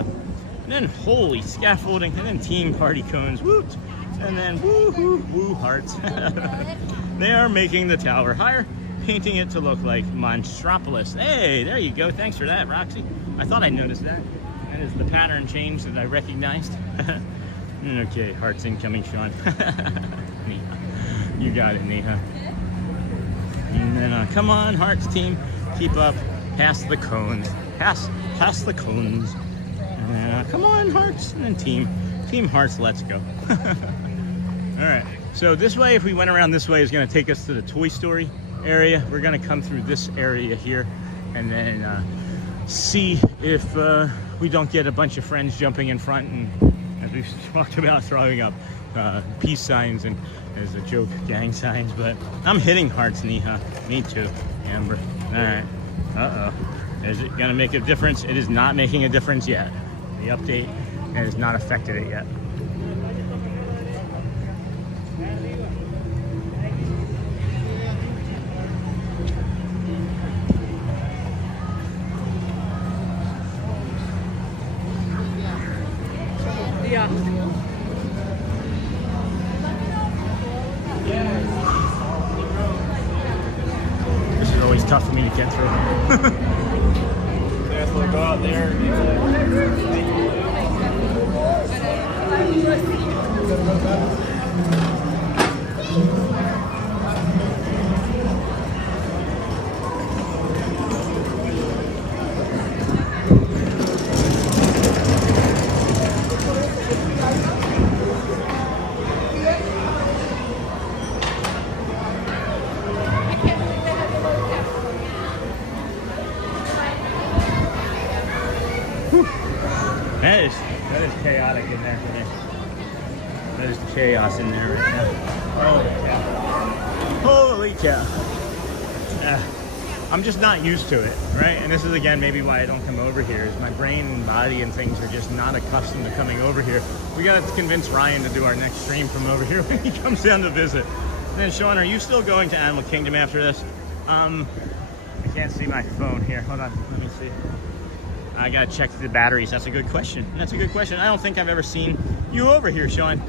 And then holy scaffolding. And then team party cones. Woot! And then woo hoo woo hearts. They are making the tower higher, painting it to look like Monstropolis. Hey, there you go. Thanks for that, Roxy. I thought I noticed that. That is the pattern change that I recognized. Okay, hearts incoming, Sean. You got it, Neha. And then, come on, hearts team. Keep up. Pass the cones. Pass the cones. And then, come on, hearts. And then team hearts, let's go. All right. So this way, if we went around this way, is going to take us to the Toy Story area. We're going to come through this area here, and then see if we don't get a bunch of friends jumping in front and, as we talked about, throwing up peace signs and, as a joke, gang signs. But I'm hitting hearts, Neha. Me too, Amber. All right. Uh-oh. Is it gonna make a difference? It is not making a difference yet. The update has not affected it yet. Yeah. This is always tough for me to get through. Definitely go out there. That is chaotic in there for me. That is chaos in there right now. Holy cow. I'm just not used to it, right? And this is again maybe why I don't come over here, is my brain and body and things are just not accustomed to coming over here. We gotta convince Ryan to do our next stream from over here when he comes down to visit. And then Sean, are you still going to Animal Kingdom after this? I can't see my phone here. Hold on, let me see. I gotta check the batteries. That's a good question. That's a good question. I don't think I've ever seen you over here, Sean.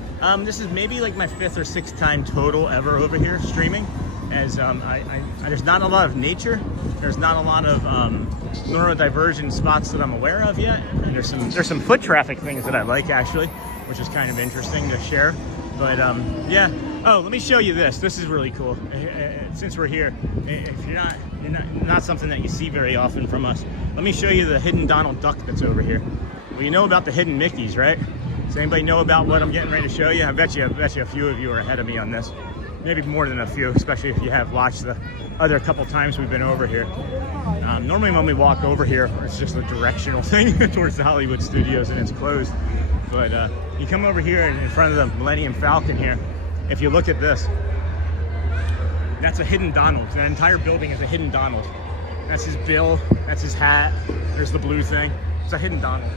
This is maybe like my 5th or 6th time total ever over here streaming. As there's not a lot of nature. There's not a lot of neurodivergent spots that I'm aware of yet. And there's some foot traffic things that I like actually, which is kind of interesting to share. But yeah. Oh, let me show you this. This is really cool. Since we're here, if you're not something that you see very often from us, let me show you the hidden Donald Duck that's over here. Well, you know about the hidden Mickeys, right? Does anybody know about what I'm getting ready to show you? I bet you a few of you are ahead of me on this. Maybe more than a few, especially if you have watched the other couple times we've been over here. Normally when we walk over here, it's just a directional thing towards the Hollywood Studios and it's closed. But you come over here in front of the Millennium Falcon here, if you look at this, that's a hidden Donald. That entire building is a hidden Donald. That's his bill, that's his hat, there's the blue thing. It's a hidden Donald.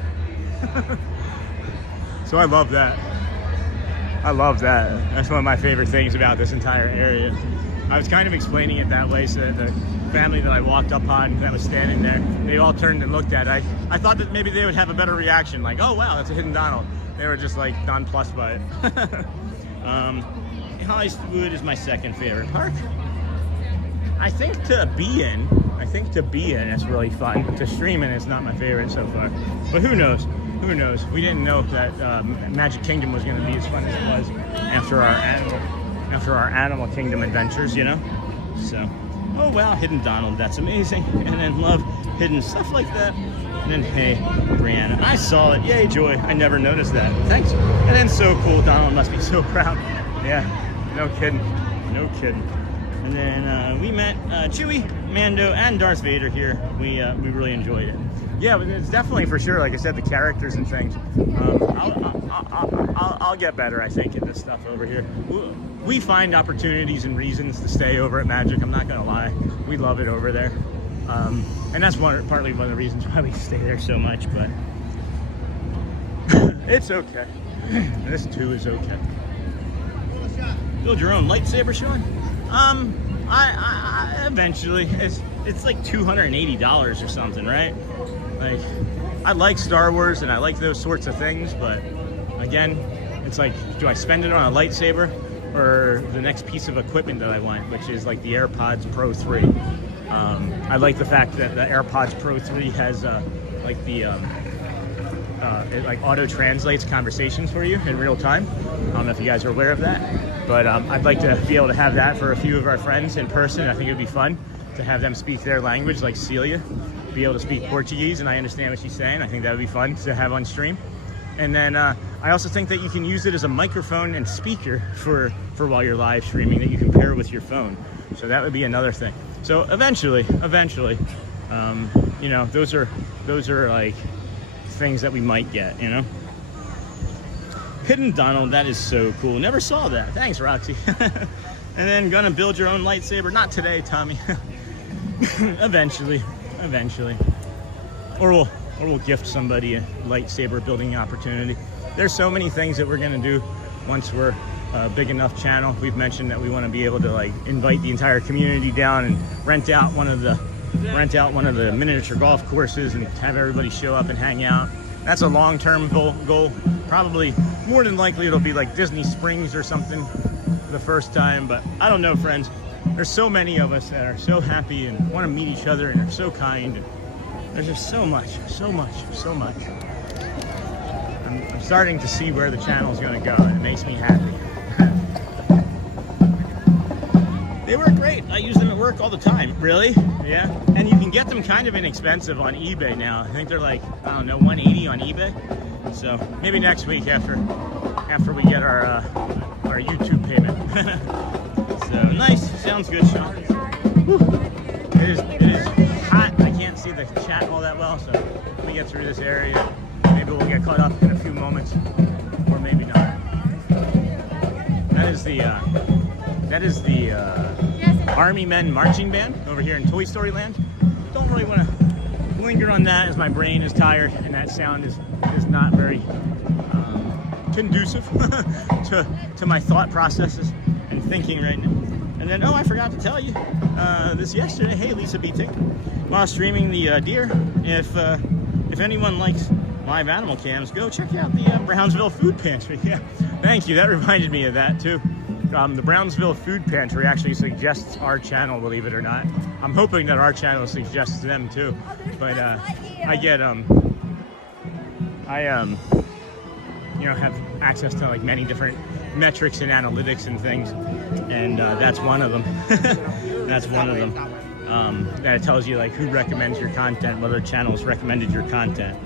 So I love that. I love that. That's one of my favorite things about this entire area. I was kind of explaining it that way so that the family that I walked up on that was standing there, they all turned and looked at it. I thought that maybe they would have a better reaction, like, oh wow, that's a hidden Donald. They were just like nonplussed by it. Hollywood is my 2nd favorite park. I think to be in it's really fun. To stream in it's not my favorite so far. But who knows? Who knows? We didn't know that Magic Kingdom was going to be as fun as it was after our Animal Kingdom adventures, you know? So, oh wow, hidden Donald, that's amazing. And then love hidden stuff like that. And then, hey, Brianna. I saw it. Yay, Joy. I never noticed that. Thanks. And then, so cool. Donald must be so proud. Yeah, no kidding. No kidding. And then we met Chewie, Mando, and Darth Vader here. We really enjoyed it. Yeah, but it's definitely for sure, like I said, the characters and things. I'll get better, I think, at this stuff over here. We find opportunities and reasons to stay over at Magic. I'm not gonna lie, we love it over there, and that's partly one of the reasons why we stay there so much. But it's okay. This too is okay. Build your own lightsaber, Sean. I eventually, it's like $280 or something, right? Like, I like Star Wars and I like those sorts of things, but again, it's like, do I spend it on a lightsaber or the next piece of equipment that I want, which is like the AirPods Pro 3. I like the fact that the AirPods Pro 3 has like the it like auto translates conversations for you in real time. I don't know if you guys are aware of that, but I'd like to be able to have that for a few of our friends in person. I think it'd be fun to have them speak their language, like Celia, be able to speak Portuguese and I understand what she's saying. I think that would be fun to have on stream. And then I also think that you can use it as a microphone and speaker for while you're live streaming, that you can pair with your phone. So that would be another thing. So eventually, you know, those are like things that we might get, you know. Hidden Donald, that is so cool. Never saw that. Thanks, Roxy. And then gonna build your own lightsaber. Not today, Tommy. Eventually. Or we'll gift somebody a lightsaber building opportunity. There's so many things that we're gonna do once we're a big enough channel. We've mentioned that we want to be able to like invite the entire community down and rent out one of the miniature golf courses and have everybody show up and hang out. That's a long-term goal. Probably more than likely it'll be like Disney Springs or something the first time, but I don't know, friends. There's so many of us that are so happy and want to meet each other and are so kind. And there's just so much. I'm starting to see where the channel's going to go, and it makes me happy. They work great. I use them at work all the time. Really? Yeah. And you can get them kind of inexpensive on eBay now. I think they're like, I don't know, $180 on eBay. So maybe next week after we get our YouTube payment. So nice. Sounds good, Sean. Whew. It is hot. I can't see the chat all that well, so let me get through this area. Maybe we'll get caught up in a few moments, or maybe not. That is the Army Men Marching Band over here in Toy Story Land. Don't really want to linger on that as my brain is tired and that sound is not very conducive to my thought processes and thinking right now. And then, I forgot to tell you this yesterday. Hey, Lisa B. Tink, while streaming the deer, if anyone likes live animal cams, go check out the Brownsville Food Pantry. Yeah, thank you. That reminded me of that too. The Brownsville Food Pantry actually suggests our channel, believe it or not. I'm hoping that our channel suggests them too. But I get have access to like many different metrics and analytics and things, and that's one of them. That's one of them. That tells you like who recommends your content, whether channels recommended your content.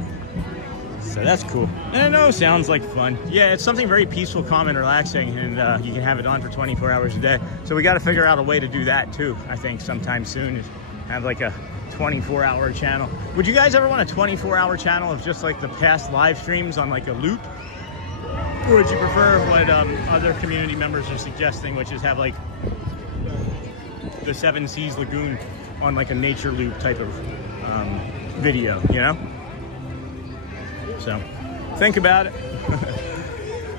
So that's cool. And I know it sounds like fun. Yeah, it's something very peaceful, calm, and relaxing, and you can have it on for 24 hours a day. So we got to figure out a way to do that too, I think, sometime soon, is have like a 24-hour channel. Would you guys ever want a 24-hour channel of just like the past live streams on like a loop? Or would you prefer what other community members are suggesting, which is have like the Seven Seas Lagoon on like a nature loop type of video, you know? So think about it.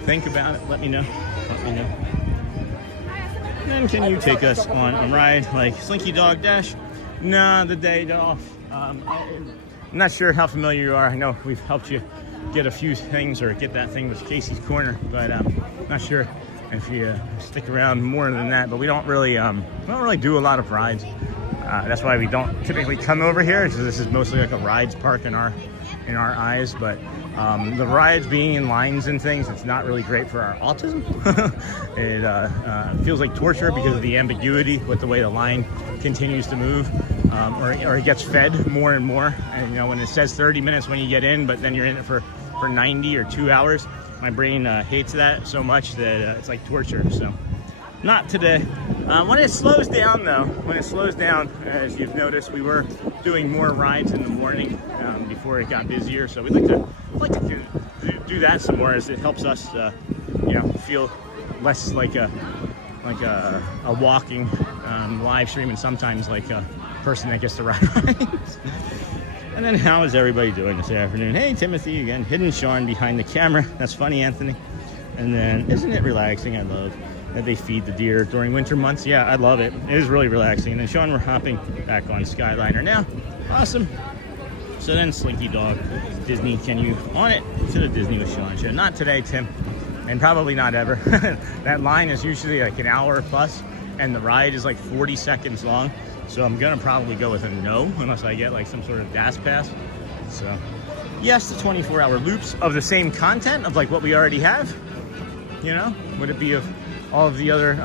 Think about it. Let me know. And can you take us on a ride like Slinky Dog Dash? Nah, the day off. I'm not sure how familiar you are. I know we've helped you get a few things or get that thing with Casey's Corner, but not sure if you stick around more than that. But we don't really do a lot of rides. That's why we don't typically come over here, because this is mostly like a rides park in our eyes. But The rides being in lines and things, it's not really great for our autism. It feels like torture because of the ambiguity with the way the line continues to move, or it gets fed more and more. And when it says 30 minutes when you get in, but then you're in it for 90 or 2 hours, my brain hates that so much that it's like torture. So not today. When it slows down though, as you've noticed, we were doing more rides in the morning before it got busier. So we'd like to do that some more, as it helps us feel less like a walking live stream, and sometimes like a person that gets to ride rides. And then how is everybody doing this afternoon? Hey, Timothy again, hidden Sean behind the camera. That's funny, Anthony. And then, isn't it relaxing? I love that they feed the deer during winter months. Yeah, I love it. It is really relaxing. And then Sean, we're hopping back on Skyliner now. Awesome. So then Slinky Dog, Disney, can you on it to the Disney with Sean show? Not today, Tim, and probably not ever. That line is usually like an hour plus, and the ride is like 40 seconds long. So I'm gonna probably go with a no, unless I get like some sort of DAS pass. So yes, the 24-hour loops of the same content of like what we already have. Would it be of all of the other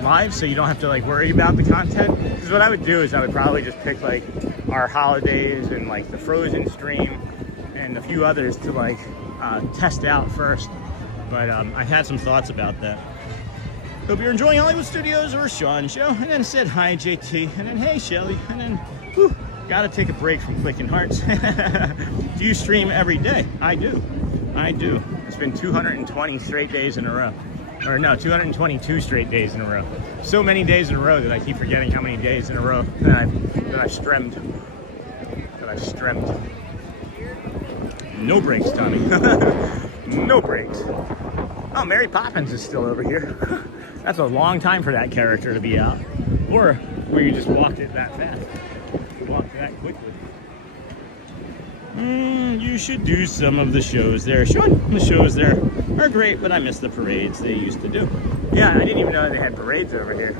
lives, so you don't have to like worry about the content? Because what I would do is I would probably just pick like our holidays and like the Frozen stream and a few others to like test out first. But I had some thoughts about that. Hope you're enjoying Hollywood Studios or Sean show. And then said hi, JT. And then hey, Shelly. And then whew, gotta take a break from clicking hearts. Do you stream every day? I do. It's been 220 straight days in a row. Or no, 222 straight days in a row. So many days in a row that I keep forgetting how many days in a row that I stremmed. No breaks, Tommy. No breaks. Oh, Mary Poppins is still over here. That's a long time for that character to be out. Or where you just walked it that fast. Walked that quickly. You should do some of the shows there. Sure, the shows there are great, but I miss the parades they used to do. Yeah, I didn't even know they had parades over here.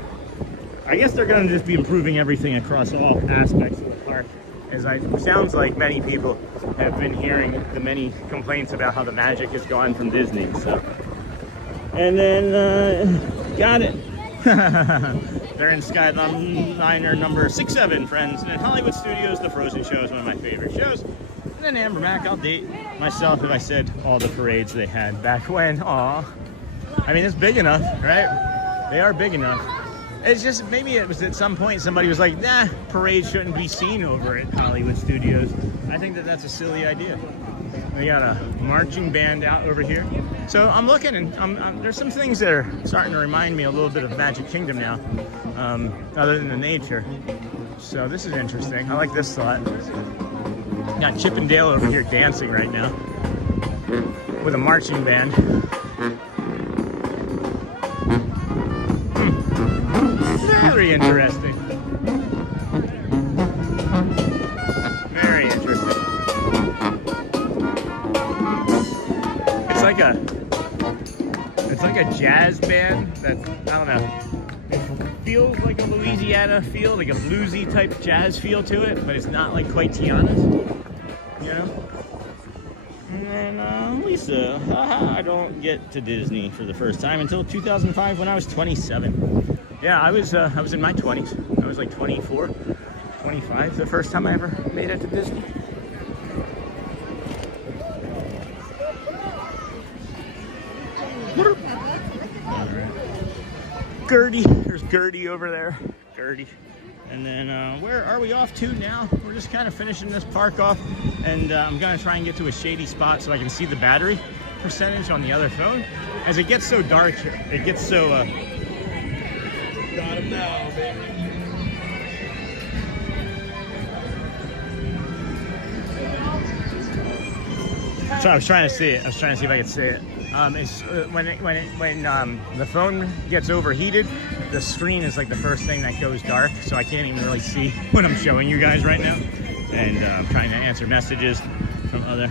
I guess they're going to just be improving everything across all aspects of the park. As it sounds like many people have been hearing the many complaints about how the magic has gone from Disney. So, and then got it. They're in Skyliner number 67, friends. And in Hollywood Studios, the Frozen show is one of my favorite shows. And then Amber Mac, I'll date myself if I said all the parades they had back when. Aw. I mean, it's big enough, right? They are big enough. It's just, maybe it was at some point somebody was like, nah, parades shouldn't be seen over at Hollywood Studios. I think that's a silly idea. They got a marching band out over here. So I'm looking, and there's some things that are starting to remind me a little bit of Magic Kingdom now, other than the nature. So this is interesting. I like this thought. Got Chip and Dale over here dancing right now with a marching band. Very interesting. Very interesting. It's like a jazz band that, I don't know, it feels like a Louisiana feel, like a bluesy type jazz feel to it, but it's not like quite Tiana's, And then Lisa, I don't get to Disney for the first time until 2005 when I was 27. Yeah, I was in my 20s. I was like 24, 25, the first time I ever made it to Disney. Gertie, there's Gertie over there. Gertie. And then where are we off to now? We're just kind of finishing this park off, and I'm gonna try and get to a shady spot so I can see the battery percentage on the other phone. As it gets so dark here, it gets so got him now, baby. So I was trying to see it. I was trying to see if I could see it. It's when the phone gets overheated, the screen is like the first thing that goes dark, so I can't even really see what I'm showing you guys right now. And I'm trying to answer messages from other.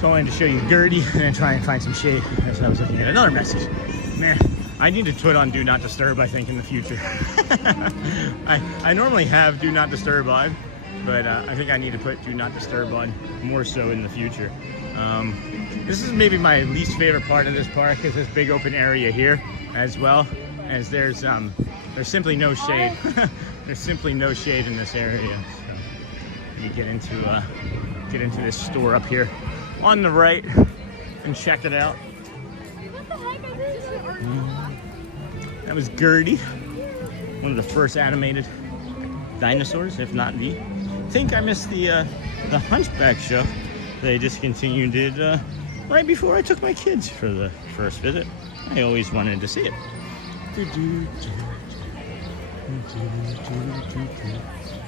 So So I wanted to show you Gertie and then try and find some shade as I was looking at another message. Man, I need to put on Do Not Disturb, I think, in the future. I normally have Do Not Disturb on, but I think I need to put Do Not Disturb on more so in the future. This is maybe my least favorite part of this park, is this big open area here, as well as there's simply no shade. There's simply no shade in this area. So you get into this store up here on the right and check it out. That was Gertie, one of the first animated dinosaurs, if not the. I think I missed the Hunchback show. They discontinued it right before I took my kids for the first visit. I always wanted to see it.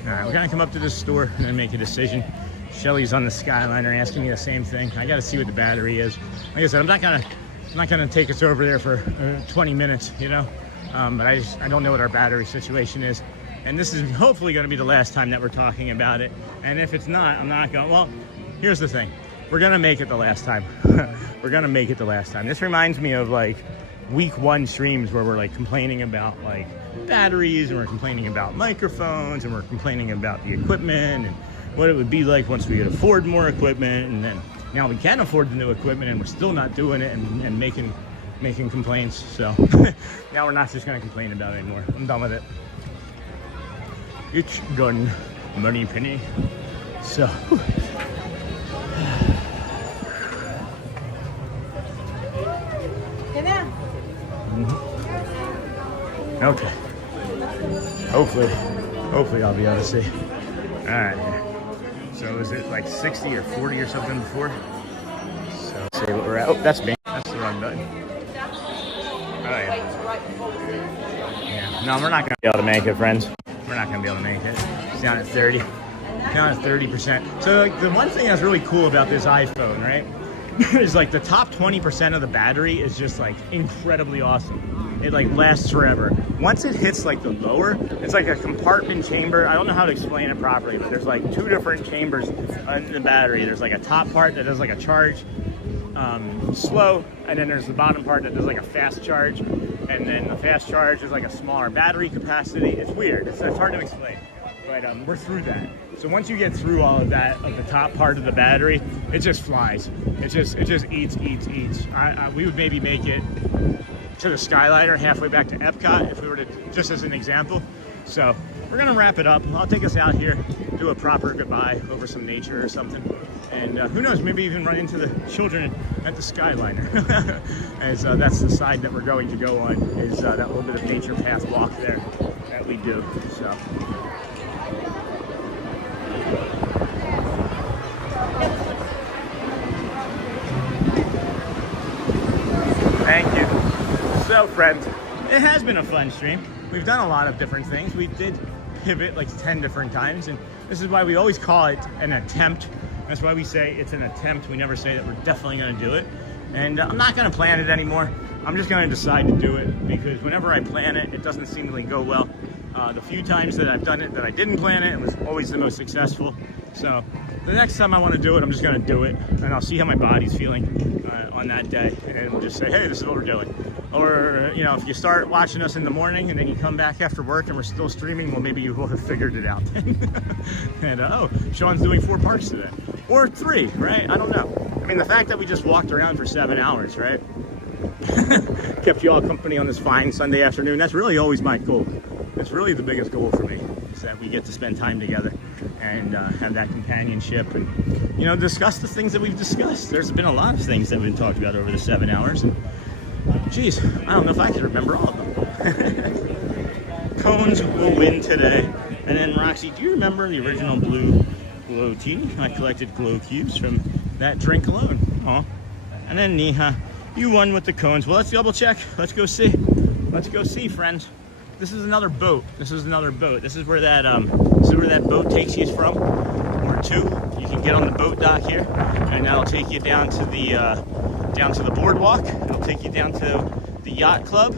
All right, we're gonna come up to this store and then make a decision. Shelly's on the Skyliner asking me the same thing. I gotta see what the battery is. Like I said, I'm not gonna take us over there for 20 minutes, you know. But I don't know what our battery situation is. And this is hopefully gonna be the last time that we're talking about it. And if it's not, I'm not going, well, here's the thing. We're gonna make it the last time. We're gonna make it the last time. This reminds me of like week 1 streams where we're like complaining about like batteries, and we're complaining about microphones, and we're complaining about the equipment and what it would be like once we could afford more equipment. And then now we can afford the new equipment and we're still not doing it and making complaints. So now we're not just gonna complain about it anymore. I'm done with it. It's done, money penny. So okay. Hopefully I'll be able to see. All right. So is it like 60 or 40 or something before? So let's see what we're at. Oh, that's me. That's the wrong button. Oh yeah. Yeah. No, we're not gonna be able to make it, friends. We're not gonna be able to make it. It's down at 30. Down at 30%. So like the one thing that's really cool about this iPhone, right, is like the top 20% of the battery is just like incredibly awesome. It like lasts forever. Once it hits like the lower, it's like a compartment chamber. I don't know how to explain it properly, but there's like 2 different chambers in the battery. There's like a top part that does like a charge slow, and then there's the bottom part that does like a fast charge, and then the fast charge is like a smaller battery capacity. It's weird. It's hard to explain, but we're through that. So once you get through all of that, of the top part of the battery, it just flies. It just eats. We would maybe make it to the Skyliner halfway back to Epcot if we were to, just as an example. So we're gonna wrap it up. I'll take us out here, do a proper goodbye over some nature or something. And who knows, maybe even run into the children at the Skyliner. As that's the side that we're going to go on, is that little bit of nature path walk there that we do. So. Thank you. So friends, it has been a fun stream. We've done a lot of different things. We did pivot like 10 different times, and this is why we always call it an attempt. That's why we say it's an attempt. We never say that we're definitely gonna do it. And I'm not gonna plan it anymore. I'm just gonna decide to do it, because whenever I plan it, it doesn't seemingly go well. The few times that I've done it that I didn't plan it, it was always the most successful. So the next time I want to do it, I'm just going to do it, and I'll see how my body's feeling on that day, and we'll just say, hey, this is what we're doing. Or, you know, if you start watching us in the morning and then you come back after work and we're still streaming, well, maybe you will have figured it out. And oh, Sean's doing 4 parks today, or 3, right? I don't know. I mean, the fact that we just walked around for 7 hours, right? Kept you all company on this fine Sunday afternoon. That's really always my goal. It's really the biggest goal for me, is that we get to spend time together and have that companionship and, you know, discuss the things that we've discussed. There's been a lot of things that have been talked about over the 7 hours, and geez, I don't know if I can remember all of them. Cones will win today. And then Roxy, do you remember the original blue glow tea? I collected glow cubes from that drink alone. Aw. And then Neha, you won with the cones. Well, let's double check. Let's go see. Let's go see, friends. This is another boat. This is another boat. This is where that boat takes you from, or to. You can get on the boat dock here, and that'll take you down to the boardwalk. It'll take you down to the yacht club,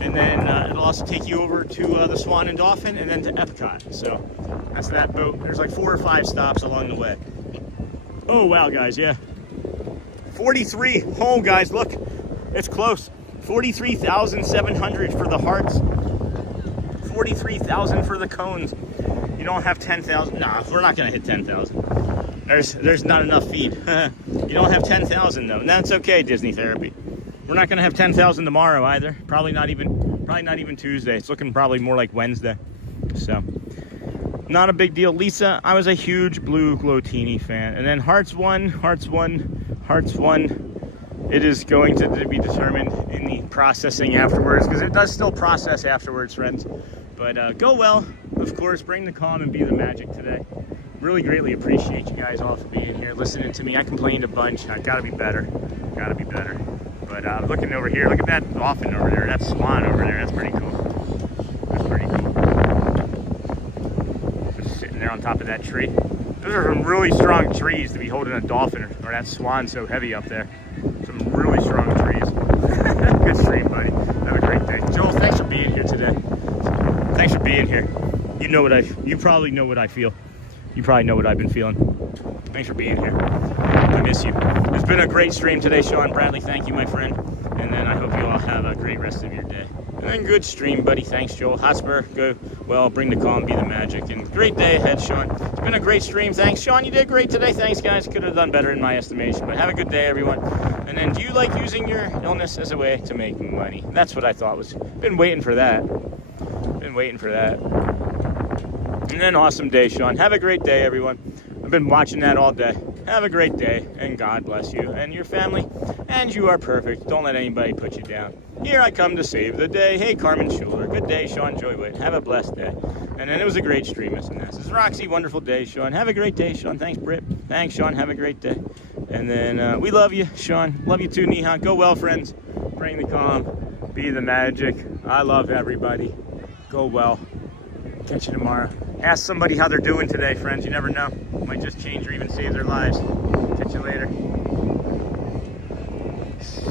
and then it'll also take you over to the Swan and Dolphin, and then to Epcot. So that's that boat. There's like 4 or 5 stops along the way. Oh wow, guys, yeah. 43. Oh, guys, look. It's close. 43,700 for the hearts. 43,000 for the cones. You don't have 10,000. Nah, we're not going to hit 10,000. There's not enough feed. You don't have 10,000, though. And that's okay, Disney Therapy. We're not going to have 10,000 tomorrow either. Probably not even Tuesday. It's looking probably more like Wednesday. So, not a big deal. Lisa, I was a huge Blue Glotini fan. And then Hearts won. It is going to be determined in the processing afterwards, because it does still process afterwards, friends. But go well, of course. Bring the calm and be the magic today. Really greatly appreciate you guys all for being here, listening to me. I complained a bunch. I've got to be better. Got to be better. But looking over here, look at that dolphin over there. That swan over there. That's pretty cool. That's pretty cool. Just sitting there on top of that tree. Those are some really strong trees to be holding a dolphin or that swan so heavy up there. Some really strong trees. Good stream, buddy. Have a great day. Joel, thanks for being here today. Thanks for being here. You probably know what I feel. You probably know what I've been feeling. Thanks for being here. I miss you. It's been a great stream today, Sean Bradley. Thank you, my friend. And then I hope you all have a great rest of your day. And then good stream, buddy. Thanks, Joel. Hotspur, go well. Bring the calm, be the magic. And great day ahead, Sean. It's been a great stream. Thanks, Sean. You did great today. Thanks, guys. Could have done better in my estimation. But have a good day, everyone. And then, do you like using your illness as a way to make money? That's what I thought was. Been waiting for that. Been waiting for that. And then awesome day, Sean. Have a great day, everyone. I've been watching that all day. Have a great day, and God bless you and your family. And you are perfect. Don't let anybody put you down. Here I come to save the day. Hey, Carmen Schuler. Good day, Sean Joywood. Have a blessed day. And then it was a great stream, Miss Ness. This is Roxy. Wonderful day, Sean. Have a great day, Sean. Thanks, Britt. Thanks, Sean. Have a great day. And then we love you, Sean. Love you too, Neha. Go well, friends. Bring the calm. Be the magic. I love everybody. Go well. Catch you tomorrow. Ask somebody how they're doing today, friends. You never know. Might just change or even save their lives. Catch you later.